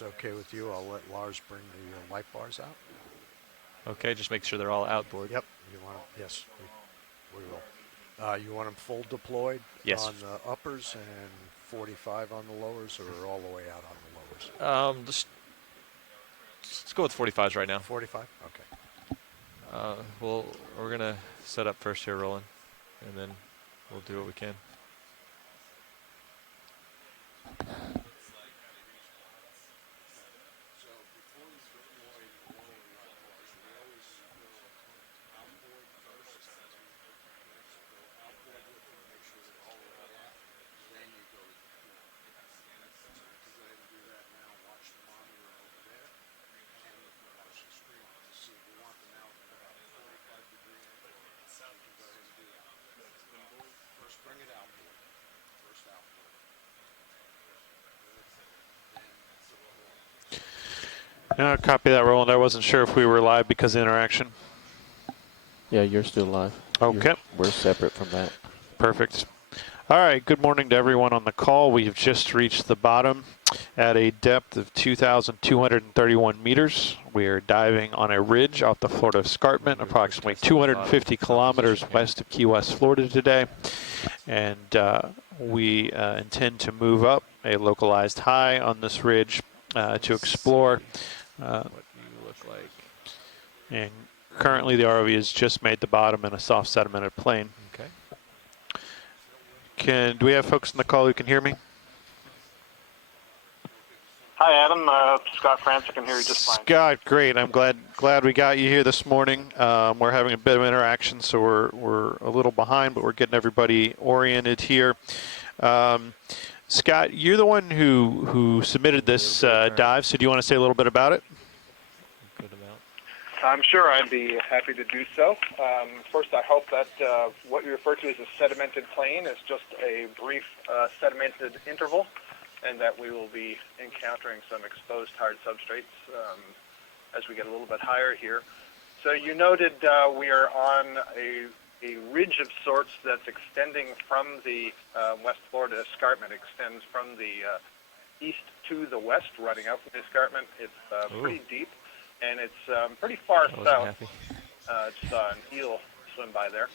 it's okay with you, I'll let Lars bring the light bars out. Okay, just make sure they're all outboard. Yep. You want them? Yes, we will. You want them full deployed Yes. on the uppers and 45 on the lowers, or all the way out on the lowers? Let's go with 45s right now. 45? Okay. Well, we're going to set up first here, Roland, and then we'll do what we can. Copy that, Roland. I wasn't sure if we were live because of interaction. Yeah, you're still live. Okay. We're separate from that. Perfect. All right, good morning to everyone on the call. We have just reached the bottom at a depth of 2,231 meters. We are diving on a ridge off the Florida Escarpment, approximately 250 kilometers west of Key West, Florida today. And we intend to move up a localized high on this ridge to explore what you look like. And currently the ROV has just made the bottom in a soft sedimented plain. Okay. Do we have folks in the call who can hear me? Hi, Adam. Scott France. I can hear you just fine. Scott, great. I'm glad we got you here this morning. We're having a bit of interaction, so we're a little behind, but we're getting everybody oriented here. Scott, you're the one who submitted this dive, so do you want to say a little bit about it? Good amount. I'm sure I'd be happy to do so. First, I hope that what you refer to as a sedimented plain is just a brief sedimented interval, and that we will be encountering some exposed hard substrates as we get a little bit higher here. So you noted we are on a ridge of sorts that's extending from the West Florida Escarpment, extends from the east to the west, running out from the escarpment. It's pretty deep, and it's pretty far south. Just saw an eel swim by there.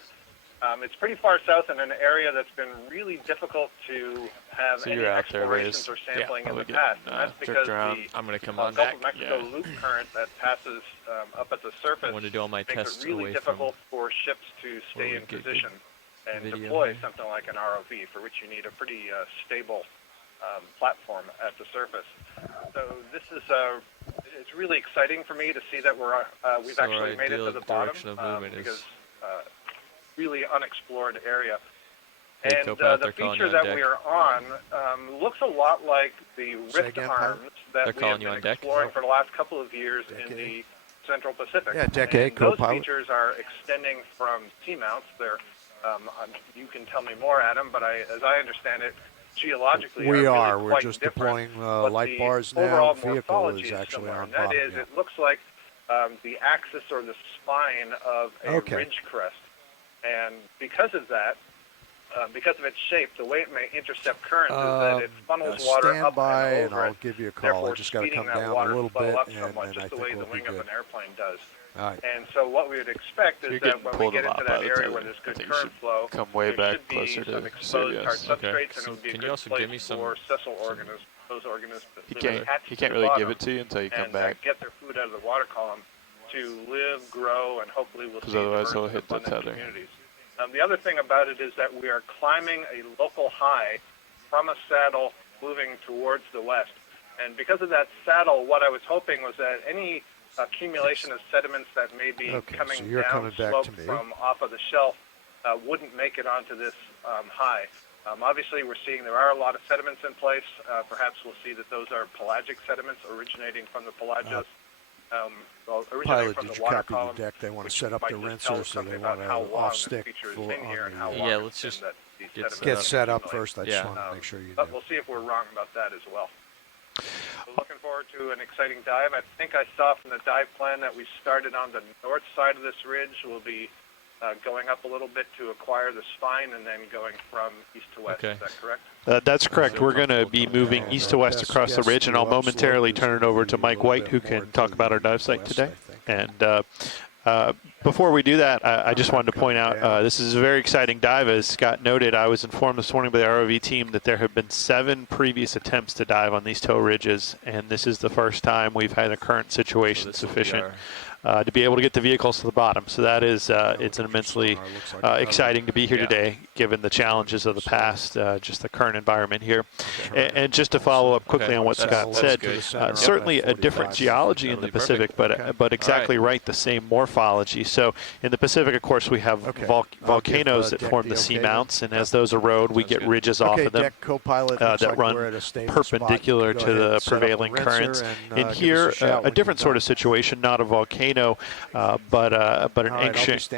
It's pretty far south in an area that's been really difficult to have any explorations or sampling in the past. And that's because I'm going to come the on Gulf back. of Mexico loop current that passes up at the surface makes it really difficult for ships to stay in position and deploy something like an ROV, for which you need a pretty stable platform at the surface. So this is it's really exciting for me to see that we've actually made it to the bottom because really unexplored area. And the feature that we are on looks a lot like the rift arms that we have been exploring for the last couple of years in the Central Pacific. Yeah, decade, those features are extending from T-mounts. They're, you can tell me more, Adam, but as I understand it, geologically we're just deploying light bars now. Vehicle is actually on top. That is, it looks like the axis or the spine of a ridge crest. And because of that, because of its shape, the way it may intercept currents is that it funnels water up and over I'll give you a call. I just got to come down a little bit, and just the way the wing of an airplane does. All right. And so what we would expect is that when we get into that area where there's good current flow, come way back there should be some exposed hard substrates, and it would be a good place for sessile organisms, those organisms that he can't really give it to you until you come back. Get their food out of the water column to live, grow, and hopefully we'll see otherwise he'll hit the tether. Communities. The other thing about it is that we are climbing a local high from a saddle moving towards the west. And because of that saddle, what I was hoping was that any accumulation of sediments that may be coming down slope from off of the shelf wouldn't make it onto this high. Obviously, we're seeing there are a lot of sediments in place. Perhaps we'll see that those are pelagic sediments originating from the Pelagios. Pilot, did you copy the deck? They want to set up the rinser, so they want to off-stick on yeah, let's just get set up first. I just want to make sure you do. But we'll see if we're wrong about that as well. So looking forward to an exciting dive. I think I saw from the dive plan that we started on the north side of this ridge. We'll be going up a little bit to acquire the spine and then going from east to west. Okay. Is that correct? That's correct. We're going to be moving east to west across the ridge, and I'll momentarily turn it over to Mike White, who can talk about our dive site today. And before we do that, I just wanted to point out this is a very exciting dive. As Scott noted, I was informed this morning by the ROV team that there have been 7 previous attempts to dive on these tow ridges, and this is the first time we've had a current situation sufficient to be able to get the vehicles to the bottom. So that is, it's an immensely exciting to be here today, given the challenges of the past, just the current environment here. And just to follow up quickly on what Scott said, certainly a different geology in the Pacific, but exactly right, the same morphology. So in the Pacific, of course, we have volcanoes that form the seamounts, and as those erode, we get ridges off of them that run perpendicular to the prevailing currents. In here, a different sort of situation, not a volcano, but an ancient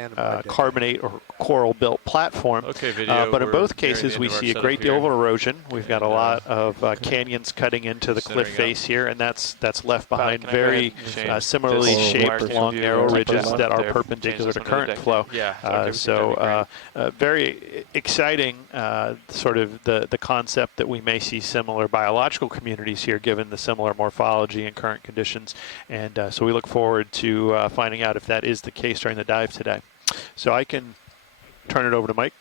carbonate or coral-built platform. But in both cases, we see a great deal of erosion. We've got a lot of canyons cutting into the cliff face here, and that's left behind very similarly shaped, long, narrow ridges that are perpendicular to current flow. So very exciting, sort of the concept that we may see similar biological communities here, given the similar morphology and current conditions. And so we look forward to finding out if that is the case during the dive today. So I can turn it over to Mike,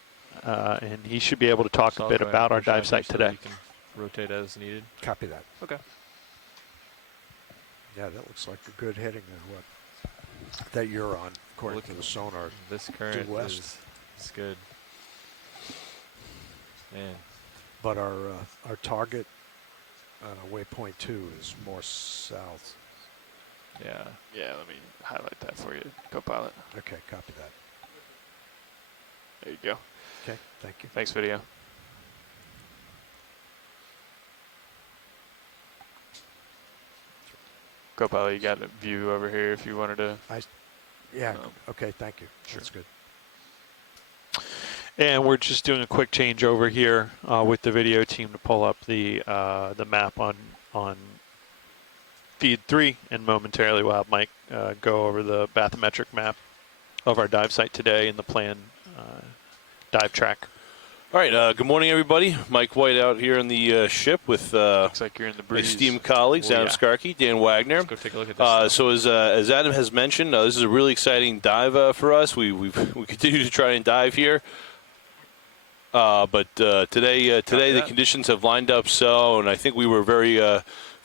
and he should be able to talk a bit about our dive site today. You can rotate as needed. Copy that. Okay. Yeah, that looks like a good heading of what that you're on, according to the sonar. This current west. is good. Man. But our target waypoint 2 is more south. Yeah, let me highlight that for you, co-pilot. Okay, copy that. There you go. Okay, thank you. Thanks, video. Co-pilot, you got a view over here if you wanted to. Yeah, okay, thank you. Sure. That's good. And we're just doing a quick change over here with the video team to pull up the map on feed 3, and momentarily we'll have Mike go over the bathymetric map of our dive site today and the planned dive track. All right, good morning, everybody. Mike White out here on the ship with Looks like you're in the my breeze. esteemed colleagues, Adam Skarke, Dan Wagner. Let's go take a look at this. So as Adam has mentioned, this is a really exciting dive for us. We continue to try and dive here. But today the conditions have lined up so, and I think we were very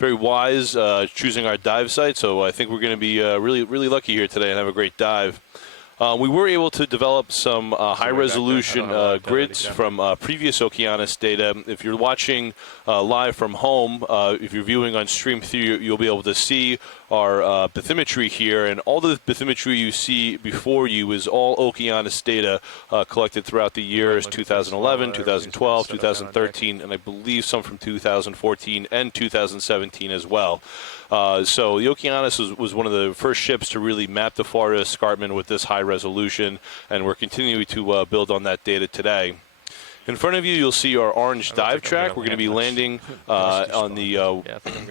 wise choosing our dive site. So I think we're going to be really lucky here today and have a great dive. We were able to develop some high-resolution grids from previous Okeanos data. If you're watching live from home, if you're viewing on Stream 3, you'll be able to see our bathymetry here. And all the bathymetry you see before you is all Okeanos data collected throughout the years 2011, 2012, 2013, and I believe some from 2014 and 2017 as well. So the Okeanos was one of the first ships to really map the Florida Escarpment with this high resolution, and we're continuing to build on that data today. In front of you, you'll see our orange dive track. We're going to be landing on the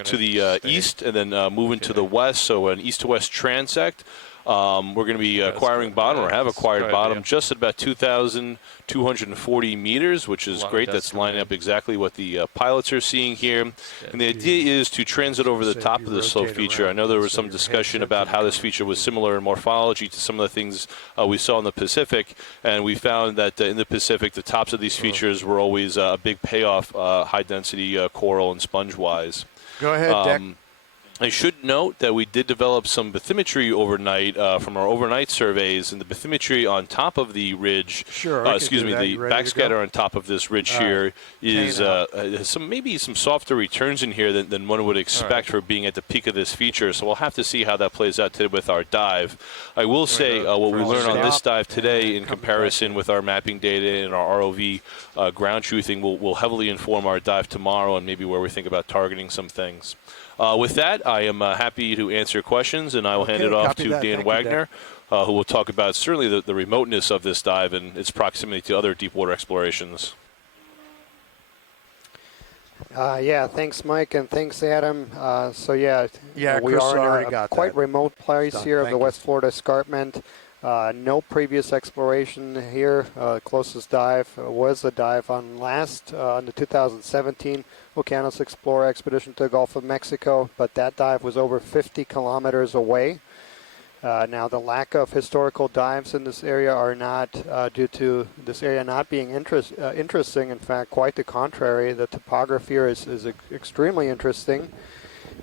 to the east and then moving to the west, so an east to west transect. We're going to be acquiring bottom, or have acquired bottom, just at about 2,240 meters, which is great. That's lining up exactly what the pilots are seeing here. And the idea is to transit over the top of the slope feature. I know there was some discussion about how this feature was similar in morphology to some of the things we saw in the Pacific, and we found that in the Pacific, the tops of these features were always a big payoff, high-density coral and sponge-wise. Go ahead, Deck. I should note that we did develop some bathymetry overnight from our overnight surveys, and the bathymetry on top of the ridge, the backscatter on top of this ridge here is has maybe some softer returns in here than one would expect for being at the peak of this feature. So we'll have to see how that plays out today with our dive. I will say what we learned on this dive today in comparison with our mapping data and our ROV ground truthing will heavily inform our dive tomorrow and maybe where we think about targeting some things. With that, I am happy to answer questions, and I will hand it off to Dan Wagner, who will talk about certainly the remoteness of this dive and its proximity to other deep water explorations. Thanks, Mike, and thanks, Adam. We Chris are in a got quite that. remote place here of the West Florida Escarpment. No previous exploration here. Closest dive was a dive on the 2017 Okeanos Explorer expedition to the Gulf of Mexico, but that dive was over 50 kilometers away. Now, the lack of historical dives in this area are not due to this area not being interesting. In fact, quite the contrary. The topography here is extremely interesting.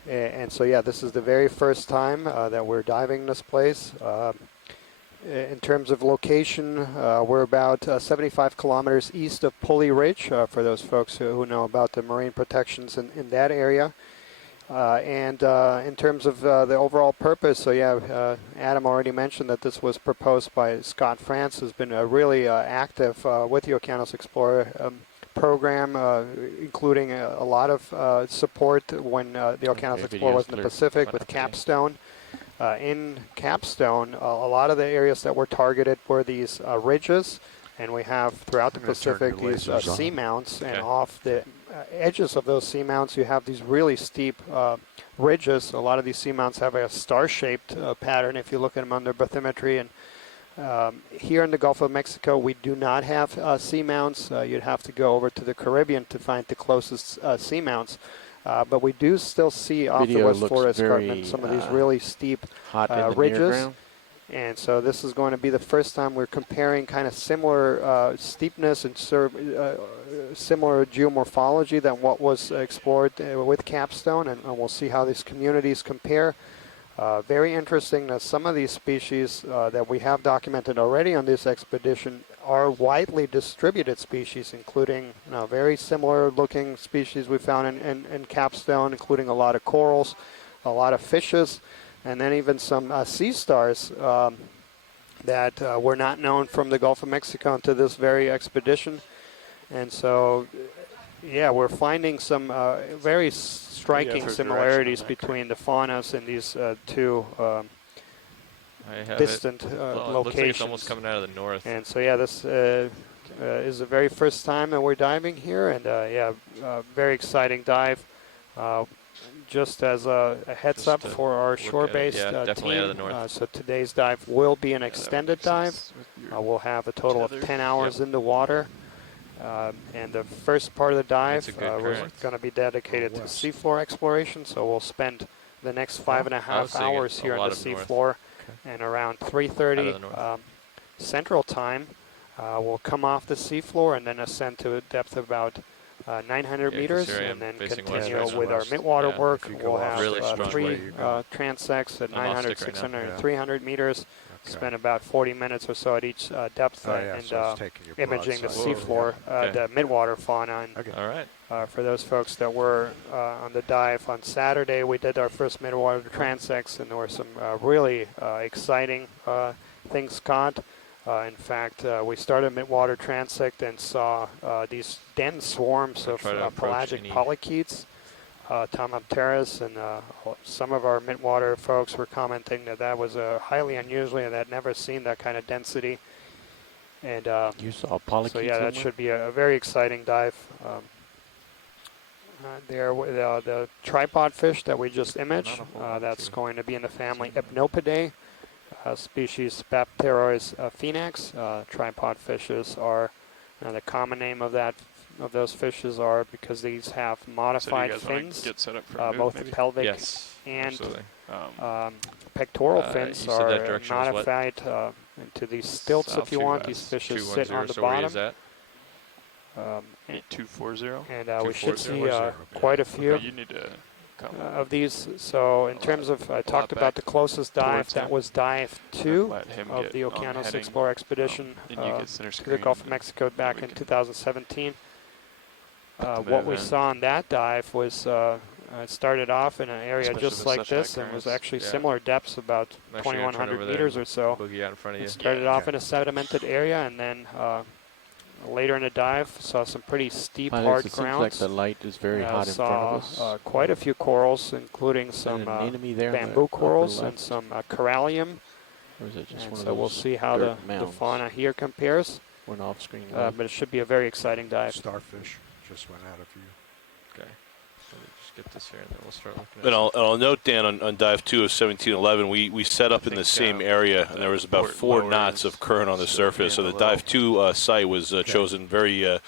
And so, yeah, this is the very first time that we're diving this place. In terms of location, we're about 75 kilometers east of Pulley Ridge, for those folks who know about the marine protections in that area. And in terms of the overall purpose, so yeah, Adam already mentioned that this was proposed by Scott France, who's been really active with the Okeanos Explorer program, including a lot of support when the Okeanos Explorer was in the Pacific with Capstone. In Capstone, a lot of the areas that were targeted were these ridges, and we have throughout the Pacific these seamounts, and off the edges of those seamounts you have these really steep ridges. A lot of these seamounts have a star-shaped pattern if you look at them under bathymetry, and here in the Gulf of Mexico we do not have seamounts. You'd have to go over to the Caribbean to find the closest seamounts. But we do still see off the West Florida Escarpment some of these really steep ridges. And so this is going to be the first time we're comparing kind of similar steepness and similar geomorphology than what was explored with Capstone, and we'll see how these communities compare. Very interesting that some of these species that we have documented already on this expedition are widely distributed species, including very similar looking species we found in Capstone, including a lot of corals, a lot of fishes, and then even some sea stars that were not known from the Gulf of Mexico until this very expedition. And so, yeah, we're finding some very striking similarities between the faunas in these two distant locations. Looks like it's almost coming out of the north. And so, yeah, this is the very first time that we're diving here, and yeah, very exciting dive. Just as a heads up for our shore-based team, so today's dive will be an extended dive. We'll have a total of 10 hours in the water. And the first part of the dive was going to be dedicated to seafloor exploration, so we'll spend the next 5.5 hours here on the seafloor, and around 3:30 Central Time, we'll come off the seafloor and then ascend to a depth of about 900 meters, and then continue with our mid-water work. We'll have 3 transects at 900, 600, and 300 meters. Spend about 40 minutes or so at each depth and imaging the seafloor, the midwater fauna. And, all right. for those folks that were on the dive on Saturday, we did our first midwater transects, and there were some really exciting things caught. In fact, we started midwater transect and saw these dense swarms of pelagic polychaetes, Tomopteris, and some of our midwater folks were commenting that that was highly unusual and they'd never seen that kind of density. And you saw polychaetes? So yeah, that should be a very exciting dive. There, the tripod fish that we just imaged, that's going to be in the family Epnopidae. Species Bapterois phoenax. Tripod fishes are the common name of those fishes are because these have modified fins. Both the pelvic and pectoral fins are modified into these stilts, if you want. These fishes sit on the bottom. 8240. And we should see quite a few of these. So in terms of, I talked about the closest dive, that was dive 2 of the Okeanos Explorer expedition to the Gulf of Mexico back in 2017. What we saw in that dive was it started off in an area just like this and was actually similar depths, about 2,100 meters or so. It started off in a sedimented area, and then later in the dive saw some pretty steep, hard grounds. Seems like the light is very hot in front of us. Saw quite a few corals, including some bamboo corals and some corallium. Or is it just and one so of we'll see how the fauna here compares. We're off screen. But it should be a very exciting dive. Starfish just went out of view. Okay. Let me just get this here, and then we'll start looking at And I'll note, Dan, on dive 2 of 1711, we set up in the same area, and there was about 4 knots of current on the surface. So the dive 2 site was chosen very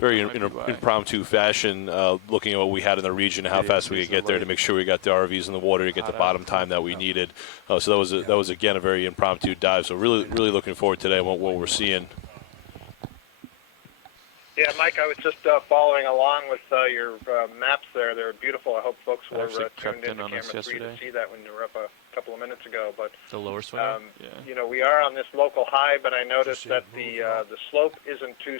impromptu fashion, looking at what we had in the region and how fast we could get there to make sure we got the RVs in the water to get the bottom time that we needed. So that was again a very impromptu dive. So really looking forward today what we're seeing. Yeah, Mike, I was just following along with your maps there. They're beautiful. I hope folks were tuned in to camera 3 to see that when you were up a couple of minutes ago. But the lower swinger. you know, we are on this local high, but I noticed that the slope isn't too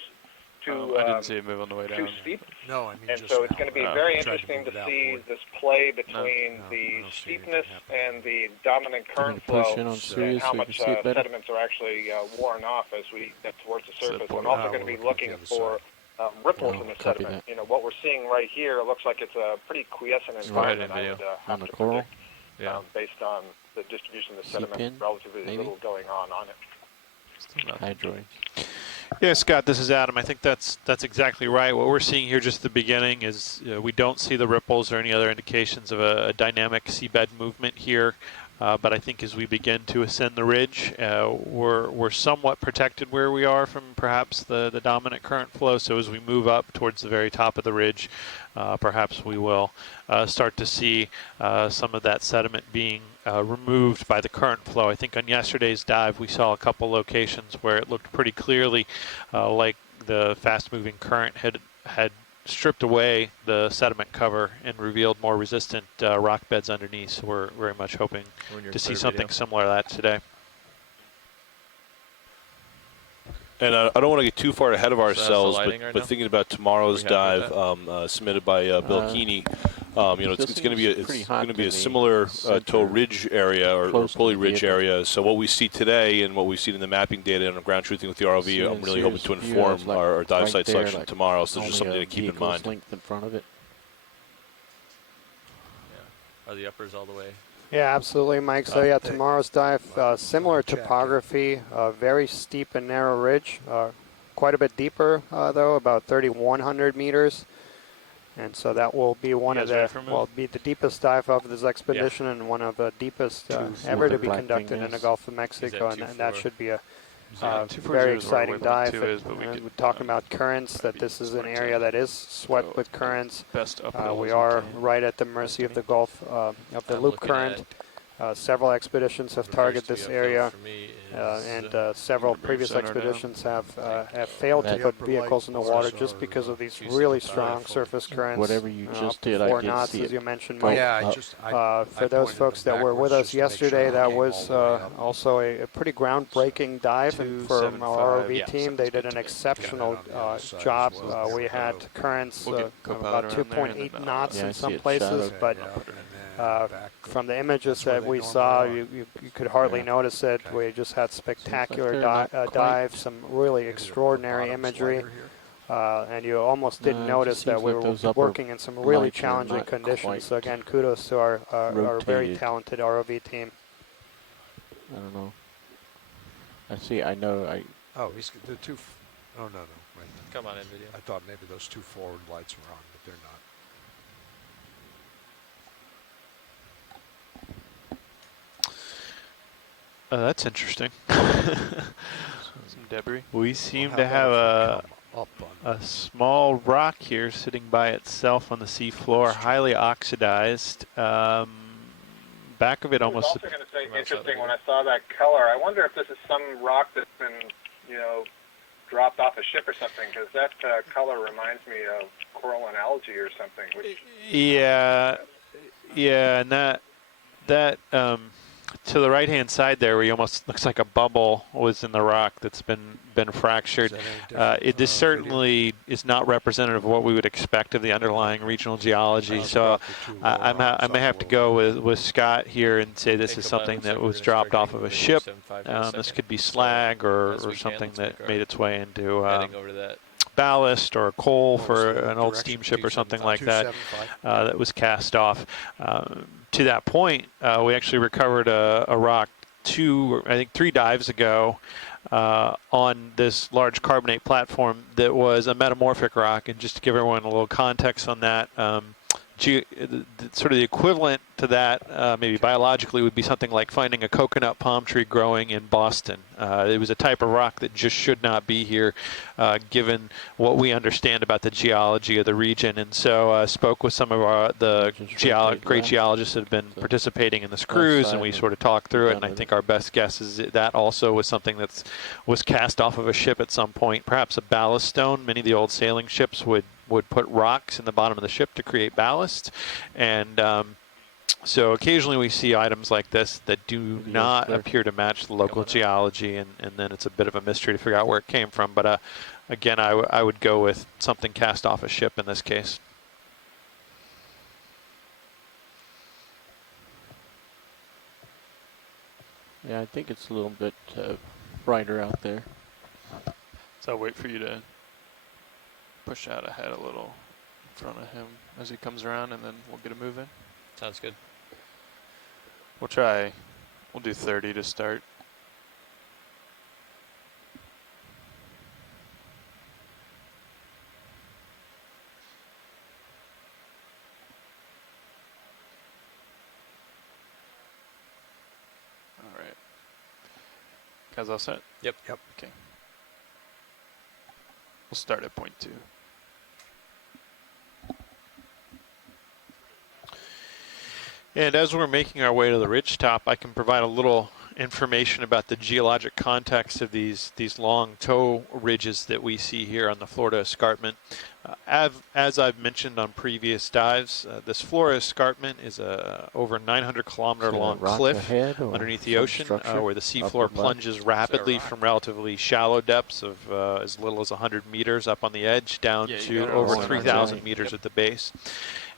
I didn't see it move on the way down. too steep. No, I mean And just so it's now. going to be I very tried to interesting move to it see outboard. this play between No, I the don't see steepness anything happen. and the dominant current Push flow, in on and Sirius how so we much can see it better. sediments are actually worn off as we get towards the So surface. the I'm also port- going to be we'll looking look at the for ripples Oh, in the copy sediment. that. You know, what we're seeing right here looks like it's a pretty quiescent Go ahead environment, and I would On have the to coral? predict, Yeah. based on the distribution of the sediment, pin, relatively maybe? little going on it. Still nothing. Hydroid. Yeah, Scott, this is Adam. I think that's exactly right. What we're seeing here just at the beginning is we don't see the ripples or any other indications of a dynamic seabed movement here. But I think as we begin to ascend the ridge, we're somewhat protected where we are from perhaps the dominant current flow. So as we move up towards the very top of the ridge, perhaps we will start to see some of that sediment being removed by the current flow. I think on yesterday's dive we saw a couple locations where it looked pretty clearly like the fast-moving current had stripped away the sediment cover and revealed more resistant rock beds underneath. So we're very much hoping to see something similar to that today. And I don't want to get too far ahead of ourselves, lighting right but now? thinking about tomorrow's Are we happy dive with submitted by Bill Keeney, it's going to be a similar to ridge area or pulley ridge area. So what we see today and what we've seen in the mapping data and ground truthing with the ROV, I'm really hoping to inform our dive site selection tomorrow. So it's just something to keep in mind. Length in front of it. Yeah. Are the uppers all the way? Yeah, absolutely, Mike. So yeah, tomorrow's dive, similar topography, very steep and narrow ridge, quite a bit deeper though, about 3,100 meters. And so that will be one of the, be the deepest dive of this expedition and one of the deepest ever to be conducted in the Gulf of Mexico, and that should be a very exciting dive. We're talking about currents, that this is an area that is swept with currents. We are right at the mercy of the Gulf, of the loop current. Several expeditions have targeted this area, and several previous expeditions have failed to put vehicles in the water just because of these really strong surface currents. Whatever you just did, 4 I did knots, see as it. you mentioned, Mike. Yeah, For those folks that were with us yesterday, that was also a pretty groundbreaking dive from our ROV team. They did an exceptional job. We had currents about 2.8 knots in some places, but from the images that we saw, you could hardly notice it. We just had spectacular dives, some really extraordinary imagery. And you almost didn't notice that we were working in some really challenging conditions. So again, kudos to our very talented ROV team. I don't know. I know. Oh, the two. Oh no. Wait. Come on in video. I thought maybe those 2 forward lights were on, but they're not. That's interesting. Some debris. We seem to have a small rock here sitting by itself on the seafloor, highly oxidized. Back of it almost. I was also going to say, interesting, when I saw that color, I wonder if this is some rock that's been, dropped off a ship or something, because that color reminds me of coral and algae or something. Which yeah, and that to the right-hand side there, where you almost looks like a bubble was in the rock that's been fractured. This certainly is not representative of what we would expect of the underlying regional geology. So I may have to go with Scott here and say this is something that was dropped off of a ship. This could be slag or something that made its way into ballast or coal for an old steamship or something like that that was cast off. To that point, we actually recovered a rock 3 dives ago on this large carbonate platform that was a metamorphic rock. And just to give everyone a little context on that, sort of the equivalent to that, maybe biologically, would be something like finding a coconut palm tree growing in Boston. It was a type of rock that just should not be here, given what we understand about the geology of the region. And so spoke with some of the great geologists that have been participating in this cruise, and we sort of talked through it. And I think our best guess is that also was something that was cast off of a ship at some point, perhaps a ballast stone. Many of the old sailing ships would put rocks in the bottom of the ship to create ballast. And so occasionally we see items like this that do not appear to match the local geology, and then it's a bit of a mystery to figure out where it came from. But again, I would go with something cast off a ship in this case. Yeah, I think it's a little bit brighter out there. So I'll wait for you to push out ahead a little in front of him as he comes around, and then we'll get a move in. Sounds good. We'll do 30 to start. All right. Guys all set? Yep. Okay. We'll start at point 2. And as we're making our way to the ridgetop, I can provide a little information about the geologic context of these long toe ridges that we see here on the Florida Escarpment. As I've mentioned on previous dives, this Florida Escarpment is a over 900-kilometer long cliff underneath the ocean, where the seafloor plunges rapidly from relatively shallow depths of as little as 100 meters up on the edge down to over 3,000 meters at the base.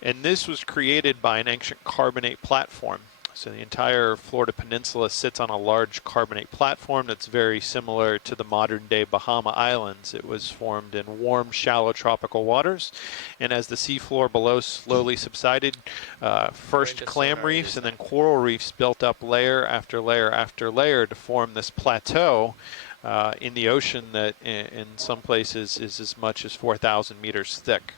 And this was created by an ancient carbonate platform. So the entire Florida Peninsula sits on a large carbonate platform that's very similar to the modern-day Bahama Islands. It was formed in warm, shallow tropical waters, and as the seafloor below slowly subsided, first clam reefs and then coral reefs built up layer after layer after layer to form this plateau in the ocean that in some places is as much as 4,000 meters thick.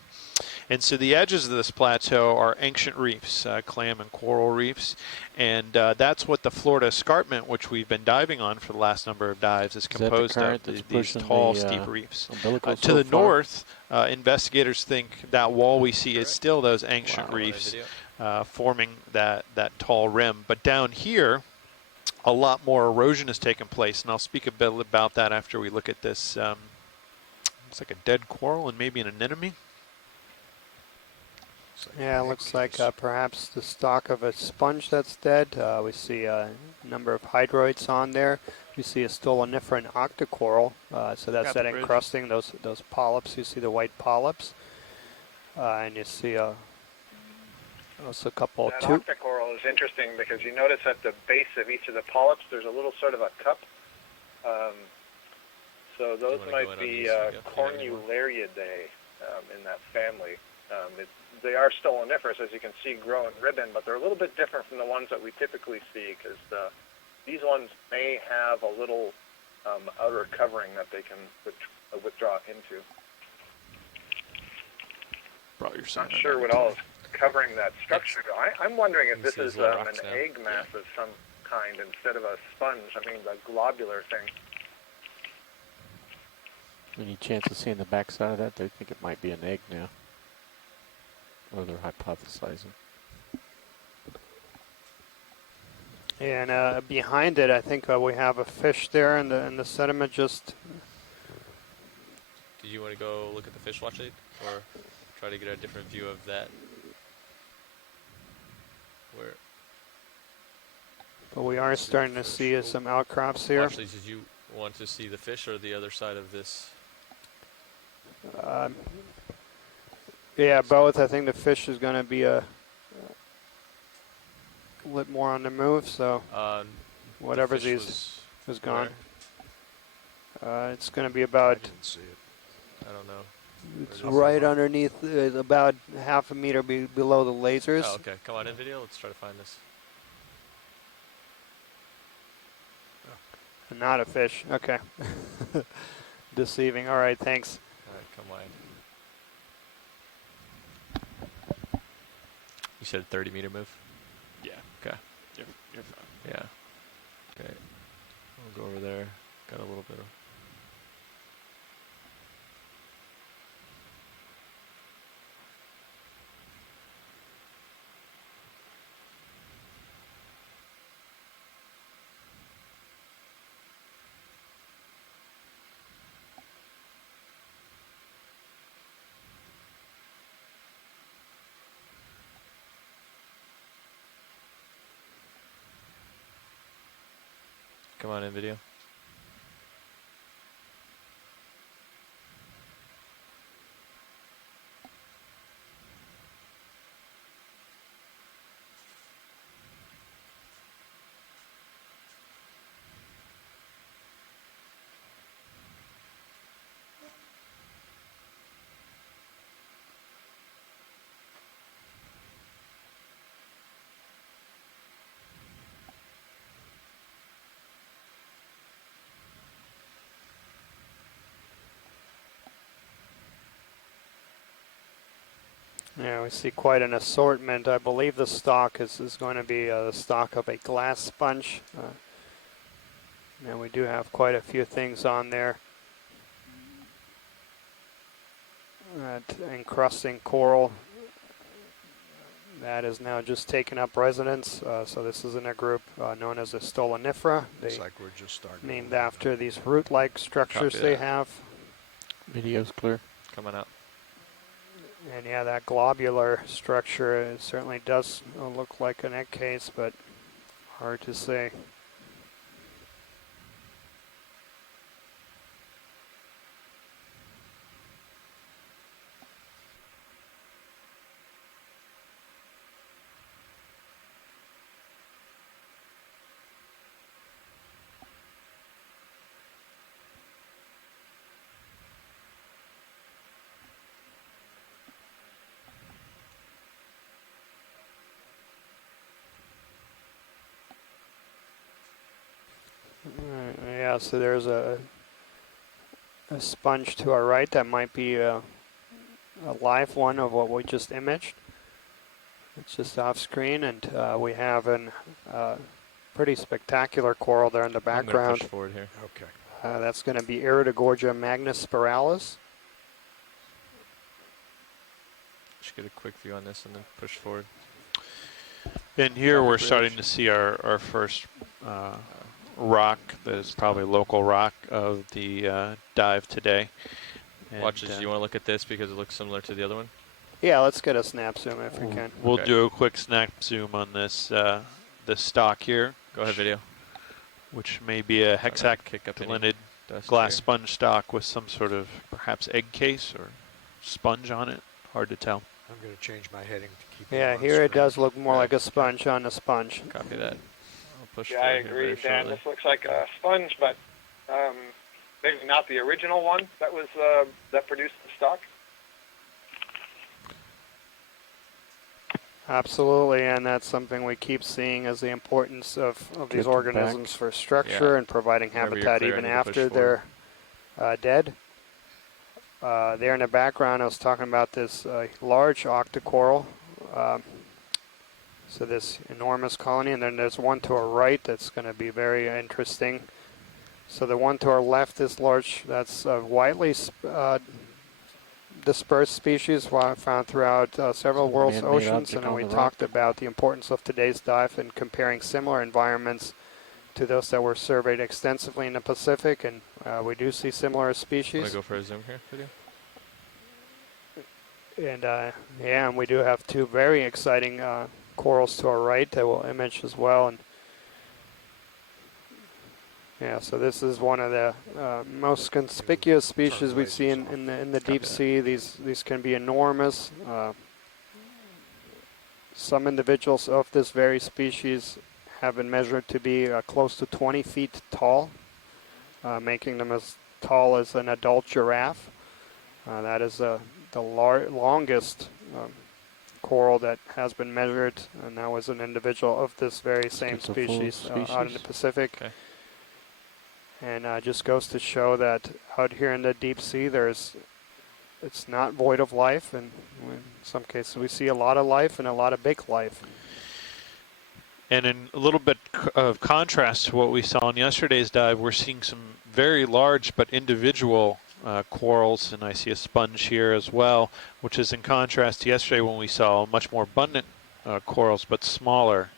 And so the edges of this plateau are ancient reefs, clam and coral reefs, and that's what the Florida Escarpment, which we've been diving on for the last number of dives, is composed of, these tall, steep reefs. To the north, investigators think that wall we see is still those ancient reefs forming that tall rim. But down here, a lot more erosion has taken place, and I'll speak a bit about that after we look at this. Looks like a dead coral and maybe an anemone. Yeah, it looks like perhaps the stalk of a sponge that's dead. We see a number of hydroids on there. We see a stoloniferan Octa Coral, so that's that encrusting, those polyps. You see the white polyps, and you see also a couple of Octa Coral is interesting because you notice at the base of each of the polyps there's a little sort of a cup. So those might be Cornulariidae in that family. They are stoloniferous, as you can see, grow in ribbon, but they're a little bit different from the ones that we typically see because these ones may have a little outer covering that they can withdraw into. Not sure what all is covering that structure. I'm wondering if this is an egg mass of some kind instead of a sponge. I mean, the globular thing. Any chance of seeing the backside of that? They think it might be an egg now. Or they're hypothesizing. And behind it, I think we have a fish there, and the sediment just. Did you want to go look at the fish watch aid, or try to get a different view of that? Where? But we are starting to see some outcrops here. Actually, did you want to see the fish or the other side of this? Yeah, both. I think the fish is going to be a little more on the move, so whatever these is gone. It's going to be about. I didn't see it. I don't know. It's right underneath, about half a meter below the lasers. Oh, okay. Come on in video. Let's try to find this. Not a fish. Okay. Deceiving. All right. Thanks. All right. Come wide. You said 30-meter move? Yeah. Okay. You're fine. Yeah. Okay. We'll go over there. Got a little bit of... Come on in, video. Yeah, we see quite an assortment. I believe the stock is going to be the stock of a glass sponge. And we do have quite a few things on there. Encrusting coral. That is now just taken up residence. So this is in a group known as the Stolonifera. Looks like we're just starting. Named after these root-like structures they have. Video's clear. Coming up. And yeah, that globular structure, it certainly does look like an egg case, but hard to say. Yeah, so there's a sponge to our right that might be a live one of what we just imaged. It's just off screen, and we have a pretty spectacular coral there in the I'm gonna background. push forward here. Okay. That's going to be Iridogorgia magnispiralis. Just get a quick view on this and then push forward. And here Cover we're bridge. starting to see our first rock that is probably local rock of the dive today. And, Watch this. You want to look at this because it looks similar to the other one? Yeah, let's get a snap zoom if we can. We'll Okay. do a quick snap zoom on this the stock here, Go ahead, video. which may be a Kick up any hexagonid dust glass here. sponge stock with some sort of perhaps egg case or sponge on it. Hard to tell. I'm going to change my heading to keep it Yeah, on here it screen. does look more Yeah. like a sponge on a sponge. Copy that. I'll push Yeah, I forward here agree, very Dan. shortly. This looks like a sponge, but maybe not the original one that was that produced the stock. Absolutely, and that's something we keep seeing as the importance of these Get them organisms back. for structure Yeah. and providing Whenever you're habitat clear, I even need to push after they're dead. There in the background, I was talking about this large Octa Coral. So this enormous colony, and then there's one to our right that's going to be very interesting. So the one to our left is large. That's a widely dispersed species found throughout several world's Man-made oceans, object and then on we the rock. talked about the importance of today's dive and comparing similar environments to those that were surveyed extensively in the Pacific, and we do see similar Want species. to go for a zoom here, video? And yeah, and we do have two very exciting corals to our right that we'll image as well. And yeah, so this is one of the most conspicuous species we see in the deep sea. These can be enormous. Some individuals of this very species have been measured to be close to 20 feet tall, making them as tall as an adult giraffe. That is the longest coral that has been measured, and that was an individual of this very same It's a full species out in the species? Pacific. Okay. And just goes to show that out here in the deep sea, there's it's not void of life, and in some cases we see a lot of life and a lot of big life. And in a little bit of contrast to what we saw in yesterday's dive, we're seeing some very large but individual corals, and I see a sponge here as well, which is in contrast to yesterday when we saw much more abundant corals but smaller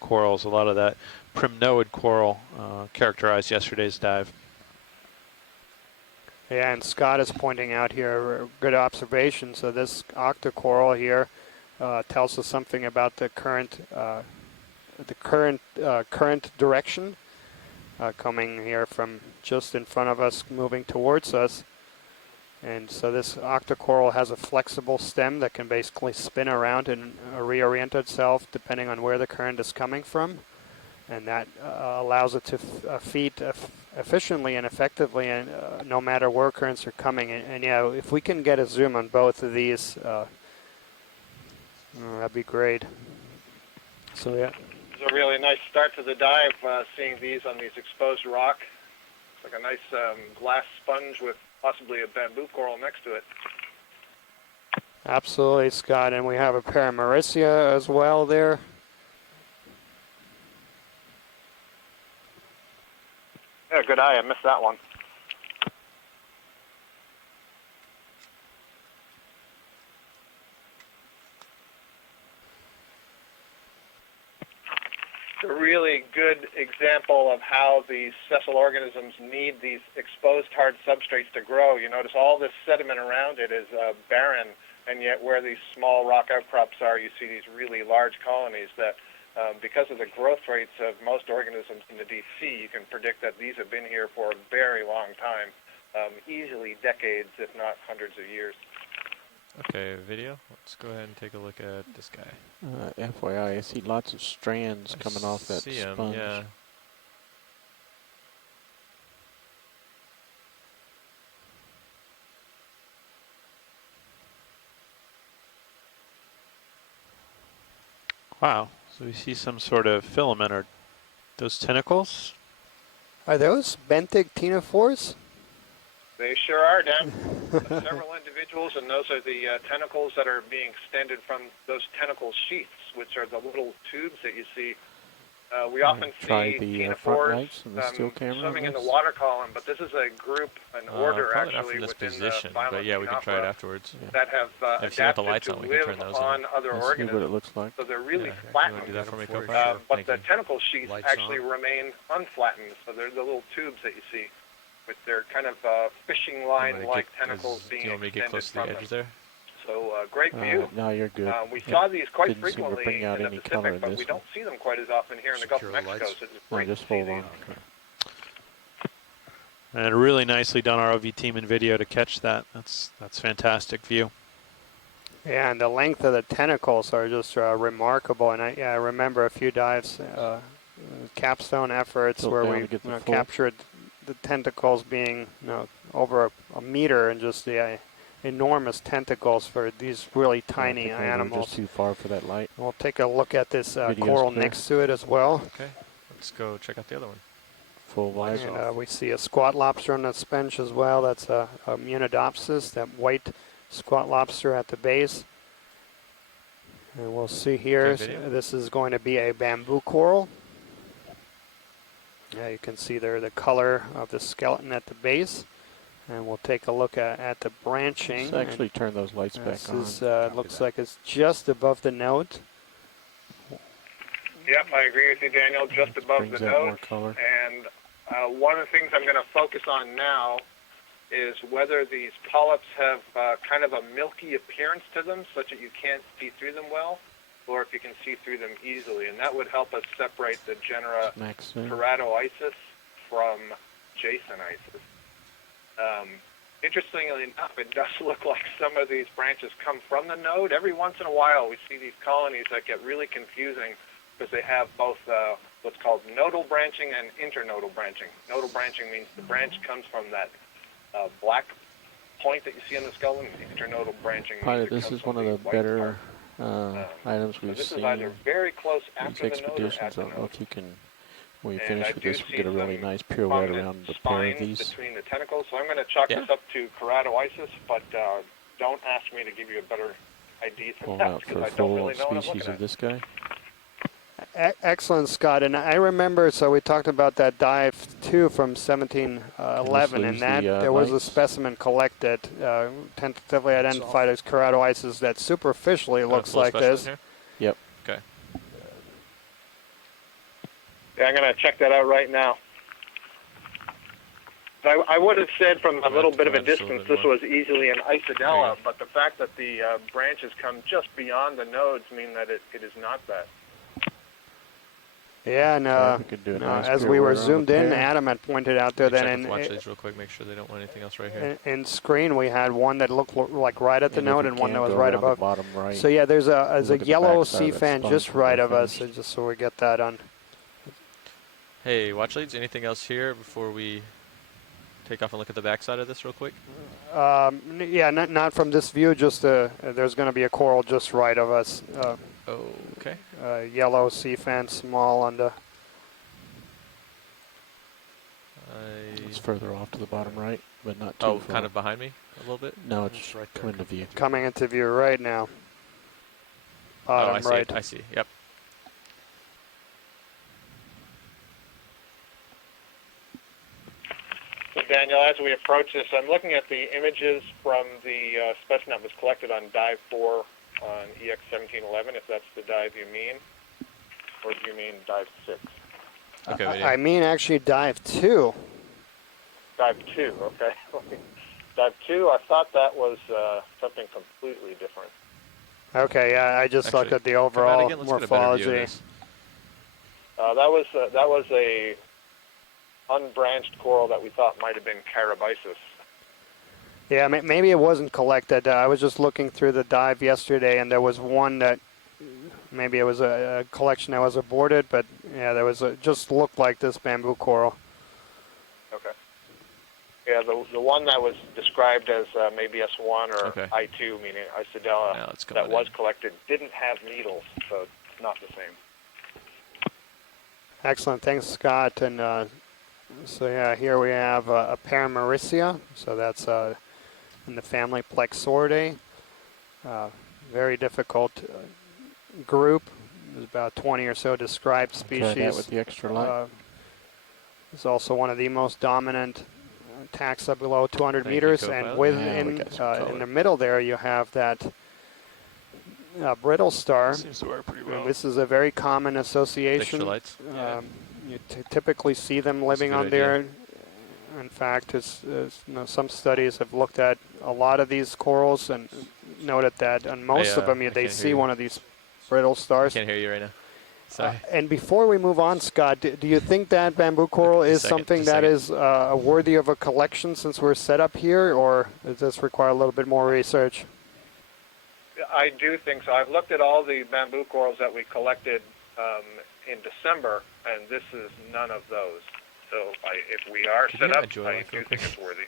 corals. A lot of that primnoid coral characterized yesterday's dive. Yeah, and Scott is pointing out here a good observation. So this Octa Coral here tells us something about the current current direction coming here from just in front of us, moving towards us. And so this Octa Coral has a flexible stem that can basically spin around and reorient itself depending on where the current is coming from. And that allows it to feed efficiently and effectively, and no matter where currents are coming. And yeah, if we can get a zoom on both of these, that'd be great. So yeah. It's a really nice start to the dive, seeing these on these exposed rock. It's like a nice glass sponge with possibly a bamboo coral next to it. Absolutely, Scott. And we have a Paramaricia as well there. Yeah, good eye. I missed that one. A really good example of how these sessile organisms need these exposed hard substrates to grow. You notice all this sediment around it is barren, and yet where these small rock outcrops are, you see these really large colonies that, because of the growth rates of most organisms in the deep sea, you can predict that these have been here for a very long time, easily decades, if not hundreds of years. Okay, video. Let's go ahead and take a look at this guy. FYI, I see lots of strands coming off that See 'em, sponge. yeah. Wow, so we see some sort of filament. Or those tentacles? Are those benthic ctenophores? They sure are, Dan. Several individuals, and those are the tentacles that are being extended from those tentacle sheaths, which are the little tubes that you see. We often Try see the front ctenophores lights and the still camera. swimming in the water column, but this is a group, an order Probably not actually from this within position, the phylum but yeah, we can try it Ctenophora afterwards. that have If you want the adapted lights to on, we can live turn those on other Let's see what it organisms. looks like. So they're really Yeah, you flattened. wanna do that for me, Copa? Sure. But Thank the you. tentacle sheaths Lights actually on. remain unflattened, so they're the little tubes that you see with their kind of fishing You want me to line-like get- tentacles do being you want me to get extended close to from the them. edges there? So great view. No, you're good. We Yeah. saw these quite Didn't seem to frequently bring out in the any color Pacific, in but this we one. don't see them quite as often here in the Gulf of Secure Mexico, lights. so it's No, great just to see hold these. on. And really nicely done, ROV team in video to catch that. That's fantastic view. Yeah, and the length of the tentacles are just remarkable. And I remember a few dives, capstone efforts Tilt where down we to get the full. captured the tentacles being over a meter, and just the enormous tentacles for these really tiny I think maybe we're animals. just too far for that light. We'll take a look at this Video's coral clear. next to it as well. Okay, let's go check out the other one. Full wide. And we see a squat lobster on the sponge as well. That's a Munidopsis, that white squat lobster at the base. And we'll see here, Okay, video. this is going to be a bamboo coral. Yeah, you can see there the color of the skeleton at the base. And we'll take a look at the branching. Let's actually turn those lights back This on. is, looks like it's just above the node. Yep, I agree with you, Daniel, just above Brings the out more nose. color. And one of the things I'm going to focus on now is whether these polyps have kind of a milky appearance to them such that you can't see through them well, or if you can see through them easily. And that would help us separate the genera Max in. Keratoisis from Jasonisis. Interestingly enough, it does look like some of these branches come from the node. Every once in a while, we see these colonies that get really confusing because they have both what's called nodal branching and internodal branching. Nodal branching means the branch comes from that black point that you see on the skeleton. Internodal branching Pilot, means it this comes is from one of the white better part. items So we've this seen is either very close in after these the node or at expeditions. the I don't know node. if you can, when you And finish I with do this, we see get a really some nice pirouette prominent around the pair of spines these. between the tentacles. So I'm going to chalk Yeah. this up to keratoisis, but don't ask me to give you a better ID than Pull that out because for I don't full really know what I'm species looking of at. this guy. Excellent, Scott. And I remember, so we talked about that dive too from 1711, and lose that the, there was a lights? specimen collected, tentatively identified as keratoisis that superficially looks Full like specimen this. here? Yep. Okay. Yeah, I'm going to check that out right now. I would have said from a little bit of a Perhaps a little distance bit this more. was easily an There you Isidella, go. but the fact that the branches come just beyond the nodes mean that it is not that. Yeah, and Okay, we could do a nice as we were pirouette around the zoomed in, pair. Adam had pointed out there Let me that check in, with watch leads real quick, make sure they don't want anything else right here. in screen we had one that looked like right at the And if node you and one can, that was go right around the above. bottom right. So yeah, there's a Look at the yellow backside sea of that fan sponge just when right they're of us, finished. just so we get that on. Hey, watch leads, anything else here before we take off and look at the backside of this real quick? Yeah, not from this view. Just there's going to be a coral just right of us. Okay. Yellow sea fan, small on the. It's further off to the bottom right, but not too Oh, far. kind of behind me a little bit? No, it's It's right there. coming to view. Coming into view right now. Bottom I see right. it. I see. Yep. So Daniel, as we approach this, I'm looking at the images from the specimen that was collected on dive 4 on EX1811, if that's the dive you mean, or do you mean dive 6? Okay, I mean actually dive 2. Dive 2, okay. Dive 2, I thought that was something completely different. Okay, yeah, I just looked Actually, at the come out overall again, let's get a better view of morphology. this. That was a unbranched coral that we thought might have been Carabisus. Yeah, maybe it wasn't collected. I was just looking through the dive yesterday, and there was one that maybe it was a collection that was aborted, but yeah, there was just looked like this bamboo coral. Okay. Yeah, the one that was described as maybe S1 or Okay. I2, meaning Isidella, Now let's come that on was in. collected, didn't have needles, so it's not the same. Excellent, thanks, Scott. And so yeah, here we have a Paramaricia, so that's in the family Plexoridae. Very difficult group. There's about 20 or so described species. Try that with the extra light. It's also one of the most dominant taxa below 200 Thank you, meters, co-pilot. and Yeah, we within got some in color. the middle there you have that brittle star. Seems to work pretty well. And this is a very common association. Extra lights. You typically see them living good on idea. there. In fact, some studies have looked at a lot of these corals and noted that on most of them I they can't see hear you. one of these brittle I stars. can't hear you right now. Sorry. And before we move on, Scott, do you think that bamboo coral is Just a second, something just a that second. is worthy of a collection since we're set up here, or does this require a little bit more research? I do think so. I've looked at all the bamboo corals that we collected in December, and this is none of those. So if we are Can set you up, enjoy I life do real think quick? it's worthy.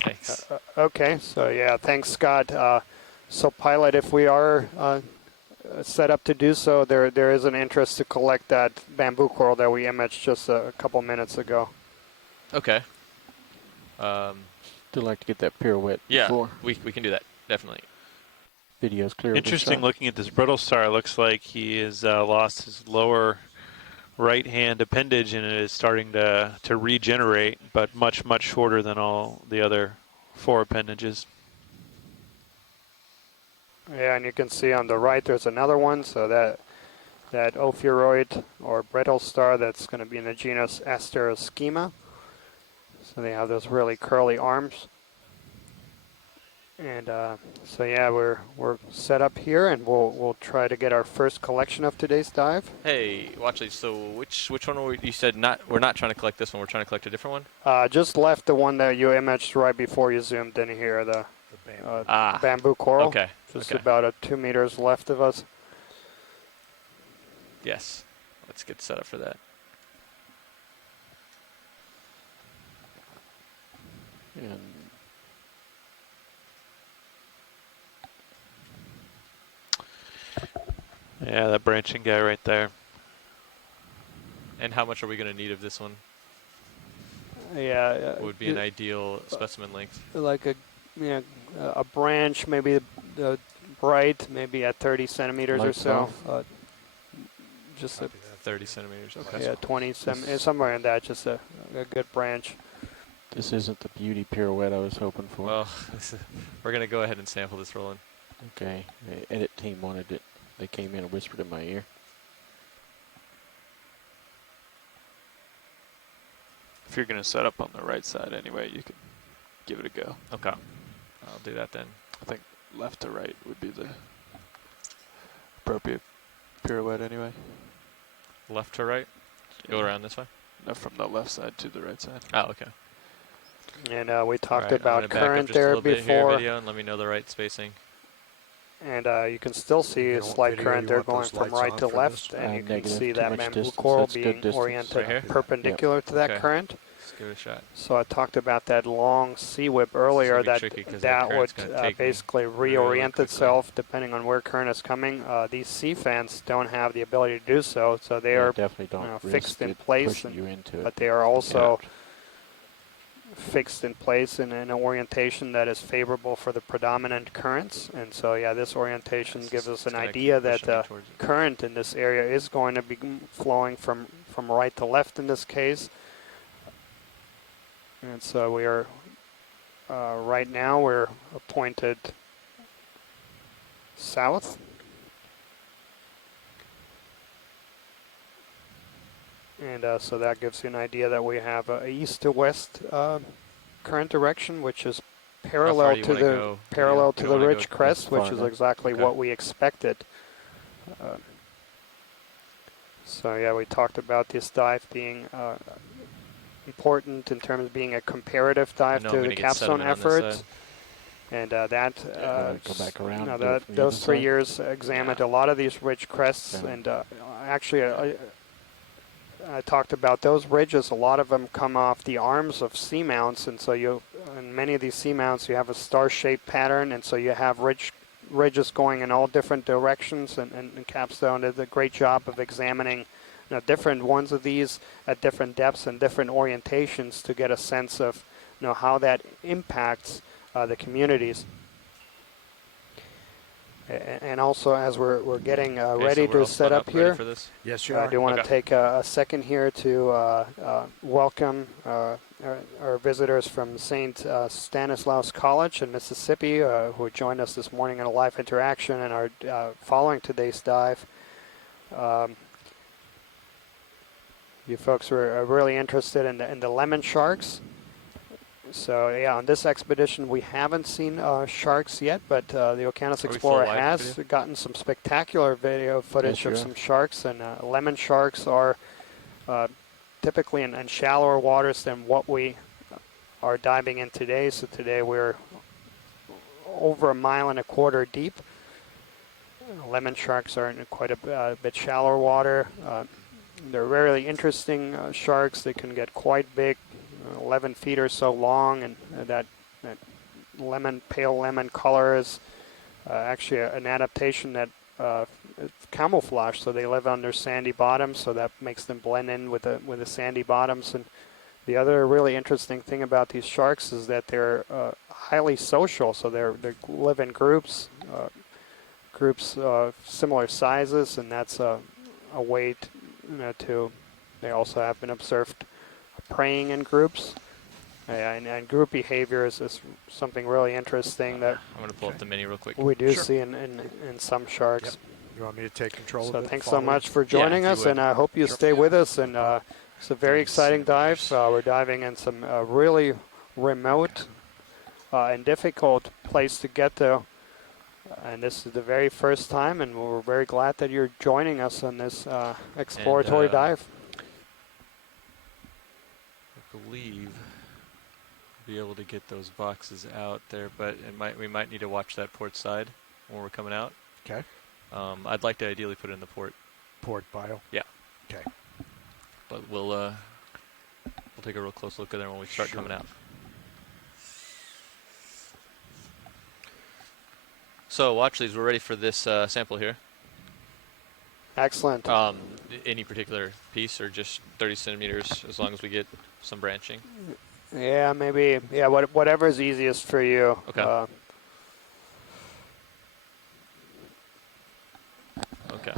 Thanks. Okay, so yeah, thanks, Scott. So, pilot, if we are set up to do so, there is an interest to collect that bamboo coral that we imaged just a couple minutes ago. Okay. Still like to get that pirouette Yeah, before. we can do that, definitely. Video's clear. with this Interesting shot. looking at this brittle star. It looks like he has lost his lower right hand appendage and it is starting to regenerate, but much shorter than all the other 4 appendages. Yeah, and you can see on the right there's another one, so that ophiuroid or brittle star, that's going to be in the genus Asteroschema. So they have those really curly arms. And so yeah, we're set up here, and we'll try to get our first collection of today's dive. Hey, watch these. So which one were you said we're not trying to collect this one. We're trying to collect a different one. Just left the one that you imaged right before you zoomed in here, the bamboo. bamboo coral. Okay. Just okay. about 2 meters left of us. Yes. Let's get set up for that. And Yeah, that branching guy right there. And how much are we going to need of this one? Yeah. What would be an ideal specimen length? Like yeah, a branch, maybe bright, maybe at 30 centimeters or Light so. soft. Just a, 30 centimeters. Okay. yeah, 20 This- somewhere in that. Just a good branch. This isn't the beauty pirouette I was hoping for. Well, we're gonna go ahead and sample this, Roland. Okay, the edit team wanted it. They came in and whispered in my ear. If you're going to set up on the right side anyway, you can give it a go. Okay. I'll do that then. I think left to right would be the appropriate pirouette anyway. Left to right. Go around this way. No, from the left side to the right side. Oh, okay. And we talked All right, I'm about gonna back up current just a there little bit here, before. video, and let me know the right spacing. And you can still see You a want slight video, current you there want going those from lights right on to for left, this? and you can Negative, see too that much bamboo distance, coral that's good being distance. oriented Right here? perpendicular to that Okay. current. Let's give it a shot. So I talked about that long sea whip earlier, be that tricky 'cause that that would current's gonna take me basically really reorient quickly. itself depending on where current is coming. These sea fans don't have the ability to do so, so they Yeah, are definitely don't risk fixed in it place, pushing you into but it. they are also fixed in place in an orientation that is favorable for the predominant currents. And so, yeah, this orientation gives us It's an gonna idea keep that pushing me towards it. current in this area is going to be flowing from right to left in this case. And so we are, right now we're pointed south. And so that gives you an idea that we have a east to west current direction, which is How far parallel do you to wanna the go? parallel You to don't the wanna ridge go crest, which is farther. exactly Okay. what we expected. So yeah, we talked about this dive being important in terms of being a comparative I dive know to I'm the gonna get capstone sediment on this effort. side. And Go back around no, and do it from the those other 3 side? years examined a lot of these ridge crests, Yeah. and actually I talked about those ridges. A lot of them come off the arms of seamounts, and so in many of these seamounts you have a star-shaped pattern, and so you have ridges going in all different directions, and Capstone did a great job of examining different ones of these at different depths and different orientations to get a sense of how that impacts the communities. And also, as we're getting Okay, ready so we're all to spun set up ready here, for this? Yes, you I are. do want to Okay. take a second here to welcome our visitors from St. Stanislaus College in Mississippi who joined us this morning in a live interaction and are following today's dive. You folks were really interested in the lemon sharks. So yeah, on this expedition we haven't seen sharks yet, but the Okeanos Are we Explorer full wide has video? gotten some spectacular video footage of Yes, some sharks, and lemon sharks are typically in shallower waters than what we are diving in today. So today we're over 1.25 miles deep. Lemon sharks are in quite a bit shallower water. They're really interesting sharks. They can get quite big, 11 feet or so long, and that pale lemon color is actually an adaptation that it's camouflage. So they live under sandy bottoms, so that makes them blend in with the sandy bottoms. And the other really interesting thing about these sharks is that they're highly social. So they live in groups similar sizes, and that's a way to. They also have been observed preying in groups, and group behavior is something really interesting that I'm going to pull up the mini real quick. we do Sure. see in some sharks. Yep. You want me to take control of So it? thanks Follow so much for Yeah, joining if you us, would. and I hope you Sure. stay with us. And it's a very 30 exciting dive. centimeters. We're diving in some really remote and difficult place to get to. And this is the very first time, and we're very glad that you're joining us on this exploratory dive. I believe we'll be able to get those boxes out there, but we might need to watch that port side when we're coming out. Okay. I'd like to ideally put it in the port, Port bio. Yeah. Okay. but we'll take a real close look at there when we start Sure. coming out. So watch these. We're ready for this sample here. Excellent. Any particular piece or just 30 centimeters as long as we get some branching? Yeah, maybe. Yeah, whatever's easiest for you. Okay. Okay.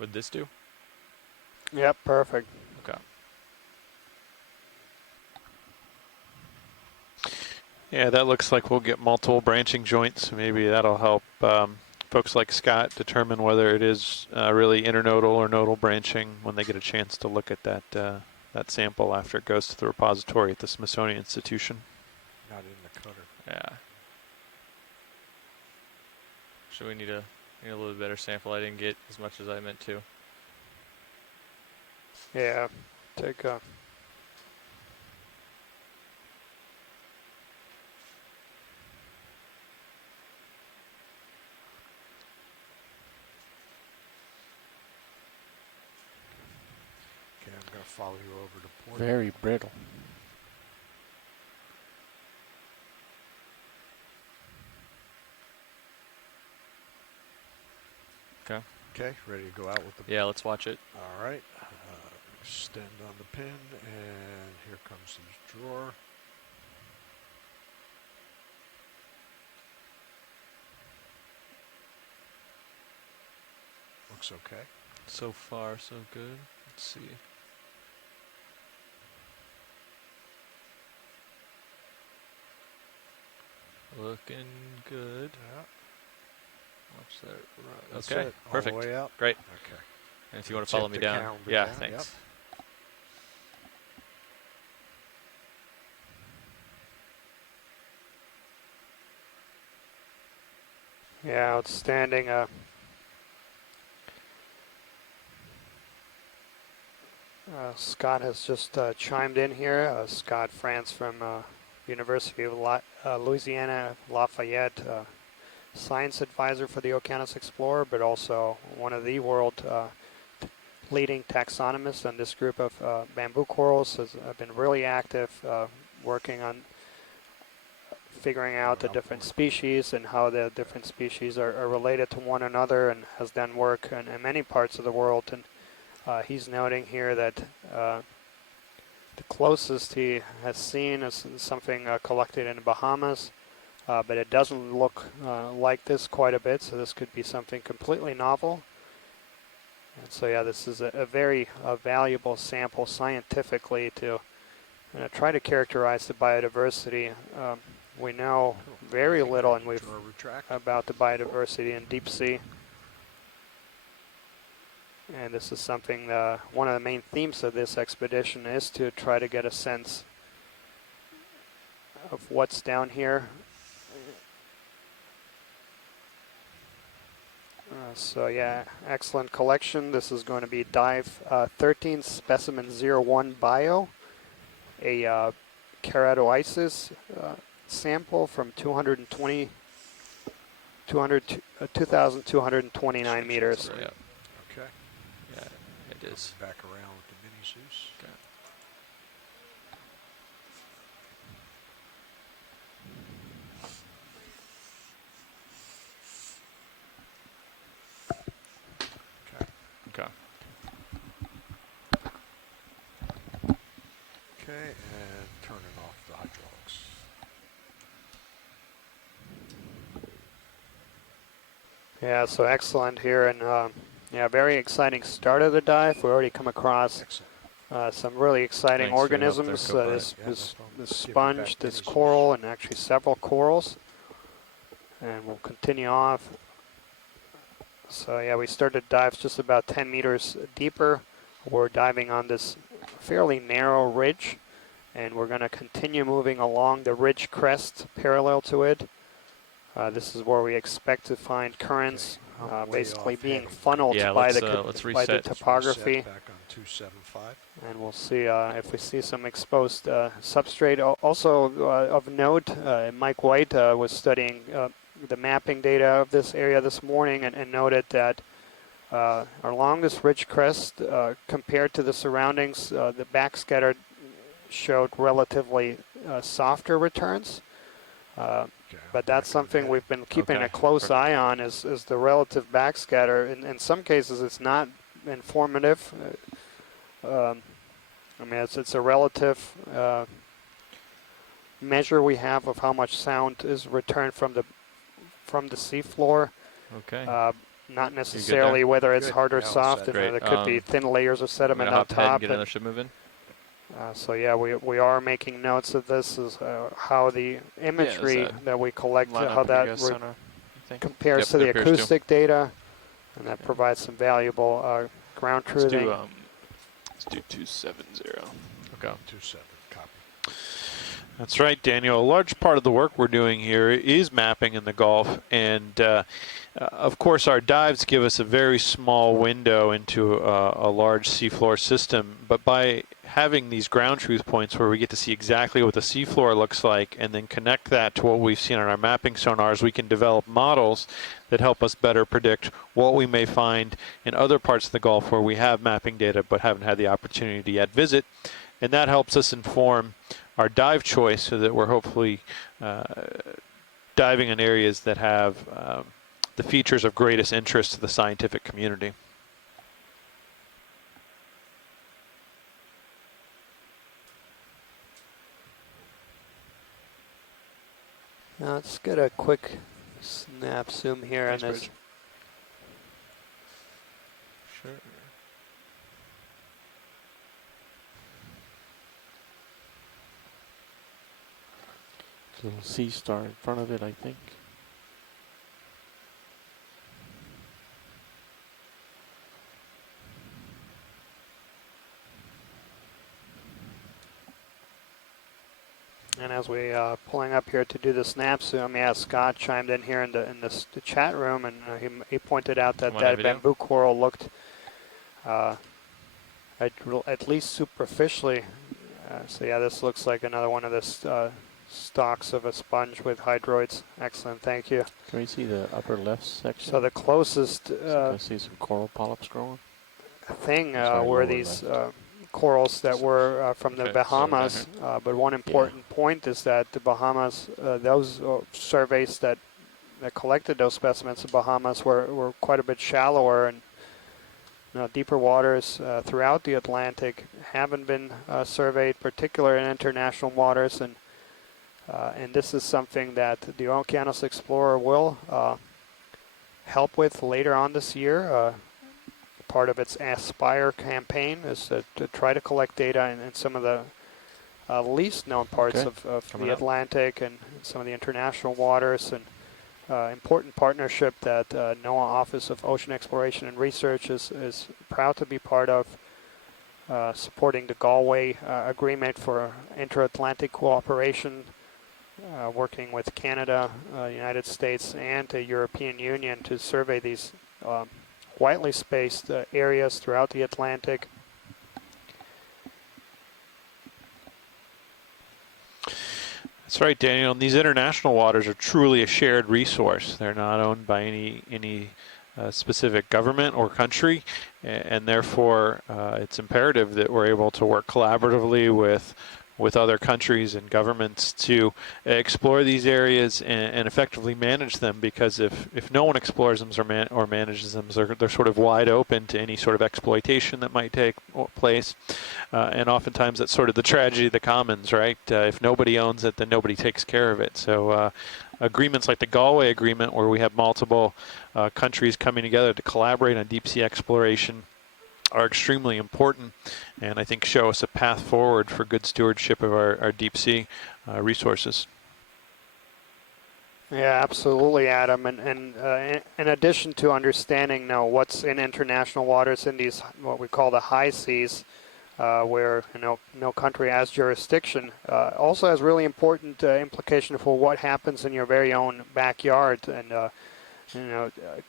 Would this do? Yep, perfect. Okay. Yeah, that looks like we'll get multiple branching joints. Maybe that'll help folks like Scott determine whether it is really internodal or nodal branching when they get a chance to look at that sample after it goes to the repository at the Smithsonian Institution. Not in the cutter. Yeah. So we need a little bit better sample. I didn't get as much as I meant to. Yeah, take a... Okay, I'm going to follow you over to port. Very brittle. Okay. Okay, ready to go out with the... Yeah, let's watch it. All right. Extend on the pin, and here comes the drawer. Looks okay. So far, so good. Let's see. Looking good. Yeah. Watch that. That's Okay, it. perfect. All the way out? Great. Okay. And if you want to follow me Tip the down. calendar Yeah, down, thanks. Yeah, outstanding. Scott has just chimed in here. Scott France from University of Louisiana Lafayette, science advisor for the Okeanos Explorer, but also one of the world leading taxonomists in this group of bamboo corals. Has been really active working on figuring out the different species and how the different species are related to one another, and has done work in many parts of the world. And he's noting here that the closest he has seen is something collected in the Bahamas, but it doesn't look like this quite a bit, so this could be something completely novel. And so yeah, this is a very valuable sample scientifically to try to characterize the biodiversity. We know very little and about the biodiversity in deep sea. And this is something, one of the main themes of this expedition is to try to get a sense of what's down here. So yeah, excellent collection. This is going to be dive 13, specimen 01 bio, a keratoisis sample from 2,229 meters. Yeah, Okay. yeah, it is. Back around with the mini Zeus. Okay. Okay. Okay. Okay, and turning off the hydraulics. Yeah, so excellent here, and yeah, very exciting start of the dive. We already come across some really exciting Thanks for your help organisms. there, This Yeah, no this problem. this Give it sponge, back this to me. coral, and actually several corals. And we'll continue off. So yeah, we started dives just about 10 meters deeper. We're diving on this fairly narrow ridge, and we're going to continue moving along the ridge crest parallel to it. This is where we expect to find currents basically being funneled by the topography. Back on 275. And we'll see if we see some exposed substrate. Also of note, Mike White was studying the mapping data of this area this morning and noted that along this ridge crest, compared to the surroundings, the backscatter showed relatively softer returns. But that's something we've been keeping a close eye on is the relative backscatter. In some cases, it's not informative. I mean, it's a relative measure we have of how much sound is returned from the seafloor. Okay. Not necessarily whether it's hard or soft, and there could be thin layers of sediment on top. And get another ship moving. So yeah, we are making notes of this as how the imagery that we collect, how that compares to the acoustic data, and that provides some valuable ground truthing. Let's do 270. Okay. 27, copy. That's right, Daniel. A large part of the work we're doing here is mapping in the Gulf, and of course our dives give us a very small window into a large seafloor system, but by having these ground truth points where we get to see exactly what the seafloor looks like and then connect that to what we've seen on our mapping sonars, we can develop models that help us better predict what we may find in other parts of the Gulf where we have mapping data but haven't had the opportunity to yet visit. And that helps us inform our dive choice so that we're hopefully diving in areas that have the features of greatest interest to the scientific community. Now let's get a quick snap zoom here on this. Sure. Little sea star in front of it, I think. And as we pulling up here to do the snap zoom, yeah, Scott chimed in here in the chat room, and he pointed out that that bamboo coral looked at least superficially. So yeah, this looks like another one of the stalks of a sponge with hydroids. Excellent, thank you. Can we see the upper left section? So the closest so I see some coral polyps growing. thing were these corals that were from the Bahamas. But one important point is that the Bahamas, those surveys that collected those specimens of Bahamas were quite a bit shallower, and deeper waters throughout the Atlantic haven't been surveyed, particularly in international waters, and this is something that the Okeanos Explorer will help with later on this year. Part of its Aspire campaign is to try to collect data in some of the least known parts of the Atlantic and some of the international waters, and important partnership that NOAA Office of Ocean Exploration and Research is proud to be part of, supporting the Galway Agreement for Inter-Atlantic Cooperation, working with Canada, United States, and the European Union to survey these widely spaced areas throughout the Atlantic. That's right, Daniel. And these international waters are truly a shared resource. They're not owned by any specific government or country, and therefore it's imperative that we're able to work collaboratively with other countries and governments to explore these areas and effectively manage them, because if no one explores them or manages them, they're sort of wide open to any sort of exploitation that might take place. And oftentimes that's sort of the tragedy of the commons, right? If nobody owns it, then nobody takes care of it. So agreements like the Galway Agreement, where we have multiple countries coming together to collaborate on deep sea exploration, are extremely important, and I think show us a path forward for good stewardship of our deep sea resources. Yeah, absolutely, Adam. And in addition to understanding now what's in international waters in these what we call the high seas, where no country has jurisdiction, also has really important implication for what happens in your very own backyard and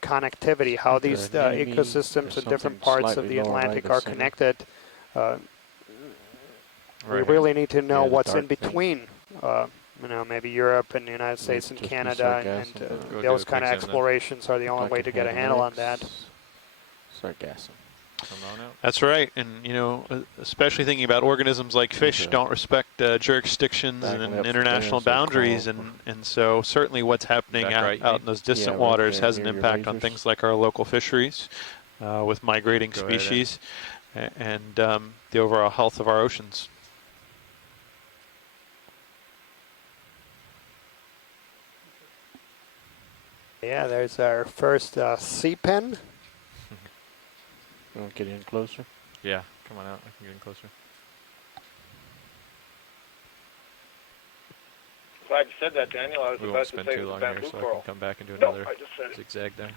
connectivity, how these ecosystems in different parts of the Atlantic are connected. We really need to know what's in between, maybe Europe and the United States and Canada, and those kind of explorations are the only way to get a handle on that. Sargassum. That's right, and especially thinking about organisms like fish don't respect jurisdictions and international boundaries, and so certainly what's happening out in those distant waters has an impact on things like our local fisheries with migrating species and the overall health of our oceans. Yeah, there's our first sea pen. You want to get in closer? Yeah, come on out. I can get in closer. Glad you said that, Daniel. I was We about won't to spend say too it was long bamboo here, so I coral. can come back and do No, another I just said it. zigzag there.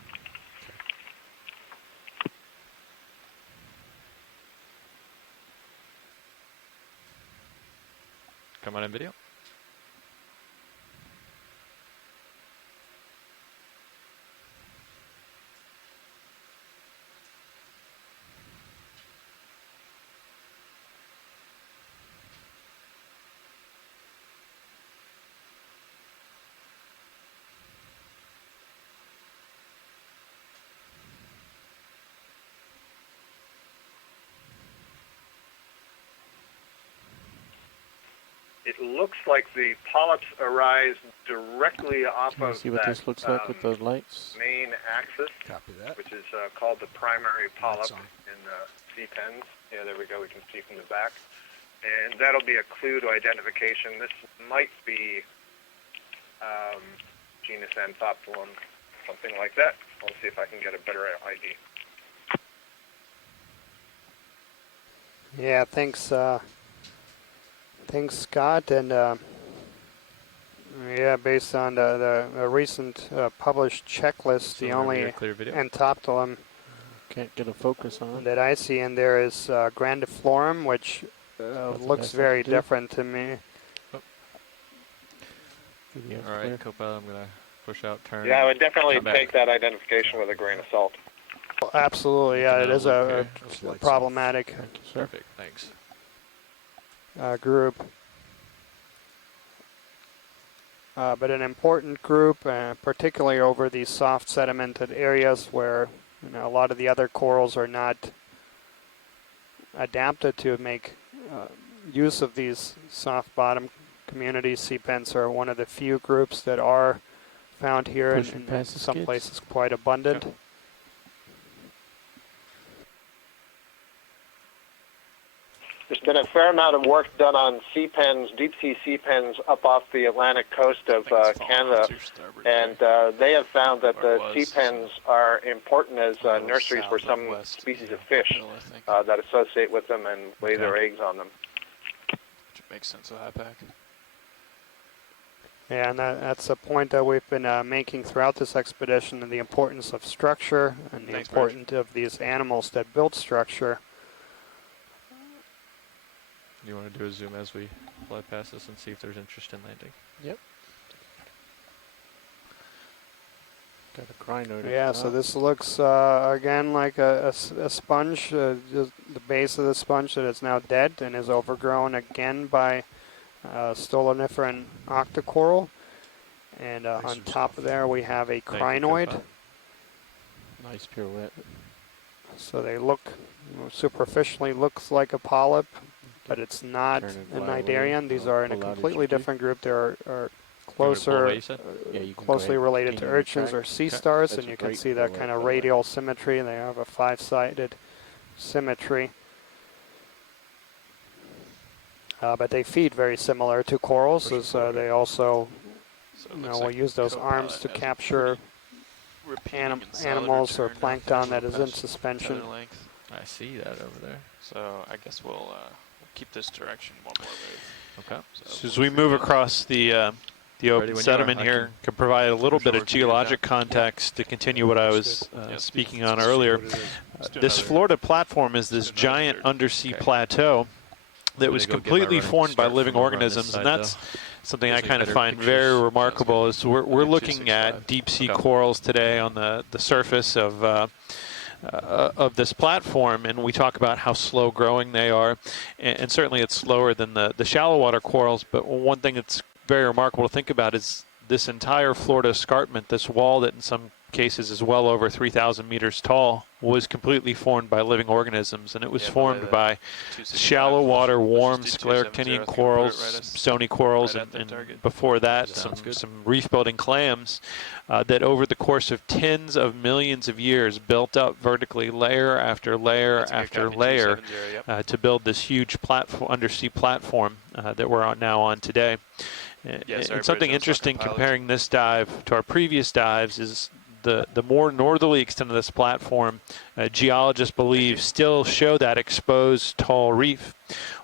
Come on in video. It looks like the polyps arise directly off Can you of see what that this looks like with those lights? main axis, Copy that. which is called the primary polyp Lights on. in sea pens. Yeah, there we go. We can see from the back. And that'll be a clue to identification. This might be genus Anthoptilum, something like that. I'll see if I can get a better ID. Yeah, thanks, Scott. And yeah, based on the recent published checklist, So the whenever only you're clear video. Anthoptilum Can't get a focus on it. that I see in there is grandiflorum, which That's looks what I very do. different to me. Video's All right, clear. co-pilot, I'm going to push out, turn. Yeah, I would definitely come back. take that identification with a grain of salt. Well, absolutely, yeah, it is a Those lights problematic Thank you, sir. Perfect, thanks. group. But an important group, particularly over these soft sedimented areas where a lot of the other corals are not adapted to make use of these soft bottom communities. Sea pens are one of the few groups that are found here, and Pushing in past the some skids. places quite abundant. Okay. There's been a fair amount of work done on sea pens, deep sea pens up off the Atlantic coast of Canada, and they have found that the sea pens are important as nurseries for some species of fish that associate with them and lay their eggs on them. Which makes sense with HIPAC. Yeah, and that's a point that we've been making throughout this expedition, and the importance of structure and the importance of these animals that build structure. You want to do a zoom as we fly past this and see if there's interest in landing? Yep. Got a crinoid. Yeah, so this looks again like a sponge, just the base of the sponge that is now dead and is overgrown again by stoloniferan Octa Coral. And on top of there we have a crinoid. Nice pirouette. So they look, superficially looks like a polyp, but it's not Turn it a lightly, cnidarian. These are in a pull out completely each of you. different group. They are You want me to pull closer, away, you said? Yeah, you can go closely ahead. related to Continue to urchins track. or sea Okay. stars, That's and a you can great see that pirouette, kind by of the way. radial symmetry. They have a five-sided symmetry. But they feed very similar to corals, as they also So it will looks like use those Copilot arms to has a capture pretty repeating and solid animals or return, plankton nothing that will is in pass suspension. tether length. I see that over there. So I guess we'll keep this direction one more wave. Okay. So as we move across the the Ready open when you sediment are. I here can provide a little bit sure of we can do that. geologic context to continue what I was speaking on earlier. See what it is. This another- Florida platform is this do another giant third. undersea Okay. plateau that I'm was gonna go get my completely running formed by start living from over on this organisms, and side, that's though. something I Gives me kind of better find pictures. very Sounds remarkable. good. Is we're I'll do looking at 265. deep sea Okay. corals today on the surface of this platform, and we talk about how slow growing they are, and certainly it's slower than the shallow water corals. But one thing that's very remarkable to think about is this entire Florida escarpment, this wall that in some cases is well over 3,000 meters tall, was completely formed by living organisms, and it was Yeah, formed below by 265. shallow water, Let's warm just do scleractinian 270. I think we'll put it corals, right at- stony corals, right at the and target. before that Sounds good. some reef-building clams that over the course of tens of millions of years built up vertically layer after layer That's a good after copy, layer 270, yep. to build this huge platform, undersea platform that we're now on today. Yes, And something interesting comparing this dive to our previous dives is the more northerly extent of this platform, geologists believe still show that exposed tall reef,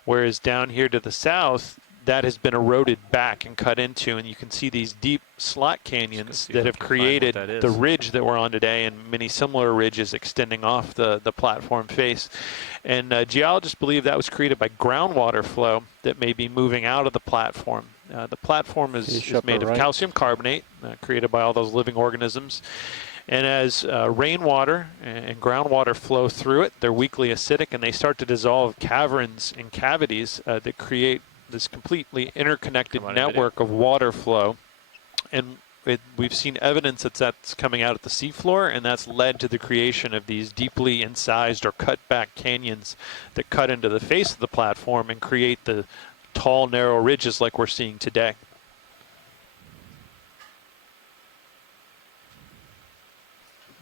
whereas down here to the south, that has been eroded back and cut into, and you can see these deep slot canyons see if that I have can find what created that the is. ridge that we're on today, and many similar ridges extending off the platform face. And geologists believe that was created by groundwater flow that may be moving out of the platform. The platform is Fish upper made of right. calcium carbonate, created by all those living organisms. And as rainwater and groundwater flow through it, they're weakly acidic, and they start to dissolve caverns and cavities that create this completely interconnected Come on, video. network of water flow. And we've seen evidence that's coming out at the seafloor, and that's led to the creation of these deeply incised or cut back canyons that cut into the face of the platform and create the tall, narrow ridges like we're seeing today.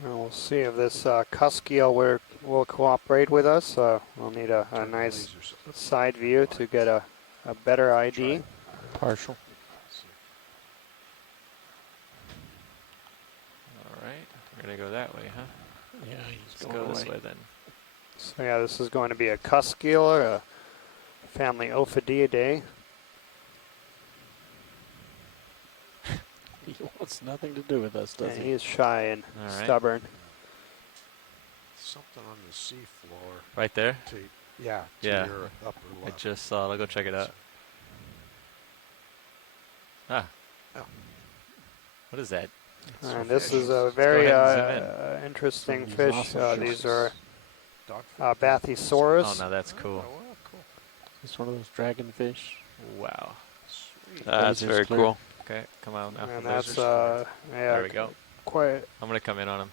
Well, we'll see if this cusk eel will cooperate with us. We'll need a nice side view to get a better ID. Partial. All right, we're gonna go that way, huh? Yeah, he's Let's go this way then. So yeah, this is going to be a cusk eel, or a family Ophidiidae. He wants nothing to do with us, does And he? he is shy and All right. stubborn. Something on the seafloor. Right there? Yeah, to Yeah. your upper I left. just saw it. I'll go check it out. Ah. Oh. What is that? And this is a Let's go very ahead and zoom interesting Some of these fish. awesome These sharks. are Dogfish. Bathysaurus. Oh, now that's cool. Oh, well, cool. It's one of those dragonfish. Wow. Sweet. That's Lasers very clear. cool. Okay, come on now. And that's lasers. yeah, There we go. quite. I'm gonna come in on him.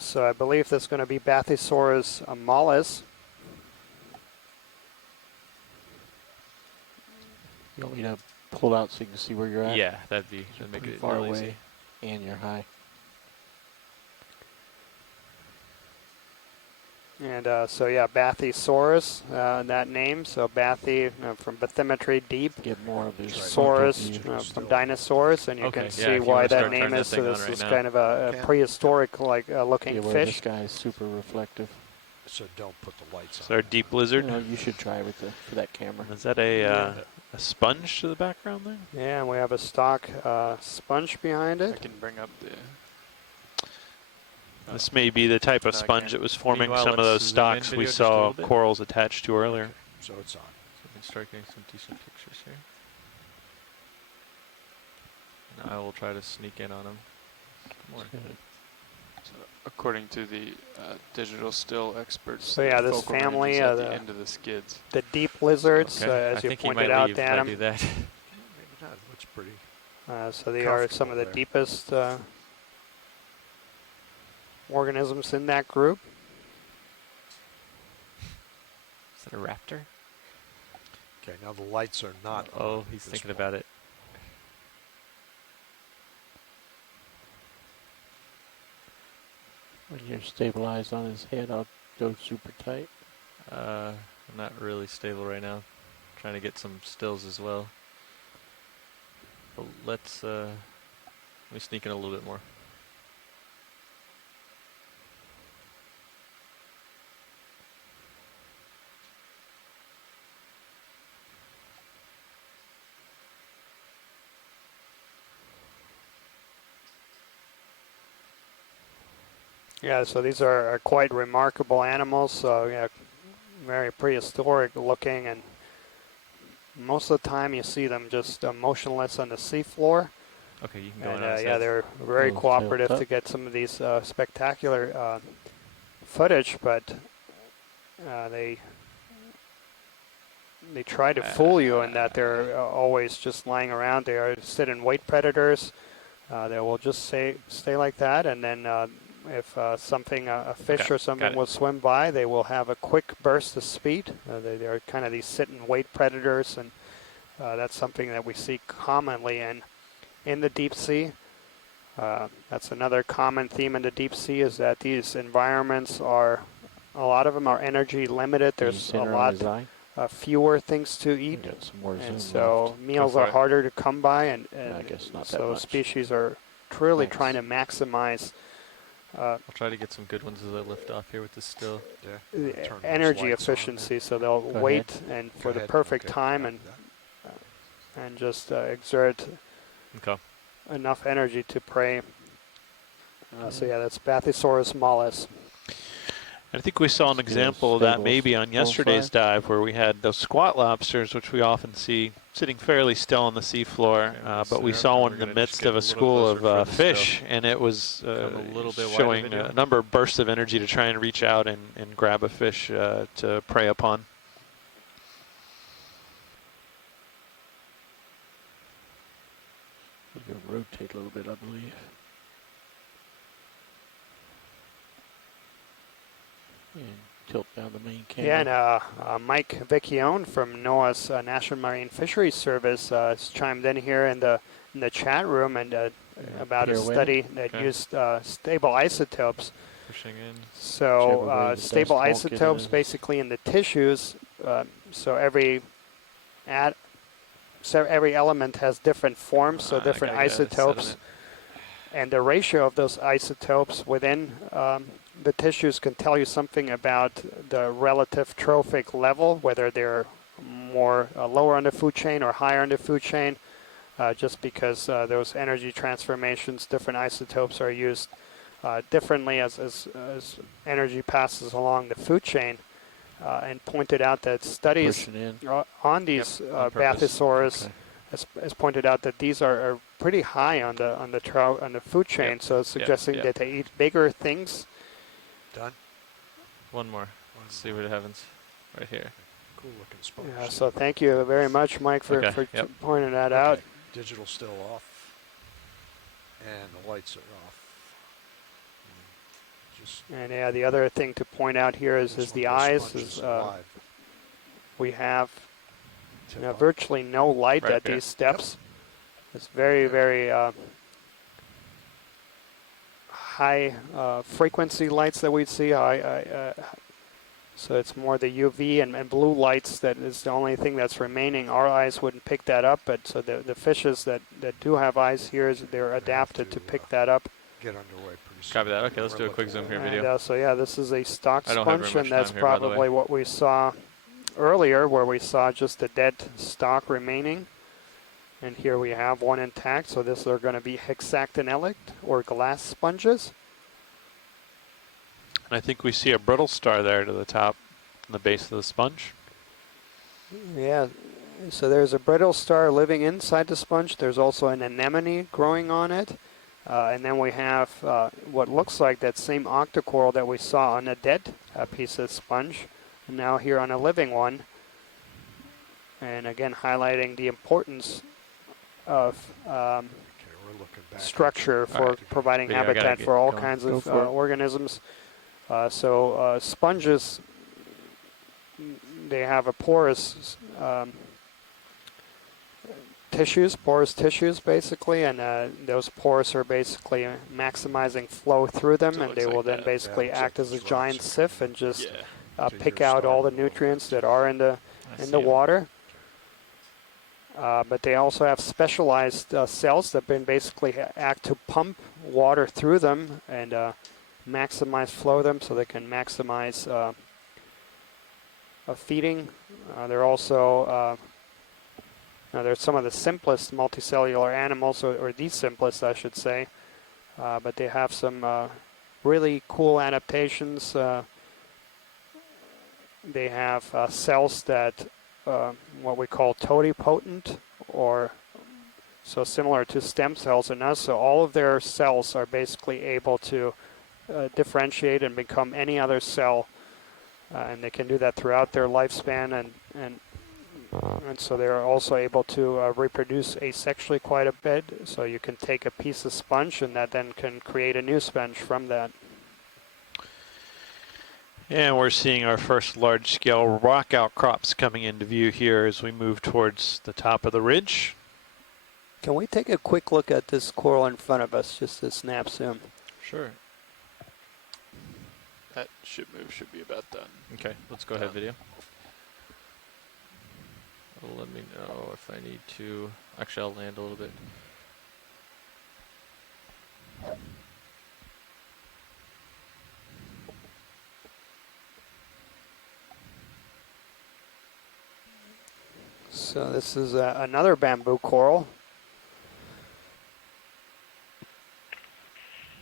So I believe that's going to be Bathysaurus mollis. You want me to pull out so you can see where you're at? Yeah, that'd make Pretty it far real away, easy. and you're high. And so yeah, Bathysaurus, that name. So Bathy from bathymetry, deep. Get more of these. Saurus front view. from dinosaurs, and you Okay, can yeah, see if you why wanna that start name turning is. that So thing this on is right kind of a Okay. prehistoric looking Yeah, where fish. this guy is super reflective. So don't put the lights Is on. there a deep lizard? You know, you should try with for that camera. Is that a sponge to the background there? Yeah, and we have a stock sponge behind I it. can bring up the. This may be the type of No, I sponge can't. that was forming Meanwhile, some of let's those zoom in stocks video we just a saw little bit. corals attached to earlier. So it's on. So we can start getting some decent pictures here. And I will try to sneak in on him. Come on. So according to the digital still experts, So yeah, the this focal range family, is at the- the end of the skids. The deep lizards, Okay, I as you think he pointed might out, leave if I Adam. do that. Maybe not. It looks pretty. So they are some of the Comfortable there. deepest organisms in that group. Is that a raptor? Okay, now the lights are not on. Oh, he's this thinking one. about it. When you're stabilized on his head, I'll go super tight. I'm not really stable right now. Trying to get some stills as well. But let me sneak in a little bit more. Yeah, so these are quite remarkable animals. So yeah, very prehistoric looking, and most of the time you see them just motionless on the seafloor. Okay, you can go And on. yeah, they're very Little cooperative tilt to up. get some of these spectacular footage, but they try to fool you in that they're always just lying around. They are sit-and-wait predators. They will just stay like that, and then if something, a fish Okay, or something got it. will swim by, they will have a quick burst of speed. They are kind of these sit-and-wait predators, and that's something that we see commonly in the deep sea. That's another common theme in the deep sea, is that these environments are, a lot of them are energy limited. Can you There's a center on lot his eye? fewer things to We eat, got some more zoom and so left. meals for are it. harder to come by, and I guess not that so much. species are truly Thanks. trying to maximize I'll try to get some good ones as I lift off here with this still. Yeah. the Turn those energy lights on efficiency. So they'll Go wait and there. for Go the ahead. perfect Okay, time copy that. and just exert Okay. enough energy to prey. So yeah, that's Bathysaurus mollis. I think we saw an Let's do a example of that stable maybe on yesterday's 4-5. dive where we had those squat lobsters, which we often see sitting fairly still on the seafloor, Okay, I'm but we gonna saw sit one up, in and the we're gonna just midst get of a a little school closer of for the fish, and it was Come a little bit wider showing video. a number of bursts of energy to try and reach out and grab a fish to prey upon. We're going to rotate a little bit, I believe. And tilt down the main camera. Yeah, and Mike Vecchione from NOAA's National Marine Fisheries Service has chimed in here in the chat room and about a Pirouette. study that Okay. used stable isotopes. Pushing in. So Whichever way the stable best honk it isotopes is. basically in the tissues. So every element has different forms, so I different gotta get isotopes, sediment. and the ratio of those isotopes within the tissues can tell you something about the relative trophic level, whether they're more lower on the food chain or higher on the food chain, just because those energy transformations, different isotopes are used differently as energy passes along the food chain, and pointed out that studies Pushing in. on these on purpose. Bathysaurus Okay. has pointed out that these are pretty high on the food chain, Yep. so it's suggesting yep. that they eat bigger things. Done. One more. Let's see what happens. Right here. Cool looking sponge. Yeah, so thank you very much, Mike, for Okay, yep. pointing that Okay. out. Digital still off. And the lights are off. Just And yeah, the other thing to point out here is this the one of those eyes. sponges Is alive. we have Tip up. virtually no light Right at here. these steps. It's very, very high frequency lights that we see. So it's more the UV and blue lights that is the only thing that's remaining. Our eyes wouldn't pick that up, but so the fishes that do have eyes here, they're adapted to pick that up. Get underway pretty soon. Copy that. Okay, let's We're do a looking quick zoom at here it. video. And so yeah, this is a stock I don't have sponge, very and much that's time here, by the way. probably what we saw earlier, where we saw just the dead stock remaining. And here we have one intact, so this are going to be hexactinellate or glass sponges. And I think we see a brittle star there to the top, in the base of the sponge. Yeah, so there's a brittle star living inside the sponge. There's also an anemone growing on it. And then we have what looks like that same Octa Coral that we saw on a dead piece of sponge, and now here on a living one. And again, highlighting the importance of Okay, we're looking back. structure for right. providing Video, I gotta habitat get for all going. kinds Go of for it. organisms. So sponges, they have a porous porous tissues basically, and those pores are basically maximizing flow through them, So it and they looks will like then that. basically Yeah, it looks act like as a those giant rocks are sieve coming and just Yeah. So pick you're out all the starting a little nutrients bit. that are in the I see the 'em. water. But they also have specialized cells that can basically act to pump water through them and maximize flow them, so they can maximize feeding. They're also they're some of the simplest multicellular animals, or the simplest, I should say. But they have some really cool adaptations. They have cells that what we call totipotent, or so similar to stem cells in us. So all of their cells are basically able to differentiate and become any other cell, and they can do that throughout their lifespan, and so they're also able to reproduce asexually quite a bit. So you can take a piece of sponge and that then can create a new sponge from that. And we're seeing our first large-scale rock outcrops coming into view here as we move towards the top of the ridge. Can we take a quick look at this coral in front of us, just to snap zoom? Sure. That should be about done. Okay, let's go ahead, video. Let me know if I need to. Actually, I'll land a little bit. So this is another bamboo coral.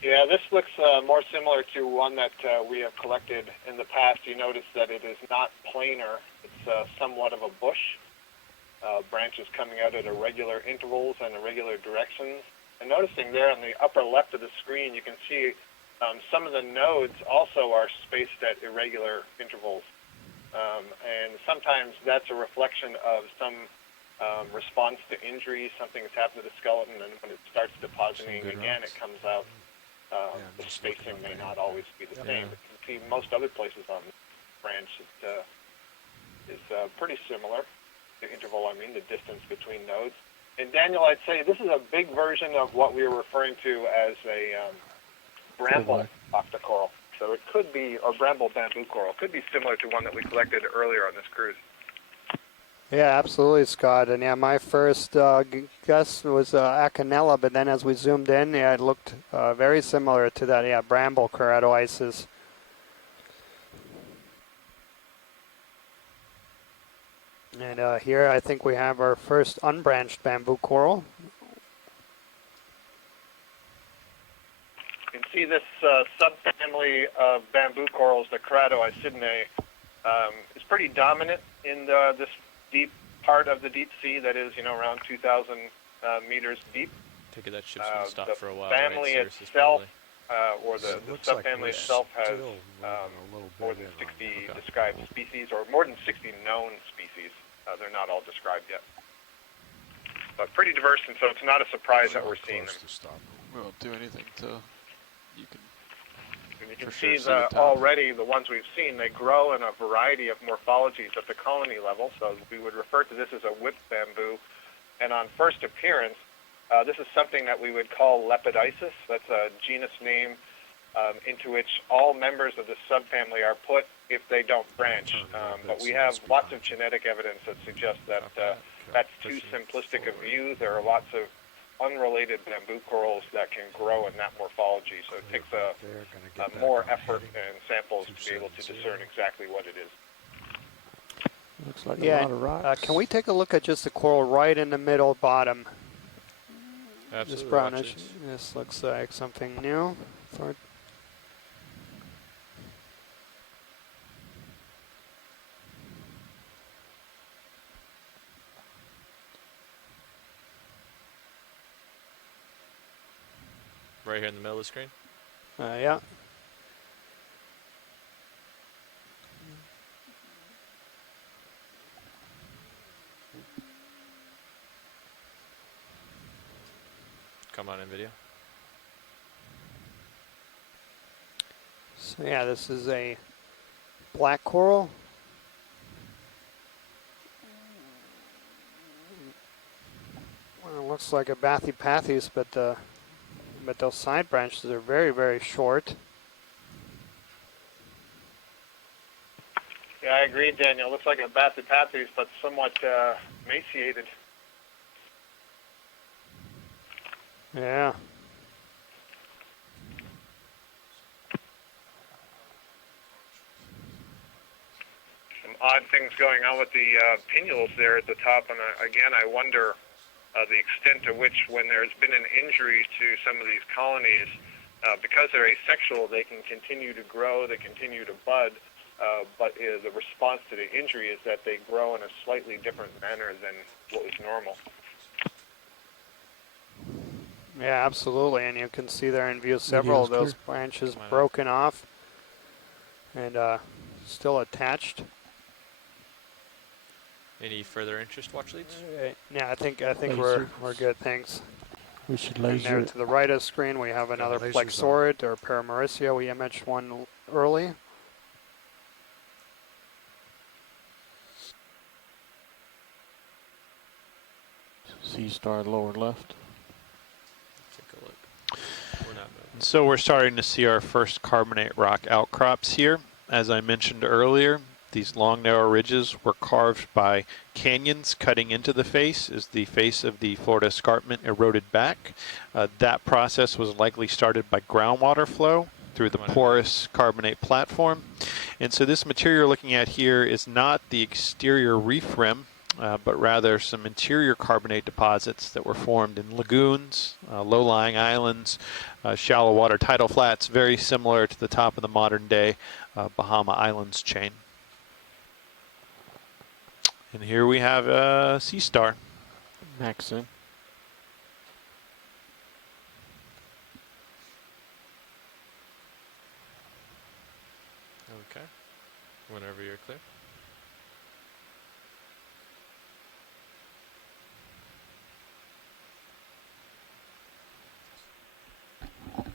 Yeah, this looks more similar to one that we have collected in the past. You notice that it is not planar. It's somewhat of a bush. Branches coming out at irregular intervals and irregular directions. And noticing there on the upper left of the screen, you can see some of the nodes also are spaced at irregular intervals. And sometimes that's a reflection of some response to injury. Something has happened to the skeleton, and when it starts depositing again, it comes out. The spacing may not always be the same. But you can see most other places on the branch it is pretty similar. The interval, I mean, the distance between nodes. And Daniel, I'd say this is a big version of what we were referring to as a bramble Octa Coral. So it could be, or bramble bamboo coral, could be similar to one that we collected earlier on this cruise. Yeah, absolutely, Scott. And yeah, my first guess was Acanella, but then as we zoomed in, yeah, it looked very similar to that, yeah, bramble keratoisis. And here I think we have our first unbranched bamboo coral. You can see this subfamily of bamboo corals, the Keratoicidinae, is pretty dominant in this deep part of the deep sea that is, around 2,000 meters deep. Take it that ship's been stopped for a while. The family right? itself, or the Like subfamily we're itself, has still moving a little more bit than in on 60 described species, or more than 60 known species. They're not all described yet. But pretty diverse, and so it's not a surprise that we're seeing them. close to stop. We won't do anything till you can. And you can For sure see see the top. already the ones we've seen, they grow in a variety of morphologies at the colony level. So we would refer to this as a whip bamboo. And on first appearance, this is something that we would call Lepidisis. That's a genus name into which all members of the subfamily are put if they don't branch. But we have lots of genetic evidence that suggests that that's too simplistic a view. There are lots of unrelated bamboo corals that can grow in that morphology. So it takes more effort and samples to be able to discern exactly what it is. Looks like Yeah, a lot of rocks. can we take a look at just the coral right in the middle bottom? Absolutely. This watch brownish. this. This looks like something new. Right here in the middle of the screen. Yeah. Come on in video. So yeah, this is a black coral. Well, it looks like a Bathypathes, but those side branches are very, very short. Yeah, I agree, Daniel. Looks like a Bathypathes, but somewhat emaciated. Yeah. Some odd things going on with the pinnules there at the top, and again, I wonder the extent to which, when there's been an injury to some of these colonies, Because they're asexual, they can continue to grow, they continue to bud, but the response to the injury is that they grow in a slightly different manner than what was normal. Yeah, absolutely, and you can see there in view several of those branches broken off and still attached. Any further interest, watch leads? Yeah, I think we're good. Thanks. We should And laser there it. to the right of the screen, we have another Plexaurid or Paramaricia. We imaged one early. Sea star lower left. Take a look. We're not moving. So we're starting to see our first carbonate rock outcrops here. As I mentioned earlier, these long narrow ridges were carved by canyons cutting into the face as the face of the Florida Escarpment eroded back. That process was likely started by groundwater flow through the porous carbonate platform. And so this material you're looking at here is not the exterior reef rim, but rather some interior carbonate deposits that were formed in lagoons, low-lying islands, shallow water tidal flats, very similar to the top of the modern day Bahama Islands chain. And here we have a sea star. Max in. Okay. Whenever you're clear. Let's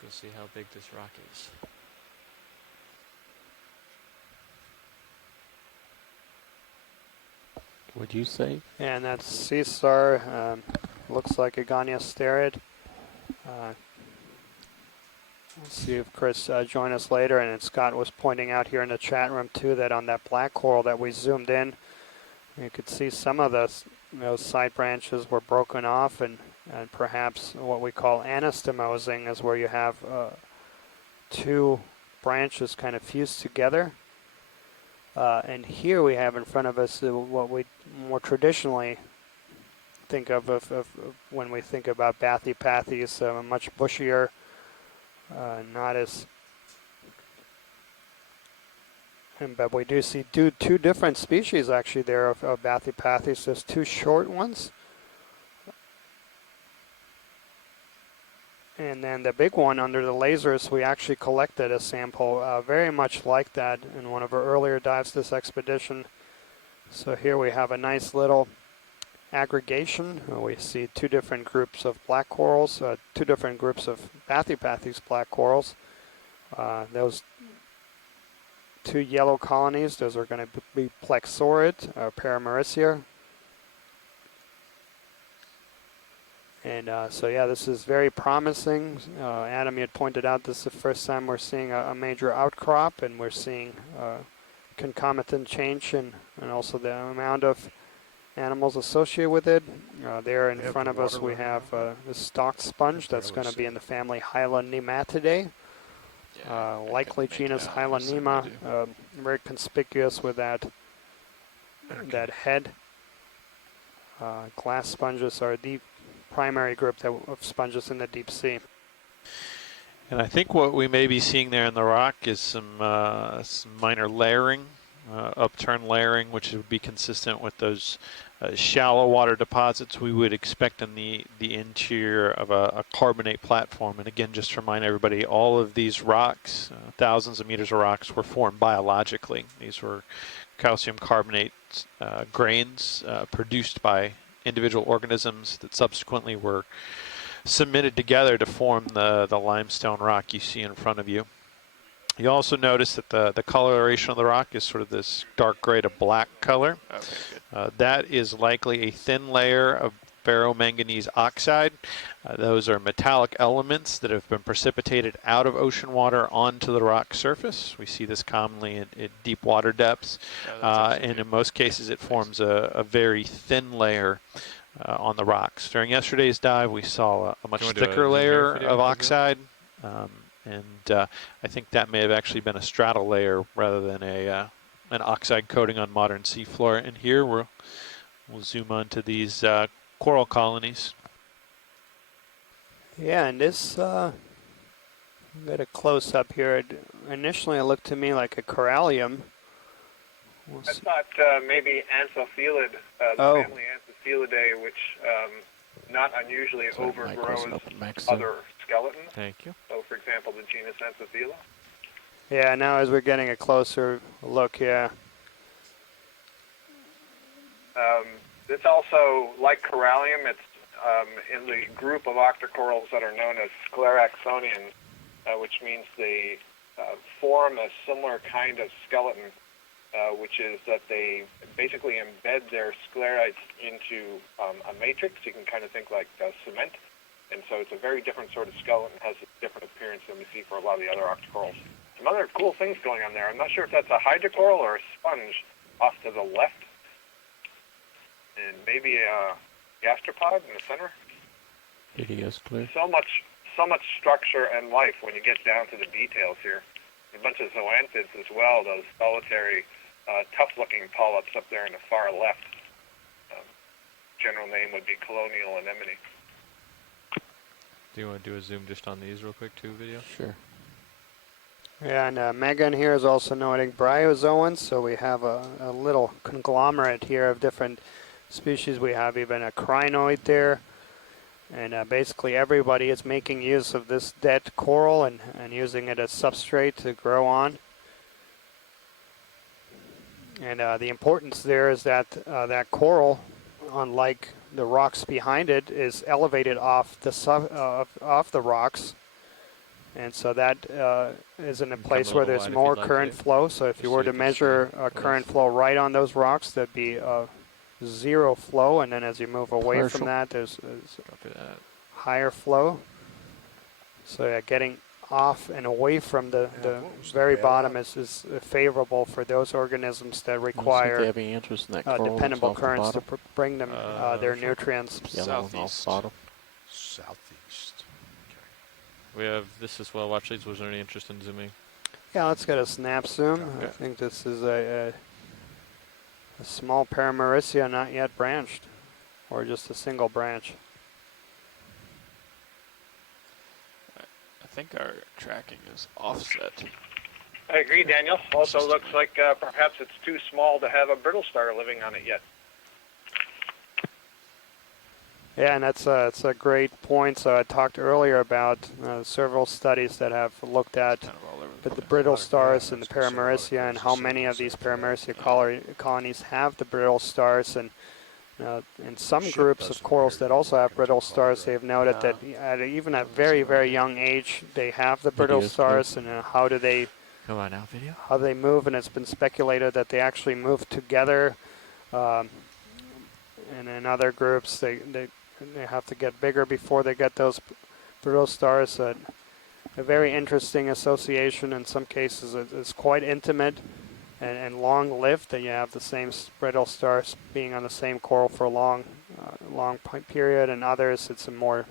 go see how big this rock is. What'd you say? And that's sea star. Looks like a Goniasterid. Let's see if Chris join us later. And Scott was pointing out here in the chat room too that on that black coral that we zoomed in, you could see some of those side branches were broken off, and perhaps what we call anastomosing is where you have two branches kind of fused together. And here we have in front of us what we more traditionally think of when we think about bathypathes, much bushier, not as. But we do see two different species actually there of bathypathes. There's two short ones. And then the big one under the lasers, we actually collected a sample very much like that in one of our earlier dives this expedition. So here we have a nice little aggregation. We see two different groups of black corals, two different groups of bathypathes black corals. Those two yellow colonies, those are going to be Plexaurid, Paramaricia. And so yeah, this is very promising. Adam, you had pointed out this is the first time we're seeing a major outcrop, and we're seeing concomitant change and also the amount of animals associated with it. There in front of us we have this stalked sponge that's going to be in the family Hylonematidae. Likely genus Hylonema, very conspicuous with that head. Glass sponges are the primary group of sponges in the deep sea. And I think what we may be seeing there in the rock is some minor layering, upturn layering, which would be consistent with those shallow water deposits we would expect in the interior of a carbonate platform. And again, just to remind everybody, all of these rocks, thousands of meters of rocks, were formed biologically. These were calcium carbonate grains produced by individual organisms that subsequently were submitted together to form the limestone rock you see in front of you. You also notice that the coloration of the rock is sort of this dark gray to black color. Okay, good. That is likely a thin layer of ferromanganese oxide. Those are metallic elements that have been precipitated out of ocean water onto the rock surface. We see this commonly at deep water depths, and in most cases it forms a very thin layer on the rocks. During yesterday's dive we saw a much thicker layer of oxide, and I think that may have actually been a stratal layer rather than an oxide coating on modern seafloor. And here we'll zoom on to these coral colonies. Yeah, and this, get a close up here. Initially, it looked to me like a corallium. We'll I see. thought maybe Anthophilid, the Oh. family Anthophilidae, which not unusually So it might close overgrows up and max them. other skeletons. Thank you. So, for example, the genus Anthophila. Yeah, now as we're getting a closer look, yeah. It's also, like corallium, it's in the group of Octa Corals that are known as scleraxonians, which means they form a similar kind of skeleton, which is that they basically embed their sclerites into a matrix. You can kind of think like cement. And so it's a very different sort of skeleton, has a different appearance than we see for a lot of the other Octa Corals. Some other cool things going on there. I'm not sure if that's a hydrocoral or a sponge off to the left. And maybe a gastropod in the center. Video's clear. So much structure and life when you get down to the details here. A bunch of zoanthids as well, those solitary, tough-looking polyps up there in the far left. General name would be colonial anemone. Do you want to do a zoom just on these real quick too, video? Sure. Yeah, and Megan here is also noting bryozoans, so we have a little conglomerate here of different species. We have even a crinoid there, and basically everybody is making use of this dead coral and using it as substrate to grow on. And the importance there is that that coral, unlike the rocks behind it, is elevated off the rocks. And so that is in a place where there's more current flow. So if you were to measure a current flow right on those rocks, that'd be zero flow. And then as you move away from that, there's higher flow. So yeah, getting off and away from the very bottom is favorable for those organisms that require They have any interest in that coral dependable that's off the currents to bottom? bring them their nutrients. Yellow one off bottom. Southeast. We have this as well. Watch these. Was there any interest in zooming? Yeah, let's get a snap zoom. I think this is a small Paramaricia not yet branched, or just a single branch. I think our tracking is offset. I agree, Daniel. Also looks like perhaps it's too small to have a brittle star living on it yet. Yeah, and that's a great point. So I talked earlier about several studies that have looked at Kind of all over the place. brittle stars and the Paramaricia, and how many of these Paramaricia colonies have the brittle stars. And in some groups of corals that also have brittle stars, they've noted that even at very, very young age, they have the brittle stars. And how do they Come on now, video. how they move? And it's been speculated that they actually move together. And in other groups, they have to get bigger before they get those brittle stars. A very interesting association. In some cases, it's quite intimate and long-lived, that you have the same brittle stars being on the same coral for a long period. And others, it's a more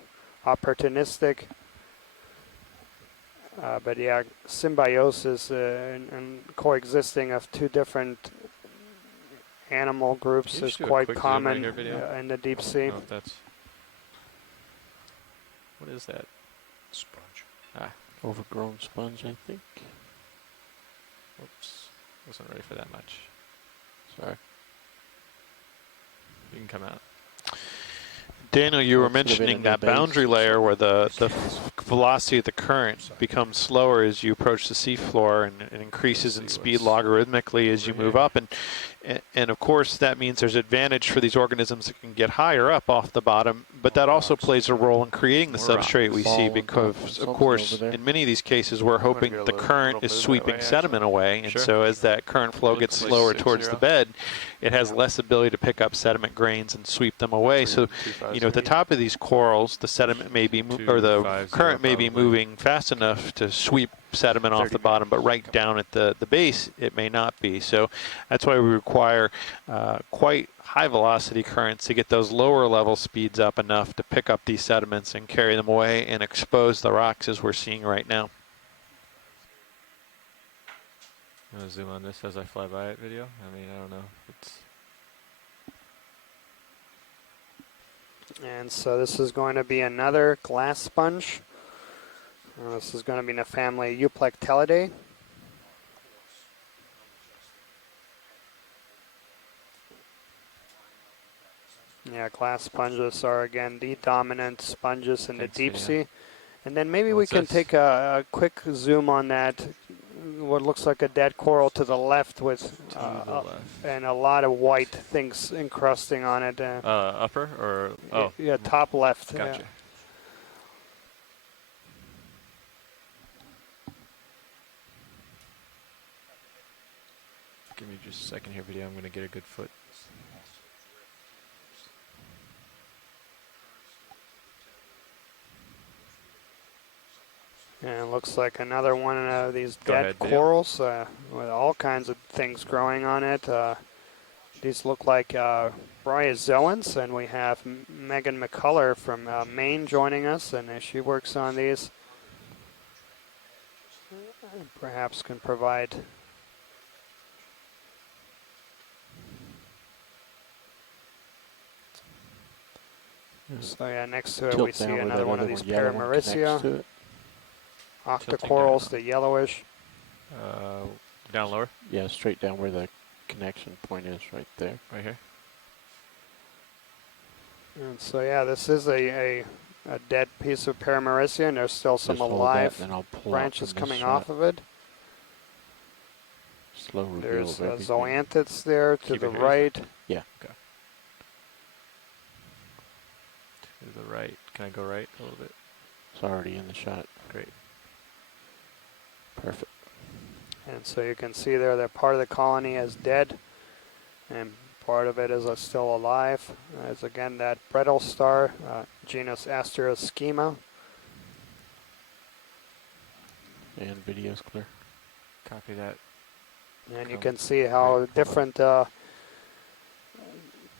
opportunistic. But yeah, symbiosis and coexisting of two different animal groups is quite common in the deep sea. No, that's what is that? Sponge. Overgrown sponge, I think. Whoops, wasn't ready for that much. Sorry. You can come out. Daniel, you were Looks to have been mentioning in that the base. boundary layer where the velocity of the current becomes slower as you approach the seafloor, and it increases in speed logarithmically as you move up. And of course, that means there's advantage for these organisms that can get higher up off the bottom, but that also plays a role in creating the substrate we see, because, of course, in many of these cases, we're hoping the current is sweeping sediment away, and so as that current flow gets slower towards the bed, it has less ability to pick up sediment grains and sweep them away. So, at the top of these corals, the sediment may be, or the current may be moving fast enough to sweep sediment off the bottom, but right down at the base, it may not be. So that's why we require quite high velocity currents to get those lower level speeds up enough to pick up these sediments and carry them away and expose the rocks as we're seeing right now. I'm gonna zoom on this as I fly by it, video. I mean, I don't know. It's And so this is going to be another glass sponge. This is going to be in the family Euplectellidae. Yeah, glass sponges are again the dominant sponges in the deep sea. And then maybe we can take a quick zoom on that, what looks like a dead coral to the left with and a lot of white things encrusting on it. Upper or yeah, top left. Gotcha. Yeah. Give me just a second here, video. I'm going to get a good foot. And it looks like another one of these dead corals with all kinds of things growing on it. These look like bryozoans, and we have Megan McCullough from Maine joining us, and she works on these. Perhaps can provide so yeah, next to it we see another one of these Paramaricia. Octa Corals, the yellowish. Down lower? Yeah, straight down where the connection point is, right there. Right here? And so yeah, this is a dead piece of Paramaricia, and there's still some alive branches coming off of it. Slow reveal. There's zoanthids there to the right. Yeah. Okay. To the right. Can I go right a little bit? It's already in the shot. Great. Perfect. And so you can see there that part of the colony is dead, and part of it is still alive. It's again that brittle star, genus Asteroschema. And video's clear. Copy that. And you can see how different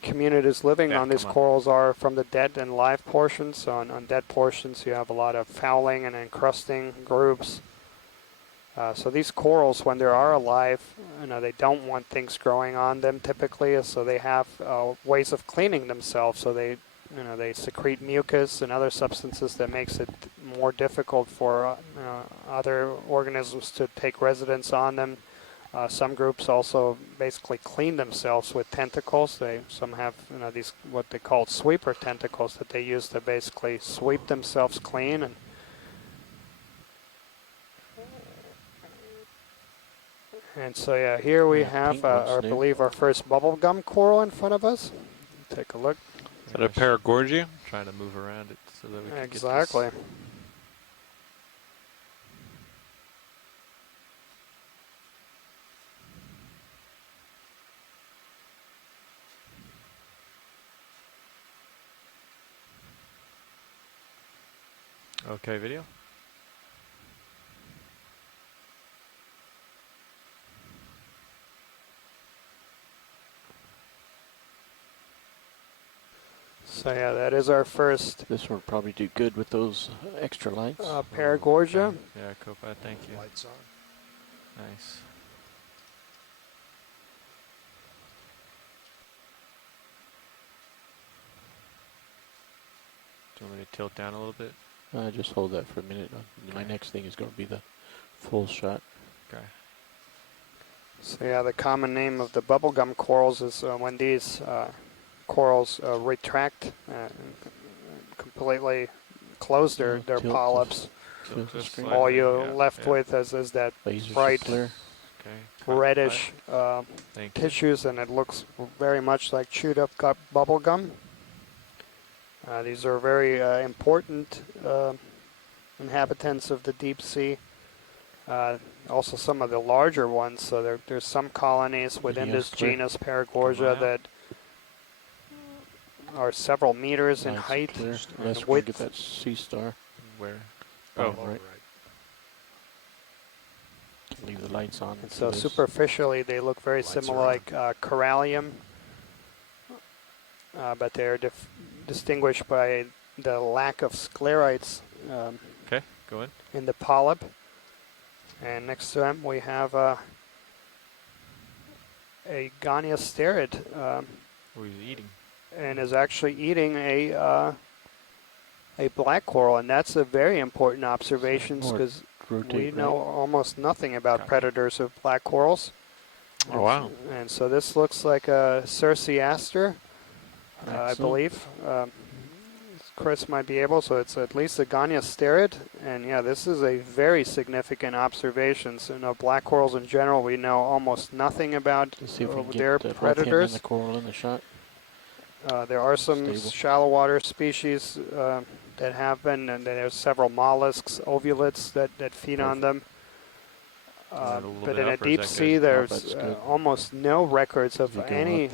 communities living on these corals are from the dead and live portions. So on dead portions you have a lot of fouling and encrusting groups. So these corals, when they are alive, they don't want things growing on them typically, so they have ways of cleaning themselves. So they secrete mucus and other substances that makes it more difficult for other organisms to take residence on them. Some groups also basically clean themselves with tentacles. Some have these what they call sweeper tentacles that they use to basically sweep themselves clean. And so yeah, here we have, I believe, our first bubblegum coral in front of us. Take a look. Is that a Paragorgia? Trying to move around it so that we can exactly. Get this. Okay, video. So yeah, that is our first. This one will probably do good with those extra lights. Paragorgia. Okay. Yeah, Copa, thank you. Lights on. Nice. Do you want me to tilt down a little bit? Just hold that for a minute. My next thing is going to be the full shot. Okay. So yeah, the common name of the bubblegum corals is when these corals retract completely close their polyps. All you're left with is that bright reddish tissues, and it looks very much like chewed up bubble gum. These are very important inhabitants of the deep sea. Also some of the larger ones, so there's some colonies within this genus Paragorgia that are several meters in height and width. Get that sea star. Where? Oh, right. Leave the lights on. And so superficially they look very similar like corallium, but they're distinguished by the lack of sclerites okay, go in the polyp. And next to them we have a Goniasterid. What are you eating? and is actually eating a black coral, and that's a very important observation because we know almost nothing about predators of black corals. Oh, wow. And so this looks like a Cerciaster, I believe. Chris might be able, so it's at least a Goniasterid, and yeah, this is a very significant observation. So, black corals in general, we know almost nothing about their predators. The coral in the shot. There are some shallow water species that have been, and there's several mollusks, ovulates that feed on them. But in a deep sea, there's almost no records of anything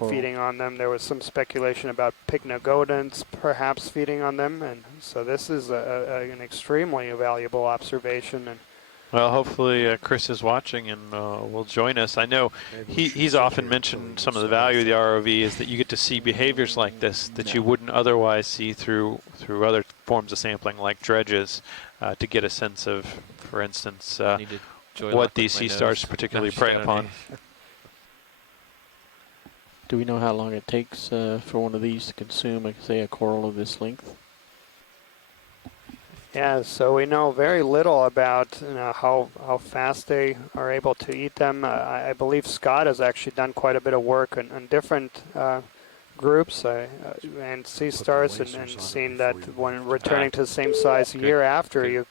feeding on them. There was some speculation about pycnogodonts perhaps feeding on them, and so this is an extremely valuable observation. And well, hopefully Chris is watching and will join us. I know he's often mentioned some of the value of the ROV is that you get to see behaviors like this that you wouldn't otherwise see through other forms of sampling like dredges to get a sense of, for instance, what these sea stars particularly prey upon. Do we know how long it takes for one of these to consume, say, a coral of this length? Yeah, so we know very little about how fast they are able to eat them. I believe Scott has actually done quite a bit of work on different groups and sea stars and seen that when returning to the same size a year after, you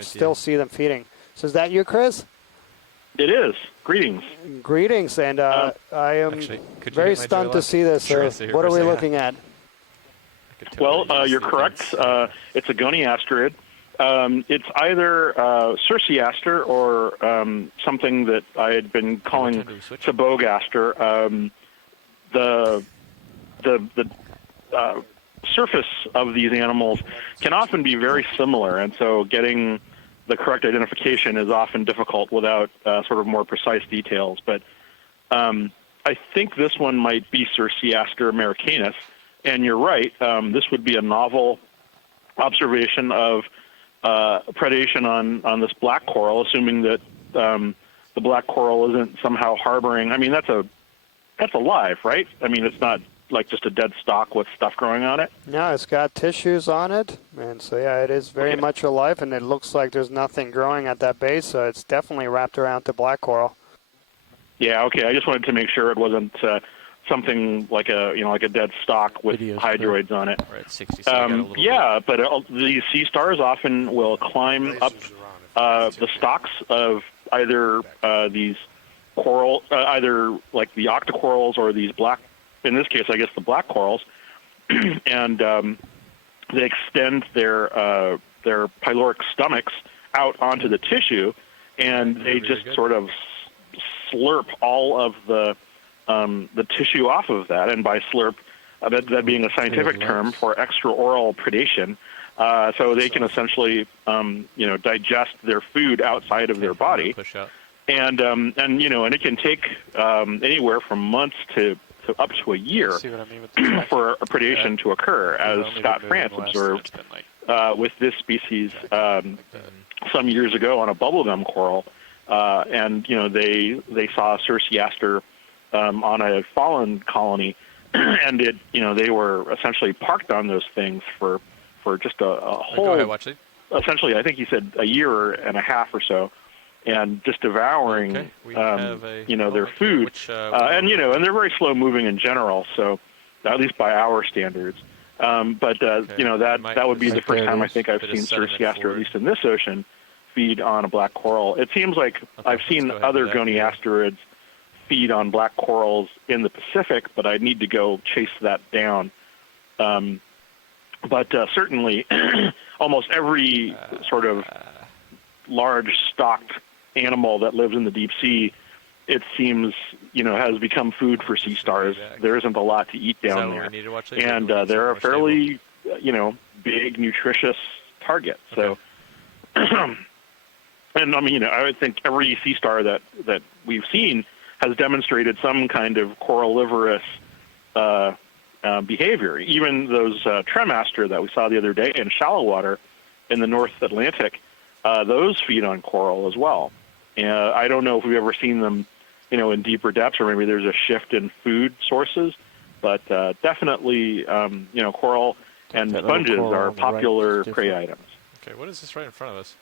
still see them feeding. So is that you, Chris? It is. Greetings. Greetings, and I am very stunned to see this. What are we looking at? Well, you're correct. It's a goniasterid. It's either Cerciaster or something that I had been calling Sabogaster. The surface of these animals can often be very similar, and so getting the correct identification is often difficult without sort of more precise details. But I think this one might be Cerciaster americanus. And you're right, this would be a novel observation of predation on this black coral, assuming that the black coral isn't somehow harboring. I mean, that's alive, right? I mean, it's not like just a dead stalk with stuff growing on it. No, it's got tissues on it, and so yeah, it is very much alive, and it looks like there's nothing growing at that base, so it's definitely wrapped around the black coral. Yeah, okay. I just wanted to make sure it wasn't something like a dead stalk with hydroids on it. Right, 60. So yeah, but these sea stars often will climb up the stalks of either these coral, either like the Octa Corals or these black. In this case, I guess the black corals, and they extend their pyloric stomachs out onto the tissue, and they just sort of slurp all of the tissue off of that. And by slurp, that being a scientific term for extraoral predation, so they can essentially digest their food outside of their body, and it can take anywhere from months to up to a year for a predation to occur, as Scott France observed with this species some years ago on a bubblegum coral, and they saw Cerciaster on a fallen colony, and they were essentially parked on those things for just a whole, essentially, I think he said a year and a half or so, and just devouring, their food, and they're very slow moving in general, so at least by our standards. That would be the first time I think I've seen Cerciaster, at least in this ocean, feed on a black coral. It seems like I've seen other goniasterids feed on black corals in the Pacific, but I need to go chase that down. But certainly, almost every sort of large stocked animal that lives in the deep sea, it seems, has become food for sea stars. There isn't a lot to eat down there, and they're a fairly, big, nutritious target. So, and I mean, I would think every sea star that we've seen has demonstrated some kind of coralivorous behavior. Even those Tremaster that we saw the other day in shallow water in the North Atlantic, those feed on coral as well. I don't know if we've ever seen them, in deeper depths, or maybe there's a shift in food sources. But definitely, coral and That little sponges coral are on the right popular is prey different. items. Okay, what is this right in front of us?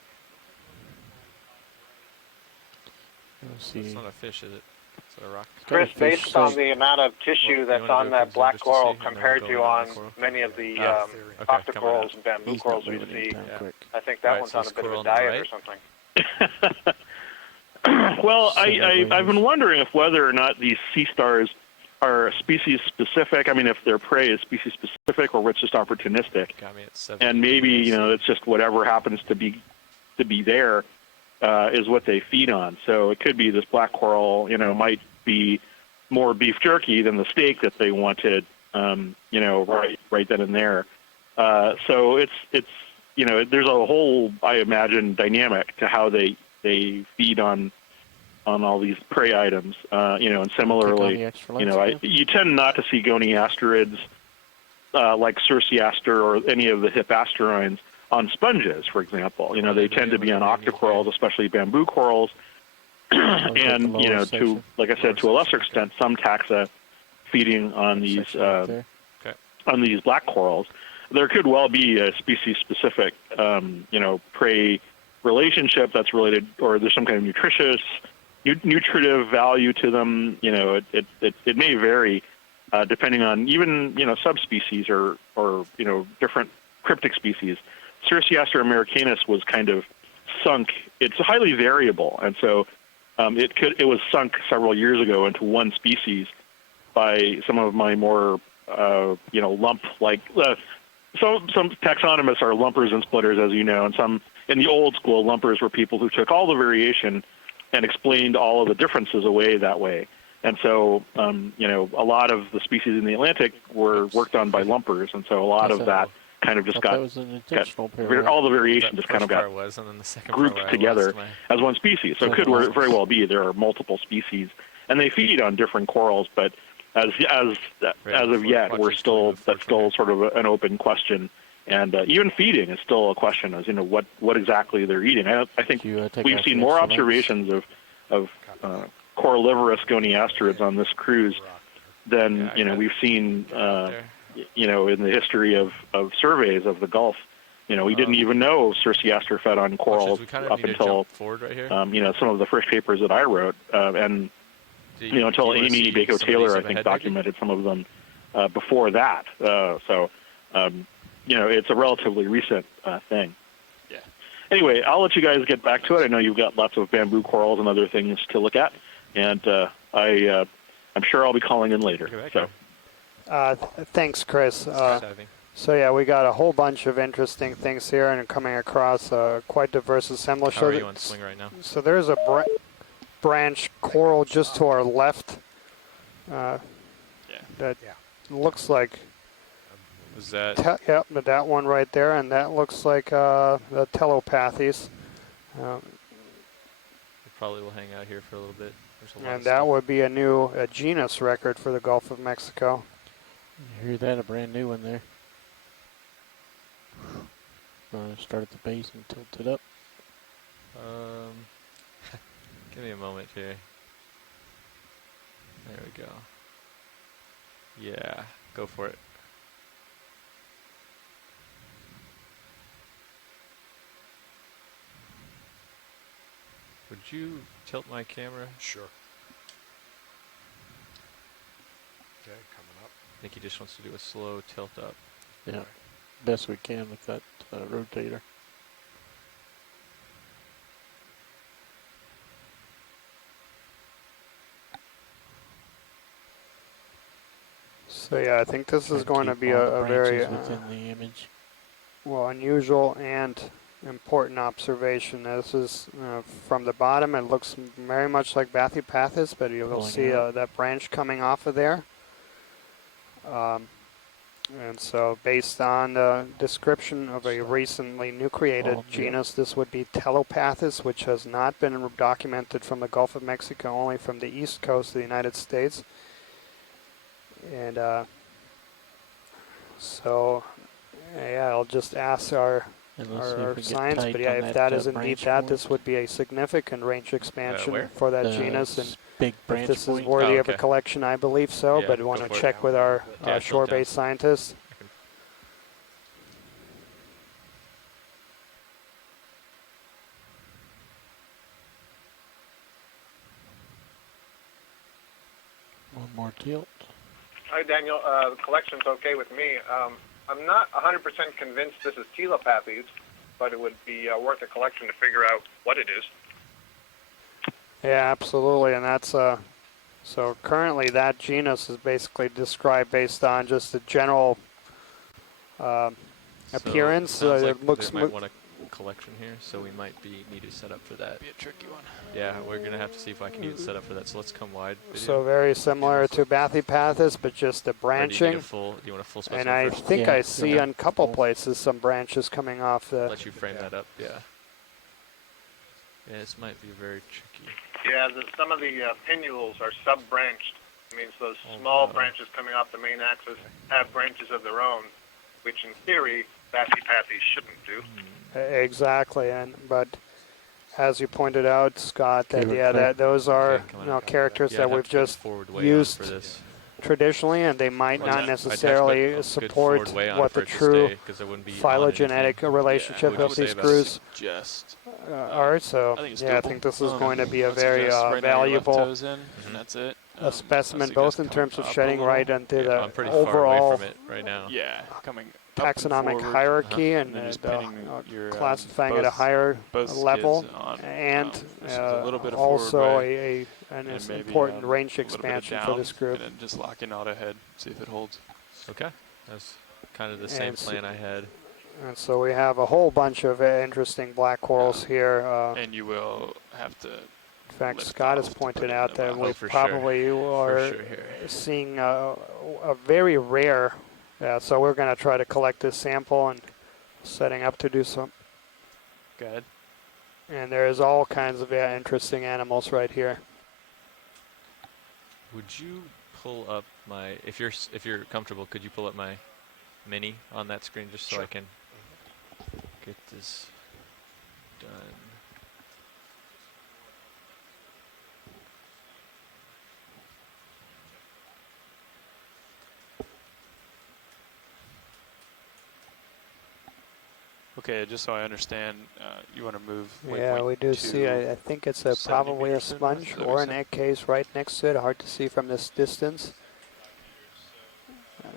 Let's see. It's not a fish, is it? Is it a rock? Chris, Got a fish based on shape. the amount of tissue Well, you that's wanna on do a that quick black zoom just to coral see, and then compared we'll to go on the coral? many of the Okay, octa coming corals up. and bamboo He's corals not we moving see, anytime quick. I think that Alright, one's so on a this bit of a coral on the diet right? or something. Well, Semi-lasers. I've been wondering if whether or not these sea stars are species specific. I mean, if their prey is species specific or it's just opportunistic. Got me at 7. And maybe it's just whatever happens to be there is what they feed on. So it could be this black coral, might be more beef jerky than the steak that they wanted, right then and there. So it's there's a whole, I imagine, dynamic to how they feed on all these prey items. And similarly, the extra lights you tend not to see goniasterids like Cerciaster or any of the hippasteroins on sponges, for example. They tend to be on octa corals, especially bamboo corals, and to, like I said, to a lesser extent, some taxa feeding on these on these black corals. There could well be a species-specific, prey relationship that's related, or there's some kind of nutritive value to them. It may vary depending on even subspecies or different cryptic species. Cerciaster americanus was kind of sunk. It's highly variable, and so it was sunk several years ago into one species by some of my more lump like. Some taxonomists are lumpers and splitters, as you know, and some in the old school lumpers were people who took all the variation and explained all of the differences away that way. And so, a lot of the species in the Atlantic were worked on by lumpers, and so a lot of that kind of just got all the variation just kind of got grouped together as one species. So it could very well be there are multiple species, and they feed on different corals, but as of yet, that's still sort of an open question. And even feeding is still a question, as what exactly they're eating. I think we've seen more observations of coralivorous goniasterids on this cruise than we've seen in the history of surveys of the Gulf. We didn't even know Cerciaster fed on corals up until some of the first papers that I wrote, and until Amy Bako-Taylor, I think, documented some of them before that. It's a relatively recent thing. Yeah. Anyway, I'll let you guys get back to it. I know you've got lots of bamboo corals and other things to look at, and I'm sure I'll be calling in later. Thanks, Chris. So yeah, we got a whole bunch of interesting things here, and coming across quite diverse assemblage. How are you on swing right now? So there's a branch coral just to our left that looks like. Was that? Yep, that one right there, and that looks like the telepathies. We probably will hang out here for a little bit. And that would be a new genus record for the Gulf of Mexico. You hear that? A brand new one there. Start at the base and tilt it up. Give me a moment here. There we go. Yeah, go for it. Would you tilt my camera? Sure. Okay, coming up. I think he just wants to do a slow tilt up. Yeah, best we can with that rotator. So yeah, I think this is going to be a very within the image. Unusual and important observation. This is from the bottom. It looks very much like Bathypathis, but you will see that branch coming off of there. And so based on the description of a recently new created genus, this would be Telopathis, which has not been documented from the Gulf of Mexico, only from the east coast of the United States. And so, yeah, I'll just ask our And let's see if our we get science. tight But yeah, on if that is branch indeed that, point. this would be a significant range expansion where? for that The genus. And big if branch this is point. worthy Oh, of a okay. collection, I believe so. Yeah, But we want go to for it. check with our Yeah, it's still shore-based scientists. One more tilt. Hi, Daniel. The collection's okay with me. I'm not 100% convinced this is telepathes, but it would be worth a collection to figure out what it is. Yeah, absolutely, and that's so currently that genus is basically described based on just the general appearance. So it sounds like it looks they might want a collection here, so we might need to set up for that. Be a tricky one. Yeah, we're gonna have to see if I can even set up for that. So let's come wide. Video. so very similar to Bathypathus, but just the Or do you branching. need a full? Do you want a full specimen And I first? think Yeah, I see yeah. on a couple places some branches coming off the. Let you frame that up. Yeah. Yeah, this might be very tricky. Yeah, some of the pinnules are sub-branched. It means those Oh, small wow. branches coming off the main axis have branches of their own, which in theory, Bathypathes shouldn't do. Exactly, but as you pointed out, Scott, that Okay, yeah, we're clear. Okay, those are come on. characters Yeah, that I'd have we've to get a just forward way on used for this. traditionally, and they might What's not that? necessarily I'd have to put a good support forward way on what for the it to true stay, 'cause it wouldn't be on phylogenetic anything. relationship What would of you say these about screws Suggest. are. So I think it's yeah, I doable. think this is going to be a I'd very suggest right now you left valuable toes in, and that's it. a specimen, both in terms of shedding right into Yeah, the I'm pretty far overall away from it right now. Yeah, coming up and taxonomic forward, hierarchy and then just pinning your classifying at a both higher level, level, on, and this is a little bit of also forward way, an and maybe, important range a little bit of expansion for down, this group. and then just locking out ahead, see if it holds. Okay, that's kind of the same And so- plan I had. And so we have a whole bunch of interesting black corals here. And you will have to. In fact, lift Scott has off to pointed put it in out the that bottom. we for probably For are sure here. seeing a very rare. So we're going to try to collect this sample and setting up to do so. Go ahead. And there's all kinds of interesting animals right here. Would you pull up my, if you're comfortable, could you pull up my mini on that screen just so I can get this done? Okay, just so I understand, you want to move. Yeah, waypoint we do to see. I think it's 70 probably a meters in, sponge is that what or you an said? egg case right next to it. Hard to see from this distance. Well,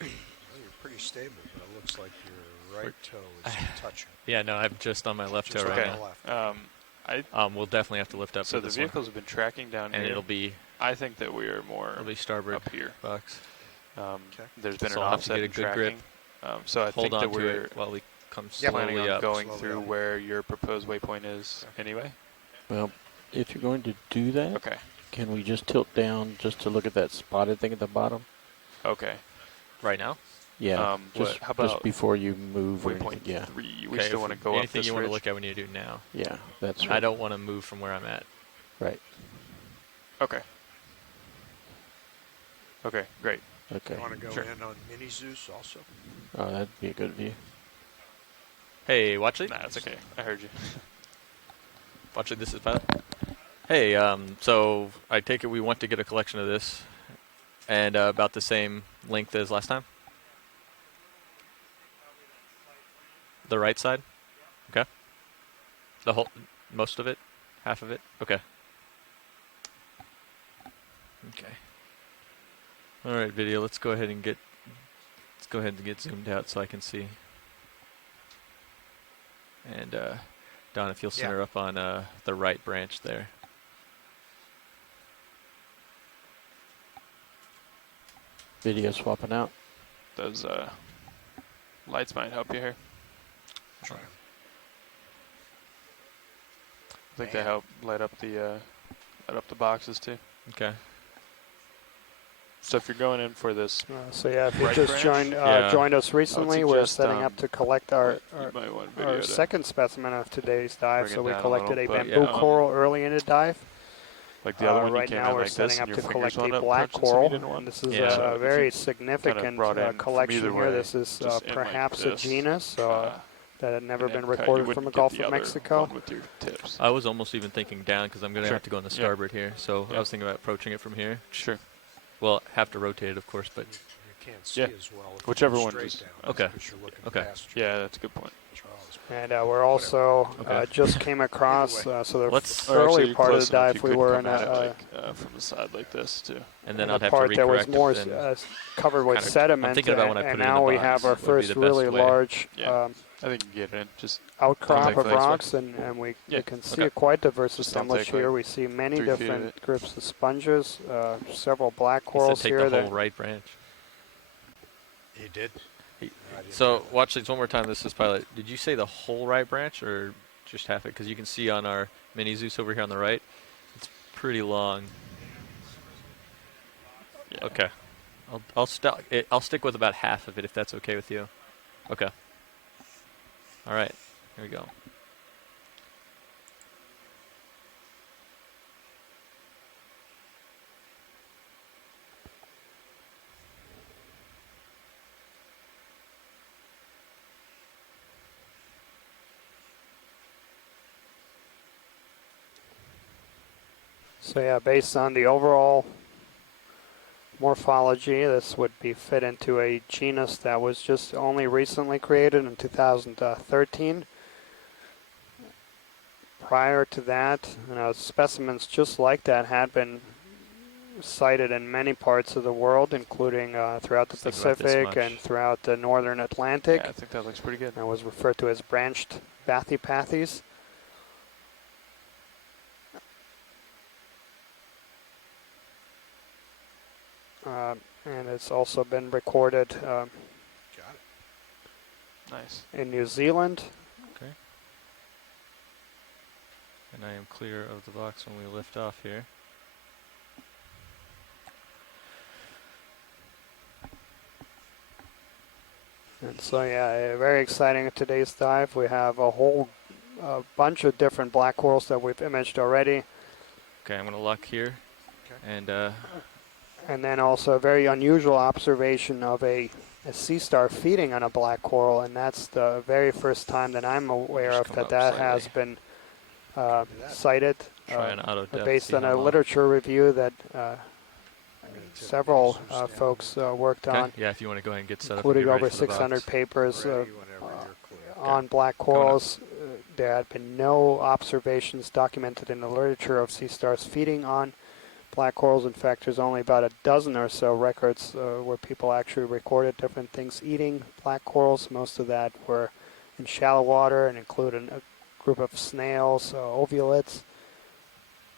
you're pretty stable, but it looks like your right toe is touching. Yeah, no, I'm just on my left toe Just right on Okay. the left. We'll definitely have to lift up So for the this one. vehicles have been tracking down And here. it'll be I think that we are more starboard up here. box. There's been So an I'll have to offset get a in good tracking. grip. So I Hold think on that to we're it while we come planning slowly on up. going Slowly through up. where your proposed waypoint is anyway. Well, if you're going to do that, Okay. can we just tilt down just to look at that spotted thing at the bottom? Okay. Right now? Yeah, What, how just about before you move or waypoint anything. Yeah, 3? We Okay, still if want to go up anything this you want ridge? to look at, we need to do now. yeah, that's I right. don't want to move from where I'm at. Right. Okay. Okay, great. Okay. You want to go Sure. in on Mini Zeus also? Oh, that'd be a good view. Hey, Watchley. Nah, it's okay. I heard you. Watchley, this is Pilot. Hey, so I take it we want to get a collection of this, and about the same length as last time. The right side. Okay. The whole, most of it, half of it. Okay. Okay. All right, video. Let's go ahead and get zoomed out so I can see. And Don, if you'll center up on the right branch there. Video swapping out. Those lights might help you here. Try. I think they help light up the boxes too. Okay. So if you're going in for this, So yeah, if you Right just branch? joined Yeah. joined us recently, we're suggest, setting up to collect our you might want video to second specimen of today's dive. bring so it we down a collected little, a but, bamboo yeah, coral early in the dive, Like the other one, right you came now in we're like this setting and up your to fingers collect went a up, black punching some coral, meat into one. and this is Yeah. So a if very you significant brought in from collection either here. way, This is just in like perhaps a this, genus that had never and been then recorded you from the wouldn't get Gulf the of other Mexico. one with your tips. I was almost even thinking down because I'm going to Sure. have to go on the Yeah. starboard here. So Yeah. I was thinking about approaching it from here. Sure. Well, have to rotate it, of course, but You can't see Yeah. as well if Whichever you go one straight is- down. Okay. Because you're looking Okay. past Yeah, that's a good point. Charles. And we're also Okay. just came across so the Let's- Or actually, early part of close the enough, dive you we could were come in at it, a like, from the side like this too. and then in I'd a have to part that was recorrect more it. covered with kinda- I'm sediment, thinking about when I and put it in now the we box have our would be first the best really way. large Yeah. I think you can get it in. Just outcrop take of flags, rocks, and we Yeah, can see okay. a quite diverse Just don't assemblage take, like, here. We see many 3 feet of different it. groups of sponges, several black He said corals take here. the whole That right branch. He did? So watch these one more time. This is pilot. Did you say the whole right branch or just half it? Because you can see on our mini Zeus over here on the right, it's pretty long. Yeah. Okay, I'll stick with about half of it if that's okay with you. Okay. All right. Here we go. So yeah, based on the overall morphology, this would be fit into a genus that was just only recently created in 2013. Prior to that, specimens just like that had been sighted in many parts of the world, including throughout the Think about this Pacific much. and throughout the northern Atlantic. Yeah, I think that looks pretty good. And was referred to as branched bathypathes. And it's also been recorded Got it. Nice. in New Zealand. Okay. And I am clear of the box when we lift off here. And so yeah, very exciting today's dive. We have a whole bunch of different black corals that we've imaged already. Okay, I'm gonna lock here. Okay. And then also a very unusual observation of a sea star feeding on a black coral, and that's the very first time that I'm aware Just of come that up that has slightly. been cited. Try an auto depth. Based see on how a low. little review that I'm gonna tip several these down folks there. worked Okay. on, Yeah, if you want to go ahead and get set up. and including get ready over for the 600 box. papers Ready whenever you're clear. on black Coming up. corals. There had been no observations documented in the literature of sea stars feeding on black corals. In fact, there's only about a dozen or so records where people actually recorded different things eating black corals. Most of that were in shallow water and included a group of snails, ovulates,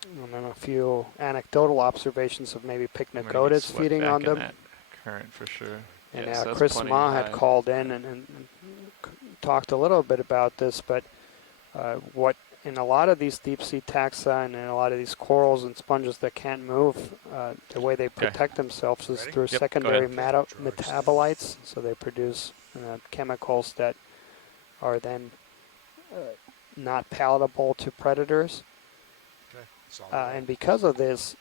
and then a few anecdotal observations of maybe I'm gonna get pycnogotids swept feeding back on in them. that current for sure. And Yeah, so that's Chris plenty Ma had high. called in and talked a little bit about this, but what in a lot of these deep sea taxa and in a lot of these corals and sponges that can't move, the way they protect themselves is Ready? through Yep, go secondary ahead. metabolites. So they produce chemicals that are then not palatable to predators. Okay. It's all right. And because of this,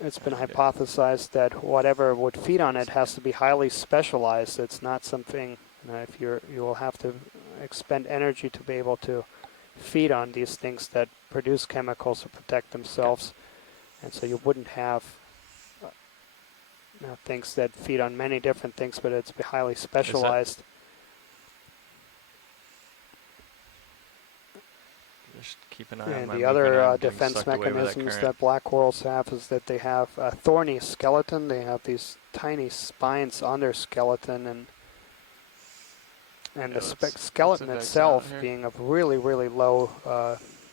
it's been hypothesized that whatever would feed on it has to be highly specialized. It's not something if you will have to expend energy to be able to feed on these things that produce chemicals to protect themselves, and so you wouldn't have things that feed on many different things, but it's be highly specialized. Just keep an eye on And my the movement. other I'm getting defense sucked away by that mechanisms current. that black corals have is that they have a thorny skeleton. They have these tiny spines on their skeleton, and Yeah, the let's skeleton index itself out here. being of really, really low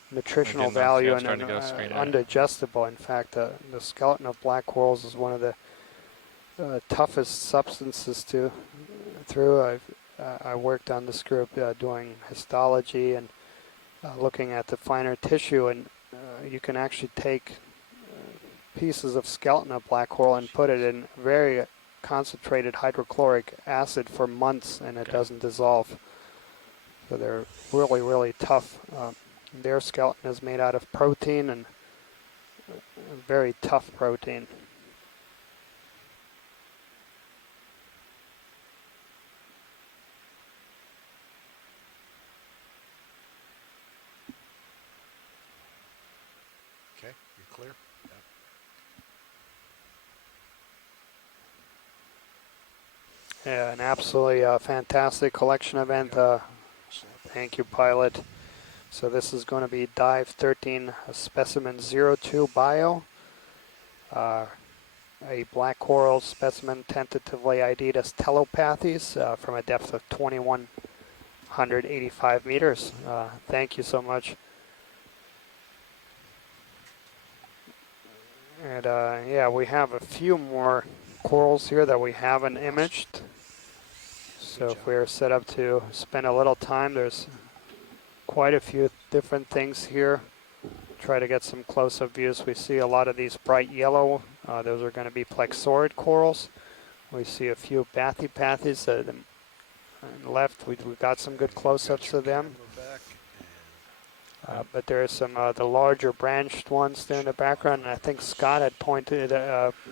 nutritional Again, my value scab's and trying to go straight out. undigestible. In fact, the skeleton of black corals is one of the toughest substances to through. I worked on this group doing histology and looking at the finer tissue, and you can actually take pieces of skeleton of black coral and put it in very concentrated hydrochloric acid for months, and it doesn't dissolve. So they're really, really tough. Their skeleton is made out of protein, and very tough protein. Okay, you're clear? Yeah, an absolutely fantastic collection event. Thank you, pilot. So this is going to be dive 13, specimen 02 bio. A black coral specimen tentatively ID'd as telepathies from a depth of 2,185 meters. Thank you so much. And yeah, we have a few more corals here that we haven't imaged. So if we're set up to spend a little time, there's quite a few different things here. Try to get some close-up views. We see a lot of these bright yellow. Those are going to be plexaurid corals. We see a few bathypathies. On the left, we've got some good close-ups of them. But there are some the larger branched ones there in the background. And I think Scott had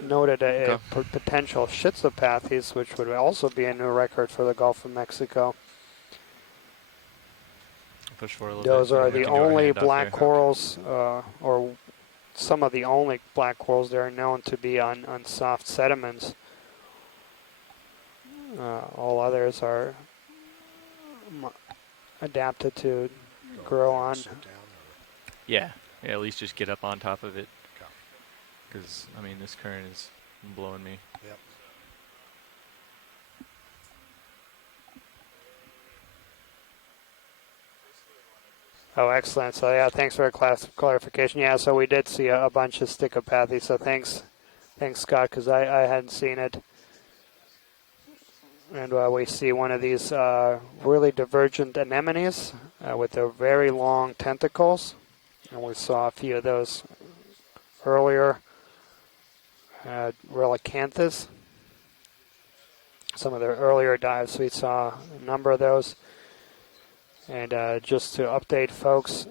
noted a potential schizopathies, which would also be a new record for the Gulf of Mexico. Push forward a little Those bit. are We the can do our only handoff black here. corals, or some of the only black corals that are known to be on soft sediments. All others are adapted to grow on. Yeah, at least just get up on top of it. Because, I mean, this current is blowing me. Yep. Oh, excellent. So yeah, thanks for the clarification. Yeah, so we did see a bunch of stichopathies. So thanks Scott, because I hadn't seen it. And we see one of these really divergent anemones with their very long tentacles. And we saw a few of those earlier. Relicanthus. Some of their earlier dives, we saw a number of those. And just to update folks,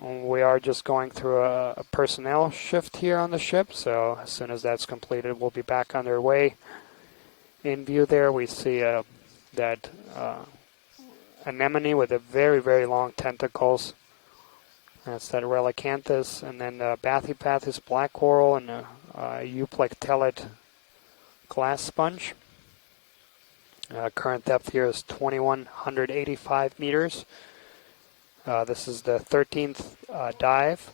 we are just going through a personnel shift here on the ship. So as soon as that's completed, we'll be back on their way. In view there, we see that anemone with a very, very long tentacles. That's that Relicanthus, and then the Bathypathus black coral and the Euplectellid glass sponge. Current depth here is 2,185 meters. This is the 13th dive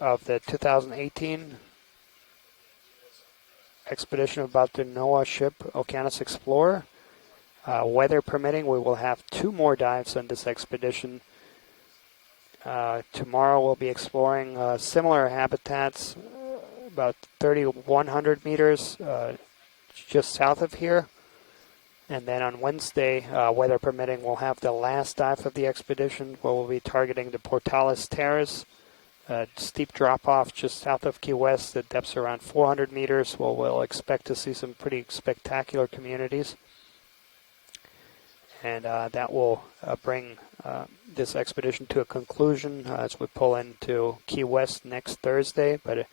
of the 2018 expedition about the NOAA ship Okeanos Explorer. Weather permitting, we will have 2 more dives on this expedition. Tomorrow we'll be exploring similar habitats, about 3,100 meters just south of here. And then on Wednesday, weather permitting, we'll have the last dive of the expedition where we'll be targeting the Portales Terrace, steep drop-off just south of Key West. The depth's around 400 meters. Well, we'll expect to see some pretty spectacular communities. And that will bring this expedition to a conclusion as we pull into Key West next Thursday. But it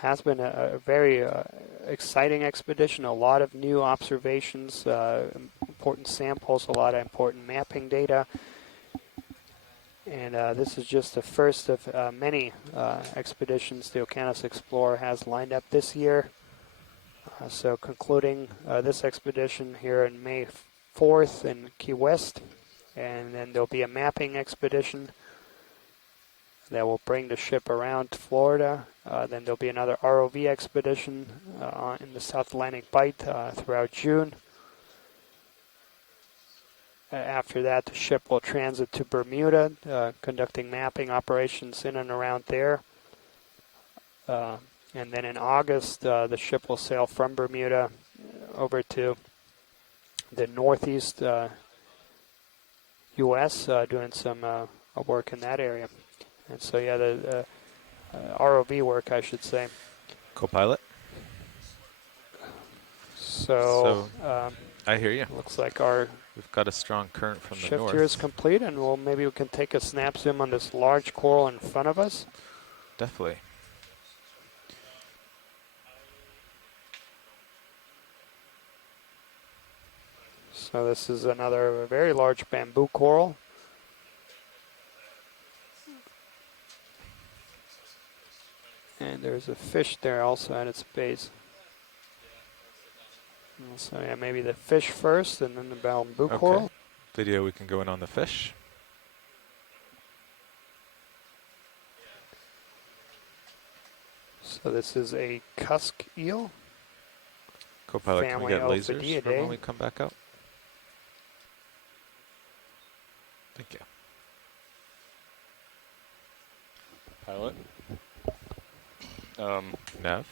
has been a very exciting expedition, a lot of new observations, important samples, a lot of important mapping data. And this is just the first of many expeditions the Okeanos Explorer has lined up this year. So concluding this expedition here in May 4th in Key West, and then there'll be a mapping expedition that will bring the ship around to Florida. Then there'll be another ROV expedition in the South Atlantic Bight throughout June. After that, the ship will transit to Bermuda, conducting mapping operations in and around there. And then in August, the ship will sail from Bermuda over to the northeast U.S., doing some work in that area. And so, yeah, the ROV work, I should say. Co-pilot? So I hear you. Looks like We've got a strong current from the shift north. here is complete, and maybe we can take a snap zoom on this large coral in front of us. Definitely. So this is another very large bamboo coral. And there's a fish there also at its base. So yeah, maybe the fish first and then the bamboo coral. Video, we can go in on the fish. So this is a cusk eel. Co-pilot, can we get Family lasers for Ophidiidae. when we come back out? Thank you. Pilot. Nav?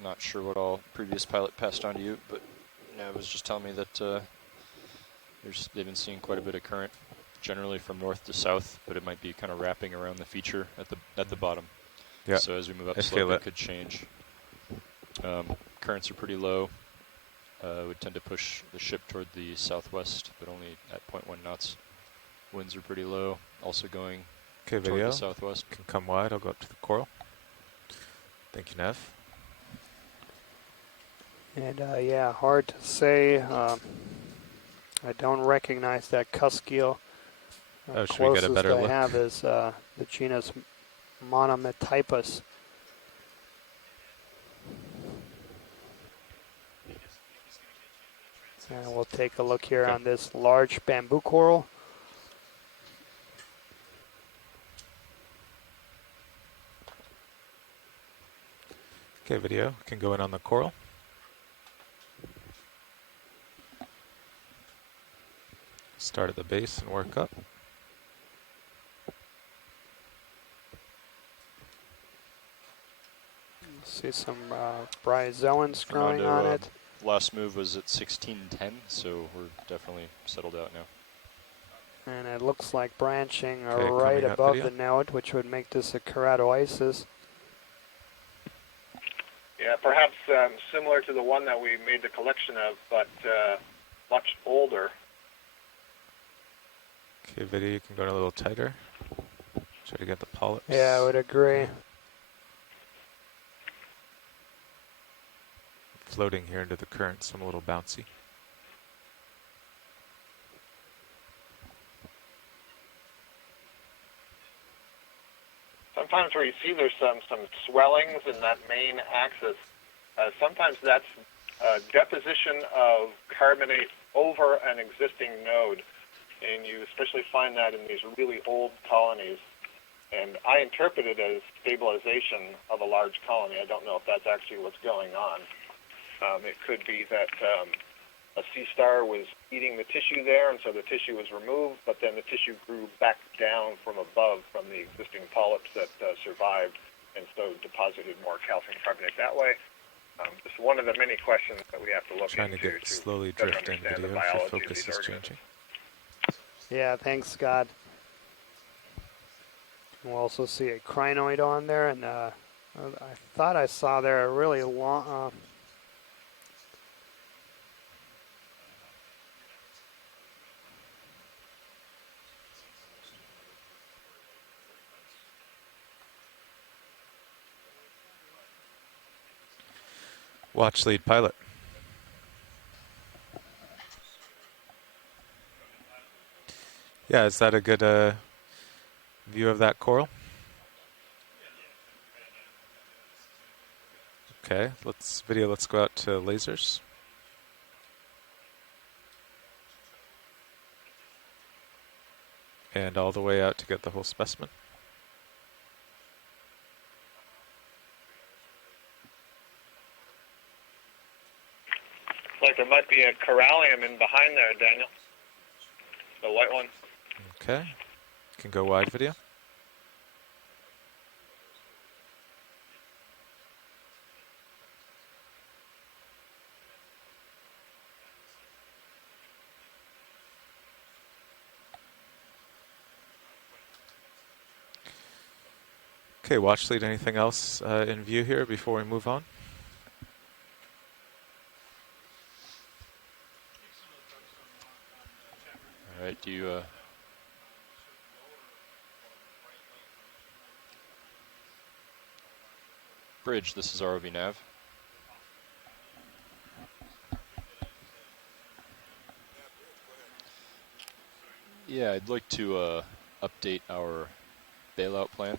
Not sure what all previous pilot passed on to you, but Nav was just telling me that they've been seeing quite a bit of current, generally from north to south, but it might be kind of wrapping around the feature at the bottom. Yeah. So as we move up I slope, feel it could change. Currents are pretty low. Would tend to push the ship toward the southwest, but only at 0.1 knots. Winds are pretty low, also going toward video. the southwest. Can come wide. I'll go up to the coral. Thank you, Nev. And yeah, hard to say. I don't recognize that cusk eel. Should we get a better closest look? I have is the genus Monometypus. And we'll take a look here on this large bamboo coral. Okay, video. Can go in on the coral. Start at the base and work up. See some bryozoans growing Fernando, on it. Last move was at 1610, so we're definitely settled out now. And it looks like branching Okay, right coming up above video. the node, which would make this a keratoisis. Yeah, perhaps similar to the one that we made the collection of, but much older. Okay, video, you can go in a little tighter. Try to get the polyps. Yeah, I would agree. Floating here into the current, so I'm a little bouncy. Sometimes where you see there's some swellings in that main axis, sometimes that's deposition of carbonate over an existing node. And you especially find that in these really old colonies. And I interpret it as stabilization of a large colony. I don't know if that's actually what's going on. It could be that a sea star was eating the tissue there, and so the tissue was removed, but then the tissue grew back down from above from the existing polyps that survived, and so deposited more calcium carbonate that way. It's one of the many questions that we have to look Trying into to get slowly drift in understand the video if biology your of focus these is organisms. changing. Yeah, thanks, Scott. We'll also see a crinoid on there, and I thought I saw there a really long... Watch lead pilot. Yeah, is that a good view of that coral? Okay, let's go out to lasers. And all the way out to get the whole specimen. Like there might be a corallium in behind there, Daniel. The white one. Okay, can go wide video. Okay, watch lead, anything else in view here before we move on? All right, do you... Bridge, this is ROV Nav. Yeah, I'd like to update our bailout plan.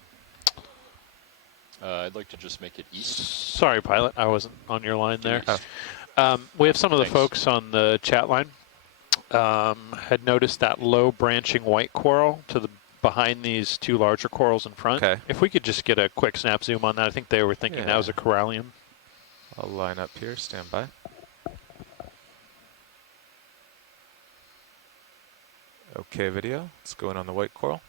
I'd like to just make it east. Sorry, pilot, I wasn't on your line there. East. We have some of the Thanks. folks on the chat line had noticed that low branching white coral to the behind these two larger corals in front. Okay. If we could just get a quick snap zoom on that, I think they were thinking that was a corallium. I'll line up here, stand by. Okay, video. Let's go in on the white coral.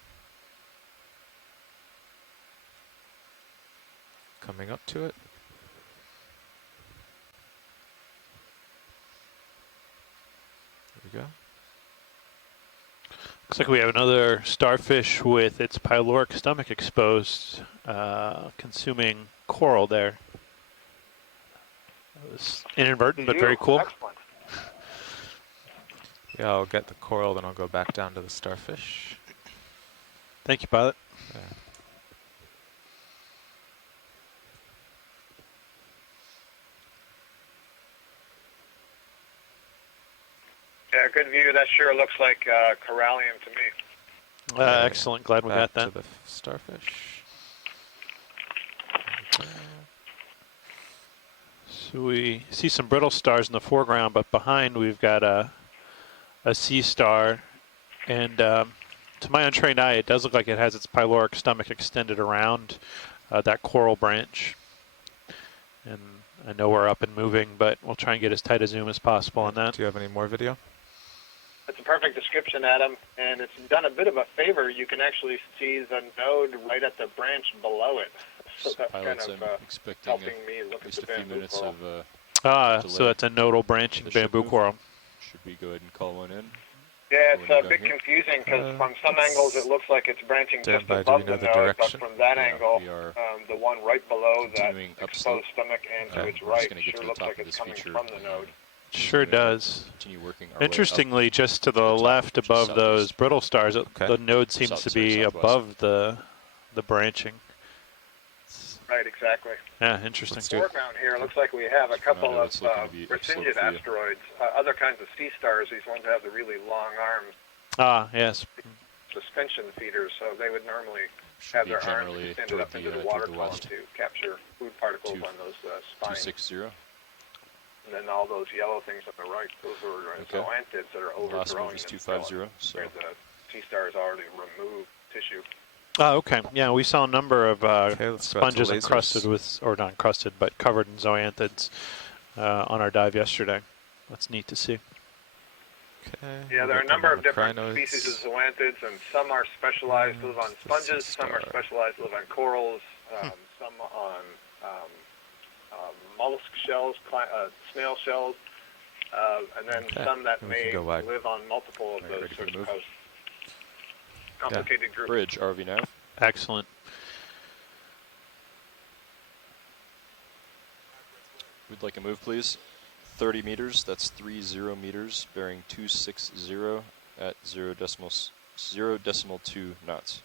Coming up to it. There we go. Looks like we have another starfish with its pyloric stomach exposed, consuming coral there. That was inadvertent, but very cool. Excellent. Yeah, I'll get the coral, then I'll go back down to the starfish. Thank you, pilot. There. Yeah, good view. That sure looks like corallium to me. Excellent. Glad we got that. To the starfish. So we see some brittle stars in the foreground, but behind we've got a sea star. And to my untrained eye, it does look like it has its pyloric stomach extended around that coral branch. And I know we're up and moving, but we'll try and get as tight a zoom as possible on that. Do you have any more video? That's a perfect description, Adam, and it's done a bit of a favor. You can actually see the node right at the branch below it. So that's Pilots, kind I'm of expecting helping me look at at least the a few bamboo minutes coral. of So delay. it's a nodal branching The ship bamboo move? coral. Should we go ahead and call one in? Yeah, it's What do we a got bit here? confusing because from some angles it looks like it's branching Stand just by, do above we know the the node, but direction? from that Yeah, angle, we are the one right below that continuing exposed upslope. stomach and to Okay, its we're just right gonna get sure to the looks top like of it's this coming feature from the and node. Sure does. Continue working our way up. Interestingly, just to the the top, left which is above those southeast. brittle stars, Okay. the node seems South- to sorry, be southwest. above the branching. Right, exactly. Yeah, interesting. Let's do it. Foreground here looks like we have a couple Fernando, of it's looking to be Brisingid upslope for you. asteroids, other kinds of sea stars. These ones have the really long arms, Ah, yes. suspension feeders, so they would normally Should have be their arms generally extended toward up into the toward water the column west. to capture food particles Two- on those spines. 260. And then all those yellow things on the right, those are Okay. zoanthids that are Last move overgrowing is themselves, 250. So where the sea stars already removed tissue. Oh, okay. Yeah, we saw a number of Okay, let's go out to sponges lasers. encrusted with, or not encrusted, but covered in zoanthids on our dive yesterday. That's neat to see. Okay. Yeah, we'll there are a get number them of on the different crinoids. species of zoanthids, and some are specialized, live on It's the sponges, sea some are star. specialized, live on corals, some on mollusk shells, snail shells, and then Okay, some that then we can may go wide. live on multiple of Are you those ready for the sorts of move? hosts. Complicated group. bridge, RV nav. Excellent. We'd like a move, please. 30 meters. That's 30 meters, bearing 260 at 0.2 knots.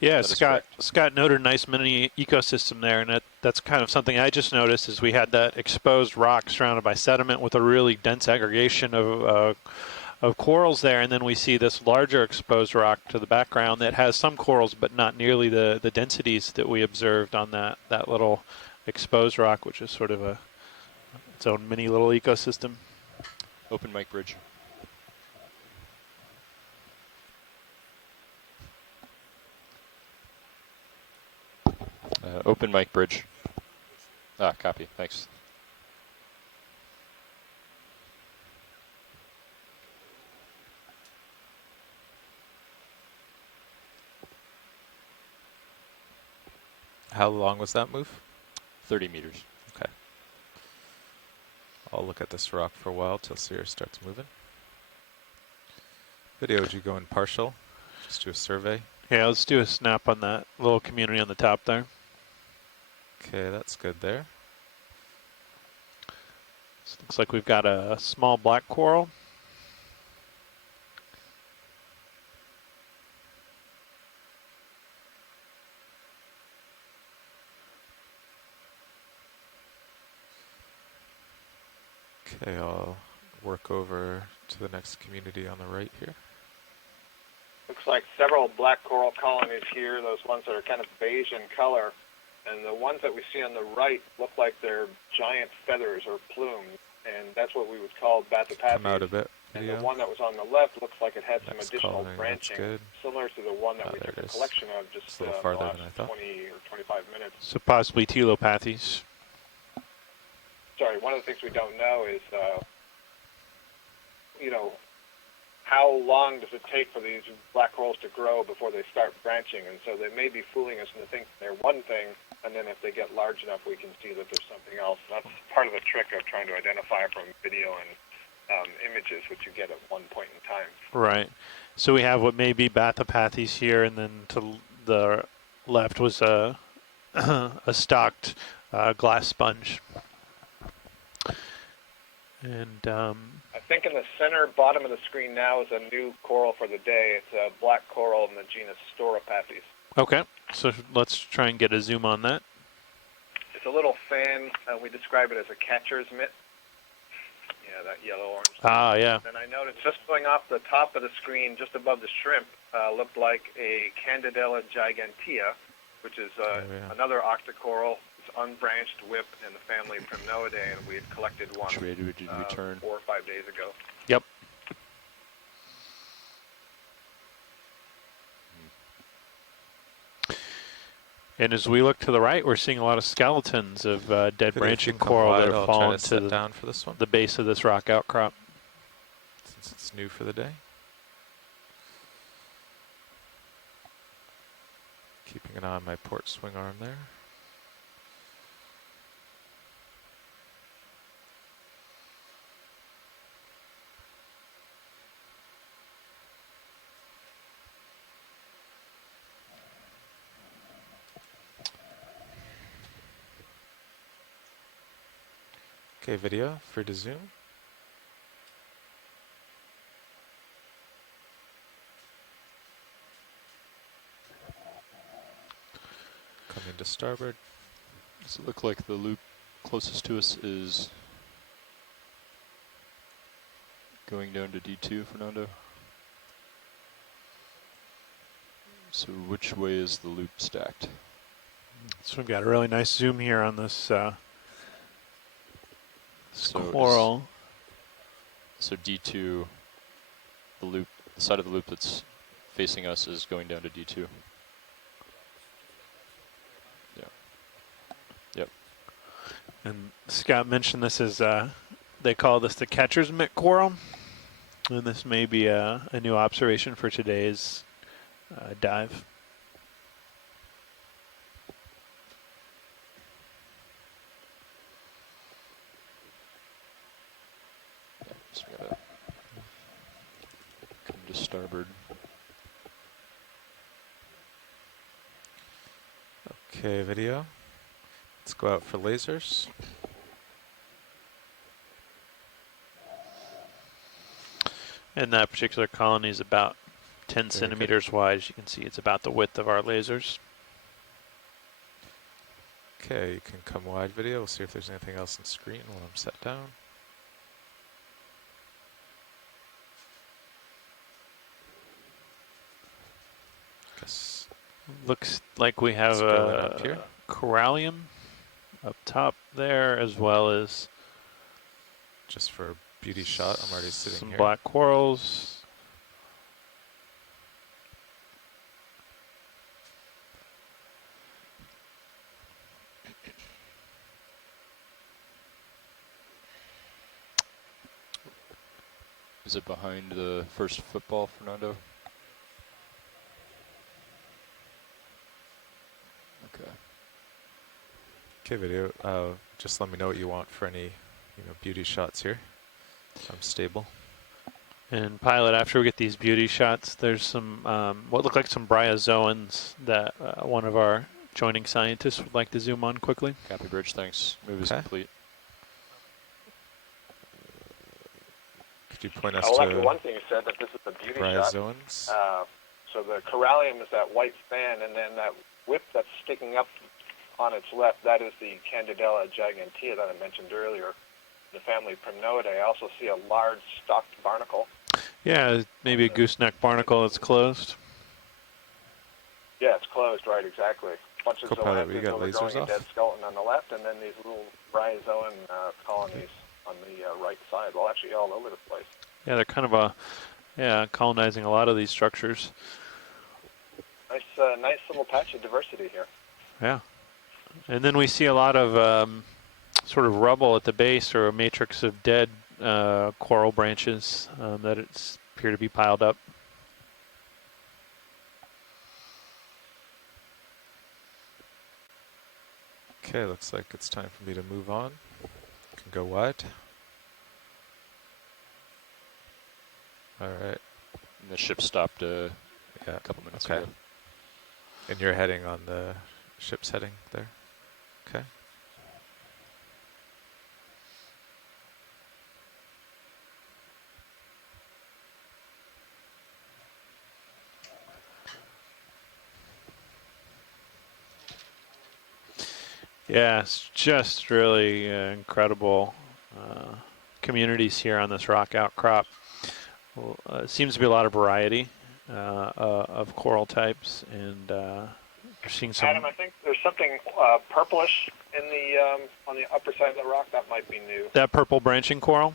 Yeah, That is Scott. correct. Scott noted a nice mini ecosystem there, and that's kind of something I just noticed. Is we had that exposed rock surrounded by sediment with a really dense aggregation of corals there, and then we see this larger exposed rock to the background that has some corals, but not nearly the densities that we observed on that little exposed rock, which is sort of its own mini little ecosystem. Open mic bridge. Open mic bridge. Ah, copy. Thanks. How long was that move? 30 meters. Okay. I'll look at this rock for a while till Sirius starts moving. Video, would you go in partial? Just do a survey. Yeah, let's do a snap on that little community on the top there. Okay, that's good there. So looks like we've got a small black coral. Okay, I'll work over to the next community on the right here. Looks like several black coral colonies here, those ones that are kind of beige in color. And the ones that we see on the right look like they're giant feathers or plumes. And that's what we would call bathypathes. Come out a bit. And the one that was on the left looks like it had some Next additional colony, branching, that's good. similar to the one that we there took it a is. collection of just It's a little the farther last than I thought. 20 or 25 minutes. So possibly telopathes. Sorry, one of the things we don't know is, you know, how long does it take for these black corals to grow before they start branching? And so they may be fooling us into thinking they're one thing, and then if they get large enough, we can see that there's something else. And that's part of the trick of trying to identify from video and images, which you get at one point in time. Right. So we have what may be bathypathes here, and then to the left was a a stocked glass sponge. And I think in the center bottom of the screen now is a new coral for the day. It's a black coral in the genus Storopathes. okay, so let's try and get a zoom on that. It's a little fan. We describe it as a catcher's mitt. Yeah, that yellow-orange. Ah, yeah. And I noticed just going off the top of the screen, just above the shrimp, looked like a Candidella gigantea, which is another Octa Coral. It's unbranched whip in the family Primnoidae, and we had collected one Which way did we return? 4 or 5 days ago. Yep. And as we look to the right, we're seeing a lot of skeletons of dead branching coral that have fallen to down for this one, the base of this rock outcrop. since it's new for the day. Keeping an eye on my port swing arm there. Okay, video, free to zoom. Coming to starboard. Does it look like the loop closest to us is going down to D2, Fernando? So which way is the loop stacked? So we've got a really nice zoom here on this So coral. So D2, the loop, the side of the loop that's facing us is going down to D2. Yeah. Yep. And Scott mentioned this as, they call this the catcher's mitt coral. And this may be a new observation for today's dive. So we gotta come to starboard. Okay, video. Let's go out for lasers. And that particular colony is about 10 Very centimeters wide. As you can see, it's about the width of our lasers. Okay, you can come wide video. We'll see if there's anything else on screen while I'm set down. Guess Looks like we have Let's go in up here. corallium up top there, as well as just for a beauty shot, I'm already sitting some here. black corals. Is it behind the first football, Fernando? Okay. Okay, video. Just let me know what you want for any, beauty shots here. I'm stable. And pilot, after we get these beauty shots, there's some what look like some bryozoans that one of our joining scientists would like to zoom on quickly. Copy, bridge, thanks. Move is Okay. complete. Could you point us Well, to after one thing you said, that this is a beauty shot. bryozoans? So the corallium is that white fan, and then that whip that's sticking up on its left, that is the Candidella gigantea that I mentioned earlier. the family Primnoidae. I also see a large stalked barnacle. Yeah, maybe a gooseneck barnacle that's closed. Yeah, it's closed, right, exactly. Bunch of Co-pilot, we zoanthids got overgrowing lasers a dead off. skeleton on the left, and then these little bryozoan colonies on the right side. Well, actually all over the place. Yeah, they're kind of colonizing a lot of these structures. Nice little patch of diversity here. Yeah. And then we see a lot of sort of rubble at the base, or a matrix of dead coral branches that appear to be piled up. Okay, looks like it's time for me to move on. Can go wide. All right. And the ship stopped a Yeah. couple minutes Okay. ago. And you're heading on the ship's heading there? Okay. Yeah, it's just really incredible communities here on this rock outcrop. Well, seems to be a lot of variety of coral types, and we're seeing some. Adam, I think there's something purplish in the on the upper side of the rock. That might be new. That purple branching coral?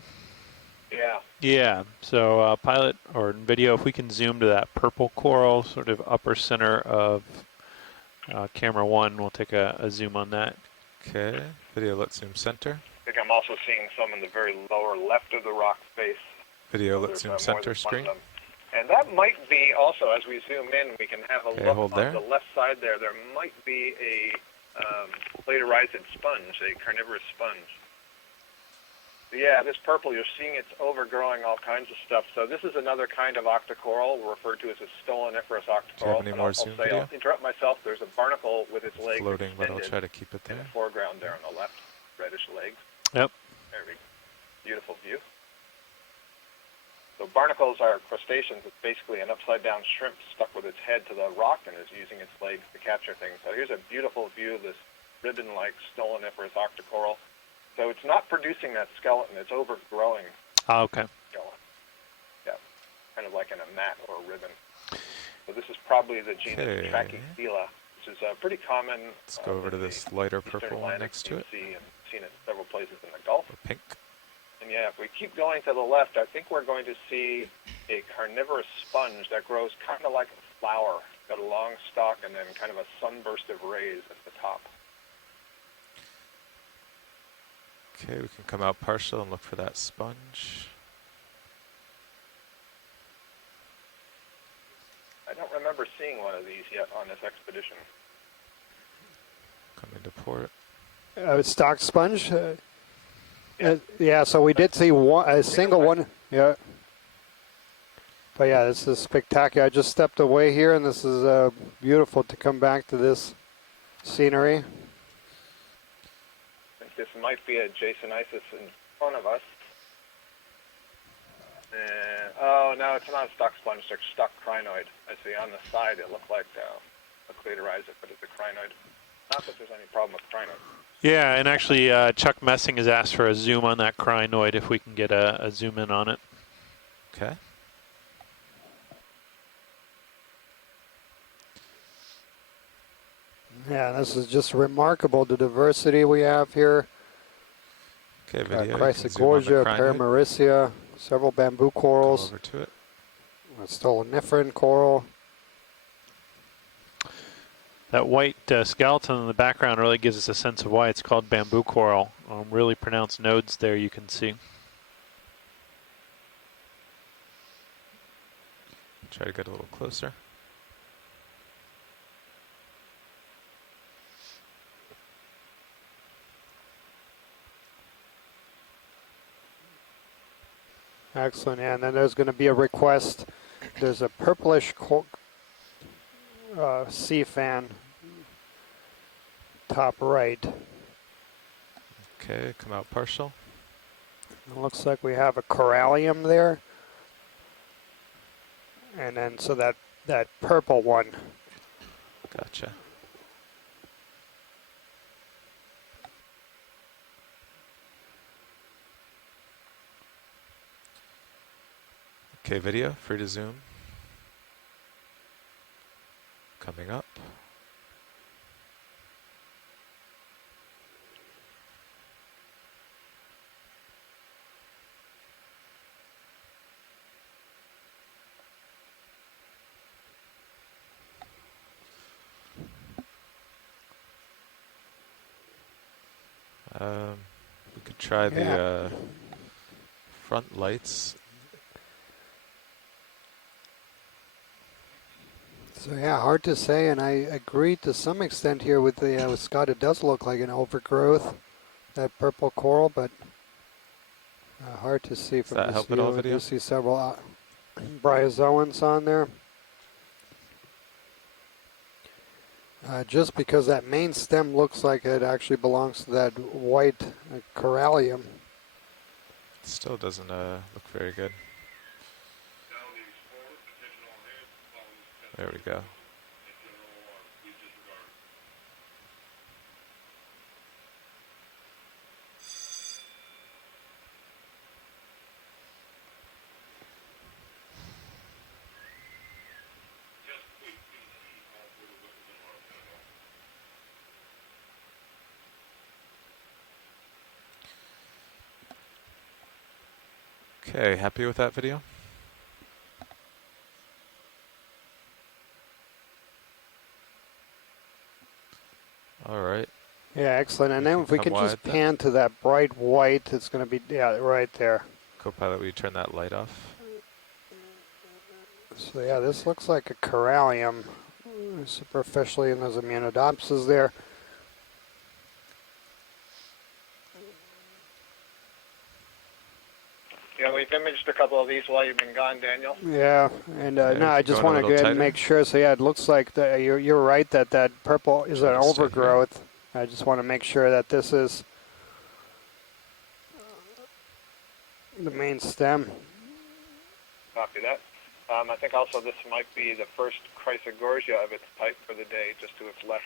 Yeah. Yeah, so pilot or video, if we can zoom to that purple coral, sort of upper center of camera 1, we'll take a zoom on that. Okay, video, let's zoom center. I think I'm also seeing some in the very lower left of the rock face. Video, So let's there's, zoom more center than one of screen. them. And that might be also, as we zoom in, we can have a Okay, look hold on there. the left side there. There might be a laterized sponge, a carnivorous sponge. But yeah, this purple, you're seeing it's overgrowing all kinds of stuff. So this is another kind of Octa Coral, referred to as a stoloniferous Octa Do you have Coral. any And more I'll zoom say, video? I'll interrupt myself. There's a barnacle with its legs Floating, but I'll extended try to keep it in there. the foreground there on the left, reddish legs. Yep. There we go. Beautiful view. So barnacles are crustaceans. It's basically an upside-down shrimp stuck with its head to the rock and is using its legs to capture things. So here's a beautiful view of this ribbon-like stoloniferous Octa Coral. So it's not producing that skeleton. It's overgrowing Oh, okay. skeleton. Yeah, kind of like in a mat or a ribbon. So this is probably the genus Okay. Trachyphila, which is pretty common. Let's go over to in the this lighter Eastern purple one Atlantic next to it. Sea, and seen it several places in the Gulf. Or pink. And yeah, if we keep going to the left, I think we're going to see a carnivorous sponge that grows kind of like a flower. Got a long stalk and then kind of a sunburst of rays at the top. Okay, we can come out partial and look for that sponge. I don't remember seeing one of these yet on this expedition. Coming to port. Stocked sponge. Yeah, so we did see a single one. Yeah. But yeah, this is spectacular. I just stepped away here, and this is beautiful to come back to this scenery. I think this might be a Jasonisis in front of us. And, oh, no, it's not a stock sponge. It's a stock crinoid. I see on the side it looked like a claderizer, but it's a crinoid. Not that there's any problem with crinoid. Yeah, and actually Chuck Messing has asked for a zoom on that crinoid, if we can get a zoom in on it. Okay. Yeah, this is just remarkable, the diversity we have here. Okay, video. You can zoom on the Chrysogorgia, crinoid. Paramaricia, several bamboo Go corals, over to it. a stoloniferan coral. That white skeleton in the background really gives us a sense of why it's called bamboo coral. Really pronounced nodes there you can see. Try to get a little closer. Excellent, yeah, and then there's going to be a request. There's a purplish sea fan, top right. Okay, come out partial. It looks like we have a corallium there. And then, so that purple one. Gotcha. Okay, video, free to zoom. Coming up. We could try the front lights. So yeah, hard to say, and I agree to some extent here with the with Scott. It does look like an overgrowth, that purple coral, but hard to see from that this help view. at all, I video? do see several bryozoans on there. Just because that main stem looks like it actually belongs to that white corallium. Still doesn't look very good. There we go. Okay, happy with that video? All right. Yeah, excellent. And then if we come can just wide then. pan to that bright white, it's going to be, yeah, right there. Copilot, will you turn that light off? So yeah, this looks like a corallium superficially, and there's immunodopsis there. Yeah, we've imaged a couple of these while you've been gone, Daniel. Yeah, and Okay, no, I just going a want to go little ahead and tighter. make sure. So yeah, it looks like you're right that that purple is Try an to stay here. overgrowth. I just want to make sure that this is the main stem. Copy that. I think also this might be the first Chrysogorgia of its type for the day, just to its left.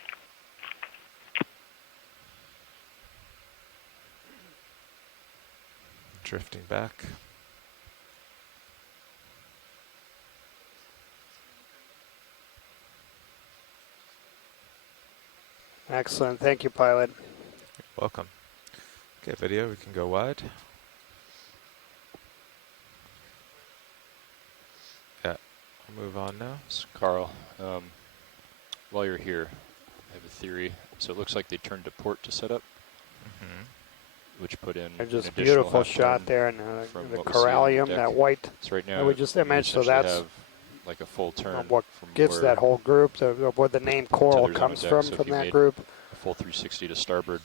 Drifting back. Excellent. Thank you, pilot. You're welcome. Okay, video, we can go wide. Yeah, we'll move on now. So Carl, while you're here, I have a theory. So it looks like they turned to port to set up, which put in Just an additional beautiful half shot ton there, and from the what we see on the corallium, deck. that white. So right now that we just we imaged. So essentially that's have like a full turn what from gives where that whole group, where the name coral tethers on the comes deck. from So if you that made group. a full 360 to starboard.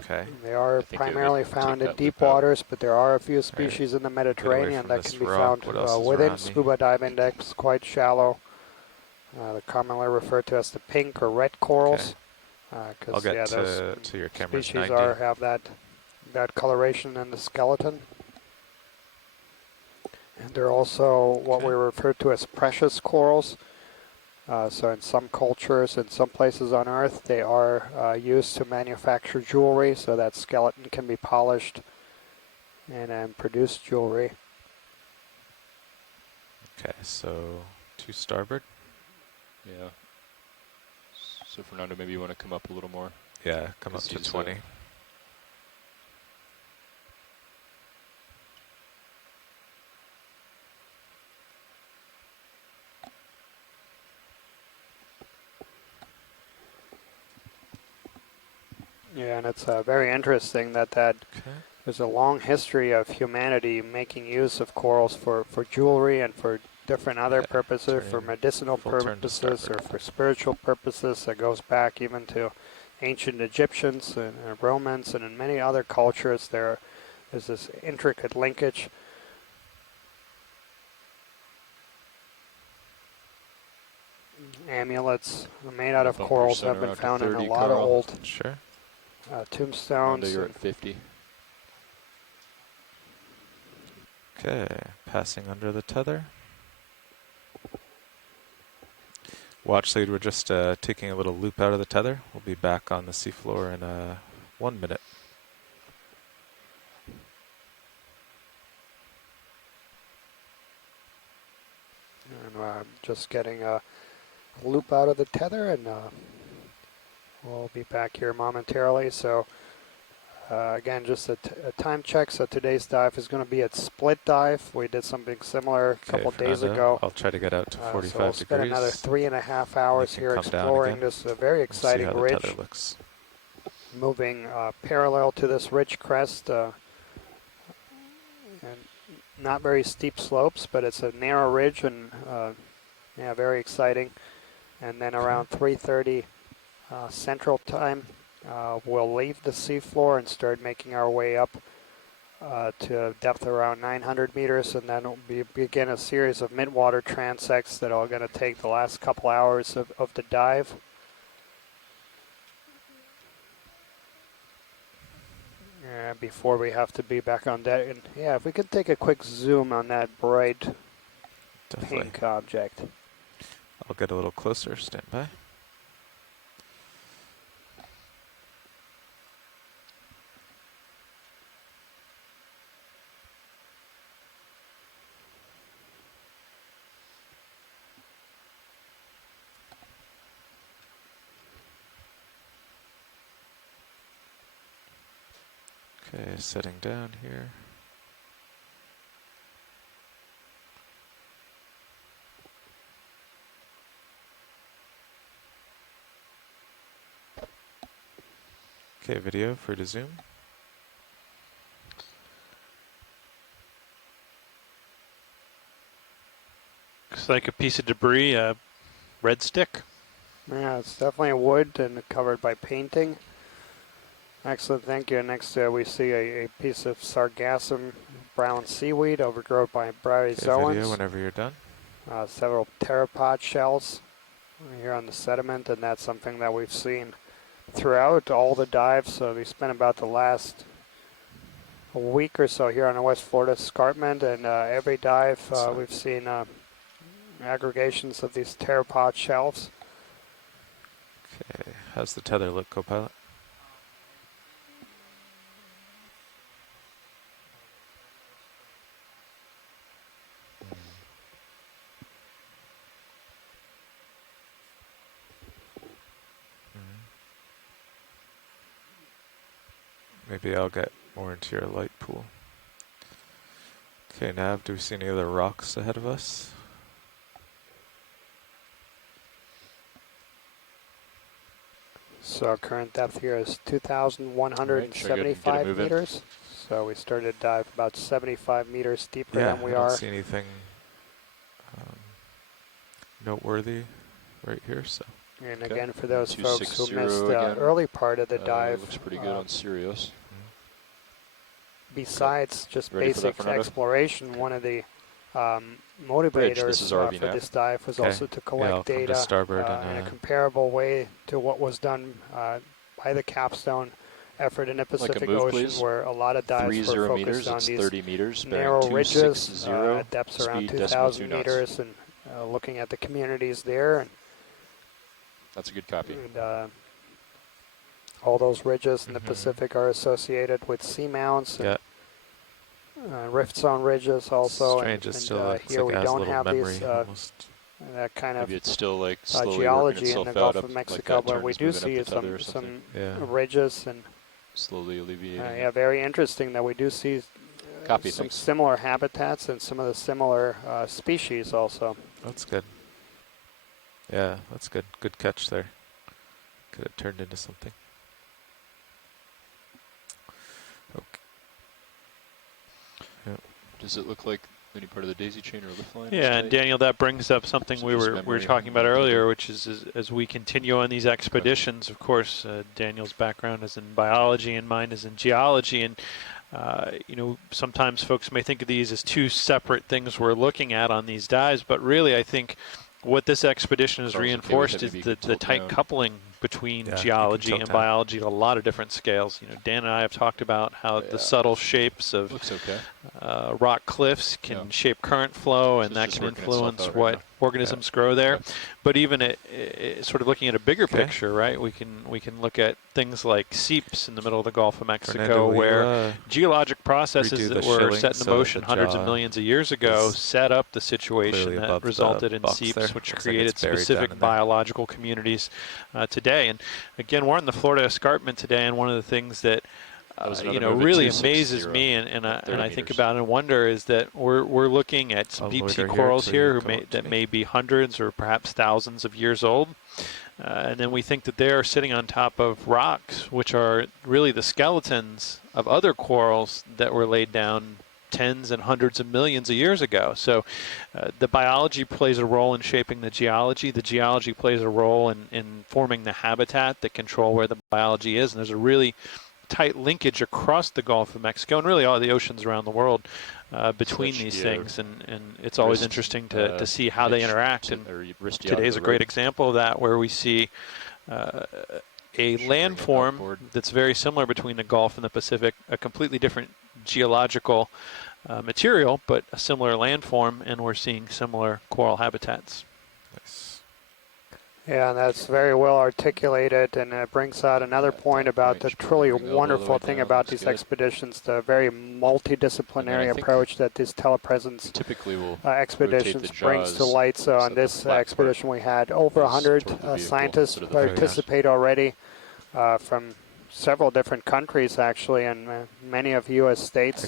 Okay. They are I think it would primarily take found in that deep loop out. waters, but there are a few species in the away Mediterranean from that this can be rock. found What else is within around me? scuba diving decks, quite shallow. They're commonly referred to as the pink or red corals. I'll Because get yeah, those to your camera's species 90. have that coloration in the skeleton. And they're also what Okay. we refer to as precious corals. So in some cultures, in some places on Earth, they are used to manufacture jewelry, so that skeleton can be polished and produce jewelry. Okay, so to starboard. Yeah. So Fernando, maybe you want to come up a little more. Yeah, come up Because to he's, 20. Yeah, and it's very interesting that Okay. there's a long history of humanity making use of corals for jewelry and for different other Okay, purposes, for turning medicinal full turn to purposes or starboard. for spiritual purposes. That goes back even to ancient Egyptians and Romans, and in many other cultures there is this intricate linkage. Amulets made out of Bump your corals have center been out to found in a 30, lot of Carl. old Sure. tombstones. Fernando, you're and- at 50. Okay, passing under the tether. Watch lead, we're just taking a little loop out of the tether. We'll be back on the seafloor in 1 minute. just getting a loop out of the tether, and we'll be back here momentarily. So again, just a time check. So today's dive is going to be at split dive. We did something similar a couple days ago. I'll try to get out to 45 so we'll spend degrees. another 3.5 hours here exploring this very exciting we'll see how ridge. the tether looks. Moving parallel to this ridge crest, and not very steep slopes, but it's a narrow ridge, and yeah, very exciting. And then around 3:30 Central Time, we'll leave the seafloor and start making our way up to a depth around 900 meters, and then we'll begin a series of midwater transects that are going to take the last couple hours of the dive. Before we have to be back on deck. And yeah, if we could take a quick zoom on that bright pink object. I'll get a little closer. Stand by. Okay, setting down here. Okay, video for to zoom. Looks like a piece of debris, a red stick. Yeah, it's definitely wood and covered by painting. Excellent, thank you. Next we see a piece of sargassum brown seaweed overgrown by bryozoans. Video whenever you're done. Several pteropod shells here on the sediment, and that's something that we've seen throughout all the dives. So we spent about the last week or so here on the West Florida Escarpment, and every dive we've seen aggregations of these pteropod shells. Okay, how's the tether look, co-pilot? Maybe I'll get more into your light pool. Okay, Nav, do we see any other rocks ahead of us? So our current depth here is 2,175 meters. So we started to dive about 75 meters deeper than we I are. don't see anything noteworthy right here, so. And again, for those folks who missed the early part of the dive, looks pretty good on Sirius. Besides just basic exploration, one of the motivators for this dive was also to collect data in a comparable way to what was done by the Capstone effort in the Pacific Ocean, where a lot of dives were focused on these narrow ridges at depths around 2,000 meters, and looking at the communities there. And that's a good copy. And, all those ridges in the Pacific are associated with seamounts. Yeah. Rift zone ridges also. Strange, it still looks here like we it has a don't little have memory these Maybe kind of it's still like slowly geology in the Gulf up, of Mexico, like but we do see some ridges and slowly alleviating. Yeah, very interesting that we do see some similar habitats and some of the similar species also. That's good. Yeah, that's good. Good catch there. Could have turned into something. Okay. Yep. Does it look like any part of the daisy chain or lift line? Yeah, and Daniel, that brings up something we were talking about earlier, which is as we continue on these expeditions, of course, Daniel's background is in biology and mine is in geology, and you know, sometimes folks may think of these as two separate things we're looking at on these dives, but really I think what this expedition has reinforced is the tight coupling between geology and biology at a lot of different scales. You know, Dan and I have talked about how the subtle shapes of rock cliffs can shape current flow, and that can influence what organisms grow there. But even sort of looking at a bigger picture, right? We can look at things like seeps in the middle of the Gulf of Mexico, where geologic processes that were set in motion hundreds of millions of years ago set up the situation that resulted in seeps, which created specific biological communities today. And again, we're in the Florida Escarpment today, and one of the things that really amazes me, and I think about and wonder is that we're looking at some deep sea corals here that may be hundreds or perhaps thousands of years old, and then we think that they are sitting on top of rocks, which are really the skeletons of other corals that were laid down tens and hundreds of millions of years ago. So the biology plays a role in shaping the geology plays a role in forming the habitat that control where the biology is, and there's a really tight linkage across the Gulf of Mexico and really all the oceans around the world between these things, and it's always interesting to see how they interact. And today is a great example of that, where we see a landform that's very similar between the Gulf and the Pacific, a completely different geological material, but a similar landform, and we're seeing similar coral habitats. Yeah, that's very well articulated, and it brings out another point about the truly wonderful thing about these expeditions, the very multidisciplinary approach that this telepresence expeditions brings to light. So on this expedition we had over 100 scientists participate already from several different countries, actually, and many of U.S. states,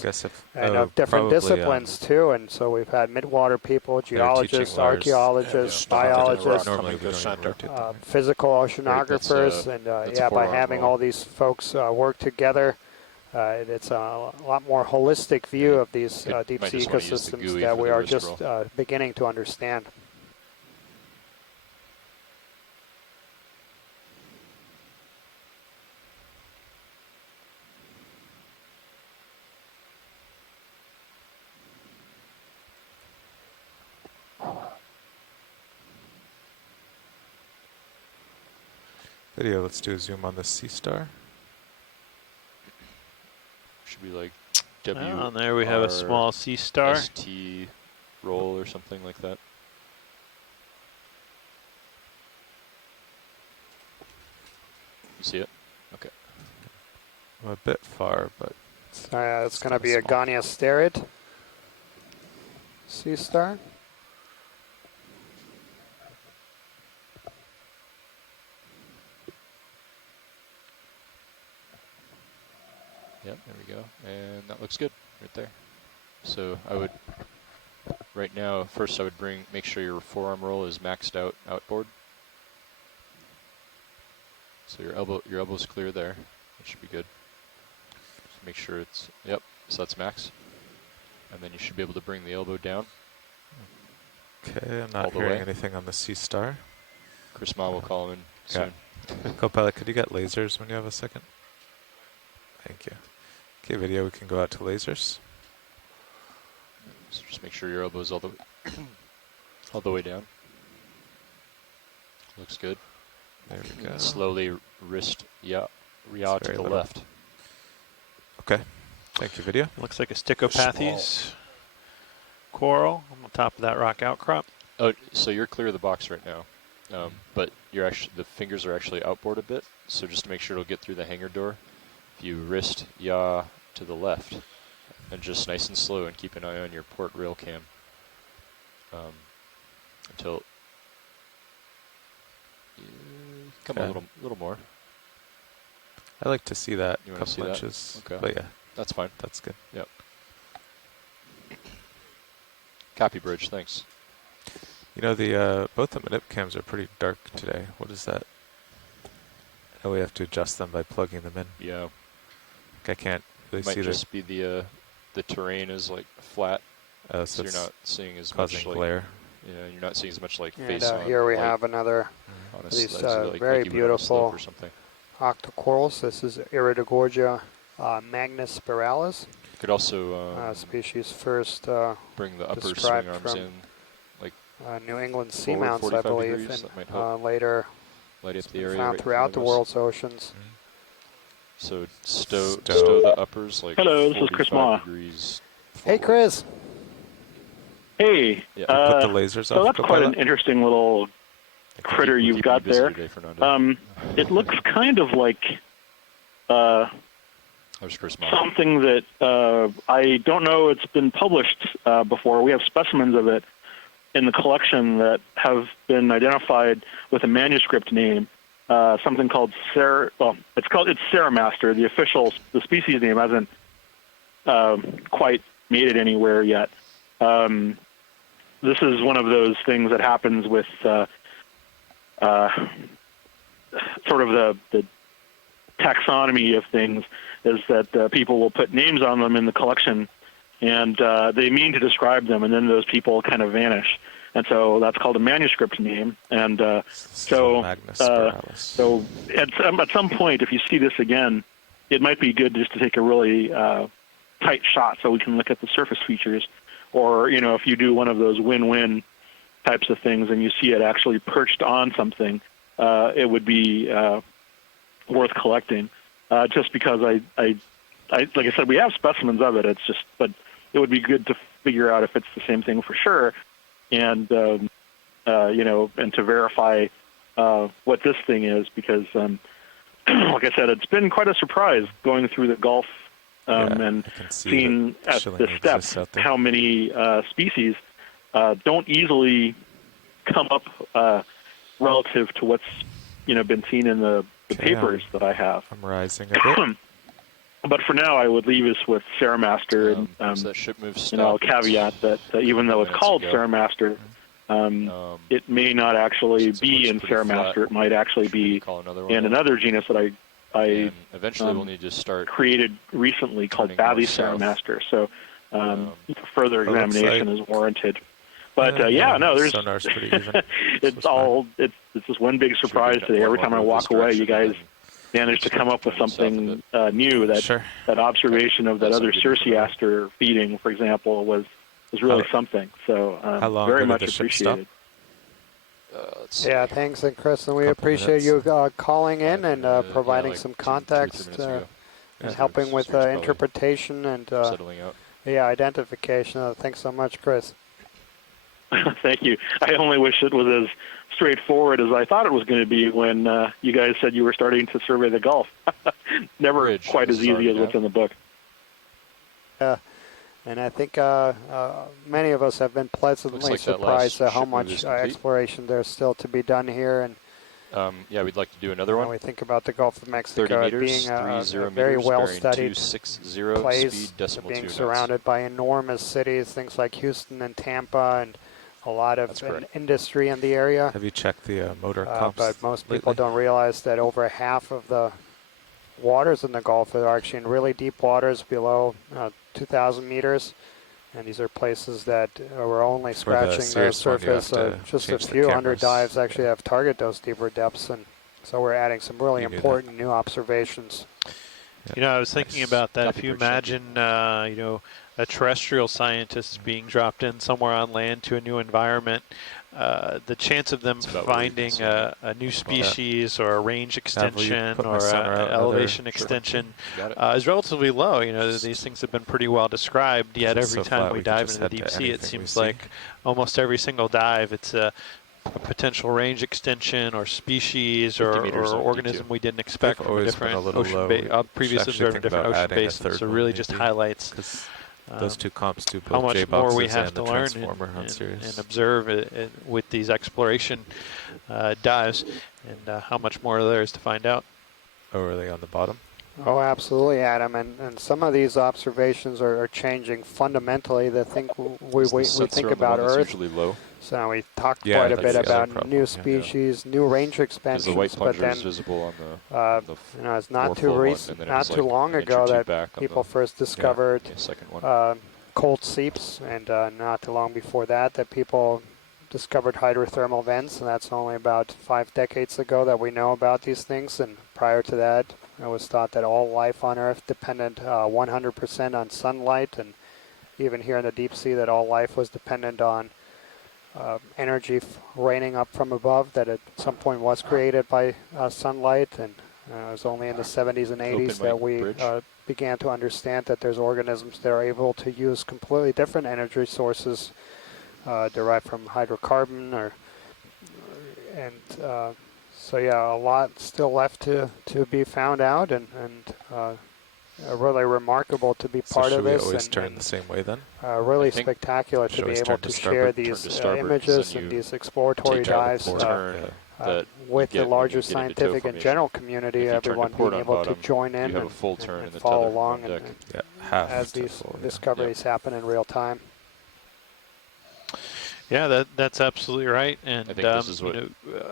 and of different disciplines too. And so we've had midwater people, geologists, archaeologists, biologists, physical oceanographers, and by having all these folks work together, it's a lot more holistic view of these deep sea ecosystems that we are just beginning to understand. Video, let's do a zoom on the sea star. Should be like W. And there we have a small sea star. ST roll or something like that. You see it? Okay. I'm a bit far, but it's going to be a Goniasterid sea star. Yep, there we go. And that looks good right there. So I would, right now, first I would make sure your forearm roll is maxed out outboard. So your elbow's clear there. That should be good. Just make sure it's, yep, so that's max. And then you should be able to bring the elbow down. Okay, I'm not hearing anything on the sea star. Chris Ma will call him in soon. Copilot, could you get lasers when you have a second? Thank you. Okay, video, we can go out to lasers. So just make sure your elbow's all the way down. Looks good. There we go. Slowly wrist, to the left. Okay, thank you, video. Looks like a Stichopathes coral on the top of that rock outcrop. Oh, so you're clear of the box right now, but you're the fingers are actually outboard a bit. So just to make sure it'll get through the hangar door, if you wrist to the left, and just nice and slow, and keep an eye on your port rail cam until come a little more. I like to see that. You want to see inches, that? Okay. But yeah, that's fine. That's good. Yep. Copy, Bridge. Thanks. You know, the both the manip cams are pretty dark today. What is that? Oh, we have to adjust them by plugging them in. Yeah. I can't really see. Might just be the terrain is like flat, so you're not seeing as much glare. Yeah, you're not seeing as much like And face on. here we have another of these very beautiful Octa Corals. This is Iridogorgia magnispiralis. Could also species first bring the upper swing arms in, like New England seamounts, I believe, and later light up the area found throughout the world's oceans. So stow the uppers like hello, this is Chris Ma. degrees Hey, Chris. Hey. Yeah. Put the lasers So off. that's quite an interesting little critter you've got there. It looks kind of like something that I don't know it's been published before. We have specimens of it in the collection that have been identified with a manuscript name, something called it's Ceramaster. The species name hasn't quite made it anywhere yet. This is one of those things that happens with sort of the taxonomy of things, is that people will put names on them in the collection, and they mean to describe them, and then those people kind of vanish. And so that's called a manuscript name. And so at some point, if you see this again, it might be good just to take a really tight shot so we can look at the surface features. Or, if you do one of those win-win types of things and you see it actually perched on something, it would be worth collecting. Just because I like I said, we have specimens of it. But it would be good to figure out if it's the same thing for sure, and and to verify what this thing is, because like I said, it's been quite a surprise going through the Gulf and seeing at the steps how many species don't easily come up relative to what's been seen in the papers that I have. I'm rising a bit. But for now, I would leave us with Ceramaster, and that ship moves I'll caveat that even though it's called Ceramaster, it may not actually be in Ceramaster. It might actually be in another genus that I eventually we'll need to start created recently called Bathyceramaster. So further examination is warranted. But there's sonar's pretty even. it's just one big surprise today. Every time I walk away, you guys managed to come up with something new. That observation of that other Cerciaster feeding, for example, was really something. So very much appreciated. Yeah, thanks, and Chris, and we appreciate you calling in and providing some context and helping with interpretation and identification. Thanks so much, Chris. Thank you. I only wish it was as straightforward as I thought it was going to be when you guys said you were starting to survey the Gulf. Never quite as easy as what's in the book. And I think many of us have been pleasantly surprised at how much exploration there's still to be done here. And we'd like to do another one. When we think about the Gulf of Mexico being a very well-studied place, being surrounded by enormous cities, things like Houston and Tampa, and a lot of industry in the area. Have you checked the motor comps But most people don't realize that over half of the waters in the Gulf are actually in really deep waters below 2,000 meters. And these are places that were only scratching their surface. Just a few hundred dives actually have target those deeper depths. And so we're adding some really important new observations. I was thinking about that. If you imagine, a terrestrial scientist being dropped in somewhere on land to a new environment, the chance of them finding a new species or a range extension or an elevation extension is relatively low. These things have been pretty well described, yet every time we dive into the deep sea, it seems like almost every single dive, it's a potential range extension or species or organism we didn't expect from a different ocean previous observed different ocean basins. So really just highlights those two comps do how much more we have to learn and observe with these exploration dives, and how much more there is to find out. Oh, are they on the bottom? Oh, absolutely, Adam. And some of these observations are changing fundamentally the thing we think about Earth. Low. So we talked quite a bit about new species, new range expansions, the white but then is visible on the it's not too long ago that people first discovered cold seeps, and not too long before that people discovered hydrothermal vents, and that's only about 5 decades ago that we know about these things. And prior to that, it was thought that all life on Earth depended 100% on sunlight, and even here in the deep sea that all life was dependent on energy raining up from above that at some point was created by sunlight. And It was only in the 70s and 80s Open that mic we bridge. began to understand that there's organisms that are able to use completely different energy sources derived from hydrocarbon so yeah, a lot still left to be found out, and really remarkable to be So part should of we this, always and turn the same way then? really I think spectacular to should be always able turn to to share starboard? Turn these to starboard, 'cause images then and you these exploratory take out the dives turn Yeah. that with you the get when larger you get into scientific tow and formation. general community, If you turn to everyone port being on able bottom, to join in you have and, a full turn and in the follow tether along on deck. Yeah, half as to these full, yeah. discoveries happen in real time. Yeah, that's absolutely right. And I think this is what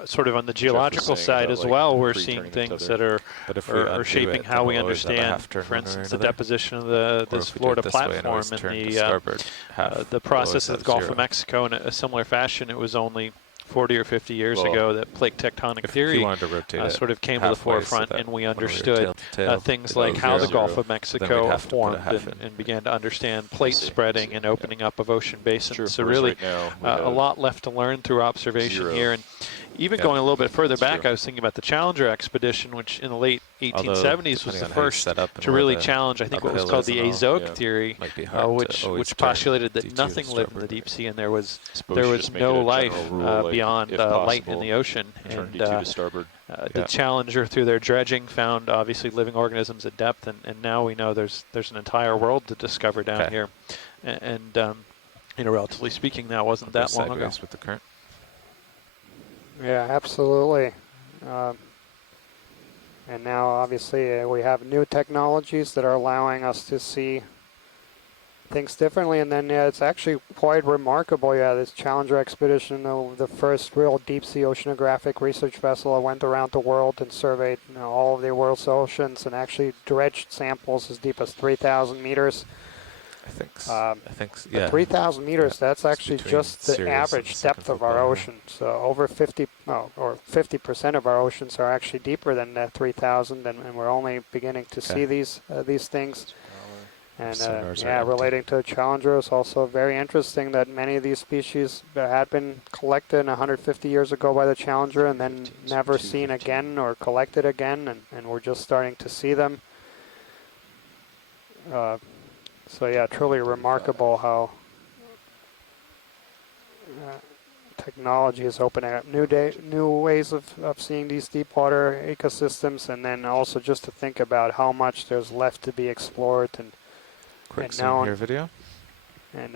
sort of on the Jeff was geological saying side about, as like, well, we're pre-turning seeing the things tether. that But if we are undo shaping it, how then we we'll always have a understand, half turn for one way or instance, the another. deposition of Or this if we do Florida it this way and platform always and turn to the starboard, half, the we'll process always of have the Gulf zero. of Mexico in a similar fashion. It was only 40 or 50 years Well, ago that plate tectonic If theory he wanted to rotate it sort of came to the halfway so forefront, that and we when were understood tail to tail, things it'd like go how the zero. Gulf of So then Mexico we'd have to put a formed half in. and began to understand plate see, I spreading see, and yeah. opening up of ocean basins. True. So Whereas really, right now we a have lot left to learn through observation 0. here. And even Yeah. going a little bit further That's back, true. I was thinking about the Challenger expedition, which in the late Although, 1870s was depending the on how you first set up and to where really the challenge, I think, what was uphill called is the and all, azoic yeah. theory, might be hard which to always postulated that turn DT nothing to lived in the starboard. deep sea, and there was Suppose you just make it no a life general rule, like, beyond if light in possible, the ocean. turn And D2 to starboard. the Yeah. Challenger, through their dredging, found obviously living organisms at depth, and now we know there's an entire world to discover down Okay. here. And relatively speaking, that wasn't I'll go that long ago. sideways with the current. Yeah, absolutely. And now, obviously, we have new technologies that are allowing us to see things differently. And then, yeah, it's actually quite remarkable. Yeah, this Challenger expedition, the first real deep-sea oceanographic research vessel that went around the world and surveyed all of the world's oceans and actually dredged samples as deep as 3,000 meters. I think, yeah. 3,000 meters, Yeah, that's it's actually between just the Sirius and average second depth of football, our yeah. ocean. So over 50% of our oceans are actually deeper than 3,000, and we're only beginning to see these things. And sonars are yeah, empty. relating to Challenger, it's also very interesting that many of these species had been collected 150 years ago by the Challenger and then 15, never 215. seen again or collected again, and we're just starting to see them. So yeah, truly remarkable how technology is opening up new ways of seeing these deep water ecosystems, and then also just to think about how much there's left to be explored and Quick zoom known. here video. And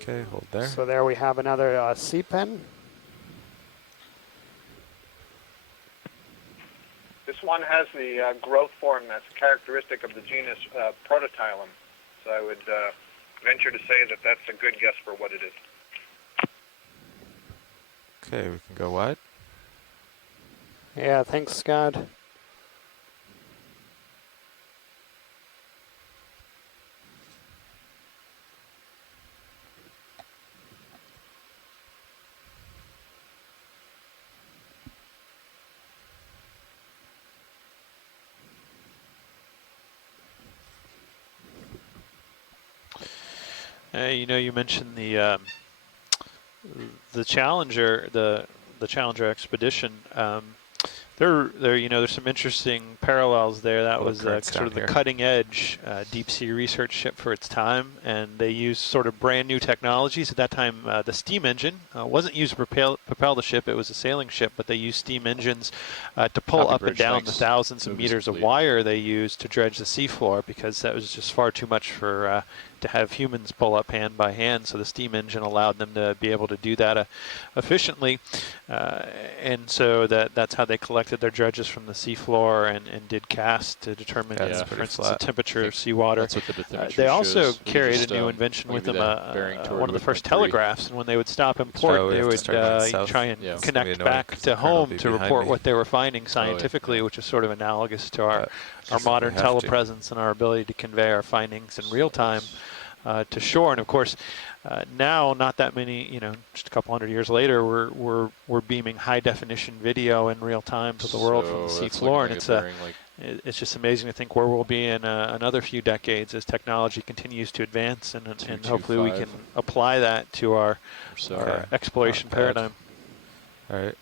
Okay, hold there. so there we have another sea pen. This one has the growth form that's characteristic of the genus Prototylum. So I would venture to say that that's a good guess for what it is. Okay, we can go wide. Yeah, thanks, Scott. You mentioned the Challenger, the Challenger expedition. There's some interesting parallels there. That Oh, the was current's sort down of the here. cutting edge deep sea research ship for its time, and they used sort of brand new technologies. At that time, the steam engine wasn't used to propel the ship. It was a sailing ship, but they used steam engines to pull Copy up and bridge, down thanks. the thousands of Move is meters of complete. wire they used to dredge the seafloor, because that was just far too much for to have humans pull up hand by hand. So the steam engine allowed them to be able to do that efficiently, and so that's how they collected their dredges from the seafloor and did casts to determine, Yeah, it's for pretty instance, flat. the temperature of seawater. That's what the bathymetry They also shows. We carried just, a new invention we'll with give them, you that bearing toward one of the first 1.3. telegraphs, and when they would stop in port, we they have to would start going south. try and Yeah. It's gonna be connect annoying back 'cause to the current will home be to behind report me. what they were finding scientifically, yeah. which is sort of analogous to our Just if modern we have to. telepresence and our ability to convey our findings in real time to shore. And of course, now, not that many, just a couple hundred years later, we're beaming high definition video in real time to the world from the So that's seafloor, looking and like a bearing, like it's just amazing to think where we'll be in another few decades as technology continues to advance, and hopefully we can 225. apply that to our or so. Okay. exploration Not bad. paradigm. All right.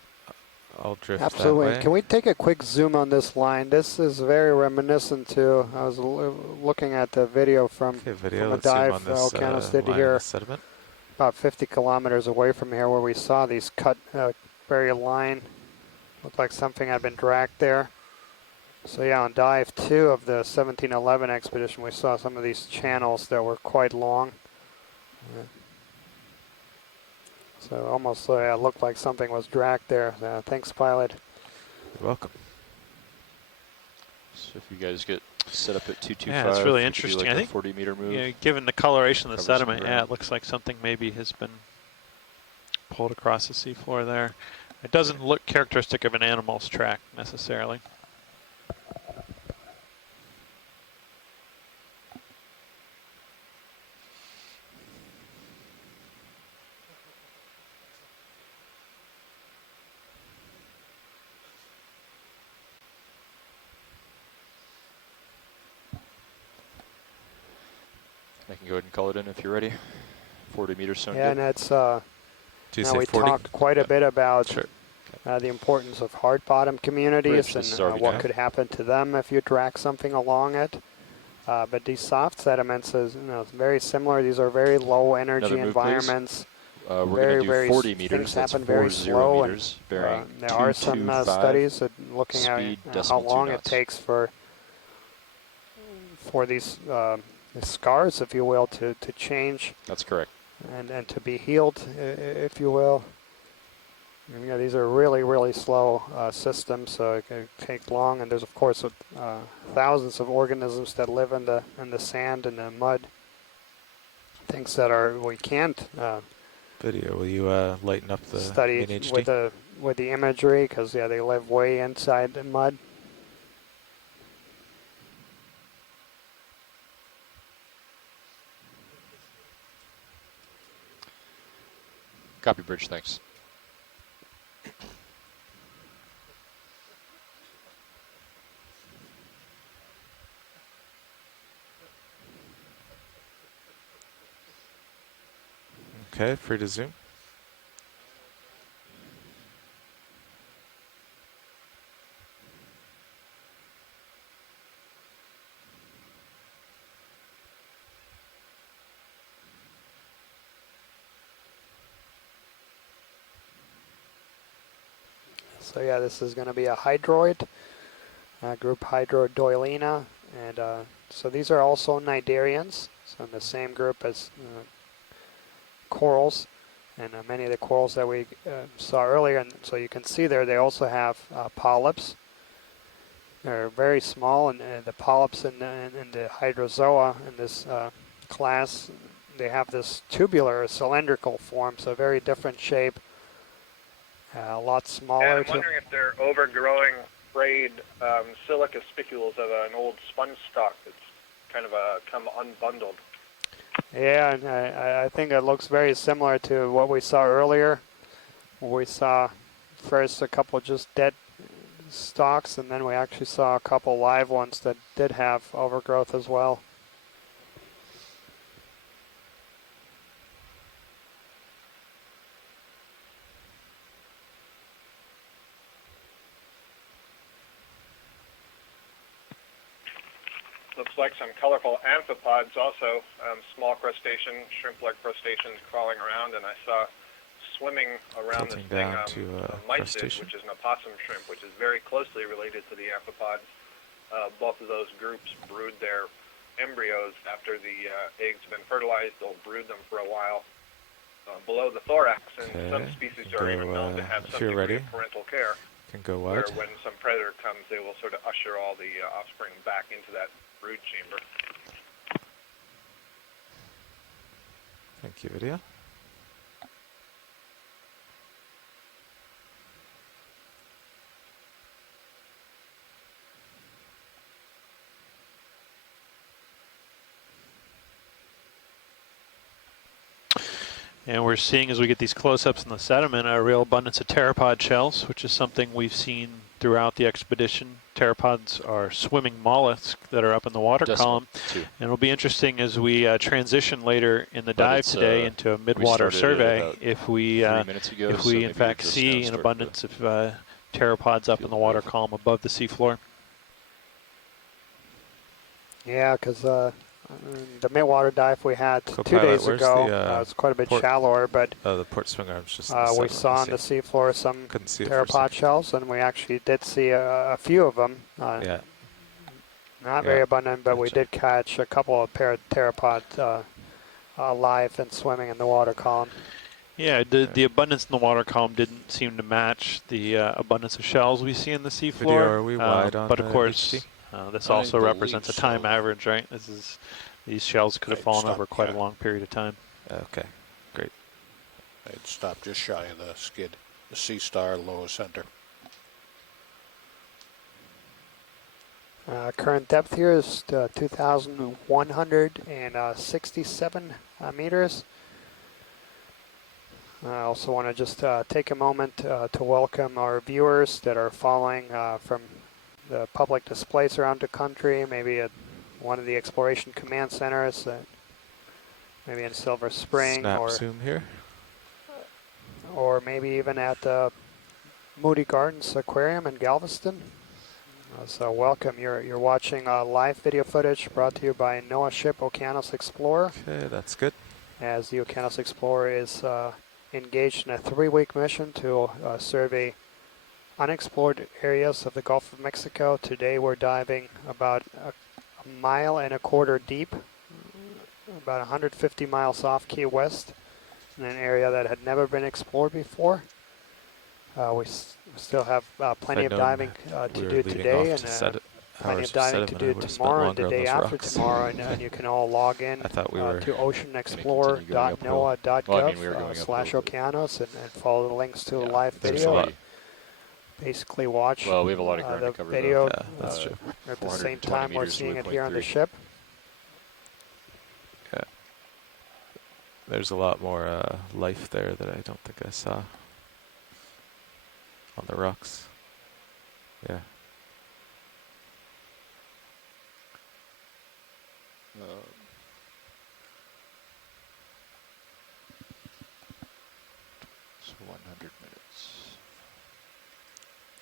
I'll drift Absolutely. that way. Can we take a quick zoom on this line? This is very reminiscent to, I was looking at the video from, Okay, video. from a Let's zoom dive on this Okeanos did line here of sediment. about 50 kilometers away from here, where we saw these cut very line. Looked like something had been dragged there. So yeah, on dive 2 of the 1711 expedition, we saw some of these channels that were quite long. So almost looked like something was dragged there. Thanks, pilot. You're welcome. So if you guys get set up at 225, Yeah, it's really you could do interesting. like I a think 40-meter move. Yeah, given the coloration of the Cover some sediment, yeah, ground. it looks like something maybe has been pulled across the seafloor there. It doesn't look characteristic of an animal's track necessarily. I can go ahead and call it in if you're ready. 40 meters sound Yeah, good. and it's Do you now say we 40? talked quite a bit about Sure. the importance of hard bottom communities Bridge, this is and already what done. could happen to them if you drag something along it. But these soft sediments is very similar. These are very low energy Another move, environments. We're very, going to do 40 meters. Things That's happen very 40 slow. meters, bearing And there are some 225. studies that looking speed, at how decimal 2 long it knots. takes for these the scars, if you will, to change That's correct. and to be healed, if you will. And, these are really, really slow systems, so it can take long. And there's, of course, thousands of organisms that live in the sand and the mud. Things that we can't Video. Will you lighten up the study in HD? with the imagery, because they live way inside the mud. Copy, Bridge. Thanks. Okay, free to zoom. So yeah, this is going to be a hydroid, group Hydrodoylina, and so these are also cnidarians, so in the same group as corals, and many of the corals that we saw earlier. And so you can see there, they also have polyps. They're very small, and the polyps in the hydrozoa in this class, they have this tubular, cylindrical form, so very different shape. A lot smaller. And I'm wondering if they're overgrowing frayed silica spicules of an old sponge stock that's kind of come unbundled. Yeah, and I think it looks very similar to what we saw earlier. We saw first a couple just dead stalks, and then we actually saw a couple live ones that did have overgrowth as well. Looks like some colorful amphipods also, small crustacean, shrimp-like crustaceans crawling around, and I saw swimming around this Tilting thing, down to mysid, crustacean. which is an opossum shrimp, which is very closely related to the amphipods. Both of those groups brood their embryos after the eggs have been fertilized. They'll brood them for a while below the thorax, and some Okay, species you are can even go, known to have if some you're degree ready. of parental care, Can go where wide. when some predator comes, they will sort of usher all the offspring back into that brood chamber. Thank you, video. And we're seeing, as we get these close-ups in the sediment, a real abundance of pteropod shells, which is something we've seen throughout the expedition. Pteropods are swimming mollusks that are up in the water column. And it'll be interesting as we transition later in the dive today into a mid-water survey if we minutes ago, in so maybe fact just see now an started abundance of pteropods up in the water column above the seafloor. Yeah, because the midwater dive we had Co-pilot, 2 days where's ago the, was quite a bit port- shallower, but the port swing arm's just we saw on the seafloor some Couldn't see it for a pteropod second. shells, and we actually did see a few of them. Yeah. Not very abundant, but we Gotcha. did catch a couple of pteropods alive and swimming in the water column. Yeah, the abundance in the water column didn't seem to match the abundance of shells we see in the seafloor. Video, are we wide on but of the course, HT? this I also believe represents a so. time average, right? These shells could have fallen Stop, over quite yeah. a long period of time. Okay, great. They'd stop just shy of the skid, the Sea Star lower center. Current depth here is 2,167 meters. I also want to just take a moment to welcome our viewers that are following from the public displays around the country, maybe at one of the exploration command centers, maybe in Silver Spring, Snap zoom here. or maybe even at Moody Gardens Aquarium in Galveston. So welcome. You're watching live video footage brought to you by NOAA ship Okeanos Explorer. Okay, that's good. As the Okeanos Explorer is engaged in a 3-week mission to survey unexplored areas of the Gulf of Mexico. Today we're diving about a mile and a quarter deep, about 150 miles off Key West, in an area that had never been explored before. We still have plenty of diving to do today, and plenty of diving to do tomorrow and the day after tomorrow, and you can all log in I thought we were to oceanexplorer.noaa.gov/Okeanos and follow the links to the live video. Basically watch Well, we have a lot of ground the to cover, video Yeah, that's true. at the 420 same time we're meters to seeing it waypoint here on the 3. ship. Yeah. There's a lot more life there that I don't think I saw on the rocks. Yeah. So 100 minutes.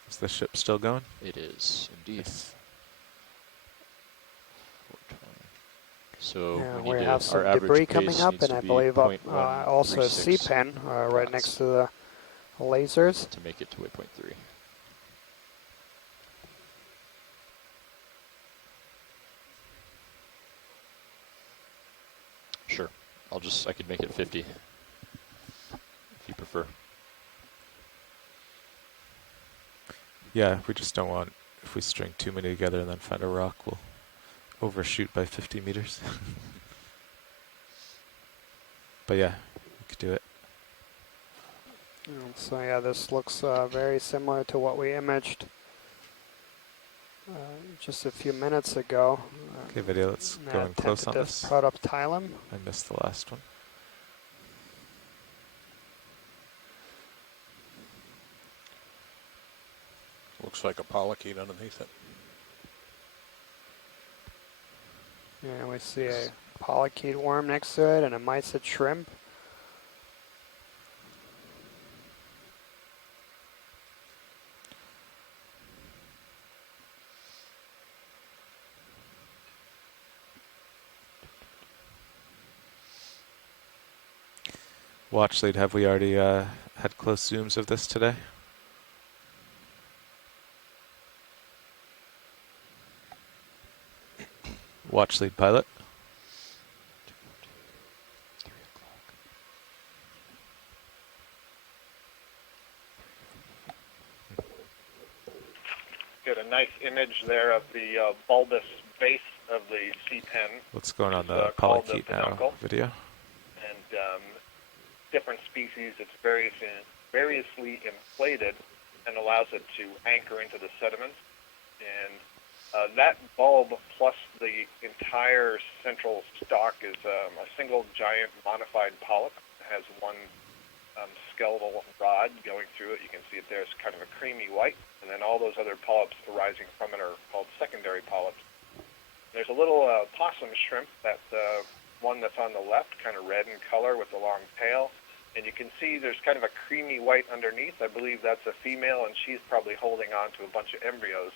Is the ship still going? It is indeed. Yes. 420. So Yeah, we we need have to, some our average debris pace coming up, needs and to I be believe up also a 0.136 sea pen right knots next to the lasers. to make it to waypoint 3. Sure. I could make it 50 if you prefer. Yeah, we just don't want, if we string too many together and then find a rock, we'll overshoot by 50 meters. But yeah, we could do it. So yeah, this looks very similar to what we imaged just a few minutes ago. Okay, video, let's go in close on this. Protoptilum. I missed the last one. Looks like a polychaete underneath it. Yeah, we see a polychaete worm next to it and a mysid shrimp. Watch lead, have we already had close zooms of this today? Watch lead pilot. Get a nice image there of the bulbous base of the sea pen. What's going on It's, the called the polychaete now peduncle. video? And different species, it's variously inflated and allows it to anchor into the sediment. And that bulb plus the entire central stalk is a single giant modified polyp. It has one skeletal rod going through it. You can see it there. It's kind of a creamy white. And then all those other polyps arising from it are called secondary polyps. There's a little possum shrimp, that one that's on the left, kind of red in color with a long tail. And you can see there's kind of a creamy white underneath. I believe that's a female, and she's probably holding on to a bunch of embryos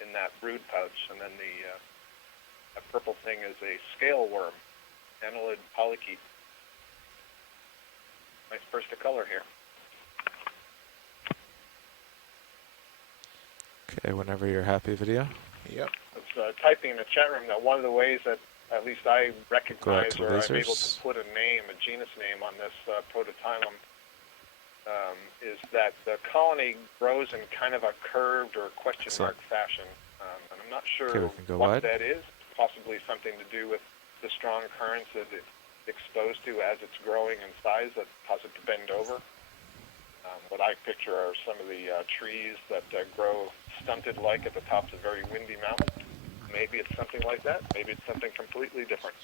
in that brood pouch. And then that purple thing is a scale worm, annelid polychaete. Nice burst of color here. Okay, whenever you're happy, video. Yep. I was typing in the chat room that one of the ways that at least I recognize or I'm able to put a name, a genus name on this prototylum is that the colony grows in kind of a curved or question mark fashion. And I'm not sure what that is, possibly something to do with the strong currents that it's exposed to as it's growing in size that cause it to bend over. What I picture are some of the trees that grow stunted-like at the tops of very windy mountains. Maybe it's something like that. Maybe it's something completely different.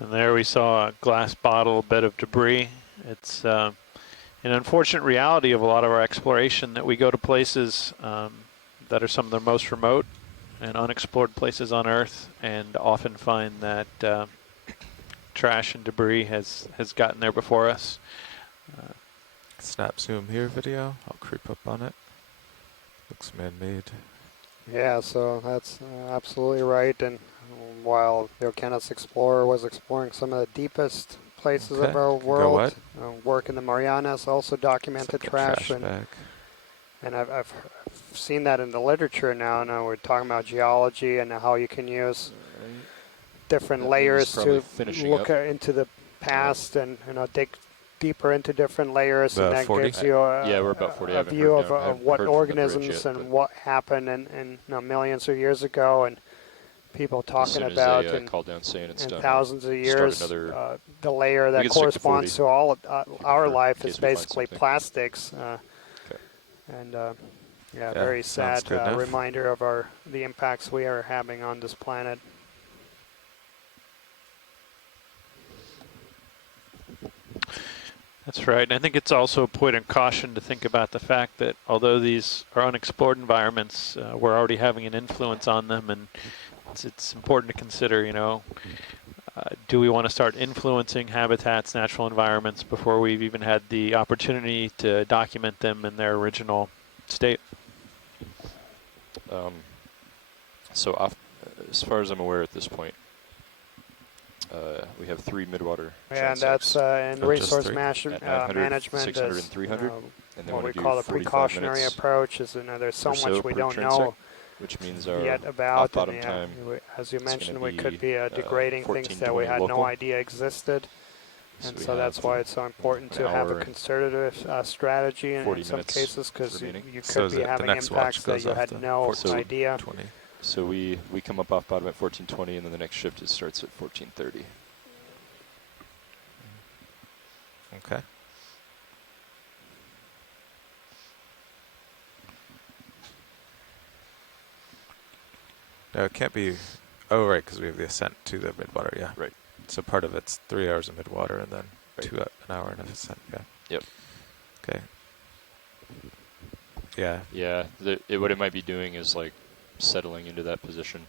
And there we saw a glass bottle, bed of debris. It's an unfortunate reality of a lot of our exploration that we go to places that are some of the most remote and unexplored places on Earth, and often find that trash and debris has gotten there before us. Snap zoom here video. I'll creep up on it. Looks man-made. Yeah, so that's absolutely right. And while the Okeanos Explorer was exploring some of the deepest places of our world, work in the Marianas also documented trash. And I've seen that in the literature now. Now we're talking about geology and how you can use different layers to look into the past and dig deeper into different layers, and that gives you a view of what organisms and what happened in millions of years ago, and people talking about in thousands of years. The layer that corresponds to all our life is basically plastics. And very sad reminder of the impacts we are having on this planet. That's right. And I think it's also a point of caution to think about the fact that although these are unexplored environments, we're already having an influence on them, and it's important to consider, do we want to start influencing habitats, natural environments, before we've even had the opportunity to document them in their original state? So as far as I'm aware at this point, we have 3 midwater and that's in resource management, 600 and 300, and then what we call a precautionary approach is there's so much we don't know which means our yet about, bottom time, as you mentioned, we could be degrading things that we had no idea existed, and so that's why it's so important to have a conservative strategy in some cases, because you could be having impacts that you had no idea. So we come up off bottom at 1420, and then the next shift starts at 1430. Okay. No, it can't be. Oh, right, because we have the ascent to the midwater. Yeah. Right. So part of it's 3 hours of midwater, and then an hour and a ascent. Yeah. Yep. Okay. Yeah. Yeah. What it might be doing is like settling into that position.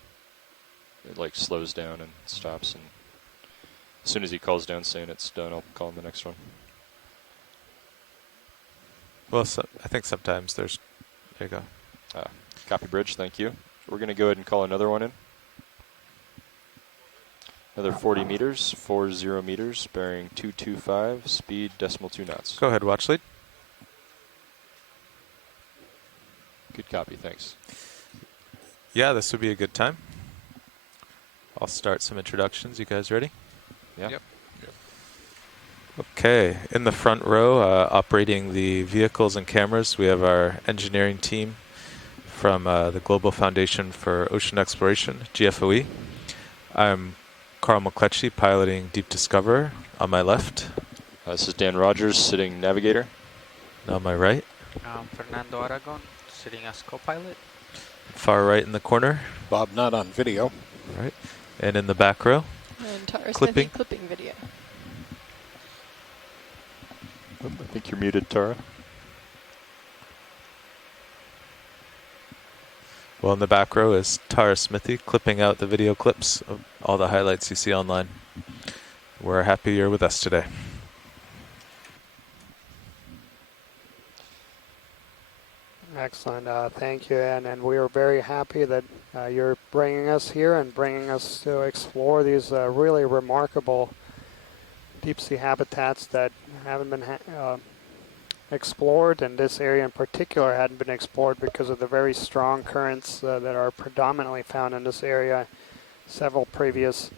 It like slows down and stops, and as soon as he calls down saying it's done, I'll call him the next one. Well, I think sometimes there's. There you go. Copy bridge. Thank you. We're going to go ahead and call another one in. Another 40 meters, 40 meters, bearing 225, speed .2 knots. Go ahead, watch lead. Good copy, thanks. Yeah, this would be a good time. I'll start some introductions. You guys ready? Yeah. Yep. Okay, in the front row, operating the vehicles and cameras, we have our engineering team from the Global Foundation for Ocean Exploration, GFOE. I'm Carl McCletchie, piloting Deep Discoverer on my left. This is Dan Rogers, sitting navigator. On my right. Fernando Aragon, sitting as co-pilot. Far right in the corner. Bob, not on video. Right. And in the back row. And Tara's clipping video. I think you're muted, Tara. Well, in the back row is Tara Smithy clipping out the video clips of all the highlights you see online. We're happy you're with us today. Excellent. Thank you, and we are very happy that you're bringing us here and bringing us to explore these really remarkable deep sea habitats that haven't been explored, and this area in particular hadn't been explored because of the very strong currents that are predominantly found in this area. Several previous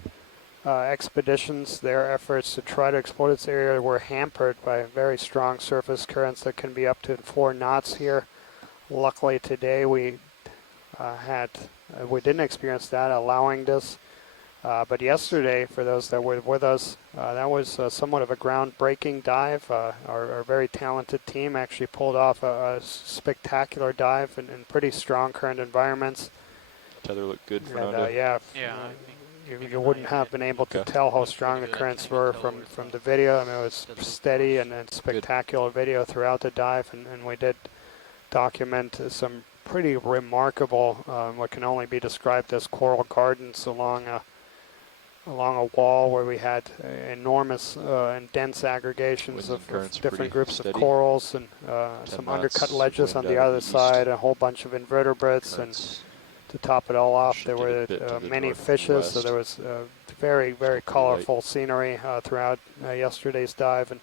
expeditions, their efforts to try to explore this area were hampered by very strong surface currents that can be up to 4 knots here. Luckily today we didn't experience that, allowing this. But yesterday, for those that were with us, that was somewhat of a groundbreaking dive. Our very talented team actually pulled off a spectacular dive in pretty strong current environments. Tether looked good, And, Fernando. yeah, you wouldn't have been able to tell how strong the currents were from the video. I mean, it was steady and spectacular video throughout the dive, and we did document some pretty remarkable, what can only be described as coral gardens along a wall where we had enormous and dense aggregations of different groups of corals, and some undercut ledges on the other side, a whole bunch of invertebrates, and to top it all off, there were many fishes, so there was very, very colorful scenery throughout yesterday's dive.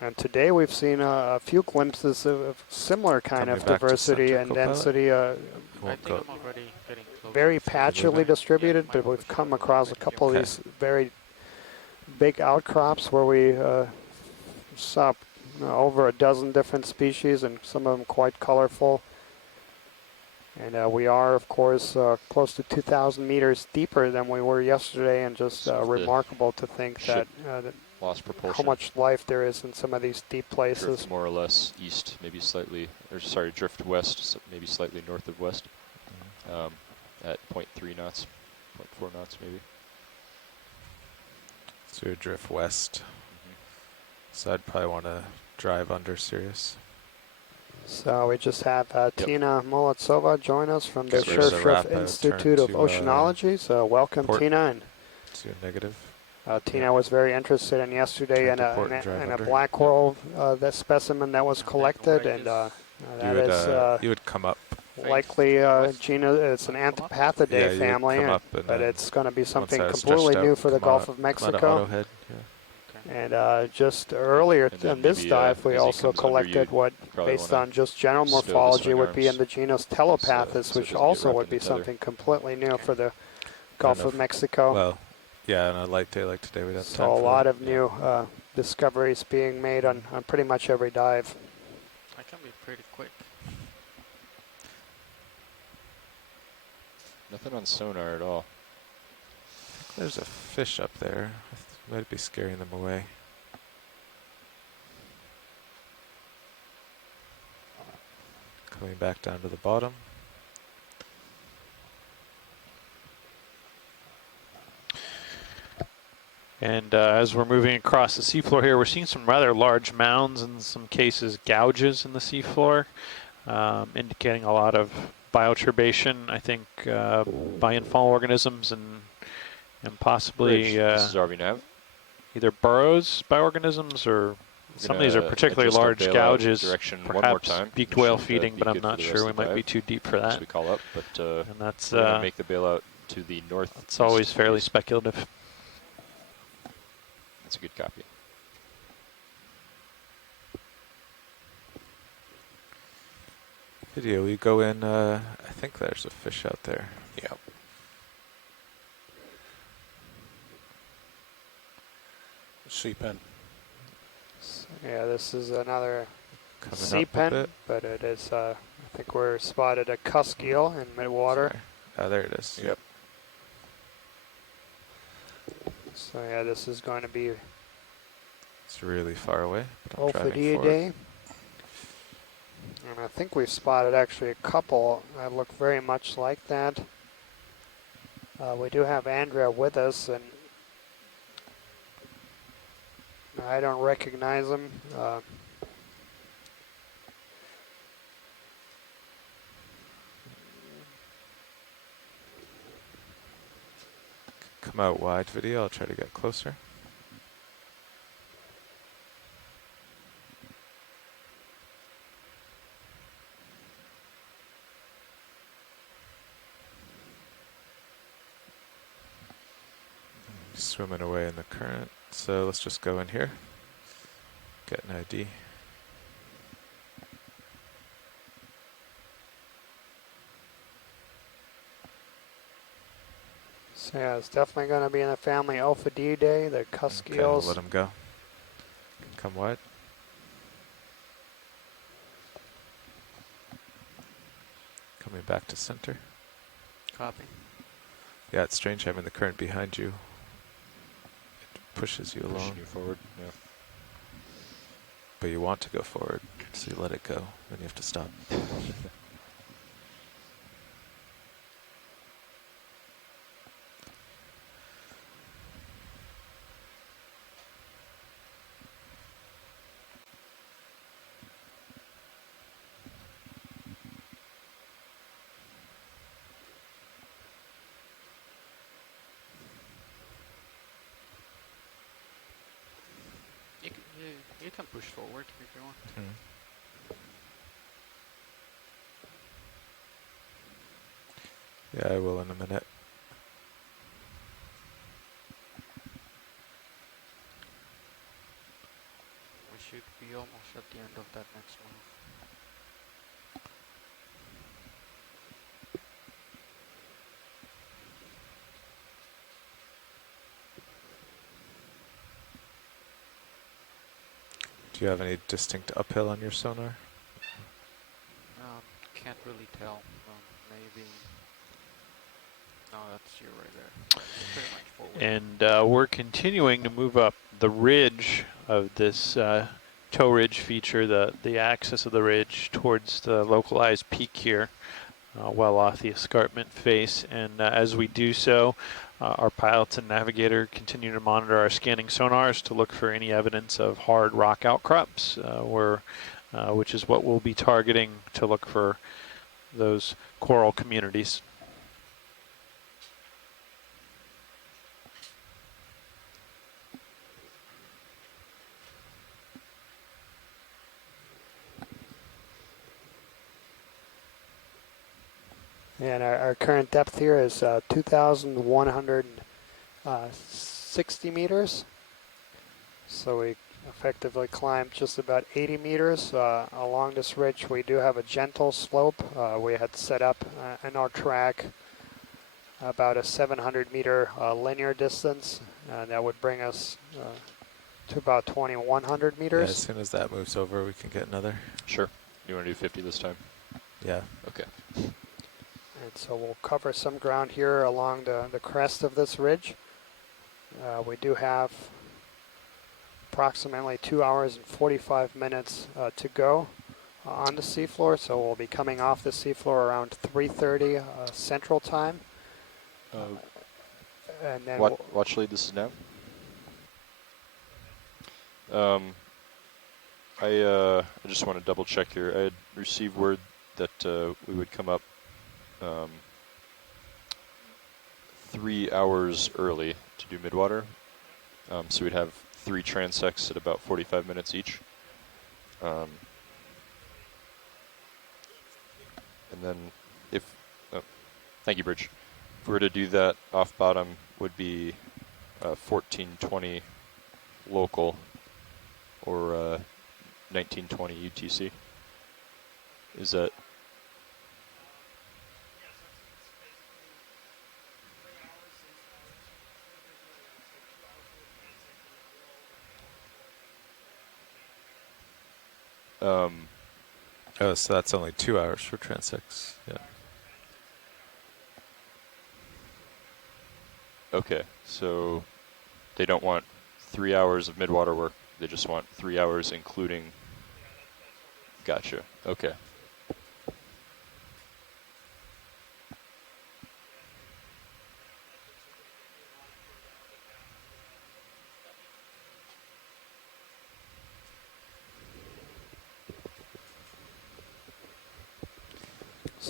And today we've seen a few glimpses of similar kind of diversity and density. Very patchily distributed, but we've come across a couple of these very big outcrops where we saw over a dozen different species, and some of them quite colorful. And we are, of course, close to 2,000 meters deeper than we were yesterday, and just remarkable to think that lost propulsion. how much life there is in some of these deep places. Drift more or less east, maybe slightly, or sorry, drift west, so maybe slightly north of west, at 0.3 knots, 0.4 knots maybe. So you drift west. So I'd probably want to drive under Sirius. So we just have Tina Molodtsova join us from the Shershreff Institute of Oceanology. So welcome, Tina. And negative. Tina was very interested in yesterday in a black coral that specimen that was collected, and you would come up. Likely, Gina, it's an Anthopathidae family, but it's going to be something completely new for the Gulf of Mexico. And just earlier in this dive, we also collected what, based on just general morphology, would be in the genus Telepathus, which also would be something completely new for the Gulf of Mexico. Well, yeah, on a light day like today, we'd have time so a lot of new discoveries being made on pretty much every dive. I can be pretty quick. Nothing on sonar at all. There's a fish up there. Might be scaring them away. Coming back down to the bottom. And as we're moving across the seafloor here, we're seeing some rather large mounds, in some cases gouges in the seafloor, indicating a lot of bioturbation, I think, by infall organisms and possibly this is RV-Nav. Either burrows by organisms, or some of these are particularly large gouges, perhaps beaked whale feeding, but I'm not sure. We might be too deep for that. We call up, but and that's we're going to make the bailout to the north. It's always fairly speculative. That's a good copy. Video, we go in, I think there's a fish out there. Yep. Sea pen. So, yeah, this is another sea pen, but it is, I think we're spotted a cusk eel in midwater. Oh, there it is. Yep. So yeah, this is going to be it's really far away, but I'm driving Ophidiidae. And I think we've spotted actually a couple that look very much like that. We do have Andrea with us, and I don't recognize him. come out wide video. I'll try to get closer. Swimming away in the current. So let's just go in here. Get an ID. So yeah, it's definitely going to be in the family Alpha D day, the cusk Okay, eels. let them go. Come wide. Coming back to center. Copy. Yeah, it's strange having the current behind you. It pushes you along. Pushing you forward, yeah. But you want to go forward, so you let it go. Then you have to stop. You can push forward if you want. Yeah, I will in a minute. We should be almost at the end of that next move. Do you have any distinct uphill on your sonar? Can't really tell. Maybe. No, that's you right there. Pretty much forward. And we're continuing to move up the ridge of this tow ridge feature, the axis of the ridge towards the localized peak here, well off the escarpment face. And as we do so, our pilots and navigator continue to monitor our scanning sonars to look for any evidence of hard rock outcrops, which is what we'll be targeting to look for those coral communities. And our current depth here is 2,160 meters. So we effectively climbed just about 80 meters. Along this ridge, we do have a gentle slope. We had set up in our track about a 700 meter linear distance. That would bring us to about 2,100 meters. Yeah, as soon as that moves over, we can get another. Sure. You want to do 50 this time? Yeah. Okay. And so we'll cover some ground here along the crest of this ridge. We do have approximately 2 hours and 45 minutes to go on the seafloor, so we'll be coming off the seafloor around 3:30 Central Time. And then watch lead, this is now. I just want to double check here. I had received word that we would come up 3 hours early to do midwater. So we'd have 3 transects at about 45 minutes each. And then thank you, Bridge. If we were to do that off bottom, would be 1420 local or 1920 UTC. Is that? Oh, so that's only 2 hours for transects. Yeah. Okay, so they don't want 3 hours of midwater work. They just want 3 hours including. Gotcha. Okay.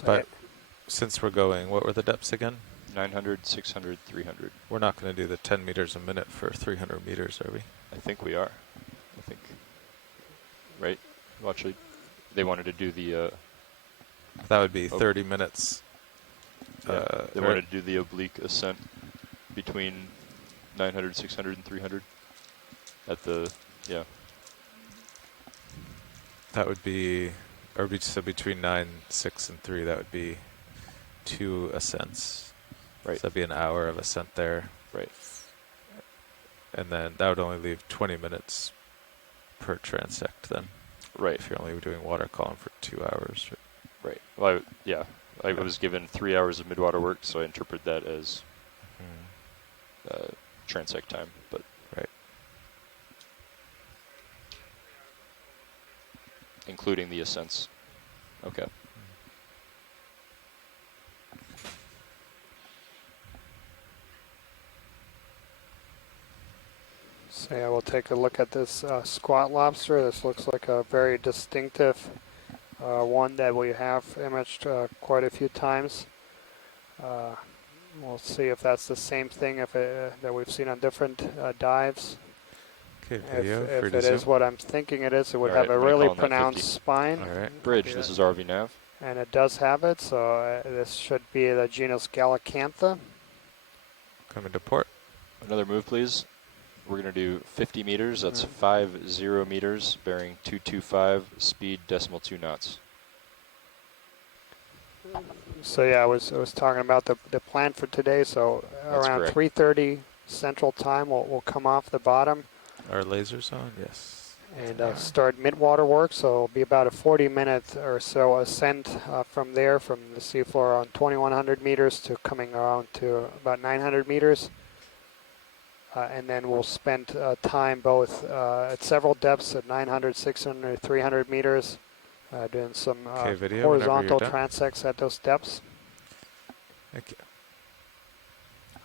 But since we're going, what were the depths again? 900, 600, 300. We're not going to do the 10 meters a minute for 300 meters, are we? I think we are. I think. Right? Well, actually, they wanted to do the... that would be 30 minutes. Yeah, they wanted to do the oblique ascent between 900, 600, and 300 at the... Yeah. That would be... Or so between 9, 6, and 3, that would be 2 ascents. Right. So that'd be an hour of ascent there. Right. And then that would only leave 20 minutes per transect then. Right. If you're only doing water column for 2 hours. Right. Well, I was given 3 hours of midwater work, so I interpret that as transect time. But right. Including the ascents. Okay. So yeah, we'll take a look at this squat lobster. This looks like a very distinctive one that we have imaged quite a few times. We'll see if that's the same thing that we've seen on different dives. Okay, if it is what I'm thinking it is, it would have a really pronounced spine. All right. Bridge, this is RV Nav. And it does have it, so this should be the genus Gallicantha. Coming to port. Another move, please. We're going to do 50 meters. That's 50 meters, bearing 225, speed 0.2 knots. So yeah, I was talking about the plan for today. So That's around correct. 3:30 Central Time, we'll come off the bottom. Our lasers on, yes. And start mid-water work. So it'll be about a 40-minute or so ascent from there, from the seafloor on 2,100 meters to coming around to about 900 meters. And then we'll spend time both at several depths at 900, 600, 300 meters, doing some horizontal transects at those depths. Thank you.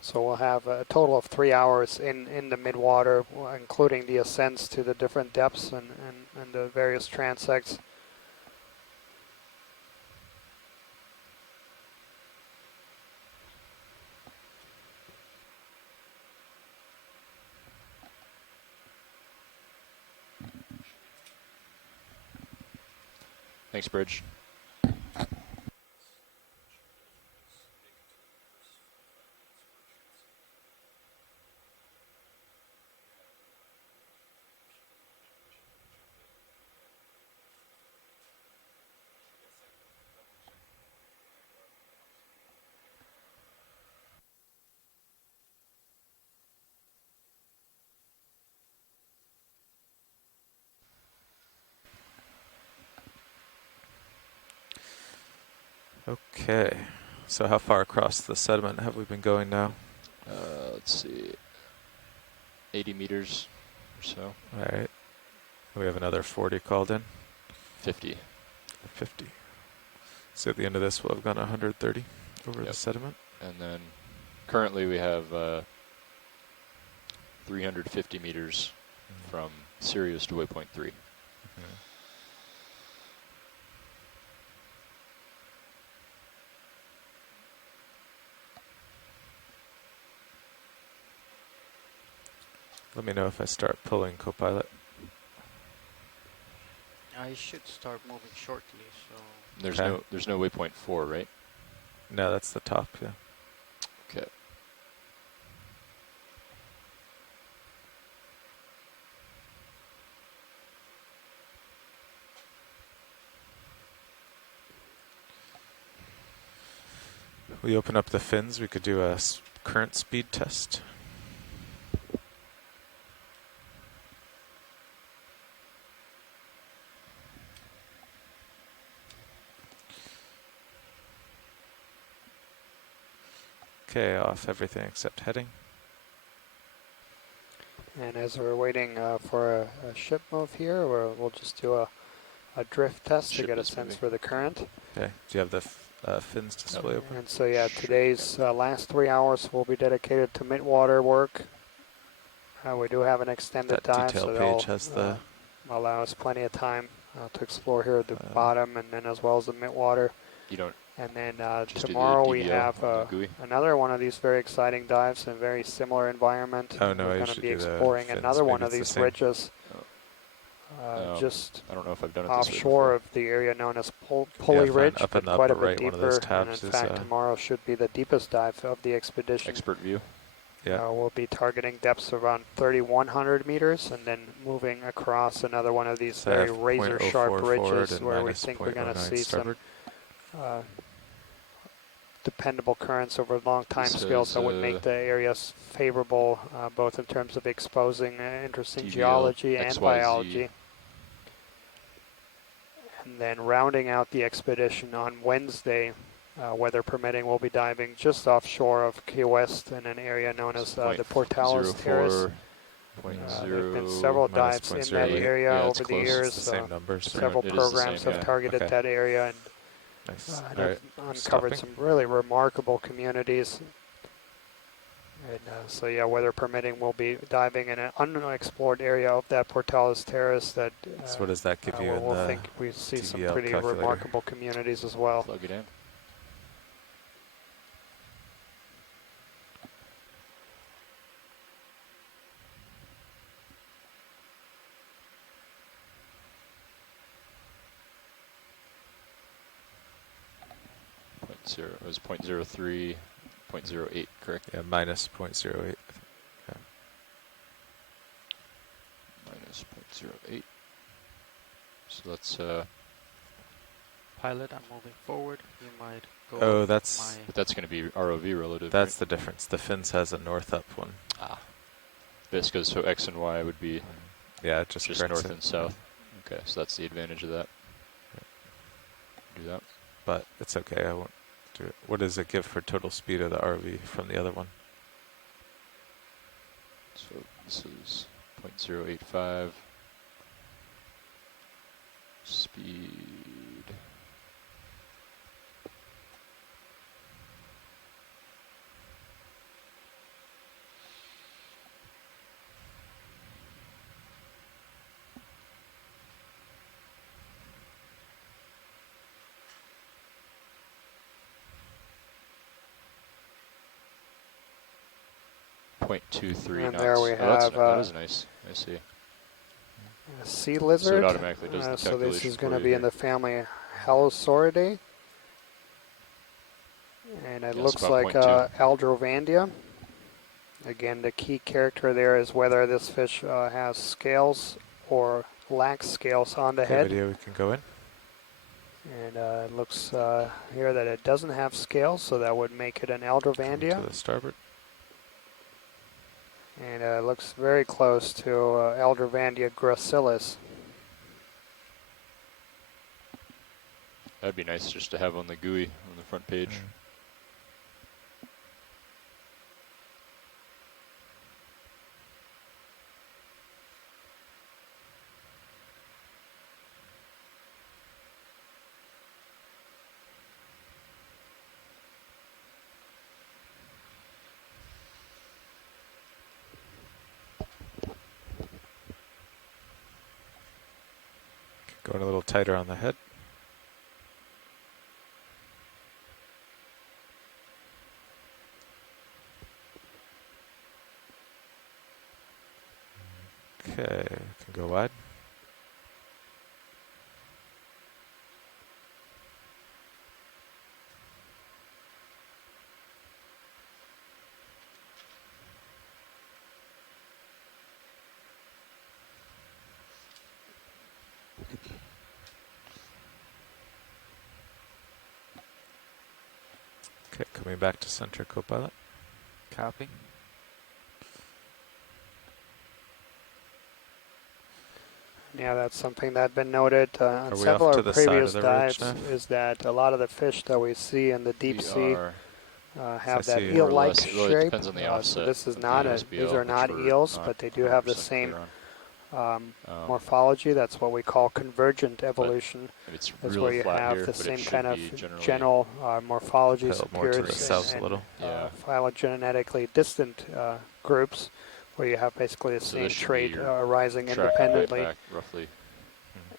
So we'll have a total of 3 hours in the midwater, including the ascents to the different depths and the various transects. Thanks, Bridge. Okay. So how far across the sediment have we been going now? Let's see. 80 meters or so. All right. We have another 40 called in. 50. 50. So at the end of this, we'll have gone 130 over the sediment. And then currently we have 350 meters from Sirius to waypoint 3. Let me know if I start pulling Copilot. I should start moving shortly, so... There's no waypoint 4, right? No, that's the top, yeah. Okay. We open up the fins, we could do a current speed test. Okay, off everything except heading. And as we're waiting for a ship move here, we'll just do a drift test to get a sense for the current. Okay, do you have the fins display open? And so yeah, today's last 3 hours will be dedicated to mid-water work. We do have an extended dive, so page has the allow us plenty of time to explore here at the bottom and then as well as the mid-water. You don't. And then Just do the tomorrow we DVO have on the GUI? another one of these very exciting dives in a very similar environment. Oh no, We're I going to usually be do the exploring fins. another one Maybe of it's the these same. ridges just I don't know if I've done it this way offshore before. of the area known as Yeah, Pulley I found Ridge, up in but the quite a upper bit right, one of those deeper. And in tabs is, fact, tomorrow should be the deepest dive of the expedition. Expert view. Yeah. We'll be targeting depths around 3,100 meters and then moving across another one of these So I very have razor sharp 0.04 forward ridges and where we minus think we're going to 0.09 see starboard. some dependable currents over long time This scales that would is, make the areas favorable both in terms of exposing interesting DVL geology and XYZ. biology. And then rounding out the expedition on Wednesday, weather permitting, we'll be diving just offshore of Key West in an area known as the Portales Terrace. There have been several dives in that area over the years. It's the same numbers. Several programs have targeted that area and Nice. and All have right. uncovered some really remarkable communities. And so yeah, weather permitting, we'll be diving in an unexplored area of that Portales Terrace that So what does that give you where in we'll the think we see some DVL pretty calculator? remarkable communities as well. Plug it in. It was 0.03, 0.08, correct? Yeah, minus 0.08. Yeah. Minus 0.08. So let's. Pilot, I'm moving forward. You might go. Oh, that's But that's going to be ROV relative. that's right? the difference. The fins has a north up one. Ah. This goes so X and Y would be Yeah, it just corrects north it. and south. Okay, so that's the advantage of that. Do that. But it's okay. I won't do it. What does it give for total speed of the RV from the other one? So this is 0.085 speed. .23 And knots. there we have that is nice. I see. A sea lizard. So it automatically does the so this calculation is going for to you be in here. the family Halosauridae. And it Yeah, looks it's about like 0.2. Aldrovandia. Again, the key character there is whether this fish has scales or lacks scales on the Okay, head. video, we can go in. And it looks here that it doesn't have scales, so that would make it an Aldrovandia. To the starboard. And it looks very close to Aldrovandia gracilis. That'd be nice just to have on the GUI on the front page. Going a little tighter on the head. Okay, can go wide. Okay, coming back to center, co-pilot. Copy. Yeah, that's something that had been noted on Are we several off to of the side of previous the ridge dives, now? is that a lot of the fish that we see in the deep We sea are have So I that see- more or eel-like less, it really shape. depends on the So offset this is of not the a, USBL, these are which not we're eels, not but they do have the 100% same clear on. morphology. That's what we call convergent evolution. It's That's real where you flat have here, the but it same should kind of be generally general morphology Pale more to the appears south a in little. Yeah. phylogenetically distant groups where you have basically the So same this should trait be your arising track and independently. backpack, roughly.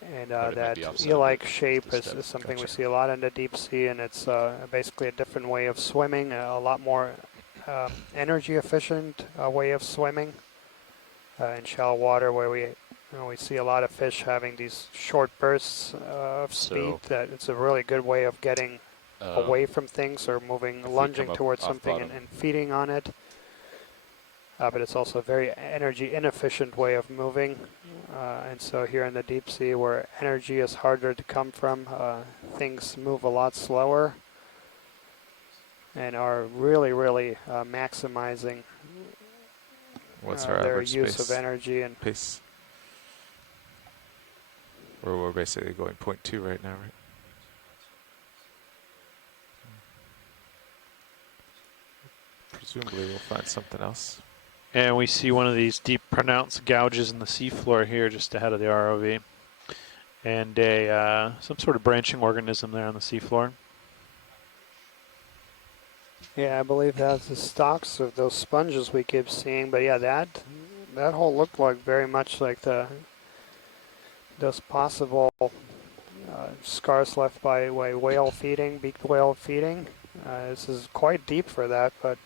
And But it might that be offset a eel-like bit with shape the is step. something we Gotcha. see a lot in the deep sea, and it's basically a different way of swimming, a lot more energy efficient way of swimming in shallow water, where we see a lot of fish having these short bursts of speed. That it's a really good way of getting away from things or moving, lunging towards something and feeding on it. But it's also a very energy inefficient way of moving. And so here in the deep sea, where energy is harder to come from, things move a lot slower and are really, really maximizing What's our their average use space of energy and pace? We're basically going 0.2 right now, right? Presumably we'll find something else. And we see one of these deep pronounced gouges in the seafloor here just ahead of the ROV. And a some sort of branching organism there on the seafloor. yeah, I believe that's the stalks of those sponges we keep seeing. But yeah, that hole looked like very much like those possible scars left by whale feeding, beaked whale feeding. This is quite deep for that, but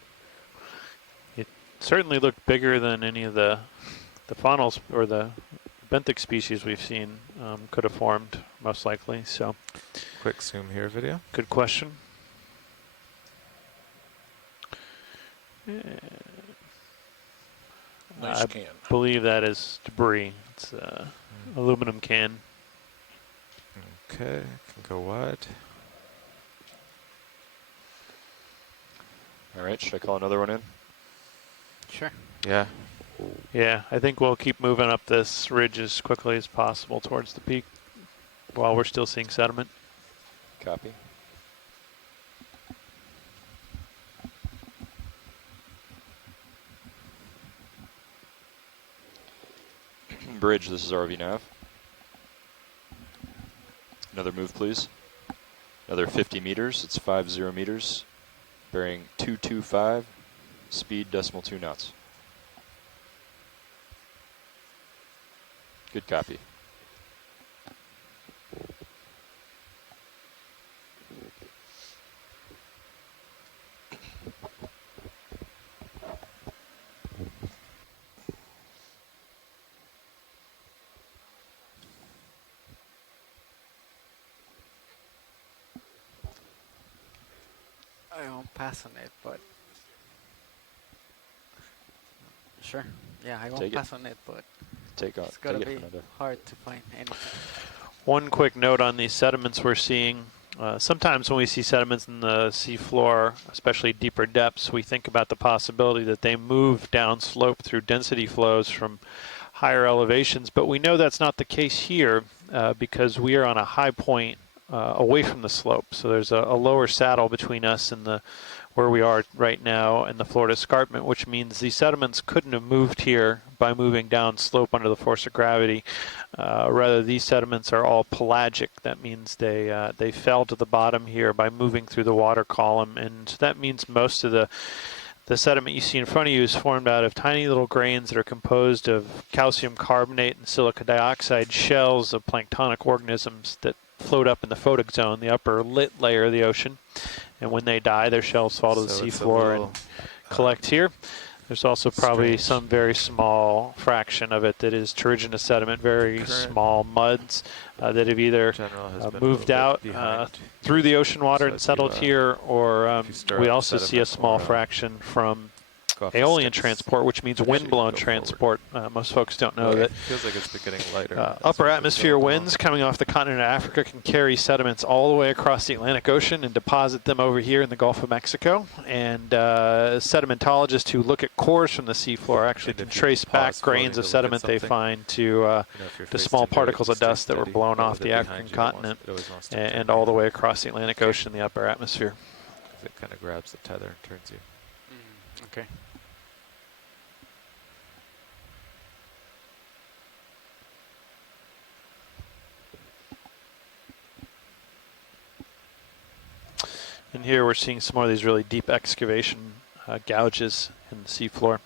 it certainly looked bigger than any of the funnels or the benthic species we've seen could have formed, most likely. So, quick zoom here video. Good question. Nice I can. believe that is debris. It's aluminum can. Okay, can go wide. All right, should I call another one in? Sure. Yeah. Yeah, I think we'll keep moving up this ridge as quickly as possible towards the peak while we're still seeing sediment. Copy. Bridge, this is RV nav. Another move, please. Another 50 meters. It's 50 meters. Bearing 225. Speed .2 knots. Good copy. I won't pass on it, but sure. Yeah, I won't Take it. pass on it, but it's gotta be hard to find anything. One quick note on these sediments we're seeing. Sometimes when we see sediments in the seafloor, especially deeper depths, we think about the possibility that they move downslope through density flows from higher elevations, but we know that's not the case here because we are on a high point away from the slope. So there's a lower saddle between us and where we are right now and the Florida Escarpment, which means these sediments couldn't have moved here by moving down slope under the force of gravity. Rather, these sediments are all pelagic. That means they fell to the bottom here by moving through the water column, and that means most of the sediment you see in front of you is formed out of tiny little grains that are composed of calcium carbonate and silica dioxide shells of planktonic organisms that float up in the photic zone, the upper lit layer of the ocean. And when they die, their shells fall to the seafloor and collect here. There's also probably some very small fraction of it that is terrigenous sediment, very small muds that have either moved out through the ocean water and settled here, or we also see a small fraction from aeolian transport, which means wind-blown transport. Most folks don't know that feels like it's been getting lighter. upper atmosphere winds coming off the continent of Africa can carry sediments all the way across the Atlantic Ocean and deposit them over here in the Gulf of Mexico. And sedimentologists who look at cores from the seafloor actually can trace back grains of sediment they find to small particles of dust that were blown off the African continent and all the way across the Atlantic Ocean in the upper atmosphere. It kind of grabs the tether and turns you. Okay. And here we're seeing some more of these really deep excavation gouges in the seafloor.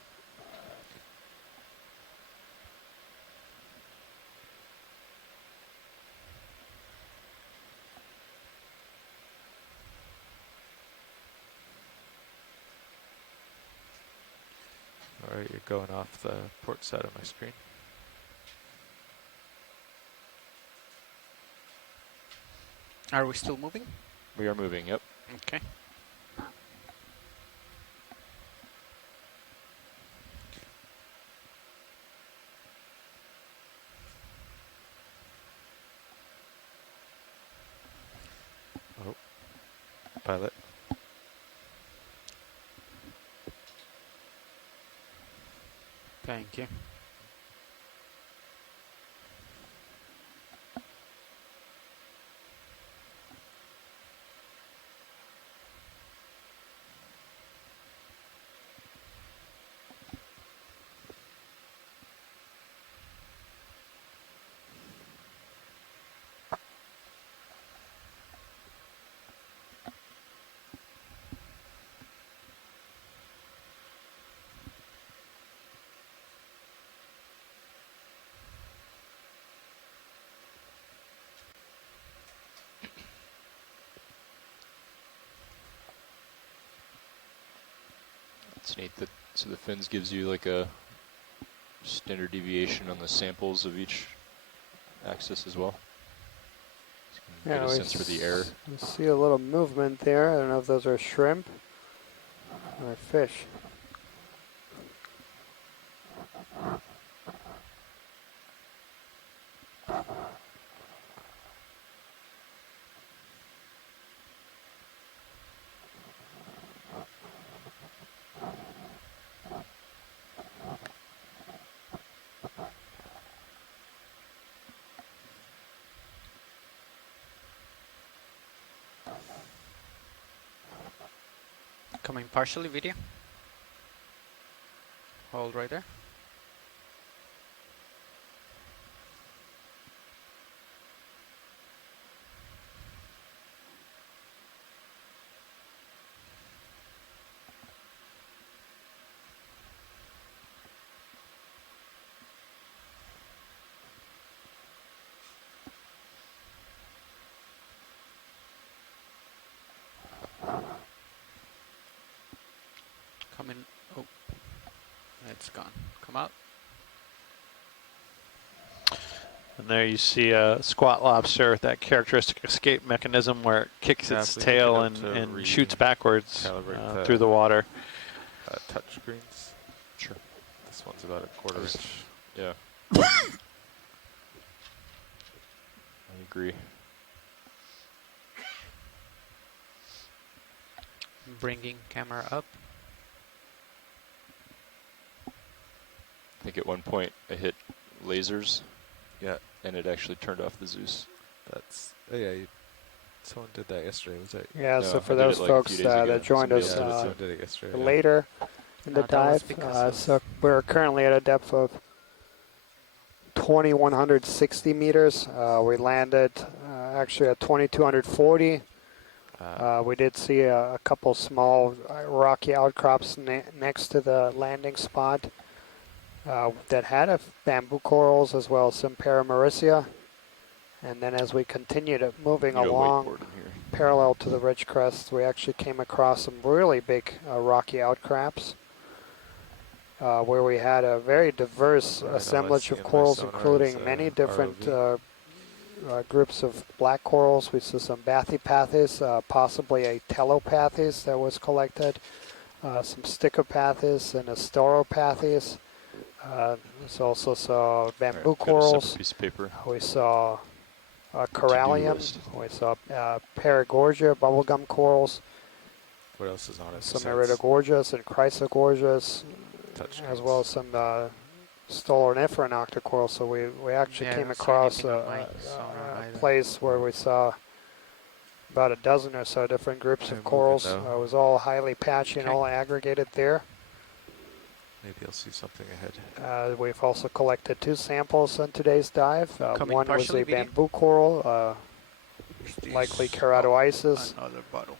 Sorry, you're going off the port side of my screen. Are we still moving? We are moving, yep. Okay. Oh, pilot. Thank you. It's neat that, so the fins gives you like a standard deviation on the samples of each axis as well. So you can Yeah, get a we sense for the air. We see a little movement there. I don't know if those are shrimp or fish. Coming partially video. Hold right there. Come in. Oh, it's gone. Come out. And there you see a squat lobster with that characteristic escape mechanism where it kicks Yeah, its if we can get tail up and, to and shoots backwards calibrate through the water. Touch screens. Sure. This one's about a quarter inch. Yeah. I agree. Bringing camera up. I think at one point I hit lasers. Yeah. And it actually turned off the Zeus. That's, oh yeah, someone did that yesterday, was that? Yeah, No, so I for did it those like a folks few days ago. that joined us Someone did it yesterday. Yeah. later in the that was dive, because so we're currently at a depth of 2,160 meters. We landed actually at 2,240. We did see a couple small rocky outcrops next to the landing spot that had bamboo corals as well as some paramaricia. And then as we continued moving along parallel to the ridge crest, we actually came across some really big rocky outcrops where we had a very diverse assemblage of corals, including many different groups of black corals. We saw some bathypathes, possibly a telopathes that was collected, some sticopathes and astoropathes. We also saw bamboo corals. Piece of paper. We saw corallium. We saw paragorgia, bubblegum corals. What else is on it? Some iridogorgias and chrysogorgias, as well as some stoloniferan octa corals. So we actually came across a place where we saw about a dozen or so different groups of corals. It was all highly patchy and all aggregated there. Maybe I'll see something ahead. We've also collected 2 samples in today's dive. One was a bamboo coral, likely keratoisis, another bottle.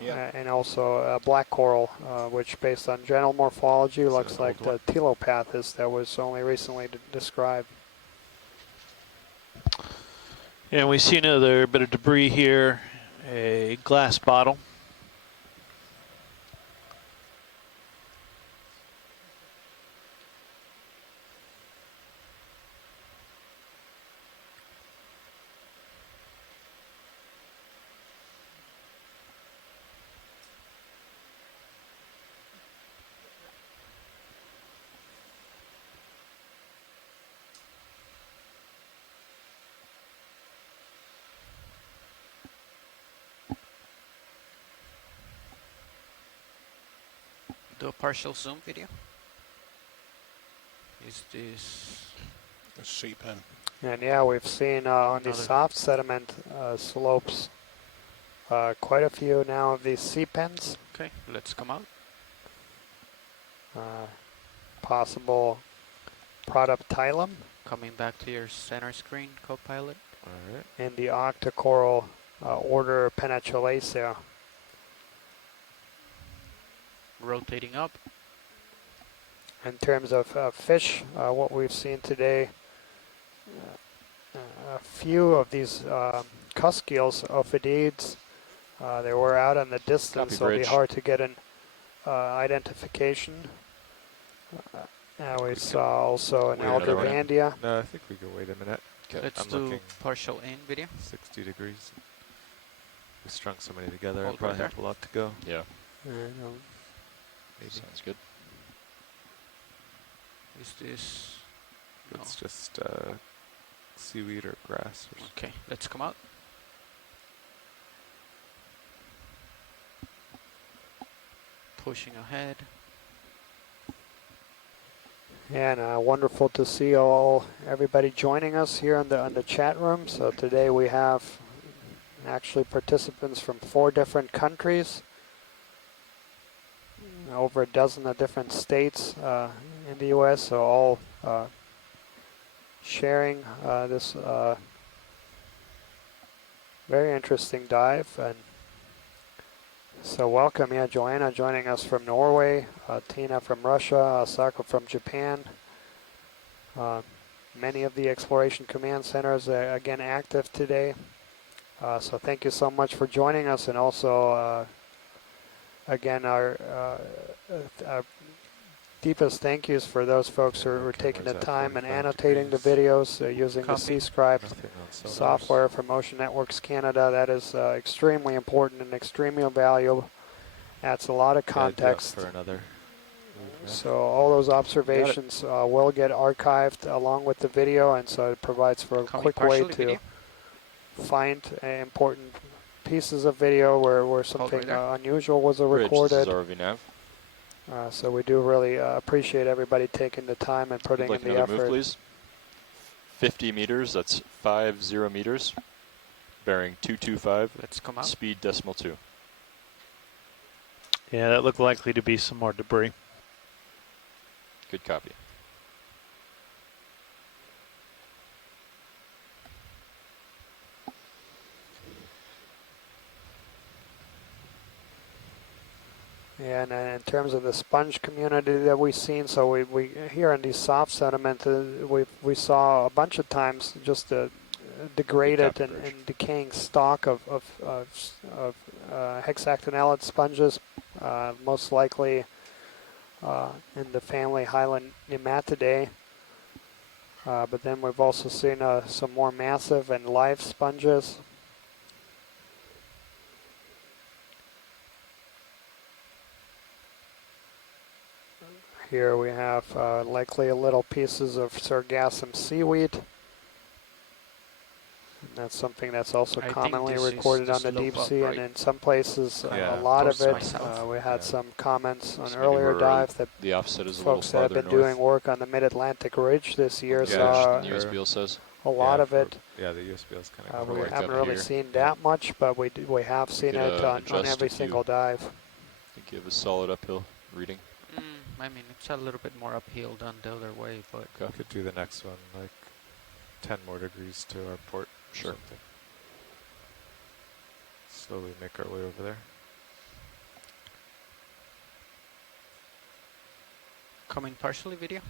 and also a black coral, which based on general morphology looks like the telopathes that was only recently described. And we see another bit of debris here, a glass bottle. do a partial zoom video. Is this A sea pen. And yeah, we've seen on the Another- soft sediment slopes quite a few now of these sea pens. okay? Let's come out. Possible Protoptilum Coming back to your center screen, Copilot. All right. in the Octa Coral order Penacholacea. Rotating up. In terms of fish, what we've seen today, a few of these cusk eels, ophidiids, they were out in the distance, Copy, so it'll be bridge. hard to get an identification. Now we saw also an Wait, another one? Aldervandia. No, I think we can wait a minute. Okay. Let's I'm do looking. partial in video. 60 degrees. We strung so many together. I Hold probably right have a lot to go. Yeah, Maybe. sounds good. Is this? No. It's just seaweed or grass. Or Okay, let's come out. Pushing ahead. And wonderful to see everybody joining us here on the chat room. So today we have actually participants from 4 different countries, over a dozen of different states in the U.S. So all sharing this very interesting dive. And so welcome, yeah, Joanna joining us from Norway, Tina from Russia, Asako from Japan. Many of the Exploration Command Centers are again active today. So thank you so much for joining us, and also again our deepest thank yous for those folks who are taking the time and annotating the videos using the C-Scribe software from Ocean Networks Canada. That is extremely important and extremely valuable. Adds a lot of context. for another. So all those observations will get archived along with the video, and so it provides for a quick way to find important pieces of video where something unusual was recorded. This is RV nav. So we do really appreciate everybody taking the time and putting Like in the another effort. move, please. 50 meters, that's 50 meters. Bearing 225. Let's come out. Speed decimal 2. Yeah, that looked likely to be some more debris. Good copy. And in terms of the sponge community that we've seen, so we here in these soft sediment, we saw a bunch of times just a degraded and decaying stock of hexactinellid sponges, most likely in the family Highland Nematidae. But then we've also seen some more massive and live sponges. Here we have likely little pieces of sargassum seaweed. And that's something that's also commonly recorded on the deep sea, and in some places a lot of it. We had some comments on earlier dive that the offset is folks that have been doing work on the Mid-Atlantic Ridge this year saw the USBL says. a lot of it. Yeah, the USBL is kind of We haven't really seen that much, but we have seen it on every single dive. I think you have a solid uphill reading. I mean, it's a little bit more uphill than the other way, but We could do the next one, like 10 more degrees to our port. Sure. Something. Slowly make our way over there. coming partially video.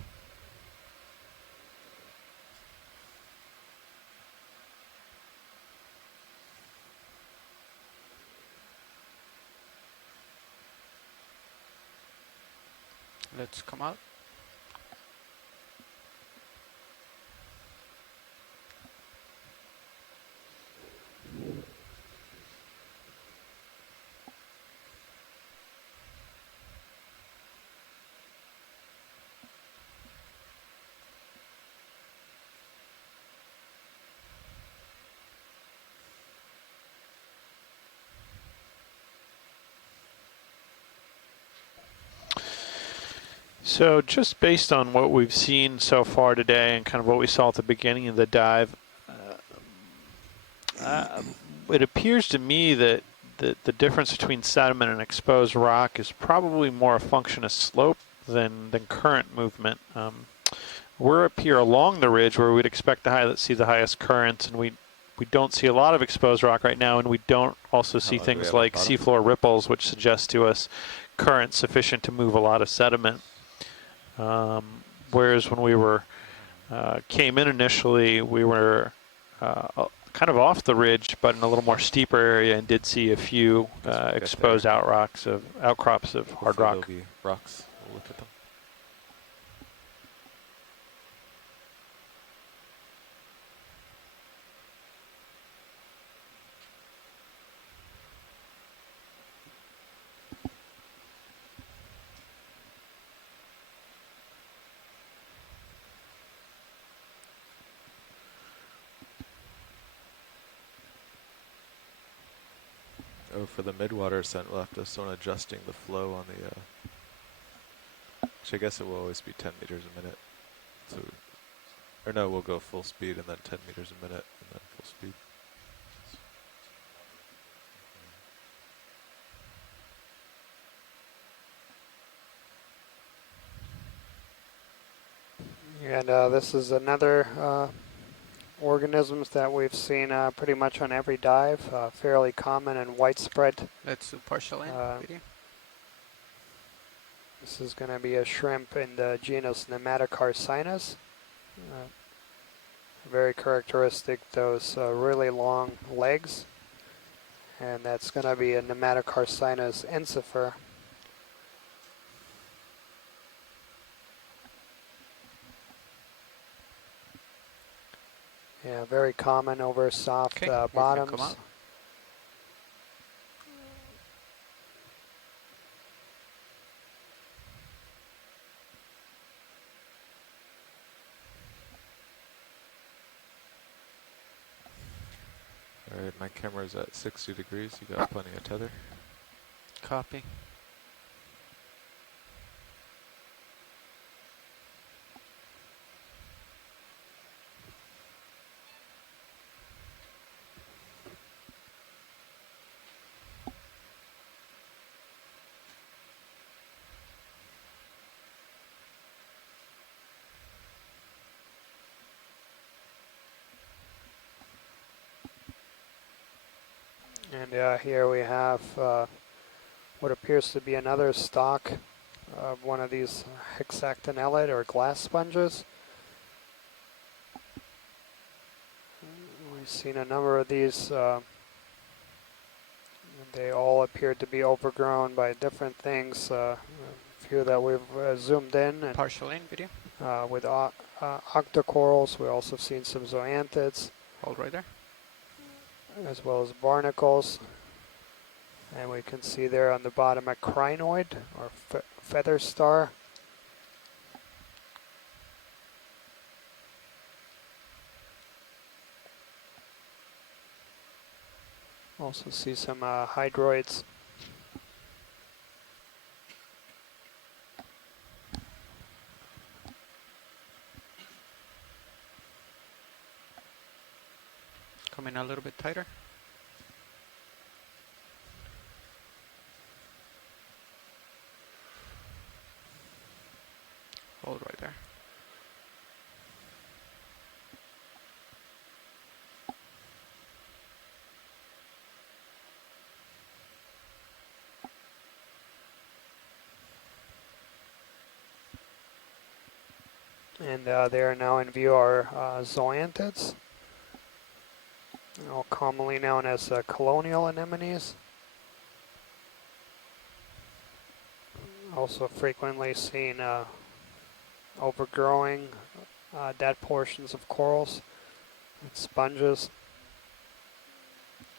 Let's come out. So just based on what we've seen so far today and kind of what we saw at the beginning of the dive, it appears to me that the difference between sediment and exposed rock is probably more a function of slope than current movement. We're up here along the ridge where we'd expect to see the highest currents, and we don't see a lot of exposed rock right now, and we don't also see things like seafloor ripples, which suggest to us current sufficient to move a lot of sediment. Whereas when we were came in initially, we were kind of off the ridge, but in a little more steeper area, and did see a few exposed outcrops of hard rock. There'll be rocks. We'll look at them. Oh, for the midwater ascent, we'll have to start adjusting the flow on the, which I guess it will always be 10 meters a minute. So, or no, we'll go full speed and then 10 meters a minute and then full speed. And this is another organisms that we've seen pretty much on every dive, fairly common and widespread. Let's do partial end video. This is going to be a shrimp in the genus Nematocarcinus. Very characteristic, those really long legs. And that's going to be a Nematocarcinus ensifer. Yeah, very common over soft bottoms. Come out. Alright, my camera's at 60 degrees. You got plenty of tether. Copy. And here we have what appears to be another stock of one of these hexactinellid or glass sponges. We've seen a number of these. They all appear to be overgrown by different things. A few that we've zoomed in. And, partial in video. with Octa Corals, we've also seen some zoanthids. Hold right there. As well as barnacles. And we can see there on the bottom a crinoid or feather star. Also see some hydroids. Come in a little bit tighter. Hold right there. And there now in view are zoanthids, commonly known as colonial anemones. Also frequently seen overgrowing dead portions of corals and sponges.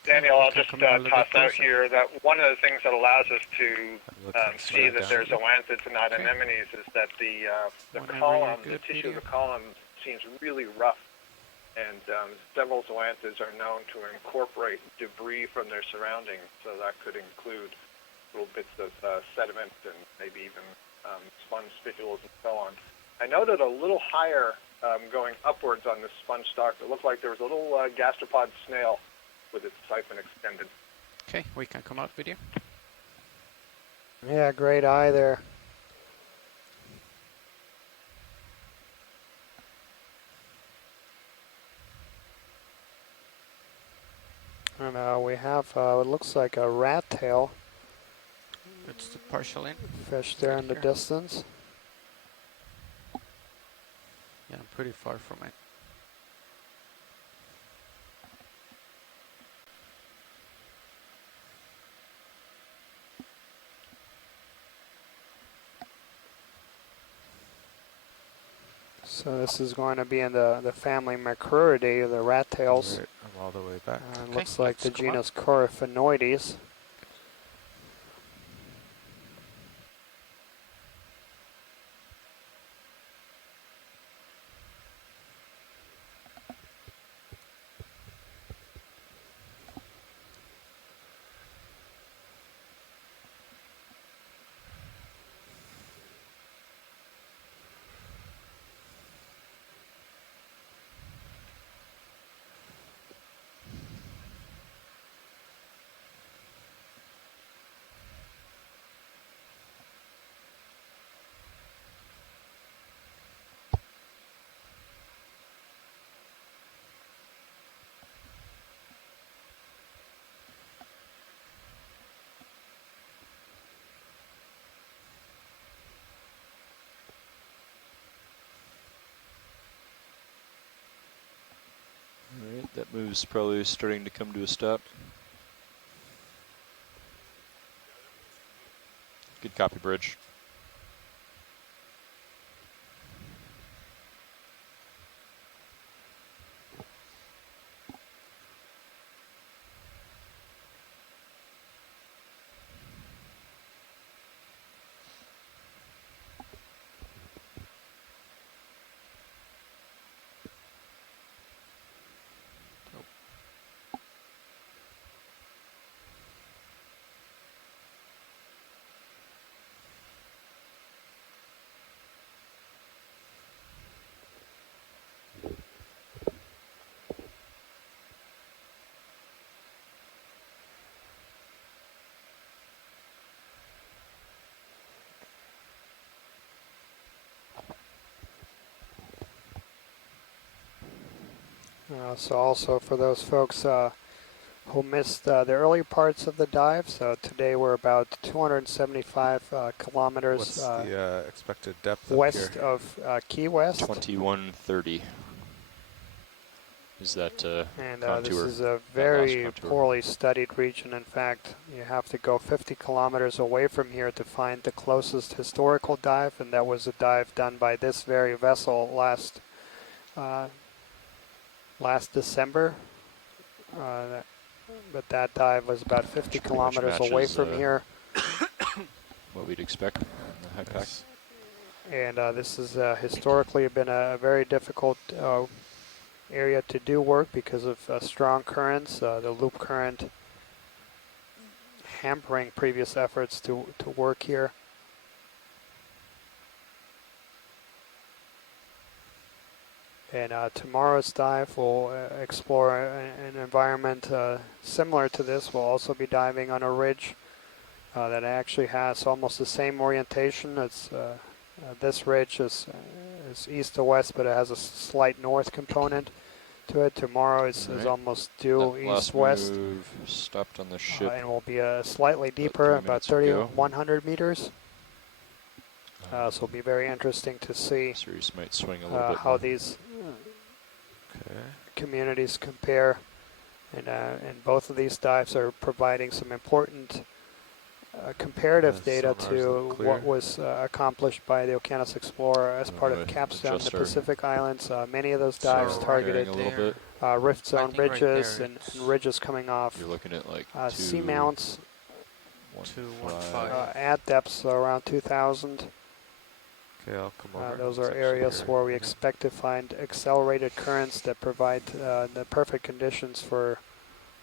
Daniel, I'll just toss out here that one of the things that allows us to see that there's zoanthids and not anemones is that the column, the tissue of the column seems really rough. And several zoanthids are known to incorporate debris from their surroundings, so that could include little bits of sediment and maybe even sponge spicules and so on. I noted a little higher going upwards on this sponge stock. It looked like there was a little gastropod snail with its siphon extended. Okay, we can come out with you. Yeah, great eye there. And we have, it looks like a rat tail It's the partial in. fish there Right in the here. distance. Yeah, I'm pretty far from it. So this is going to be in the family Macruridae, the rat tails. Right, I'm all the way back. And Okay, looks like let's the come up. genus Coryphaenoides. Alright, that move's probably starting to come to a stop. Good copy, Bridge. So also for those folks who missed the early parts of the dive, so today we're about 275 kilometers What's the expected depth west up here? of Key West. 2130 is that And contour. this is a last very contour. poorly studied region. In fact, you have to go 50 kilometers away from here to find the closest historical dive, and that was a dive done by this very vessel last December. But that dive was about 50 Which pretty much kilometers away matches, from here. what we'd expect in the high pack. And this has historically been a very difficult area to do work because of strong currents, the loop current hampering previous efforts to work here. And tomorrow's dive will explore an environment similar to this. We'll also be diving on a ridge that actually has almost the same orientation. It's this ridge is east to west, but it has a slight north component to it. Tomorrow is almost due east-west. Stopped on the ship. And will be slightly deeper, about 3,100 meters. So it'll be very interesting to see Series might swing a little bit how more. these communities compare. And both of these dives are providing some important comparative data to what was accomplished by the Okeanos Explorer as part of Capstone in the Pacific Islands. Many of those dives targeted rift zone ridges and ridges coming off You're looking at like seamounts 215 at depths around 2,000. Okay, I'll come over. Those are areas where we expect to find accelerated currents that provide the perfect conditions for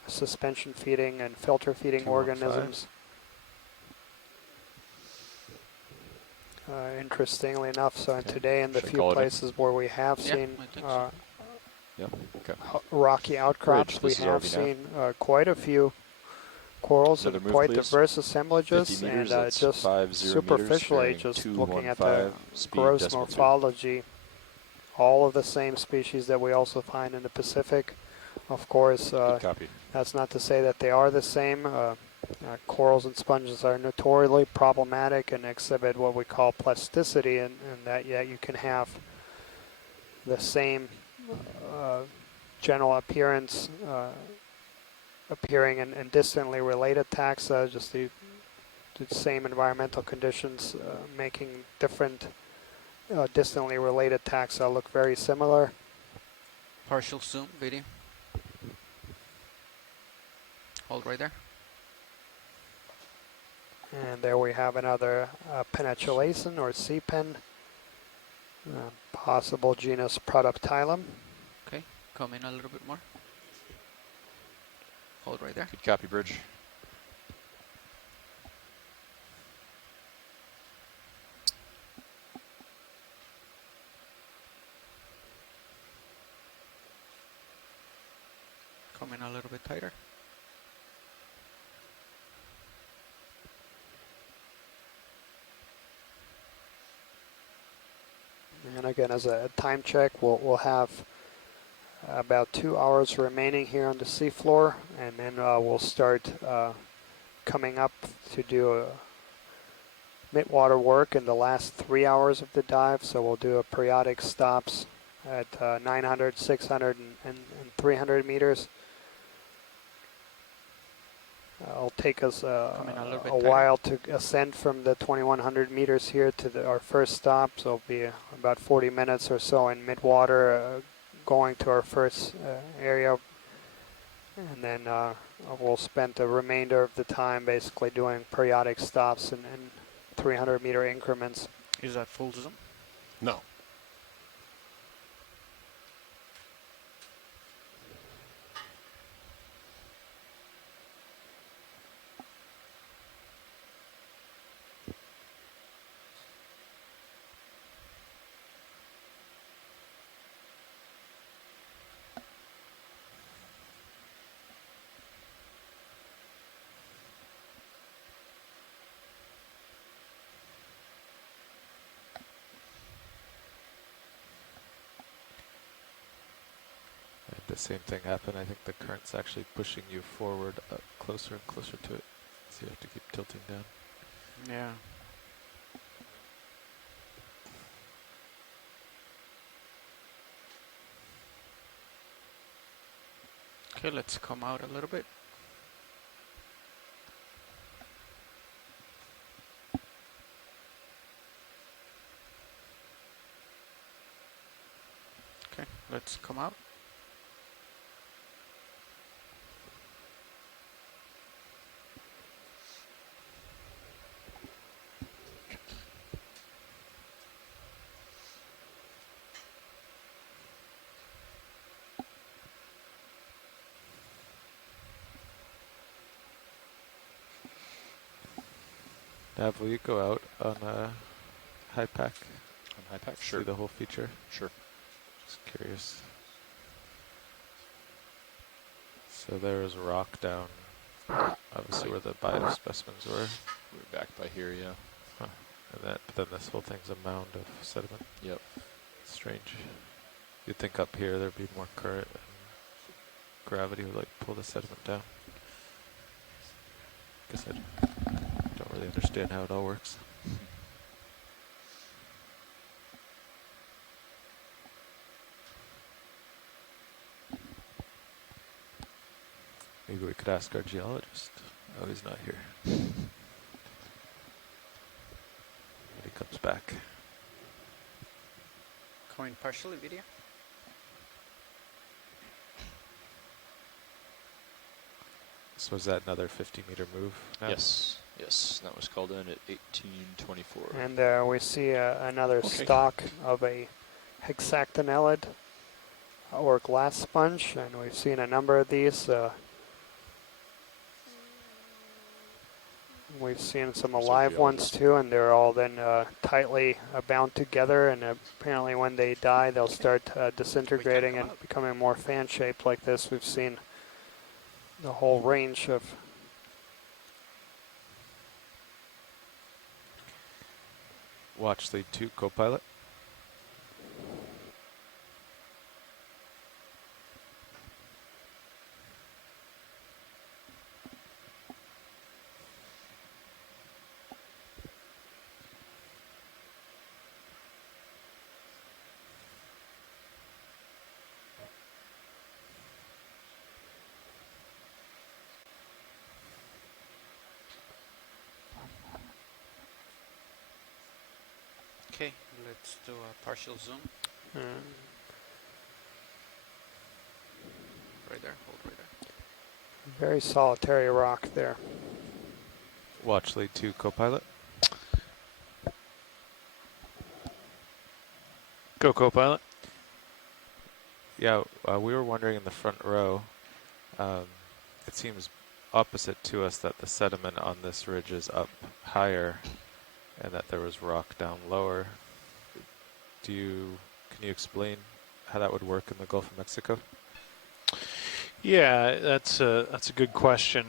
suspension feeding and filter feeding organisms. interestingly enough. So Okay. today, in the Should I few call it in? places where we have Yeah, seen I think so. Yep. Okay. rocky outcrops, we this is have RV nav. seen quite a few corals Another and move, quite please. diverse 50 assemblages, meters, and that's just 50 superficially, meters, just bearing looking at 215, the speed gross decimal 2. morphology, all of the same species that we also find in the Pacific. Of course, Good copy. that's not to say that they are the same. Corals and sponges are notoriously problematic and exhibit what we call plasticity, and that you can have the same general appearance appearing in distantly related taxa, just the same environmental conditions making different distantly related taxa look very similar. Partial zoom video. Hold right there. And there we have another penatulacin or sea pen, possible genus Protoptilum. Okay, come in a little bit more. Hold right there. Good copy, Bridge. Come in a little bit tighter. And again, as a time check, we'll have about 2 hours remaining here on the seafloor, and then we'll start coming up to do mid-water work in the last 3 hours of the dive. So we'll do periodic stops at 900, 600, and 300 meters. It'll take us a while to ascend from the 2100 meters here to our first stop, so it'll be about 40 minutes or so in mid-water going to our first area, and then we'll spend the remainder of the time basically doing periodic stops in 300 meter increments. Is that full zoom? No. The same thing happen. I think the current's actually pushing you forward closer and closer to it. So you have to keep tilting down. Yeah. Okay, let's come out a little bit. Okay, let's come out. Nav, will you go out on high pack? On high pack? Sure. See the whole feature? Sure. Just curious. So there is rock down, obviously where the biospecimens were. We're back by here, yeah. Huh. And but then this whole thing's a mound of sediment. Yep. Strange. You'd think up here there'd be more current and gravity would like pull the sediment down. Guess I don't really understand how it all works. Maybe we could ask our geologist. Oh, he's not here. When he comes back. Coming partially video. So was that another 50-meter move? Now? Yes. Yes, that was called in at 1824. And we see another stock of a hexactinellid or glass sponge, and we've seen a number of these. We've seen some alive ones too, and they're all then tightly bound together, and apparently when they die, they'll start disintegrating and becoming more fan-shaped like this. We've seen the whole range of... Watch lead 2, co-pilot. Okay, let's do a partial zoom. Right there, hold right there. Very solitary rock there. Watch lead 2, co-pilot. Go, co-pilot. Yeah, we were wondering in the front row, it seems opposite to us that the sediment on this ridge is up higher and that there was rock down lower. Can you explain how that would work in the Gulf of Mexico? Yeah, that's a good question.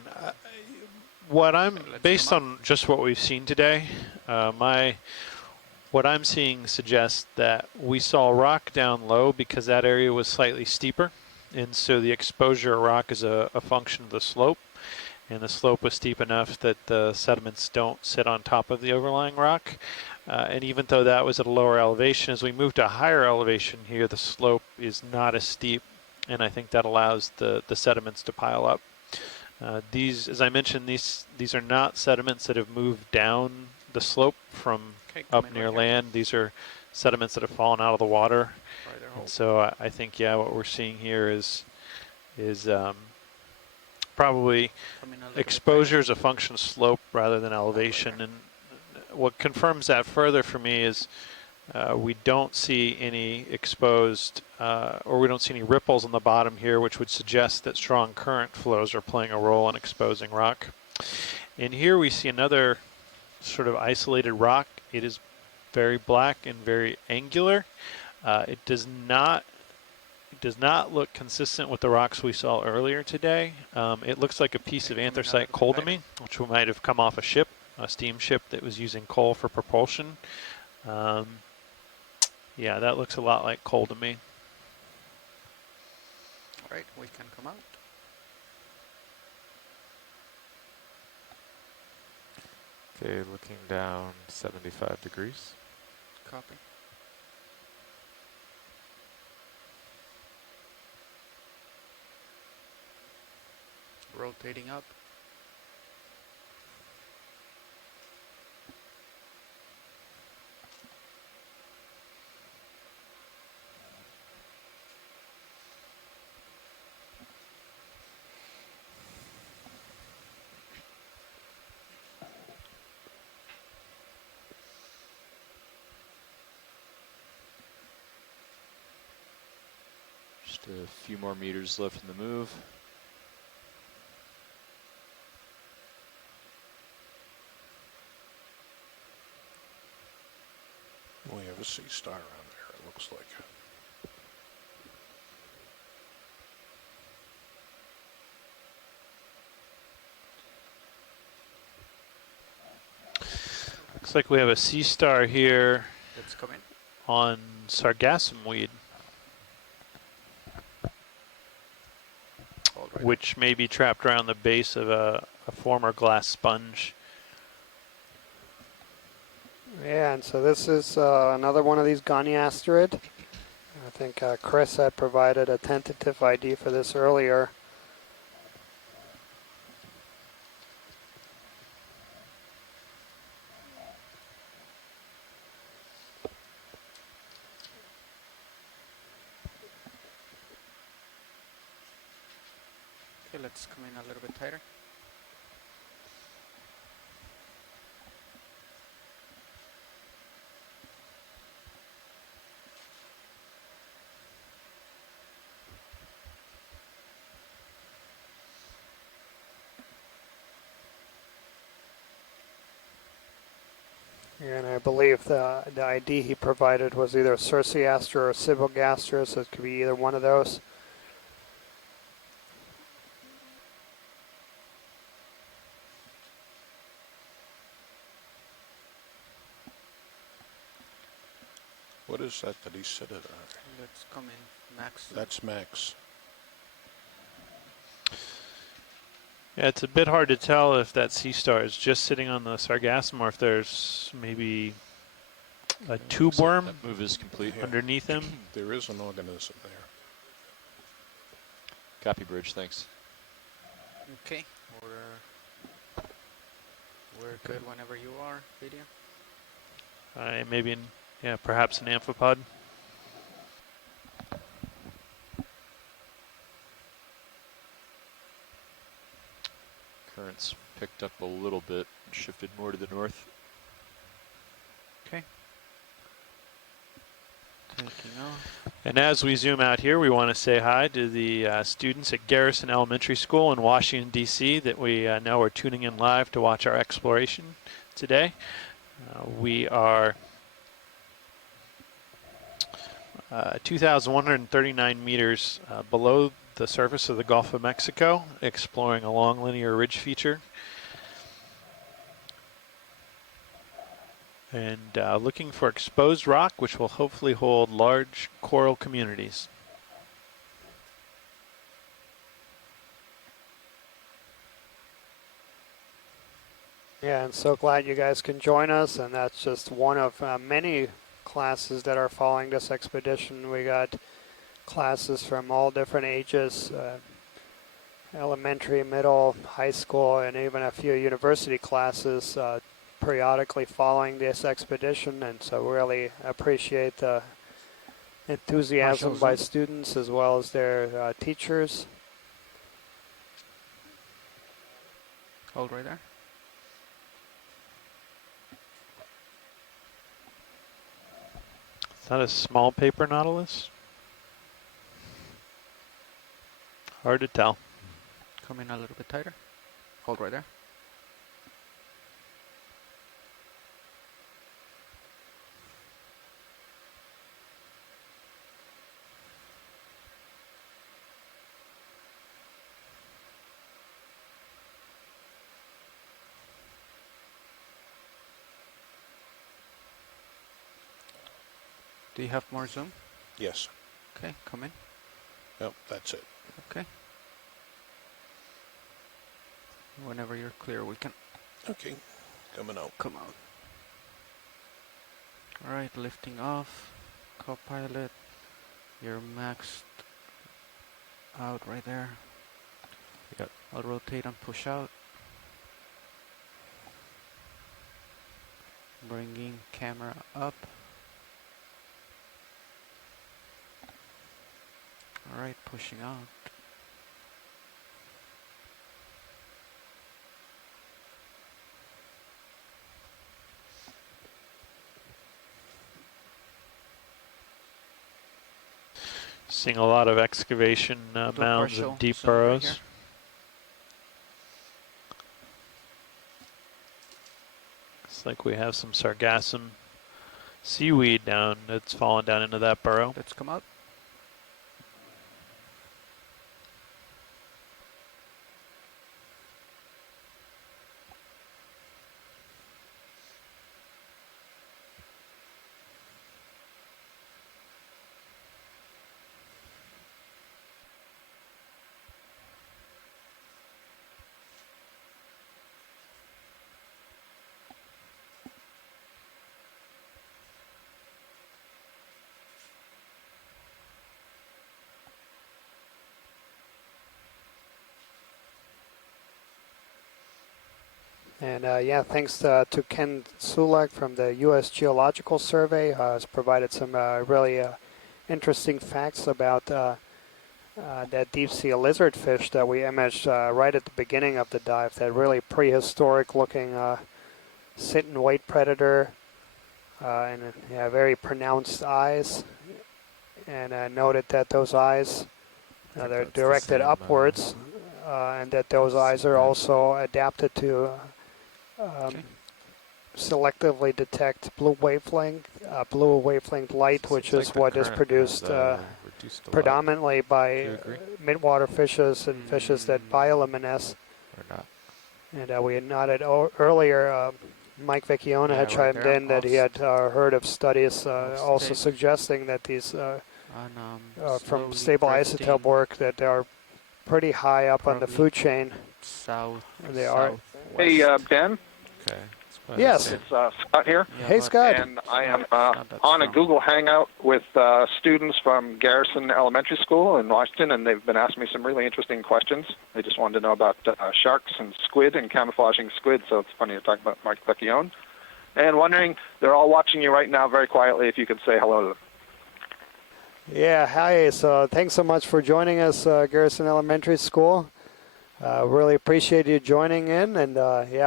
Based on just what we've seen today, what I'm seeing suggests that we saw rock down low because that area was slightly steeper, and so the exposure of rock is a function of the slope, and the slope was steep enough that the sediments don't sit on top of the overlying rock. And even though that was at a lower elevation, as we move to a higher elevation here, the slope is not as steep, and I think that allows the sediments to pile up. These, as I mentioned, these are not sediments that have moved down the slope from up near land. These are sediments that have fallen out of the water. And so I think, yeah, what we're seeing here is probably exposure is a function of slope rather than elevation. And what confirms that further for me is we don't see any exposed, or we don't see any ripples on the bottom here, which would suggest that strong current flows are playing a role in exposing rock. And here we see another sort of isolated rock. It is very black and very angular. It does not look consistent with the rocks we saw earlier today. It looks like a piece of anthracite coal to me, which might have come off a ship, a steamship that was using coal for propulsion. Yeah, that looks a lot like coal to me. All right, we can come out. Okay, looking down 75 degrees. Copy. Rotating up. Just a few more meters left in the move. We have a sea star around there, it looks like. Looks like we have a sea star here Let's come in. on sargassum weed, which may be trapped around the base of a former glass sponge. Yeah, and so this is another one of these goniasterid. I think Chris had provided a tentative ID for this earlier. Okay, let's come in a little bit tighter. And I believe the ID he provided was either Circeaster or Sibylgaster, so it could be either one of those. What is that he said it? Let's come in, Max. That's Max. Yeah, it's a bit hard to tell if that sea star is just sitting on the sargassum or if there's maybe a tube worm That move is complete. underneath him. There is an organism there. Copy bridge, thanks. Okay, we're good whenever you are, video. Maybe, perhaps an amphipod. Currents picked up a little bit, shifted more to the north. Okay. Taking off. And as we zoom out here, we want to say hi to the students at Garrison Elementary School in Washington, D.C. that we know are tuning in live to watch our exploration today. We are 2,139 meters below the surface of the Gulf of Mexico, exploring a long linear ridge feature. And looking for exposed rock, which will hopefully hold large coral communities. Yeah, and so glad you guys can join us, and that's just one of many classes that are following this expedition. We got classes from all different ages, elementary, middle, high school, and even a few university classes periodically following this expedition, and so really appreciate the enthusiasm by students as well as their teachers. Hold right there. Is that a small paper nautilus? Hard to tell. Come in a little bit tighter. Hold right there. Do you have more zoom? Yes. Okay, come in. Yep, that's it. Okay. Whenever you're clear, we can. Okay, coming out. Come out. All right, lifting off. Copilot. You're maxed out right there. Yep. I'll rotate and push out. Bringing camera up. All right, pushing out. Seeing a lot of excavation mounds and deep burrows. Right Looks like we have some sargassum seaweed down that's fallen down into that burrow. Let's come out. And yeah, thanks to Ken Sulek from the U.S. Geological Survey, has provided some really interesting facts about that deep sea lizardfish that we imaged right at the beginning of the dive. That really prehistoric looking sit and wait predator, and very pronounced eyes. And noted that those eyes they're directed upwards, and that those eyes are also adapted to selectively detect blue wavelength light, which is what is produced predominantly by midwater fishes and fishes that bioluminesce. Or not? And we had noted earlier, Mike Vecchione had chimed in that he had heard of studies also suggesting that these from stable isotope work that they are pretty high up on the food chain. South. They are. Hey, Ben. Okay. Yes. It's Scott here. Yeah, Hey, Scott. And I am not that on a strong. Google Hangout with students from Garrison Elementary School in Washington, and they've been asking me some really interesting questions. They just wanted to know about sharks and squid and camouflaging squid, so it's funny to talk about Mike Vecchione. And wondering, they're all watching you right now very quietly, if you could say hello to them. Yeah, hi. So thanks so much for joining us, Garrison Elementary School. Really appreciate you joining in and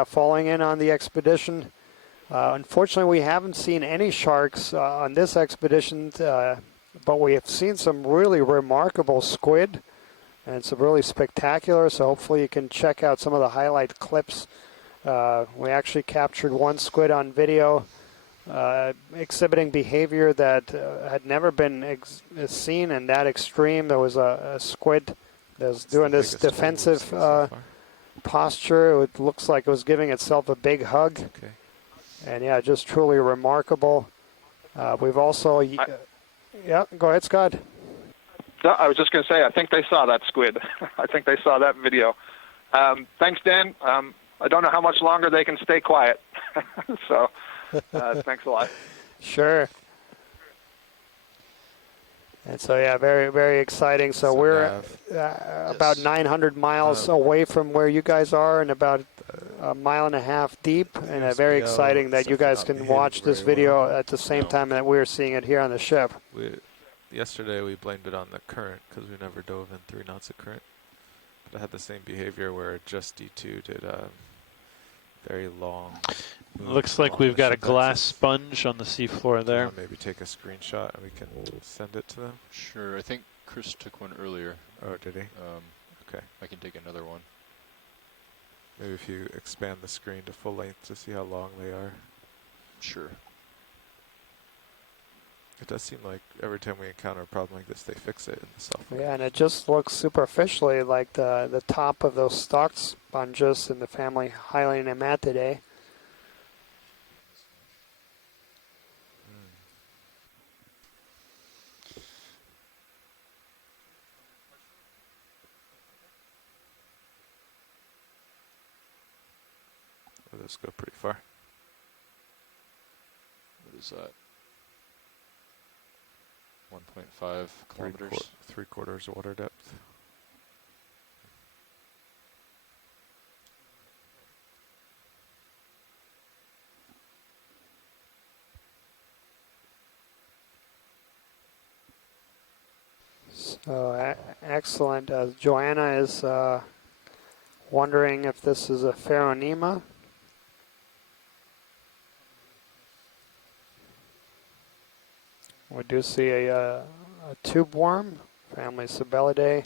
following in on the expedition. Unfortunately, we haven't seen any sharks on this expedition, but we have seen some really remarkable squid and some really spectacular. So hopefully you can check out some of the highlight clips. We actually captured one squid on video exhibiting behavior that had never been seen in that extreme. There was a squid that was doing this defensive posture. It looks like it was giving itself a big hug. Okay. And yeah, just truly remarkable. We've also, yeah, go ahead, Scott. No, I was just going to say, I think they saw that squid. I think they saw that video. Thanks, Dan. I don't know how much longer they can stay quiet. So thanks a lot. Sure. And so, yeah, very, very exciting. So we're about 900 miles away from where you guys are and about a mile and a half deep. And very exciting that you guys can watch this video at the same time that we're seeing it here on the ship. Yesterday we blamed it on the current because we never dove in 3 knots of current. But it had the same behavior where it just D2 did very long. Looks like we've got a glass sponge on the seafloor there. Maybe take a screenshot and we can send it to them. Sure. I think Chris took one earlier. Oh, did he? Okay. I can take another one. Maybe if you expand the screen to full length to see how long they are. Sure. It does seem like every time we encounter a problem like this, they fix it in the software. Yeah, and it just looks superficially like the top of those stalked sponges in the family Hylaenematidae. Let us go pretty far. What is that? 1.5 kilometers. 3/4 water depth. So excellent. Joanna is wondering if this is a Pheronema. We do see a tube worm, family Cybelidae.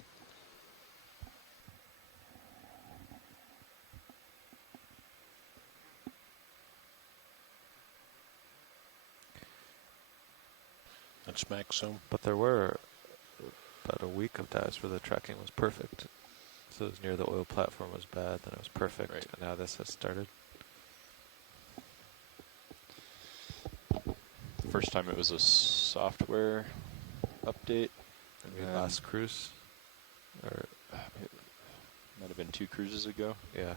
That's maximum. But there were about a week of dives where the tracking was perfect. So it was near the oil platform was bad, then it was perfect, Right. and now this has started. First time it was a software update. Maybe last cruise? Or It might have been 2 cruises ago. yeah.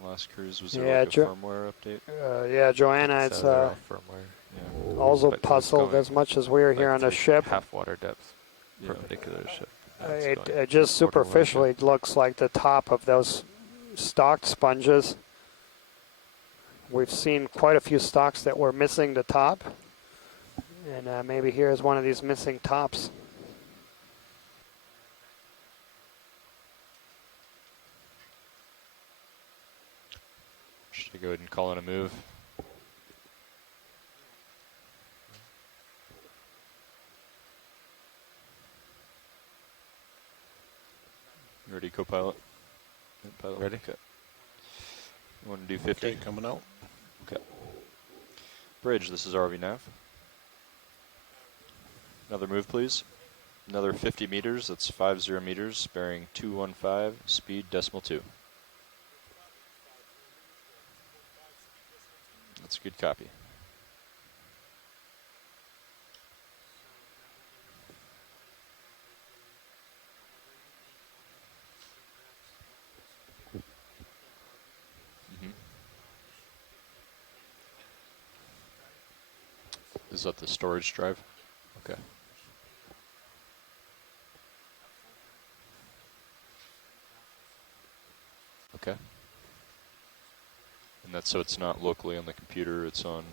The last cruise was there Yeah, like a firmware update. Yeah, Joanna, So it's they're all firmware. Yeah. also But it was puzzled going as much as we're here like on the through ship. half water depth, Yeah. perpendicular to ship. Now it's It going just quarter water superficially depth. looks like the top of those stalked sponges. We've seen quite a few stalks that were missing the top. And maybe here's one of these missing tops. Should I go ahead and call in a move? You ready, co-pilot? Pilot? Ready. Okay. You want to do 50? Okay, coming out. Okay. Bridge, this is RV nav. Another move, please. Another 50 meters, that's 50 meters, bearing 215, speed decimal 2. That's a good copy. Is that the storage drive? Okay. Okay. And that's so it's not locally on the computer, it's on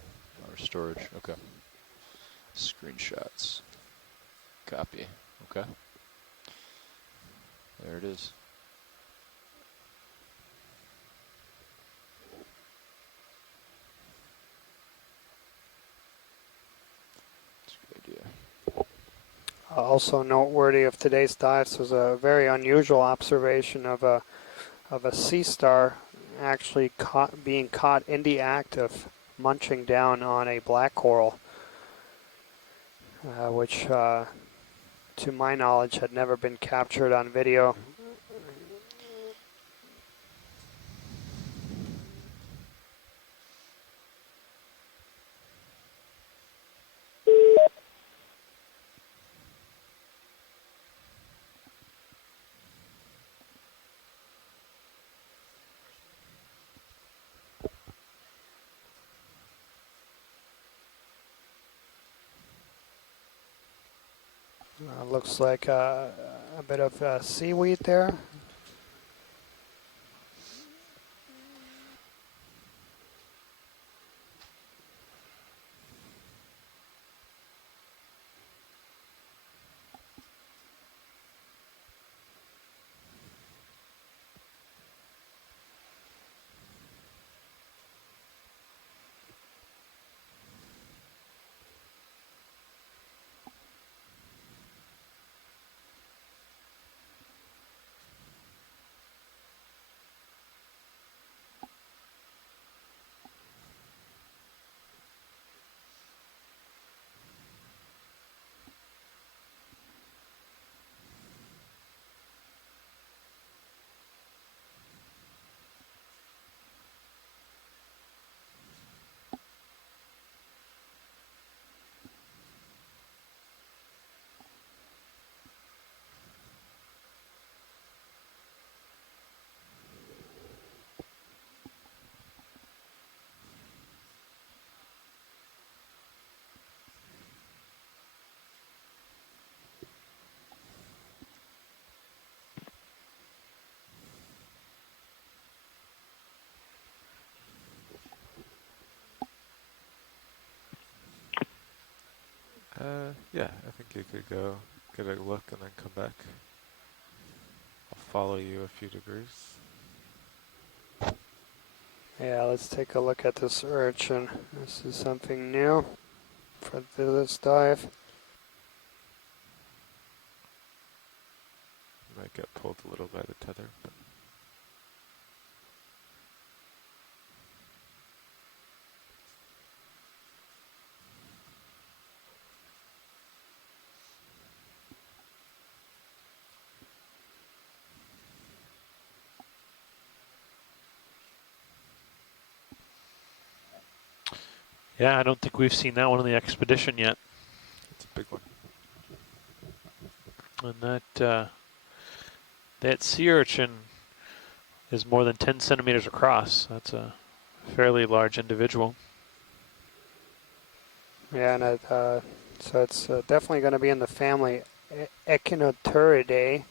our storage. Okay. Screenshots. Copy. Okay. There it is. That's a good idea. Also noteworthy of today's dives was a very unusual observation of a sea star actually being caught in the act of munching down on a black coral, which to my knowledge had never been captured on video. Looks like a bit of seaweed there. Yeah, I think you could go get a look and then come back. I'll follow you a few degrees. Yeah, let's take a look at this urchin. This is something new for this dive. Might get pulled a little by the tether, but Yeah, I don't think we've seen that one on the expedition yet. it's a big one. And that sea urchin is more than 10 centimeters across. That's a fairly large individual. Yeah, and so it's definitely going to be in the family Echinothuridae.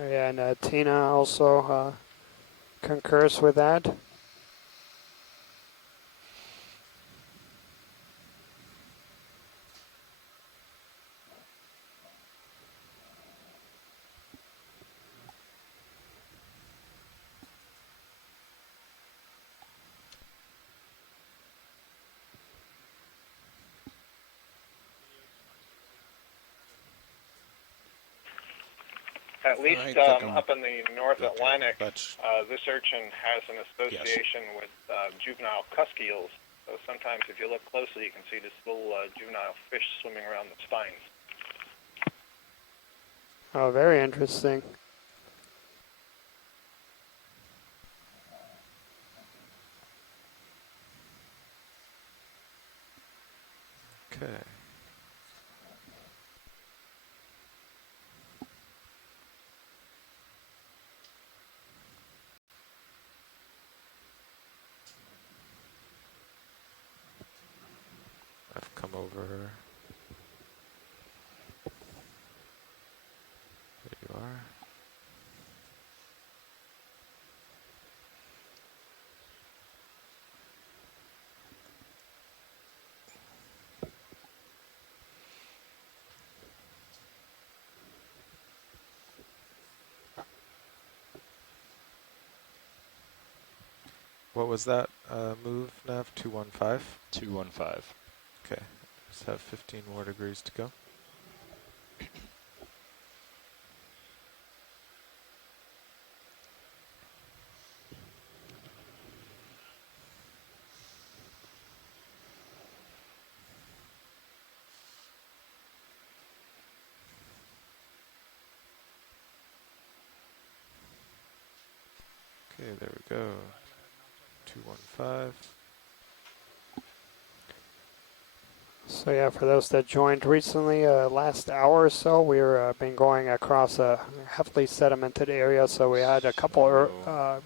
Yeah, and Tina also concurs with that. At least up in the North Atlantic, this urchin has an association with juvenile cusk eels. So sometimes if you look closely, you can see this little juvenile fish swimming around the spines. Oh, very interesting. Okay. I've come over. There you are. What was that move, Nav? 215? 215. Okay. Just have 15 more degrees to go. Okay, there we go. 215. So yeah, for those that joined recently, last hour or so, we've been going across a heavily sedimented area. So we had a couple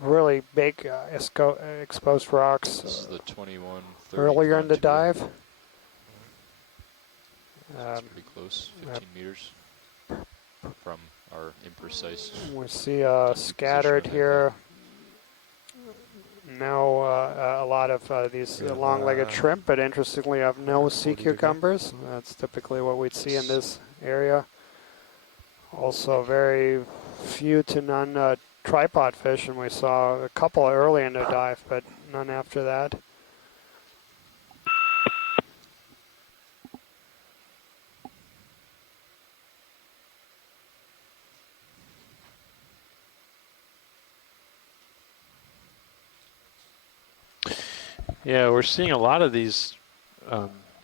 really big exposed rocks This is the 21, earlier in the dive. It's pretty close, 15 meters from our imprecise. We see scattered here. No, a lot of these long-legged shrimp, but interestingly, I have no sea cucumbers. That's typically what we'd see in this area. Also, very few to none tripod fish, and we saw a couple early in the dive, but none after that. Yeah, we're seeing a lot of these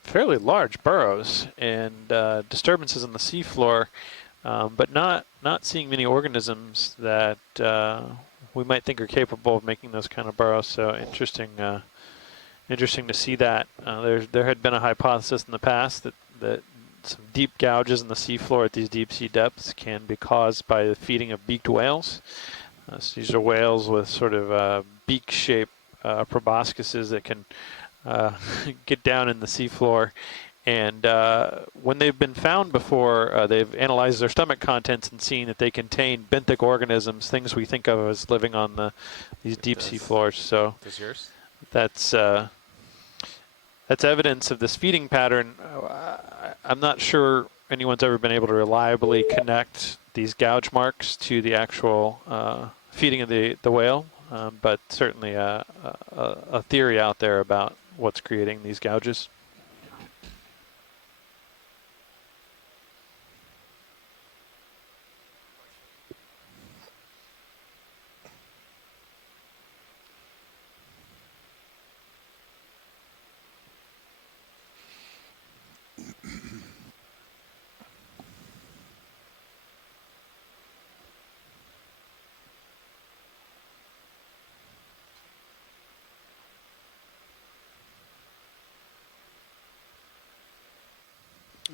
fairly large burrows and disturbances in the seafloor, but not seeing many organisms that we might think are capable of making those kind of burrows. So interesting to see that. There had been a hypothesis in the past that some deep gouges in the seafloor at these deep sea depths can be caused by the feeding of beaked whales. So these are whales with sort of beak-shaped proboscises that can get down in the seafloor, and when they've been found before, they've analyzed their stomach contents and seen that they contain benthic organisms, things we think of as living on these deep sea floors. So Does yours? that's evidence of this feeding pattern. I'm not sure anyone's ever been able to reliably connect these gouge marks to the actual feeding of the whale. But certainly a theory out there about what's creating these gouges.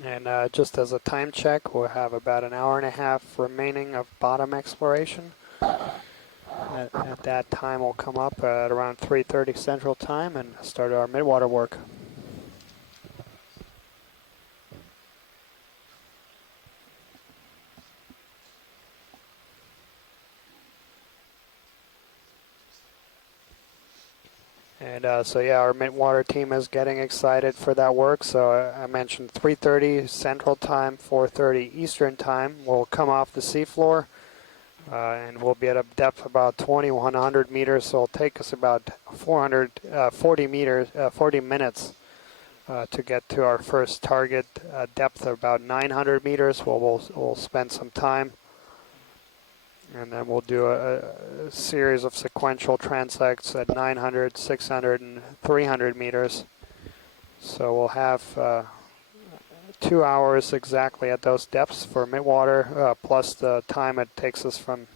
And just as a time check, we'll have about an hour and a half remaining of bottom exploration. At that time, we'll come up at around 3:30 Central Time and start our midwater work. And so yeah, our midwater team is getting excited for that work. So I mentioned 3:30 Central Time, 4:30 Eastern Time. We'll come off the seafloor, and we'll be at a depth about 2,100 meters. So it'll take us about 40 minutes to get to our first target depth of about 900 meters. We'll spend some time And then we'll do a series of sequential transects at 900, 600, and 300 meters. So we'll have 2 hours exactly at those depths for midwater, plus the time it takes us from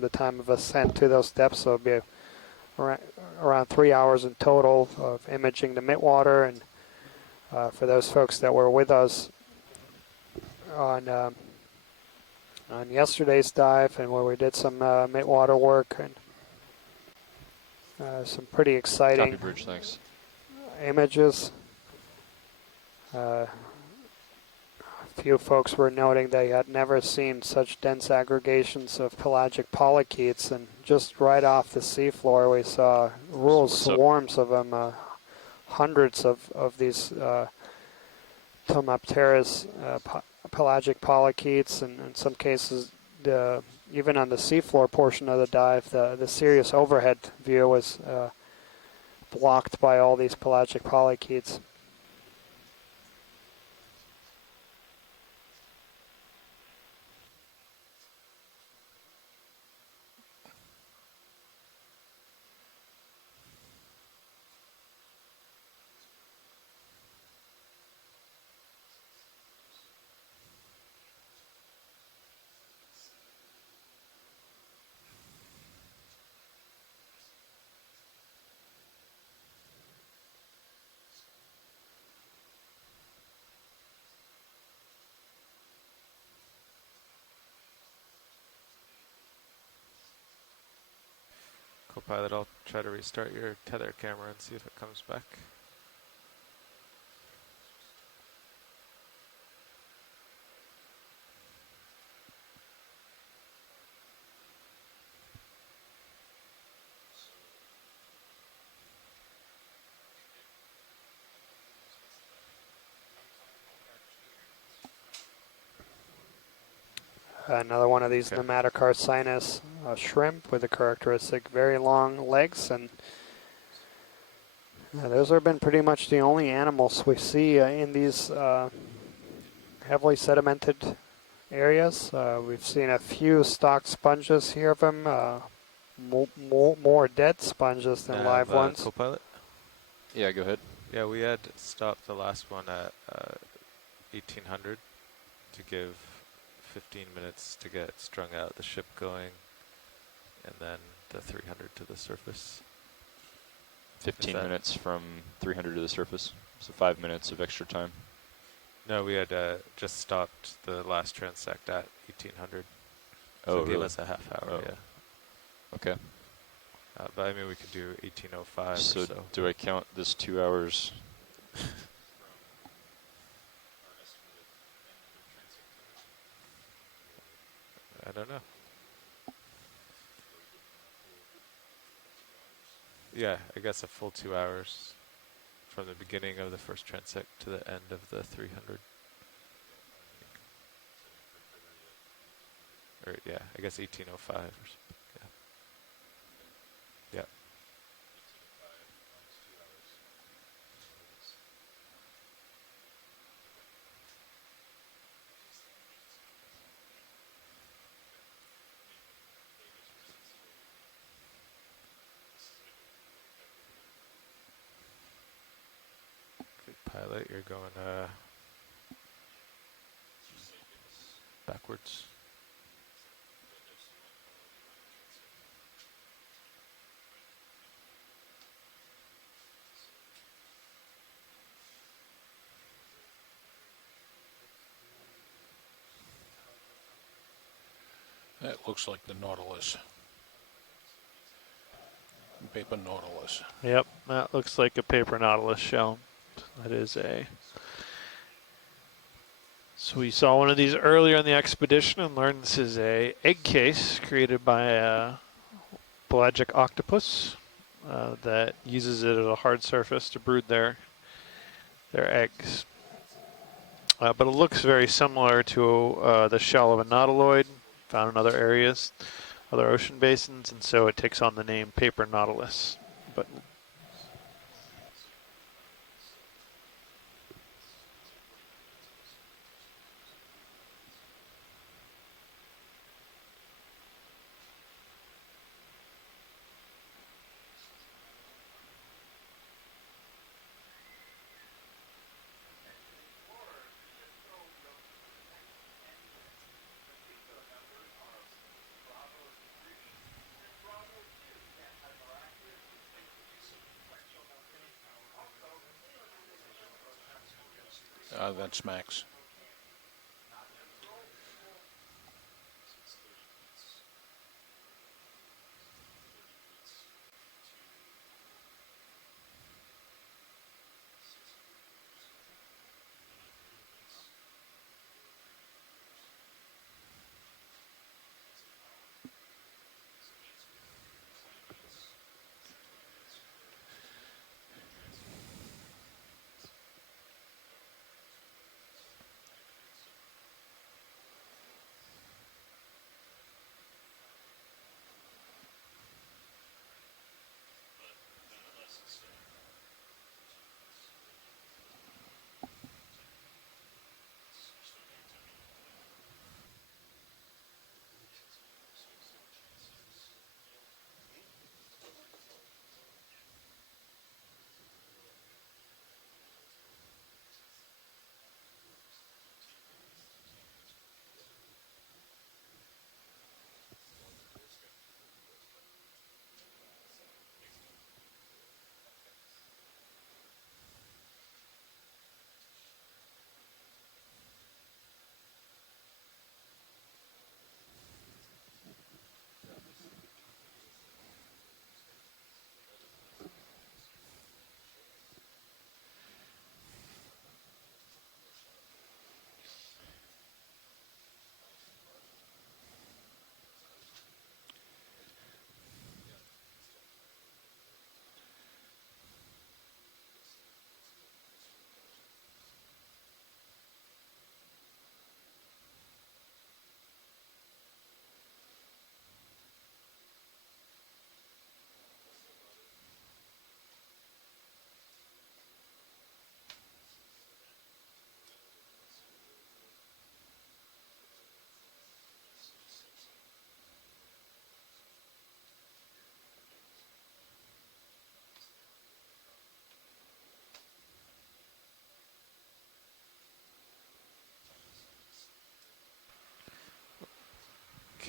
the time of ascent to those depths. So it'll be around 3 hours in total of imaging the midwater. And for those folks that were with us on yesterday's dive, and where we did some midwater work and some pretty exciting Copy, Bridge, thanks. images. A few folks were noting they had never seen such dense aggregations of pelagic polychaetes, and just right off the seafloor we saw real swarms of them, hundreds of these Tomapteris pelagic polychaetes, and in some cases even on the seafloor portion of the dive, the serious overhead view was blocked by all these pelagic polychaetes. Copilot, I'll try to restart your tether camera and see if it comes back. Another one of these Nematocarcinus shrimp with the characteristic very long legs, and those have been pretty much the only animals we see in these heavily sedimented areas. We've seen a few stocked sponges here of them, more dead sponges than live ones. Copilot? Yeah, go ahead. Yeah, we had stopped the last one at 1800 to give 15 minutes to get strung out, the ship going, and then the 300 to the surface. 15 minutes from 300 to the surface, so 5 minutes of extra time. No, we had just stopped the last transect at 1800. Oh, so it gave really? us a half hour, yeah. Okay. But I mean, we could do 1805 so or so. Do I count this 2 hours? I don't know. Yeah, I guess a full 2 hours from the beginning of the first transect to the end of the 300. Or yeah, I guess 1805 or something. Yeah. Yeah. Pilot, you're going backwards. That looks like the Nautilus. Paper Nautilus. Yep, that looks like a paper Nautilus shell. That is a... So we saw one of these earlier in the expedition and learned this is a egg case created by a pelagic octopus that uses it as a hard surface to brood their eggs. But it looks very similar to the shell of a nautiloid found in other areas, other ocean basins, and so it takes on the name paper Nautilus. But That's Max.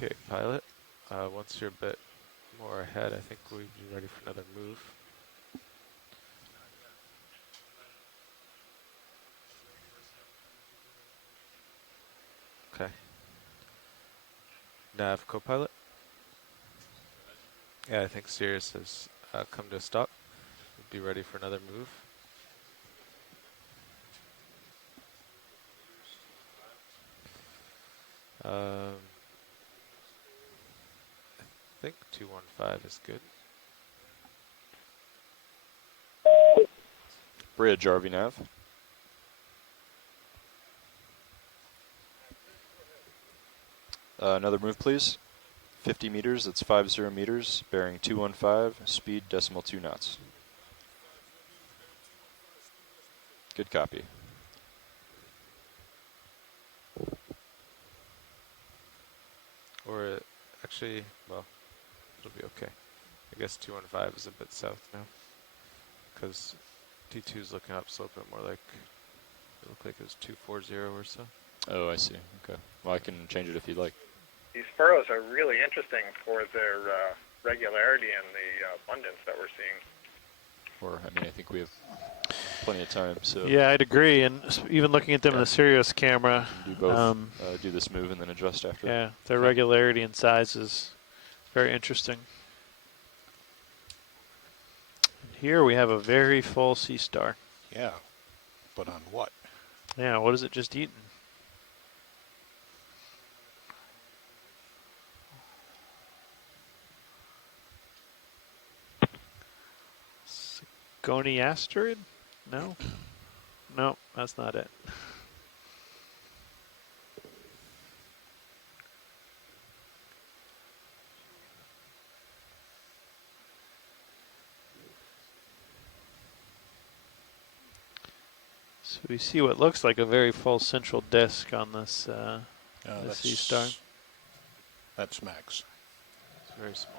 Okay, pilot. Once you're a bit more ahead, I think we'd be ready for another move. Okay. Nav co-pilot. Yeah, I think Sirius has come to a stop. We'd be ready for another move. I think 215 is good. Bridge, RV nav. Another move, please. 50 meters, that's 50 meters, bearing 215, speed 2 knots. Good copy. Or actually, well, it'll be okay. I guess 215 is a bit south now, because T2 is looking upslope, but more like, it looked like it was 240 or so. Oh, I see. Okay. Well, I can change it if you'd like. These furrows are really interesting for their regularity and the abundance that we're seeing. Or, I mean, I think we have plenty of time, so... Yeah, I'd agree, and even looking at them in the Sirius camera... Do both, do this move and then adjust after. Yeah, their regularity and size is very interesting. Here we have a very full sea star. Yeah, but on what? Yeah, what is it just eaten? Goniasterid? No? No, that's not it. So we see what looks like a very full central disk on this, this sea star. That's Max. It's very small.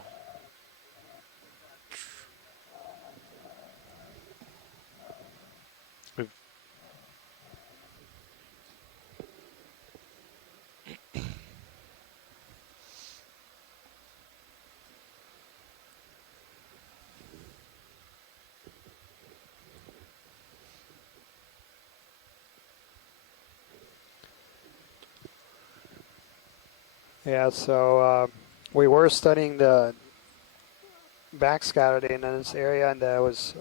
Yeah, so we were studying the backscattered in this area, and it was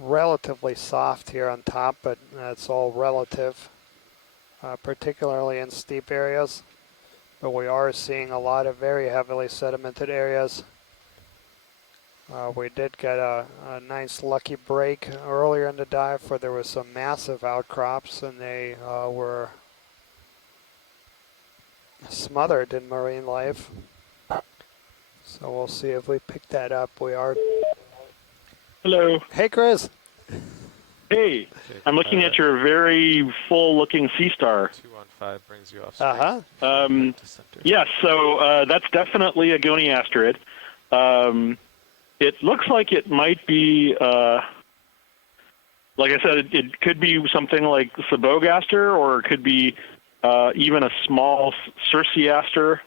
relatively soft here on top, but that's all relative, particularly in steep areas. But we are seeing a lot of very heavily sedimented areas. We did get a nice lucky break earlier in the dive where there was some massive outcrops, and they were smothered in marine life. So we'll see if we pick that up. We are. Hello. Hey, Chris. Hey, I'm looking at your very full-looking sea star. 215 brings you off. Yes, so that's definitely a goniasterid. It looks like it might be, like I said, it could be something like Sabogaster, or it could be even a small Circeaster.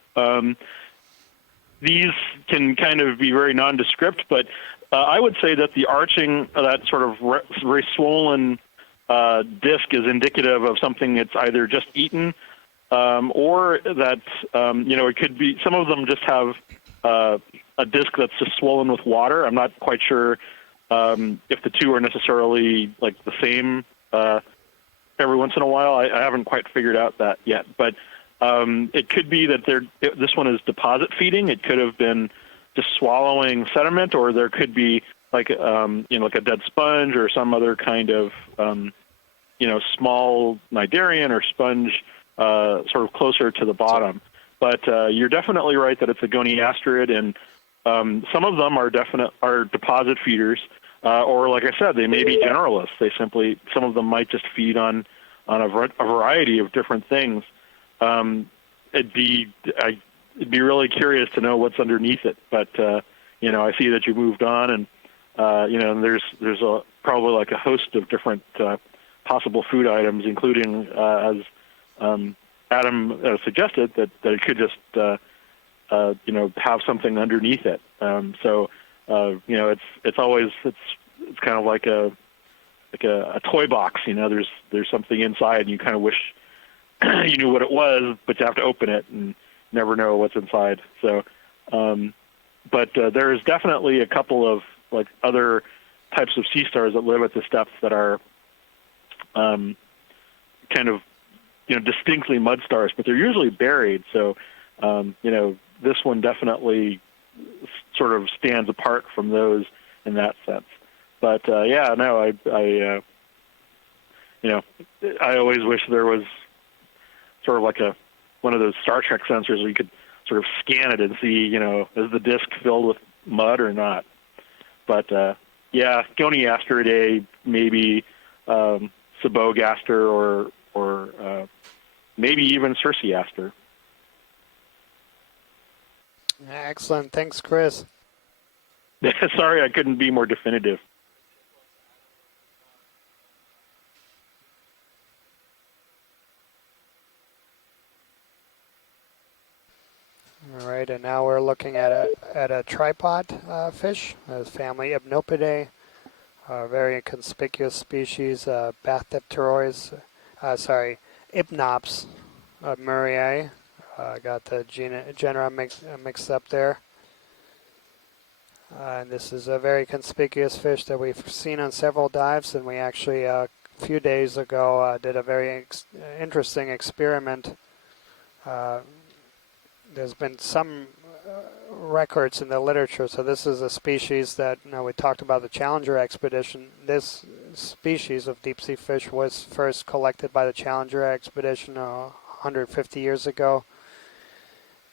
These can kind of be very nondescript, but I would say that the arching, that sort of very swollen disc is indicative of something that's either just eaten or that, it could be, some of them just have a disc that's just swollen with water. I'm not quite sure if the two are necessarily like the same every once in a while. I haven't quite figured out that yet, but it could be that this one is deposit feeding. It could have been just swallowing sediment, or there could be like like a dead sponge or some other kind of small cnidarian or sponge sort of closer to the bottom. But you're definitely right that it's a goniasterid, and some of them are deposit feeders, or like I said, they may be generalists. Some of them might just feed on a variety of different things. It'd be really curious to know what's underneath it, but I see that you moved on, and and there's probably like a host of different possible food items, including as Adam suggested that it could just have something underneath it. It's always it's kind of like a toy box. There's something inside, and you kind of wish you knew what it was, but you have to open it and never know what's inside. So, but there's definitely a couple of like other types of sea stars that live at this depth that are kind of distinctly mud stars, but they're usually buried. So, this one definitely sort of stands apart from those in that sense. But I always wish there was sort of like one of those Star Trek sensors where you could sort of scan it and see, is the disc filled with mud or not? But Goniasteridae, maybe Sabogaster or maybe even Circeaster. Excellent. Thanks, Chris. Sorry, I couldn't be more definitive. All right, and now we're looking at a tripod fish, family Hypnopidae, very conspicuous species, Bathypteroids, Hypnops murray. Got the genera mixed up there. And this is a very conspicuous fish that we've seen on several dives, and we actually a few days ago did a very interesting experiment. There's been some records in the literature. So this is a species that, we talked about the Challenger expedition. This species of deep sea fish was first collected by the Challenger expedition 150 years ago.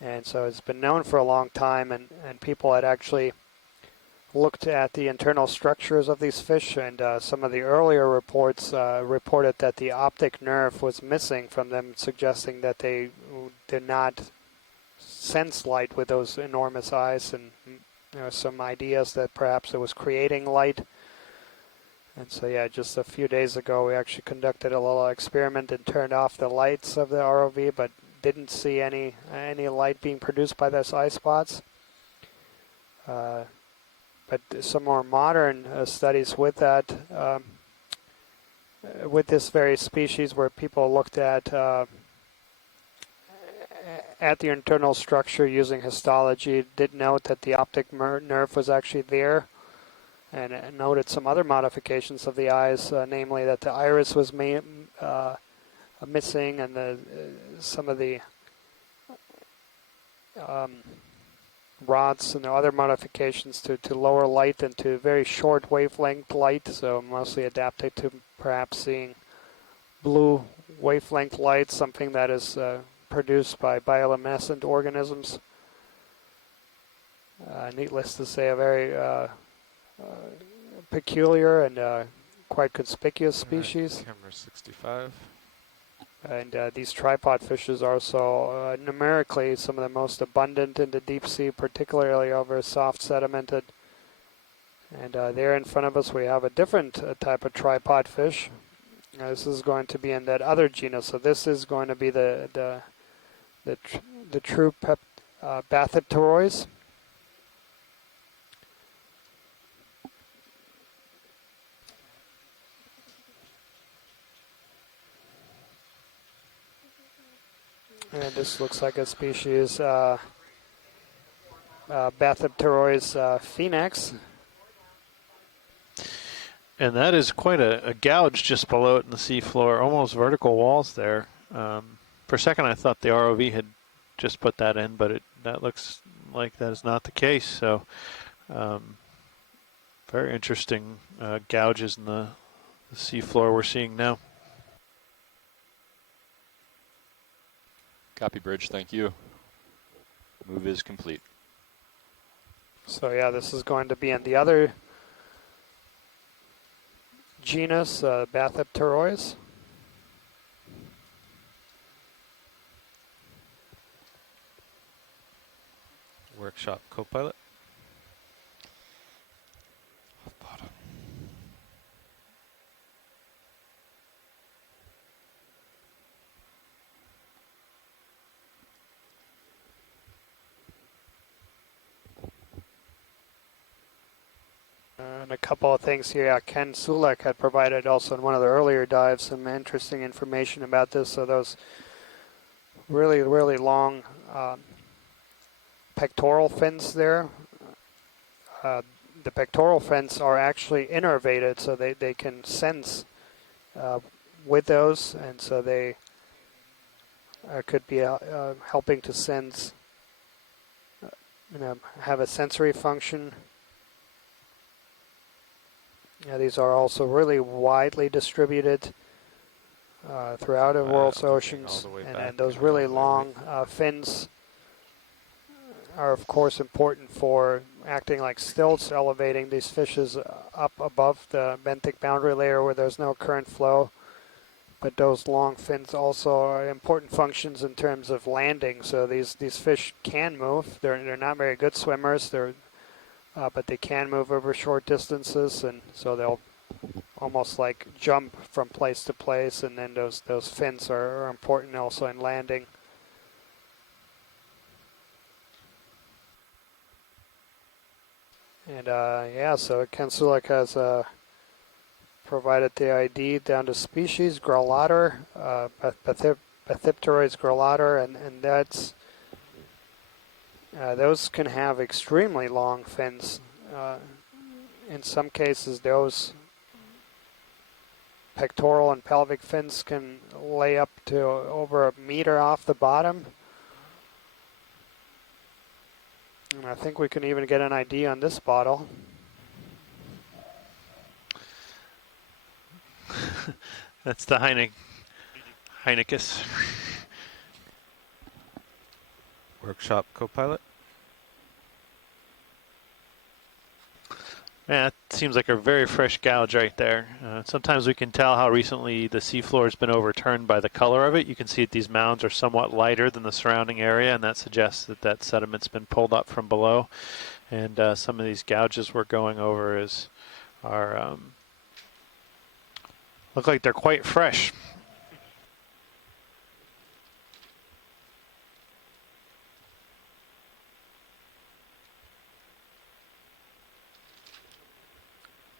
And so it's been known for a long time, and people had actually looked at the internal structures of these fish, and some of the earlier reports reported that the optic nerve was missing from them, suggesting that they did not sense light with those enormous eyes, and some ideas that perhaps it was creating light. And so just a few days ago we actually conducted a little experiment and turned off the lights of the ROV, but didn't see any light being produced by those eye spots. But some more modern studies with that, with this very species, where people looked at at the internal structure using histology, did note that the optic nerve was actually there, and noted some other modifications of the eyes, namely that the iris was missing, and some of the rods and the other modifications to lower light and to very short wavelength light, so mostly adapted to perhaps seeing blue wavelength light, something that is produced by bioluminescent organisms. Needless to say, a very peculiar and quite conspicuous species. Camera 65. And these tripod fishes are also numerically some of the most abundant in the deep sea, particularly over soft sedimented. And there in front of us we have a different type of tripod fish. This is going to be in that other genus. So this is going to be the true Bathypteroids. And this looks like a species, Bathypteroids phoenix. And that is quite a gouge just below it in the seafloor, almost vertical walls there. For a second I thought the ROV had just put that in, but that looks like that is not the case. So very interesting gouges in the seafloor we're seeing now. Copy, Bridge. Thank you. Move is complete. So yeah, this is going to be in the other genus, Bathypteroids. Workshop co-pilot. And a couple of things here. Ken Sulek had provided also in one of the earlier dives some interesting information about this. So those really, really long pectoral fins there. The pectoral fins are actually innervated, so they can sense with those, and so they could be helping to sense, have a sensory function. Yeah, these are also really widely distributed throughout the world's oceans, and those really long fins are of course important for acting like stilts, elevating these fishes up above the benthic boundary layer where there's no current flow. But those long fins also are important functions in terms of landing. So these fish can move. They're not very good swimmers. But they can move over short distances, and so they'll almost like jump from place to place, and then those fins are important also in landing. And yeah, so Ken Sulek has provided the ID down to species, Growlater, Bathypteroids growlater, and that's those can have extremely long fins. In some cases, those pectoral and pelvic fins can lay up to over a meter off the bottom. And I think we can even get an ID on this bottle. That's the Heineckes. Workshop co-pilot. Yeah, it seems like a very fresh gouge right there. Sometimes we can tell how recently the seafloor has been overturned by the color of it. You can see that these mounds are somewhat lighter than the surrounding area, and that suggests that that sediment's been pulled up from below. And some of these gouges we're going over are look like they're quite fresh.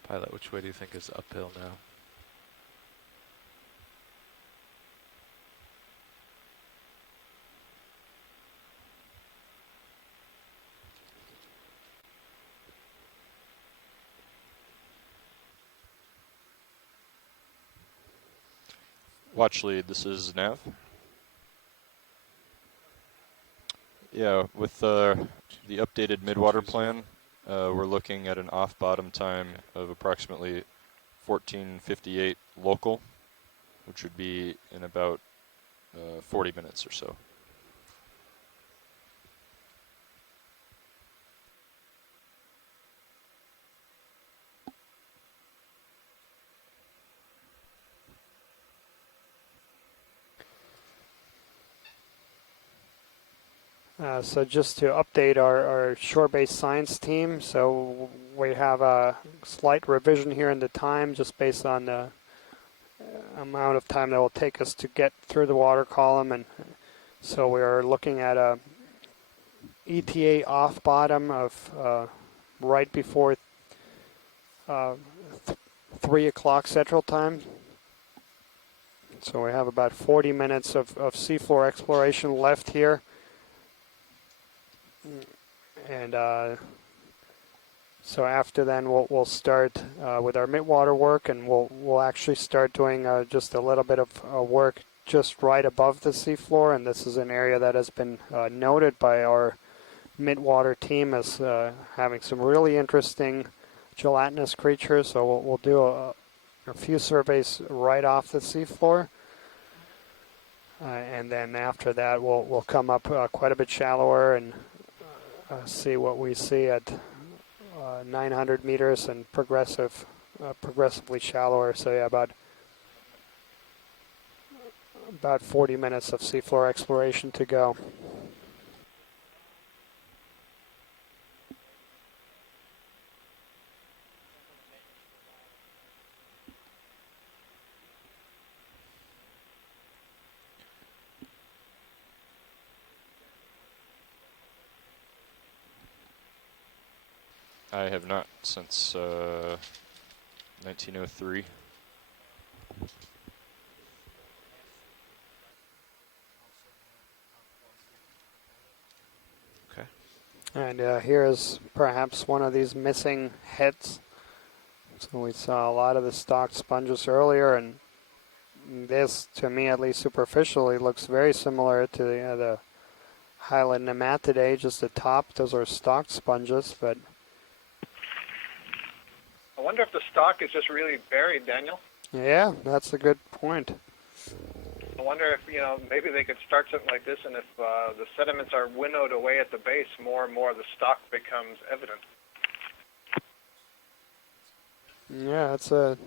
Pilot, which way do you think is uphill now? Watch lead, this is Nav. Yeah, with the updated midwater plan, we're looking at an off-bottom time of approximately 14:58 local, which would be in about 40 minutes or so. So just to update our shore-based science team, so we have a slight revision here in the time just based on the amount of time that will take us to get through the water column, and so we are looking at a ETA off bottom of right before 3 o'clock Central Time. So we have about 40 minutes of seafloor exploration left here. And so after then we'll start with our midwater work, and we'll actually start doing just a little bit of work just right above the seafloor, and this is an area that has been noted by our midwater team as having some really interesting gelatinous creatures. So we'll do a few surveys right off the seafloor. And then after that we'll come up quite a bit shallower and see what we see at 900 meters and progressively shallower. So yeah, about 40 minutes of seafloor exploration to go. I have not since 1903. Okay. And here is perhaps one of these missing heads. So we saw a lot of the stocked sponges earlier, and this, to me at least superficially, looks very similar to the Highland Nematidae, just the top. Those are stocked sponges, but I wonder if the stock is just really buried, Daniel. yeah, that's a good point. I wonder if, maybe they could start something like this, and if the sediments are winnowed away at the base, more and more of the stock becomes evident. Yeah, that's a...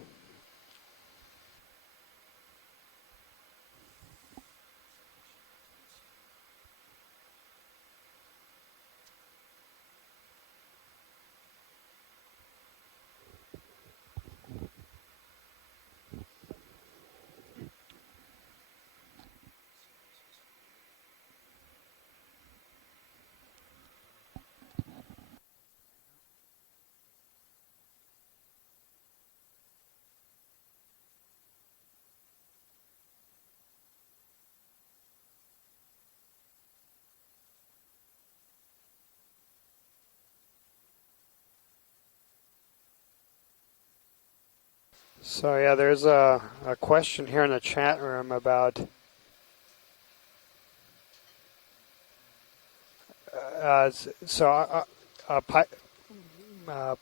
So yeah, there's a question here in the chat room about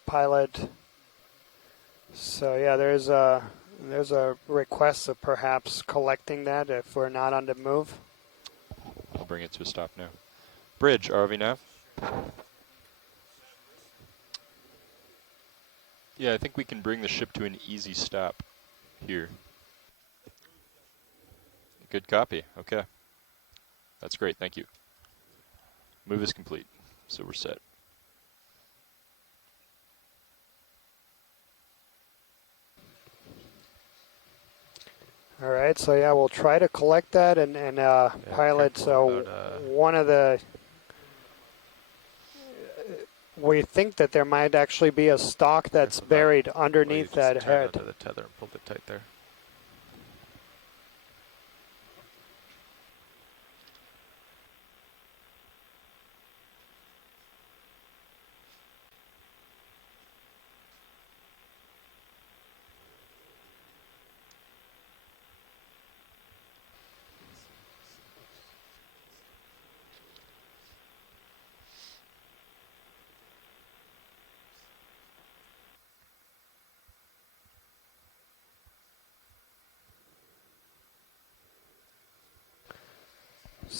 pilot. So yeah, there's a request of perhaps collecting that if we're not on the move. I'll bring it to a stop now. Bridge, RV Nav. Yeah, I think we can bring the ship to an easy stop here. Good copy. Okay. That's great. Thank you. Move is complete. So we're set. All right, so yeah, we'll try to collect that and pilot. So about, one of the... We think that there might actually be a stock that's buried underneath that head. Under the tether and pull it tight there.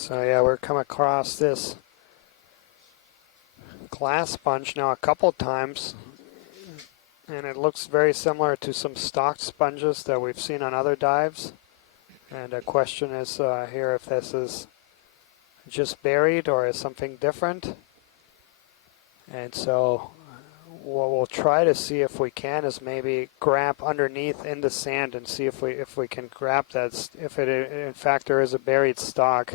So yeah, we're coming across this glass sponge now a couple times, and it looks very similar to some stocked sponges that we've seen on other dives. And the question is here if this is just buried or is something different. And so what we'll try to see if we can is maybe grab underneath in the sand and see if we can grab that, if it in fact there is a buried stock.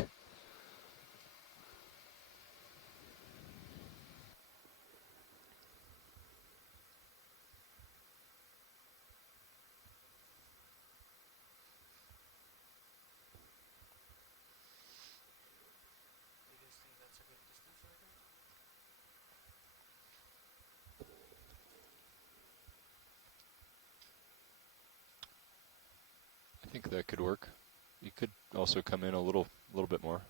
I think that could work. You could also come in a little bit more.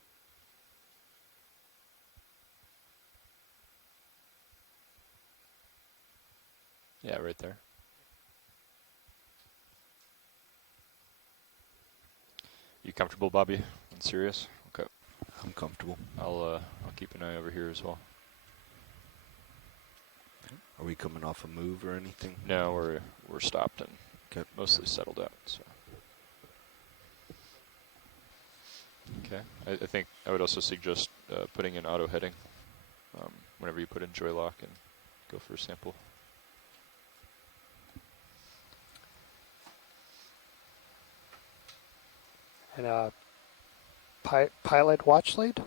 Yeah, right there. You comfortable, Bobby? And serious? Okay. I'm comfortable. I'll keep an eye over here as well. Are we coming off a move or anything? No, we're stopped and okay. Mostly settled out. So. Okay. I think I would also suggest putting in auto heading whenever you put in joy lock and go for a sample. And pilot watch lead.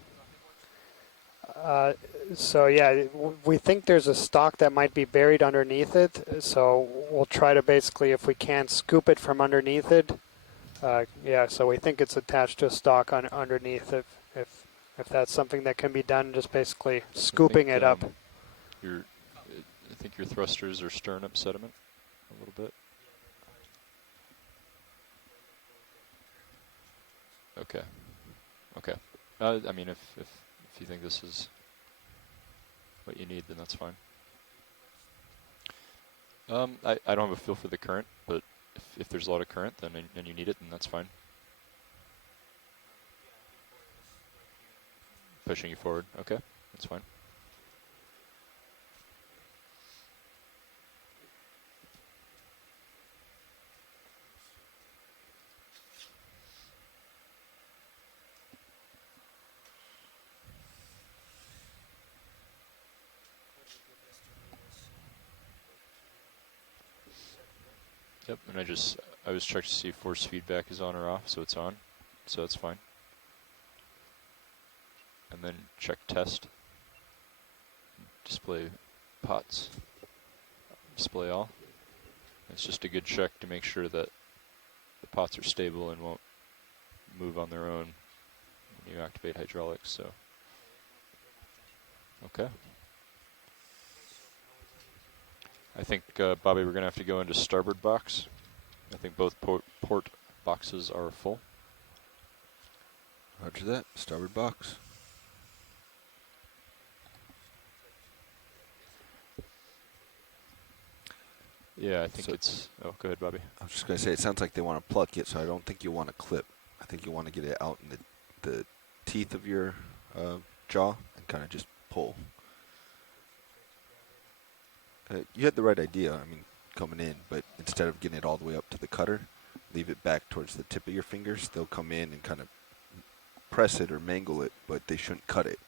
So yeah, we think there's a stock that might be buried underneath it. So we'll try to basically, if we can, scoop it from underneath it. Yeah, so we think it's attached to a stock underneath. If that's something that can be done, just basically scooping it up. I think your thrusters are stirring up sediment a little bit. Okay. Okay. I mean, if you think this is what you need, then that's fine. I don't have a feel for the current, but if there's a lot of current, then and you need it, then that's fine. Pushing you forward. Okay, that's fine. Yep, and I was checked to see if force feedback is on or off, so it's on, so that's fine. And then check test, display pots, display all. It's just a good check to make sure that the pots are stable and won't move on their own when you activate hydraulics, so. Okay. I think, Bobby, we're going to have to go into starboard box. I think both port boxes are full. Roger that. Starboard box. Yeah, I think it's... Oh, go ahead, Bobby. I was just going to say, it sounds like they want to pluck it, so I don't think you want to clip. I think you want to get it out in the teeth of your jaw and kind of just pull. You had the right idea, I mean, coming in, but instead of getting it all the way up to the cutter, leave it back towards the tip of your fingers. They'll come in and kind of press it or mangle it, but they shouldn't cut it.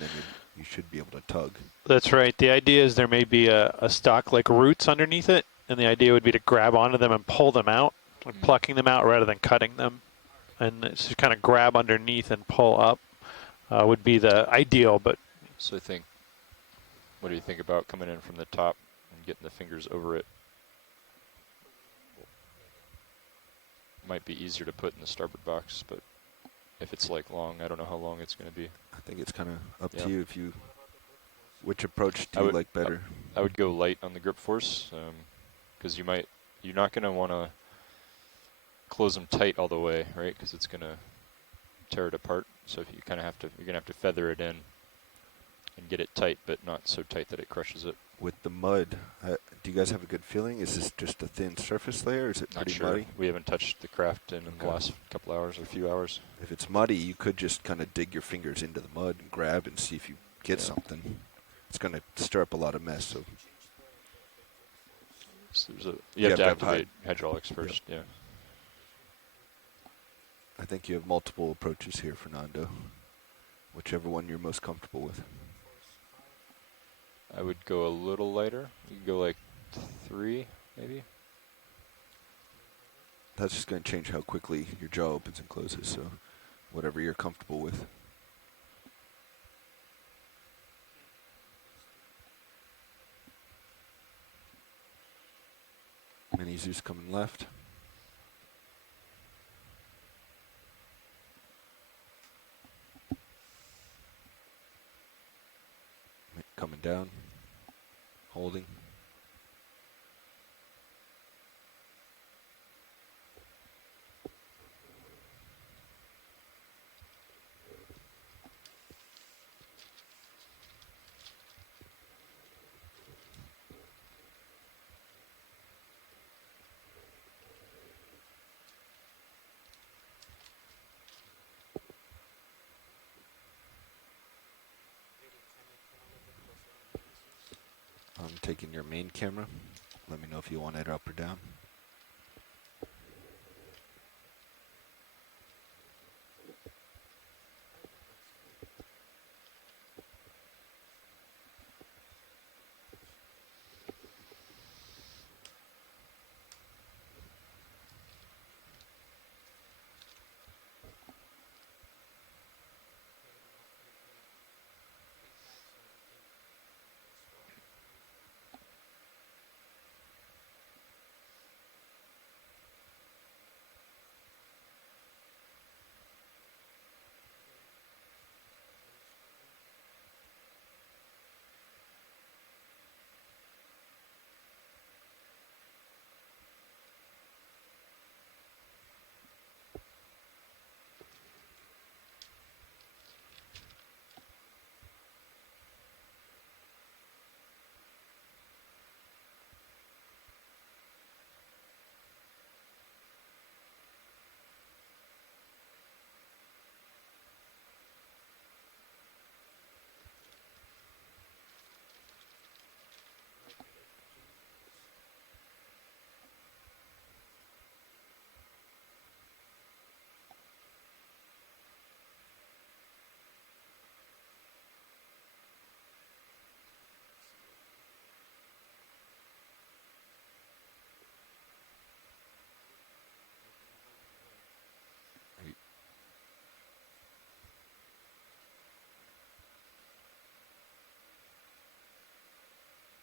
Then you should be able to tug. That's right. The idea is there may be a stock like roots underneath it, and the idea would be to grab onto them and pull them out, like plucking them out rather than cutting them. And it's just kind of grab underneath and pull up would be the ideal, but... So I think, what do you think about coming in from the top and getting the fingers over it? Might be easier to put in the starboard box, but if it's like long, I don't know how long it's going to be. I think it's kind of up to you. Which approach do you like better? I would go light on the grip force, because you're not going to want to close them tight all the way, right? Because it's going to tear it apart. So if you kind of you're going to have to feather it in and get it tight, but not so tight that it crushes it. With the mud, Do you guys have a good feeling? Is this just a thin surface layer? Or is it Not pretty sure. muddy? We haven't touched the craft in the last couple hours or few hours. If it's muddy, you could just kind of dig your fingers into the mud and grab and see if you get something. It's going to stir up a lot of mess. So, you have to activate hydraulics first. Yeah. I think you have multiple approaches here, Fernando. Whichever one you're most comfortable with. I would go a little lighter. You could go like 3, maybe. That's just going to change how quickly your jaw opens and closes, so whatever you're comfortable with. Mini Zeus coming left. Coming down. Holding. I'm taking your main camera. Let me know if you want it up or down.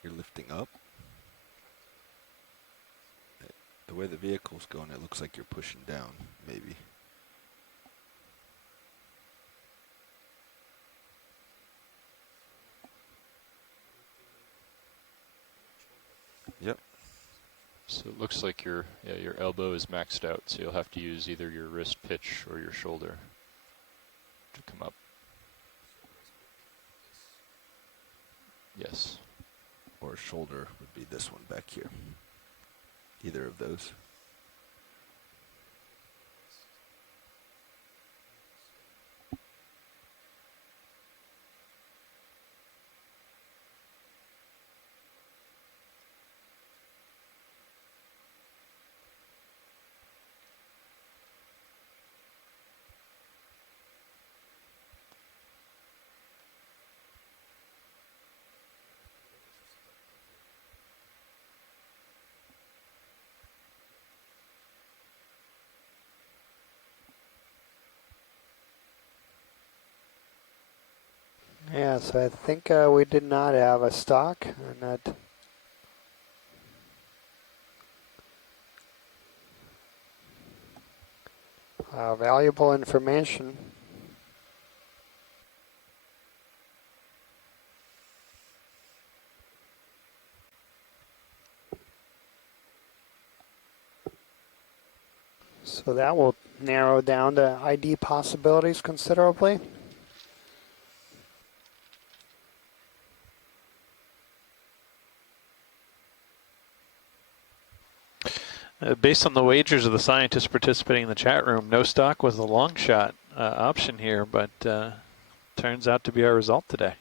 You're lifting up. The way the vehicle's going, it looks like you're pushing down, maybe. Yep. So it looks like your elbow is maxed out, so you'll have to use either your wrist pitch or your shoulder to come up. Yes. Or shoulder would be this one back here. Either of those. Yeah, so I think we did not have a stock, and that valuable information. So that will narrow down the ID possibilities considerably. Based on the wagers of the scientists participating in the chat room, no stock was the long shot option here, but turns out to be our result today.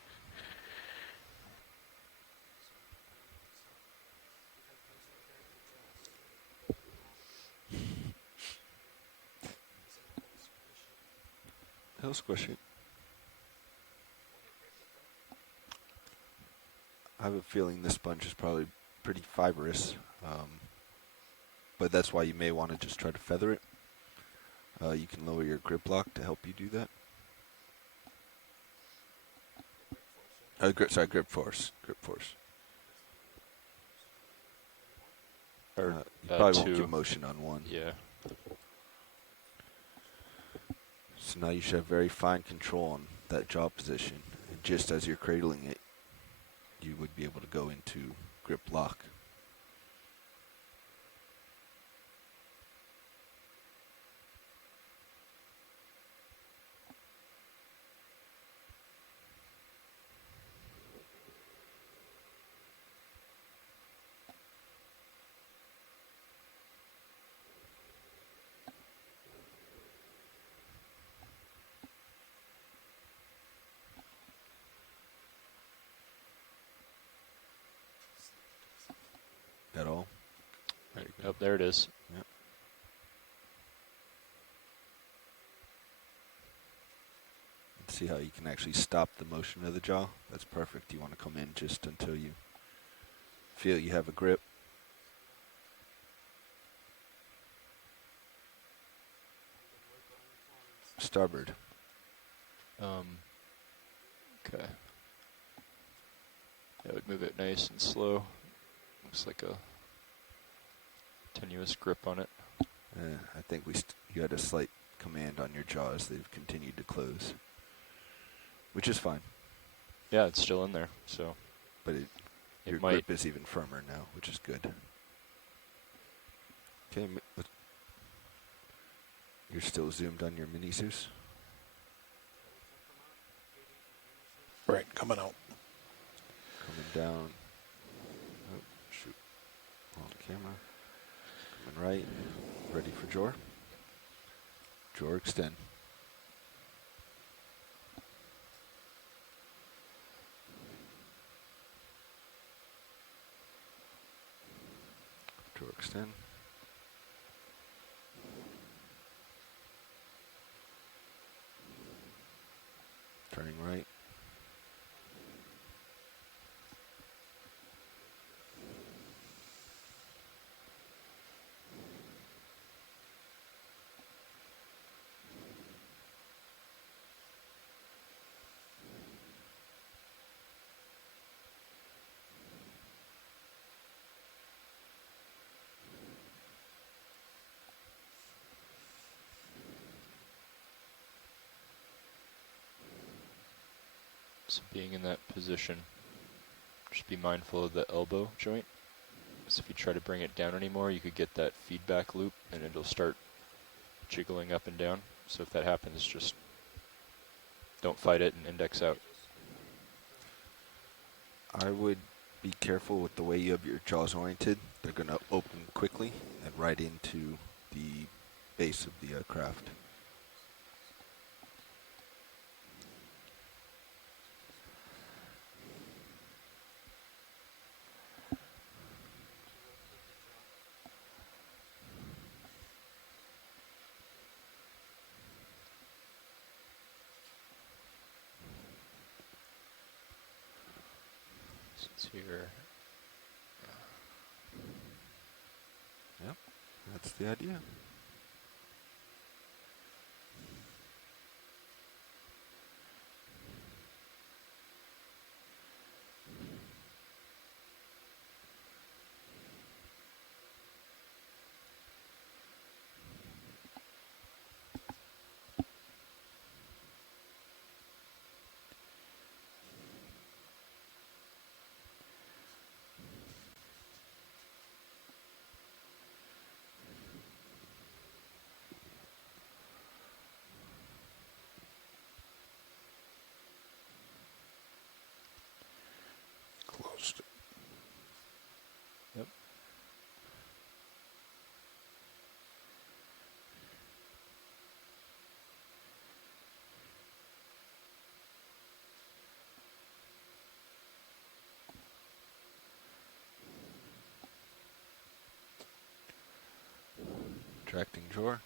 He'll squish it. I have a feeling this sponge is probably pretty fibrous, but that's why you may want to just try to feather it. You can lower your grip lock to help you do that. Grip force. Grip force. Or you probably two. won't give motion on one. Yeah. So now you should have very fine control on that jaw position. And just as you're cradling it, you would be able to go into grip lock. At all? Oh, there it is. Yep. Let's see how you can actually stop the motion of the jaw. That's perfect. You want to come in just until you feel you have a grip. Starboard. Okay. That would move it nice and slow. Looks like a tenuous grip on it. I think you had a slight command on your jaw as they've continued to close, which is fine. Yeah, it's still in there. So, but your grip is even firmer now, which is good. Okay, you're still zoomed on your mini Zeus. Right, coming out. Coming down. Oh, shoot. On camera. Coming right. Ready for jaw. Jaw extend. Jaw extend. Turning right. So being in that position, just be mindful of the elbow joint. So if you try to bring it down anymore, you could get that feedback loop and it'll start jiggling up and down. So if that happens, just don't fight it and index out. I would be careful with the way you have your jaws oriented. They're going to open quickly and right into the base of the craft. Here. Yep, that's the idea. Closed. Yep. Retracting drawer.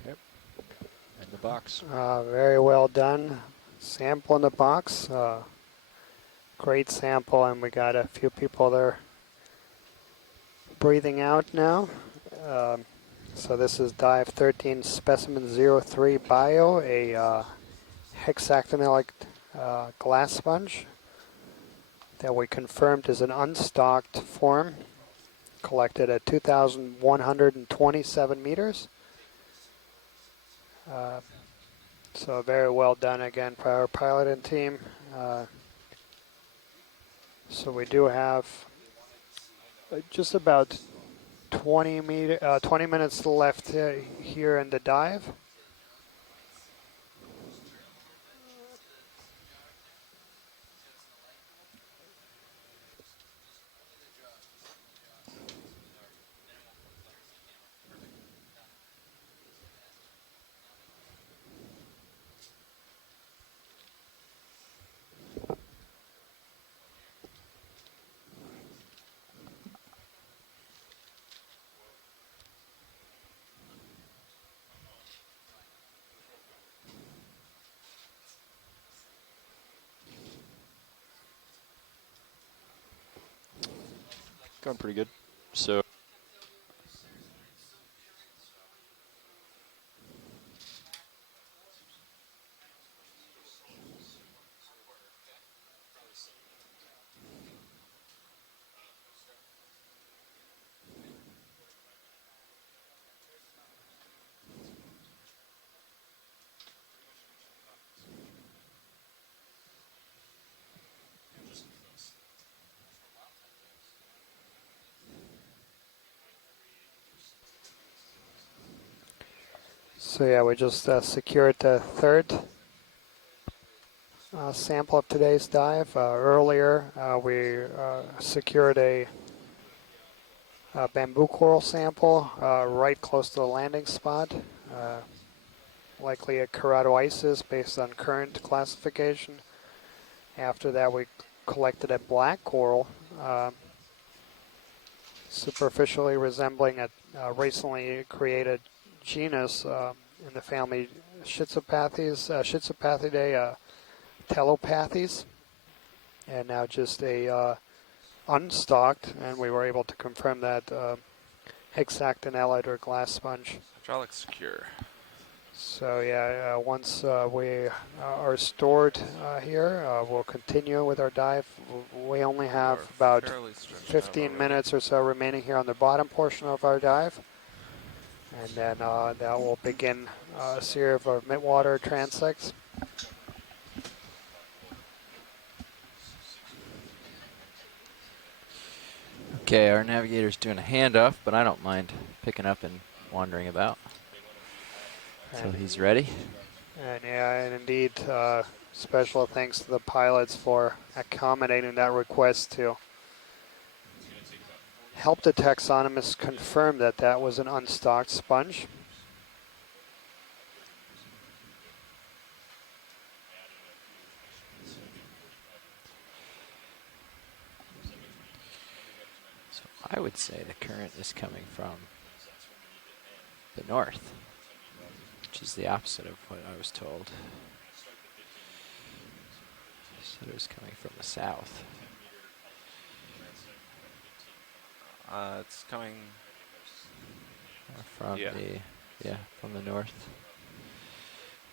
Okay. In the box. Very well done. Sample in the box. Great sample, and we got a few people there breathing out now. So this is dive 13 specimen 03 bio, a hexactinelic glass sponge that we confirmed is an unstocked form, collected at 2,127 meters. So very well done again by our piloting team. So we do have just about 20 minutes left here in the dive. Going pretty good. So So yeah, we just secured the third sample of today's dive. Earlier, we secured a bamboo coral sample right close to the landing spot. Likely a keratoisis based on current classification. After that, we collected a black coral, superficially resembling a recently created genus in the family Schizopathidae, telopathes, and now just a unstocked, and we were able to confirm that hexactinellite or glass sponge. Hydraulic secure. So yeah, once we are stored here, we'll continue with our dive. We only have about 15 minutes or so remaining here on the bottom portion of our dive. And then that will begin a series of midwater transects. Okay, our navigator's doing a handoff, but I don't mind picking up and wandering about. So he's ready. And yeah, and indeed, special thanks to the pilots for accommodating that request to help the taxonomists confirm that that was an unstocked sponge. So I would say the current is coming from the north, which is the opposite of what I was told. So it was coming from the south. It's coming from from the north.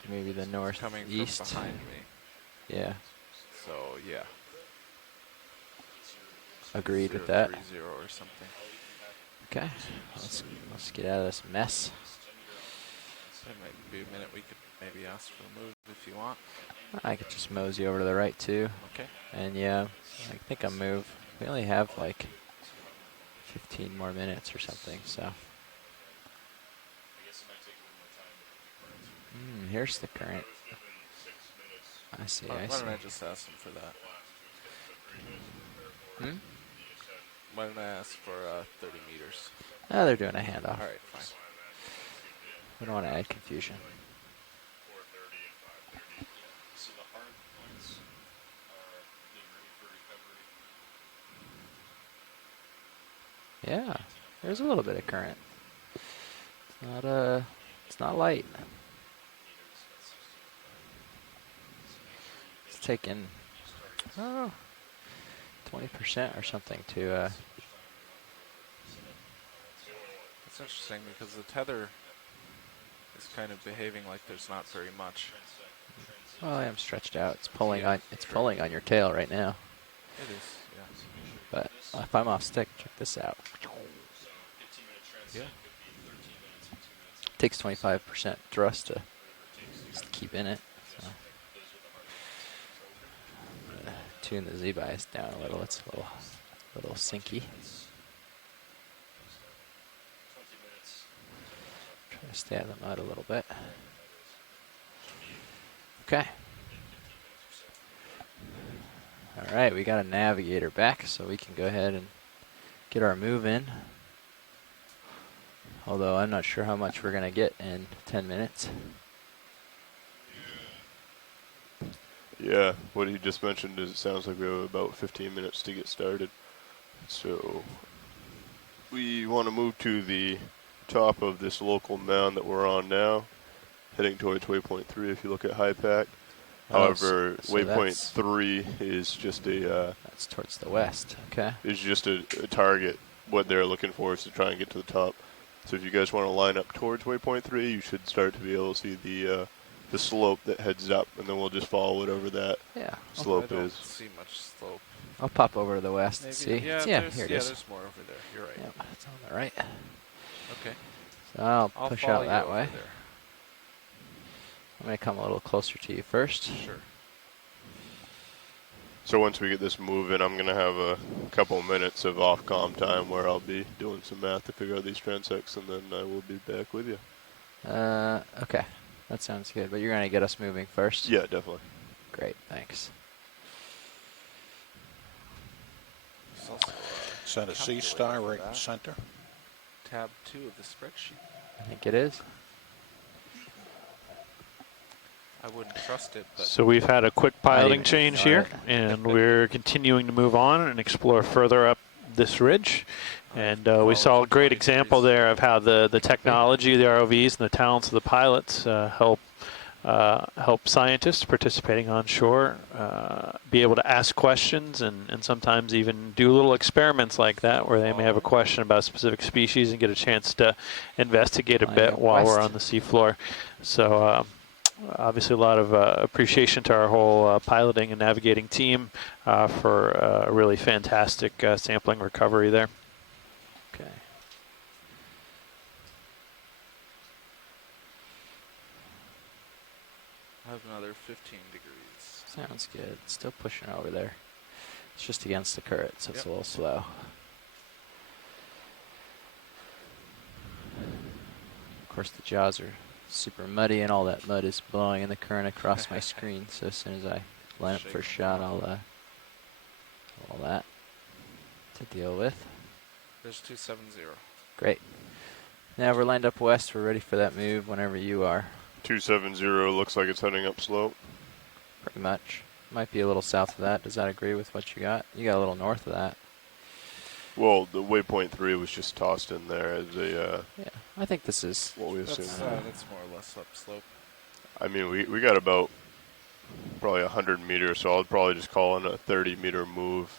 Maybe the north coming east. from behind me. Yeah. So yeah. Agreed with that. 030 or something. Okay, let's get out of this mess. It might be a minute. We could maybe ask for a move if you want. I could just mosey over to the right too. Okay. And yeah, I think I'll move. We only have like 15 more minutes or something, so. Here's the current. I see, I see. Why don't I just ask them for that? Why don't I ask for 30 meters? Oh, they're doing a handoff. All right, fine. We don't want to add confusion. Yeah, there's a little bit of current. It's not light. It's taking 20% or something to. It's interesting because the tether is kind of behaving like there's not very much. Well, I am stretched out. It's pulling on. It's pulling on your tail right now. It is, yeah. But if I'm off stick, check this out. Yeah. It takes 25% thrust to just keep in it. So. I'm gonna tune the Z bias down a little. It's a little sinky. Try to stay out of the mud a little bit. Okay. All right, we got a navigator back, so we can go ahead and get our move in. Although I'm not sure how much we're going to get in 10 minutes. Yeah, what he just mentioned is it sounds like we have about 15 minutes to get started. So we want to move to the top of this local mound that we're on now, heading towards waypoint 3 if you look at high pack. However, so waypoint 3 is just a... that's towards the west, okay. Is just a target. What they're looking for is to try and get to the top. So if you guys want to line up towards waypoint 3, you should start to be able to see the slope that heads up, and then we'll just follow whatever that slope I don't is. see much slope. I'll pop over to the west and see. Yeah, here there's, it is. there's more over there. You're right. Yep, it's on the right. Okay. So I'll I'll push follow out that you way. over there. I'm going to come a little closer to you first. Sure. So once we get this moving, I'm going to have a couple minutes of off-com time where I'll be doing some math to figure out these transects, and then I will be back with you. Okay. That sounds good. But you're going to get us moving first? Yeah, definitely. Great, thanks. Is that a C star right in the center? Tab 2 of the spreadsheet. I think it is. I wouldn't trust it, but... So we've had a quick piloting change here, and we're continuing to move on and explore further up this ridge. And we saw a great example there of how the technology, the ROVs, and the talents of the pilots help scientists participating on shore be able to ask questions and sometimes even do little experiments like that where they may have a question about a specific species and get a chance to investigate a bit while we're on the seafloor. So obviously a lot of appreciation to our whole piloting and navigating team for a really fantastic sampling recovery there. Okay. I have another 15 degrees. Sounds good. Still pushing over there. It's just against the current, so it's a little slow. Of course, the jaws are super muddy, and all that mud is blowing in the current across my screen. So as soon as I line up for a shot, I'll all that to deal with. There's 270. Great. Now we're lined up west. We're ready for that move whenever you are. 270 looks like it's heading up slope. Pretty much. Might be a little south of that. Does that agree with what you got? You got a little north of that. Well, the waypoint 3 was just tossed in there as a... yeah, I think this is... what we assume. That's more or less upslope. I mean, we got about probably 100 meters, so I'll probably just call in a 30-meter move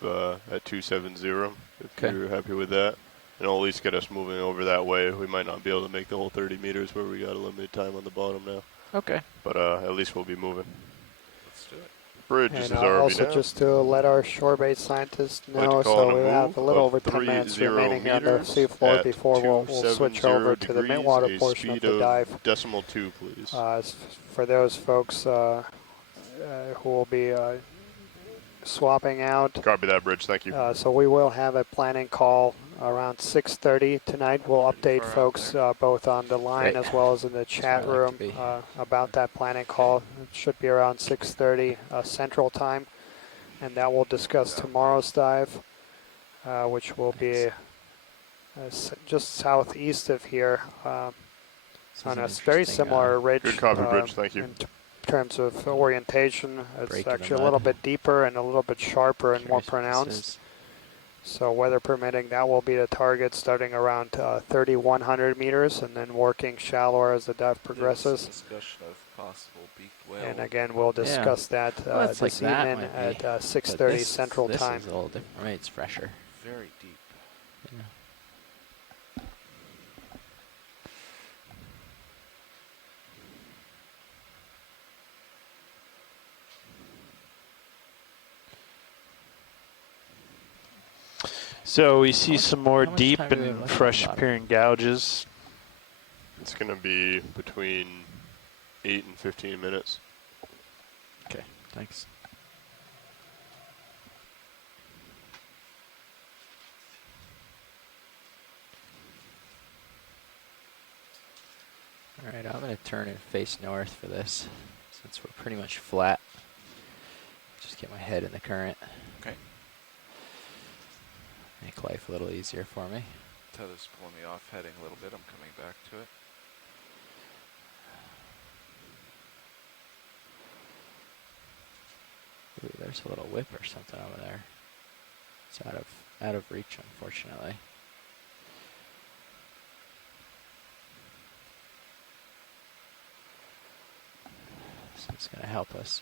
at 270, if you're happy with that. And it'll at least get us moving over that way. We might not be able to make the whole 30 meters where we got a limited time on the bottom now. Okay. But at least we'll be moving. Let's do it. Bridge and is ROV also down. just to let our shore-based scientists know, so we have a little over 10 minutes remaining here on the seafloor before we'll switch over to the midwater portion of the dive. ~2, please. For those folks who will be swapping out. Copy that, Bridge. Thank you. So we will have a planning call around 6:30 tonight. We'll update folks both on the line as well as in the chat room about that planning call. It should be around 6:30 Central Time, and that will discuss tomorrow's dive, which will be just southeast of here on a very similar ridge. Good copy, Bridge. Thank you. In terms of orientation, it's actually a little bit deeper and a little bit sharper and more pronounced. So weather permitting, that will be the target starting around 3,100 meters and then working shallower as the dive progresses. Discussion of possible beaked whale. And again, we'll discuss that Well, it's this like that evening might be, at but 6:30 this- Central this Time. is a little different. I mean, it's fresher. Very deep. Yeah. So we see some more much deep time do we have and left on fresh the bottom? appearing gouges. It's going to be between 8 and 15 minutes. Okay, thanks. Alright, I'm going to turn and face north for this, since we're pretty much flat. Just get my head in the current. Okay. Make life a little easier for me. Tether's pulling me off heading a little bit. I'm coming back to it. Ooh, there's a little whip or something over there. It's out of reach, unfortunately. So it's going to help us.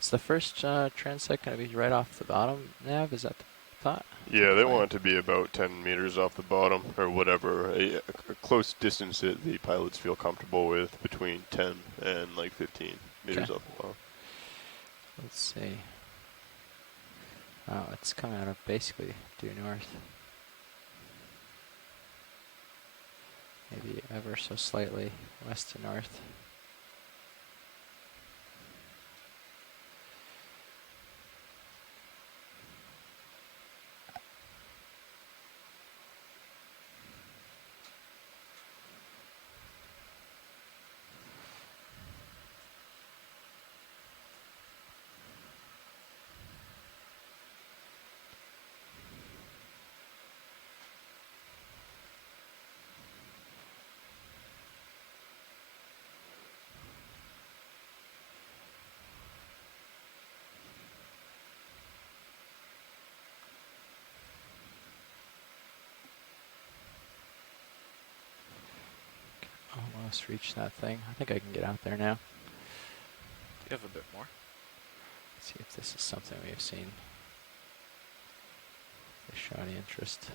Is the first transect going to be right off the bottom, Nav? Is that the thought? Yeah, they want it to be about 10 meters off the bottom, or whatever, a close distance that the pilots feel comfortable with, between 10 and like 15 meters off the bottom. Let's see. Oh, it's coming out of basically due north. Maybe ever so slightly west to north. Almost reached that thing. I think I can get out there now. You have a bit more. Let's see if this is something we've seen. They show any interest.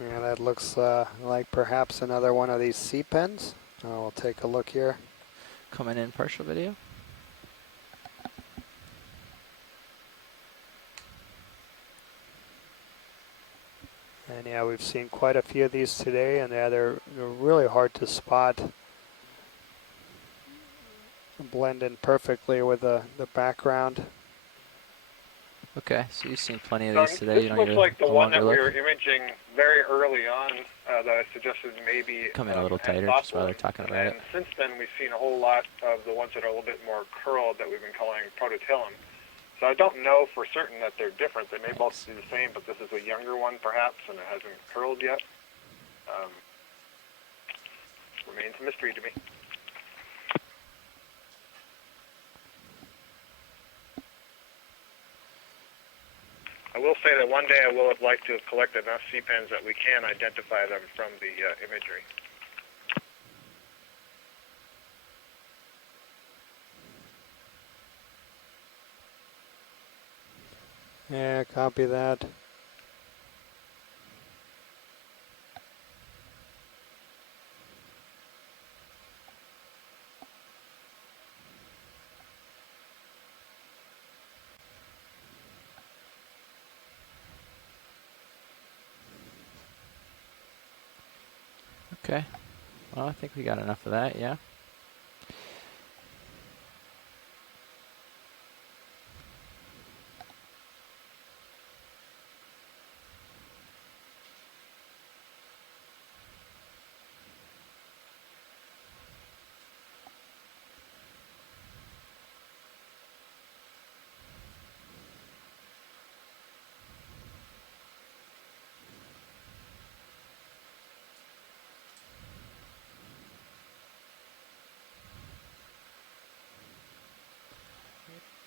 Yeah, that looks like perhaps another one of these sea pens. We'll take a look here. Coming in partial video. And yeah, we've seen quite a few of these today, and yeah, they're really hard to spot. Blend in perfectly with the background. Okay, so you've seen plenty of So these today. this You don't looks need like the a one that longer we were look. imaging very early on that I suggested maybe Come in a little had tighter, fossil just while they're ones. talking about And it. since then, we've seen a whole lot of the ones that are a little bit more curled that we've been calling prototillum. So I don't know for certain that they're different. They may both be the same, but this is a younger one perhaps, and it hasn't curled yet. Remains a mystery to me. I will say that one day I will have liked to have collected enough sea pens that we can identify them from the imagery. Yeah, copy that. Okay. Well, I think we got enough of that, yeah.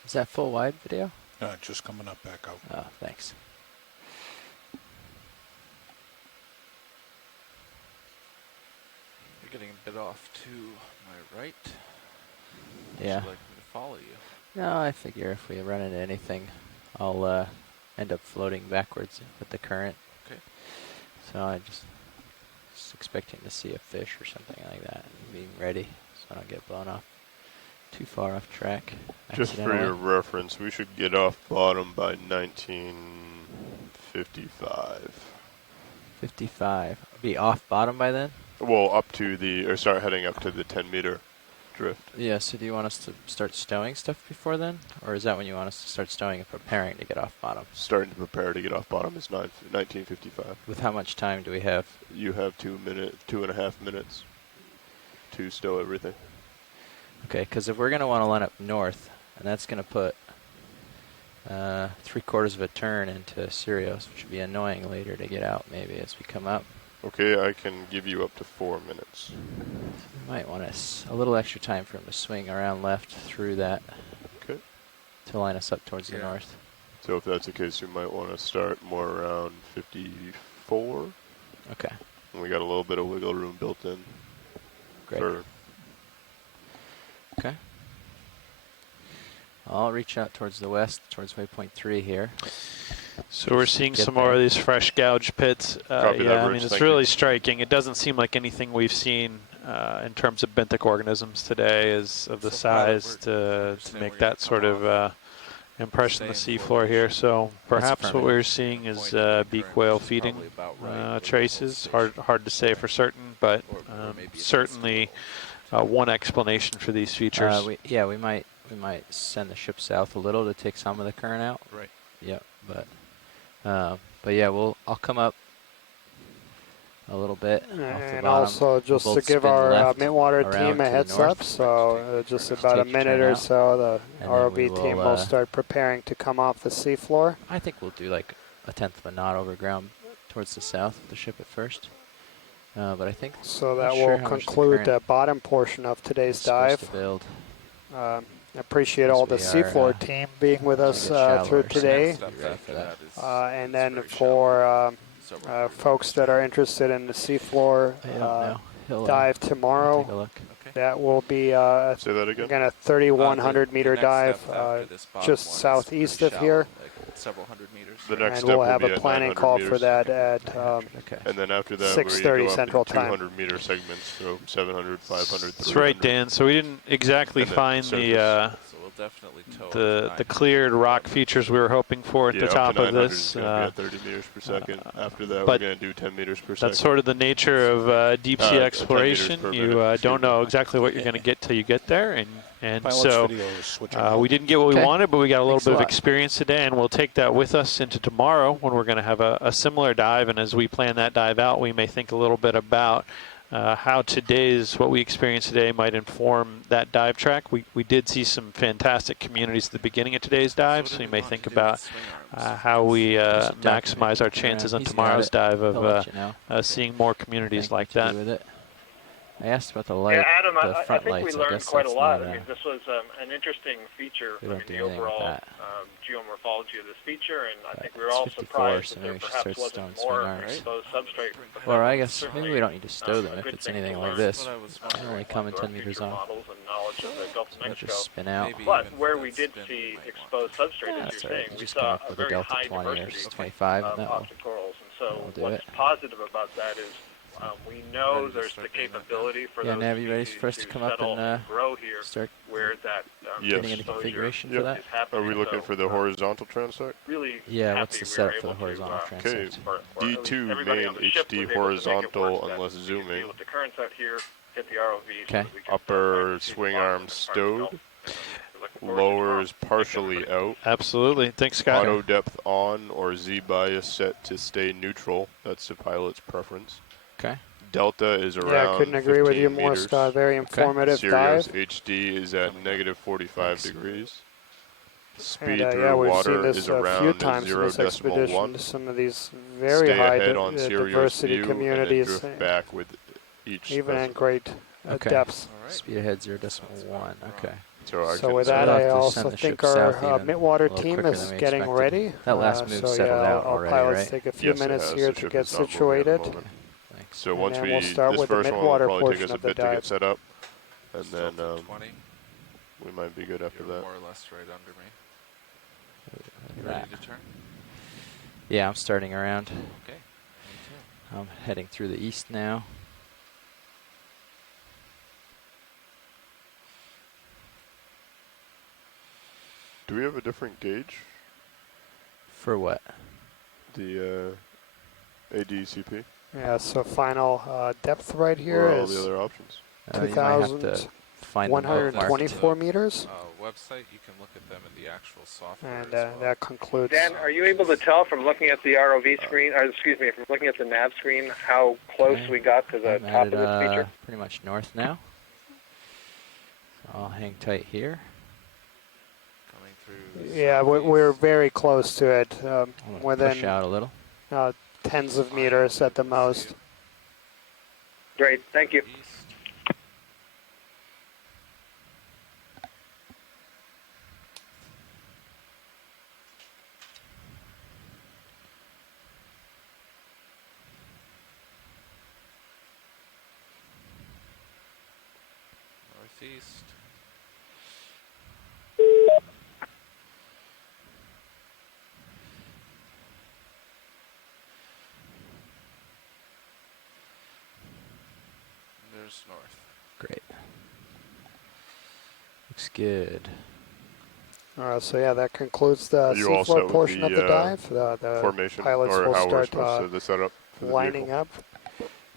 Is that full wide video? Just coming up back out. Oh, thanks. You're getting a bit off to my right. Yeah. Would you like me to follow you? No, I figure if we run into anything, I'll end up floating backwards with the current. Okay. So I just expecting to see a fish or something like that, and being ready so I don't get blown off too far off track. Just for your reference, we should get off bottom by 1955. 55. Be off bottom by then? Well, up to the, or start heading up to the 10-meter drift. Yeah, so do you want us to start stowing stuff before then? Or is that when you want us to start stowing and preparing to get off bottom? Starting to prepare to get off bottom is 1955. With how much time do we have? You have 2.5 minutes to stow everything. Okay, because if we're going to want to line up north, and that's going to put 3/4 of a turn into Sirius, which would be annoying later to get out maybe as we come up. Okay, I can give you up to 4 minutes. We might want a little extra time for him to swing around left through that. Okay. To line us up towards the north. So if that's the case, you might want to start more around 54. Okay. And we got a little bit of wiggle room built in. Great. For okay. I'll reach out towards the west, towards waypoint 3 here. So we're seeing some more of these fresh gouge pits. Yeah, I mean, it's really striking. It doesn't seem like anything we've seen in terms of benthic organisms today is of the size to make that sort of impression on the seafloor here. So perhaps what we're seeing is beak whale feeding traces. Hard to say for certain, but certainly one explanation for these features. We might send the ship south a little to take some of the current out. Right. Yep, but yeah, I'll come up a little bit. And also just to give our Midwater team a heads up, so just about a minute or so, the ROV team will start preparing to come off the seafloor. I think we'll do like 1/10 of a knot over ground towards the south of the ship at first. But I think so that will conclude the bottom portion of today's dive. Appreciate all the seafloor team being with us through today. And then for folks that are interested in the seafloor dive tomorrow, that will be again a 3,100 meter dive just southeast of here. Several hundred meters. The next and we'll have a planning call for that at and then after that 6:30 Central Time. 200 meter segments, so 700, 500, That's right, Dan. So we didn't exactly find the cleared rock features we were hoping for at the top of this. At 30 meters per second. After that, we're going to do 10 meters per second. That's sort of the nature of deep sea exploration. You don't know exactly what you're going to get till you get there, and so we didn't get what we wanted, but we got a little bit of experience today, and we'll take that with us into tomorrow when we're going to have a similar dive. And as we plan that dive out, we may think a little bit about how what we experienced today might inform that dive track. We did see some fantastic communities at the beginning of today's dive, so you may think about how we maximize our chances on tomorrow's dive of seeing more communities like that. I asked about the light. Yeah, Adam, the front I think lights. we learned quite a lot. I mean, this was an interesting feature. We don't do the anything with overall that. geomorphology of this feature, and I think we were all surprised that there perhaps wasn't more exposed substrate. Or I guess maybe we don't need to stow them if it's anything like this. They're only coming 10 meters off. So just spin out. But where we did see exposed substrate, as you're saying, we saw a very high diversity 25 of Octa Corals. And so what's positive about that is we know there's the capability for those Nav, you ready for us to come up and grow here, start where that getting into configuration for that? Are we looking for the horizontal transect? Really what's the setup for the horizontal transect? Okay, D2 main HD horizontal unless zooming. The currents out here hit the ROV. Okay. Upper swing arm stowed. Lower is partially out. Absolutely. Thanks, Scott. Auto depth on or Z bias set to stay neutral. That's the pilot's preference. Okay. Delta is around. Yeah, I couldn't agree with you more, meters. Scott. Very informative dive. Sirius HD is at negative 45 degrees. Speed And, through we've water seen this is a around few times in this expedition. Some of these very high diversity communities, and drift back with each even at great depths. Speed ahead 0.1. Okay. So with that, I also think our midwater team is getting ready. That last move settled out all already, pilots right? take a few minutes here to get moving situated. So And once then we we'll start this with the first one will midwater probably take portion us a of the bit to get dive. set up, and then 20. we might be good after You're that. more or less right under me. You That. ready to turn? Yeah, I'm starting around. Okay. Me too. I'm heading through the east now. Do we have a different gauge? For what? The ADCP? Yeah, so final depth right here What are all is the other options? You might have to find them both. 2,124 meters. Website, you can look at them in the actual software. And that concludes. Dan, are you able to tell from looking at the ROV screen, or excuse me, from looking at the nav screen, how close we got to the I'm top at of this feature? pretty much north now. So I'll hang tight here. Coming through. Yeah, we're very close to it. Within push out a little. tens of meters at the most. Great, thank you. Northeast. There's north. Great. Looks good. So yeah, that concludes the You all set seafloor with portion of the the, dive. The formation, pilots or will how we're start supposed to set up for the lining vehicle? up.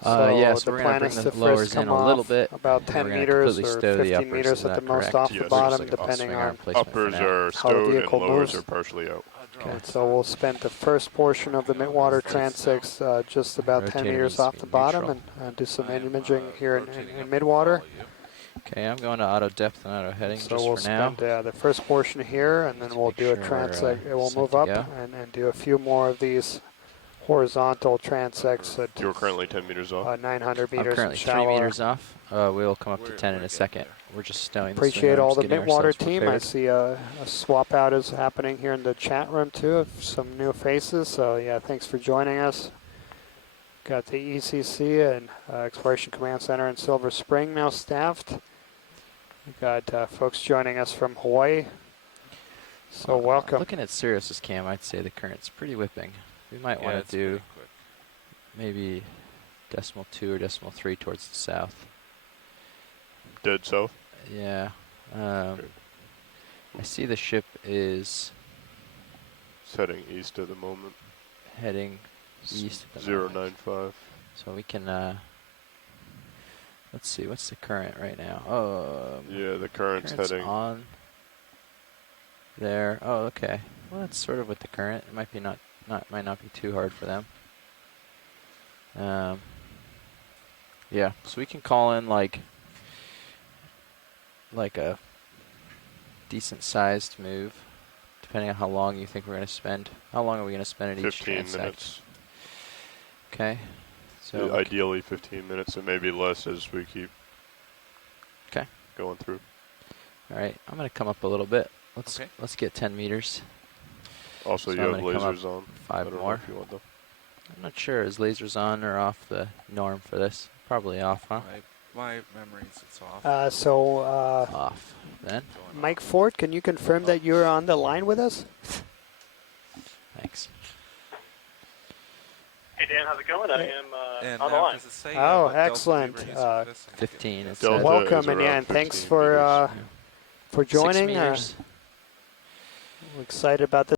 Yeah, so the we're going to plan bring is the to first blowers in come a little off bit. about and 10 we're gonna meters completely or stow the 15 uppers, meters is at the that most correct? off the Yes. bottom, Just like a depending swing arm on placement for Uppers now. are how the stowed and vehicle lowers moves. are partially out. Okay, so we'll spend the first portion of the midwater transects just about 10 Rotator meters needs to off be the bottom neutral. and do some imaging here in midwater. Okay, I'm going to auto depth and auto heading So just we'll for now. spend the first portion here, and then we'll do a sure we're, transect. It will set move to up go. and do a few more of these horizontal transects at You're currently 10 meters off. 900 I'm meters currently 3 shallower. meters off. We'll come up to 10 in a second. We're just stowing the swing Appreciate all arms, the getting midwater ourselves team. I prepared. see a swap out is happening here in the chat room too of some new faces. So yeah, thanks for joining us. Got the ECC and Exploration Command Center in Silver Spring now staffed. We've got folks joining us from Hawaii. So welcome. Looking at Sirius's cam, I'd say the current's pretty whipping. We might want to do maybe 0.2 or 0.3 towards the south. Dead south? Yeah. I see the ship is It's heading east at the moment. heading east. At the moment. 095. So we can, let's see, what's the current right now? Yeah, the current's heading on there. Oh, okay. Well, that's sort of with the current. It might be might not be too hard for them. Yeah, so we can call in like a decent sized move, depending on how long you think we're going to spend. How long are we going to spend at each 15 transect? minutes. Okay. So Yeah, ideally 15 minutes, and maybe less as we keep going through. All right, I'm going to come up a little bit. Let's get 10 meters. Also, So you I'm have gonna come lasers up on. 5 I don't know more. if you want them. I'm not sure. Is lasers on or off the norm for this? Probably off, huh? My memories, it's off. Off. Then? Mike Ford, can you confirm that you're on the line with us? Thanks. Hey Dan, how's it going? I am on the line. Oh, excellent. 15. It Delta said. Welcome is and around thanks 15 for meters. joining. 6 meters. We're excited about this.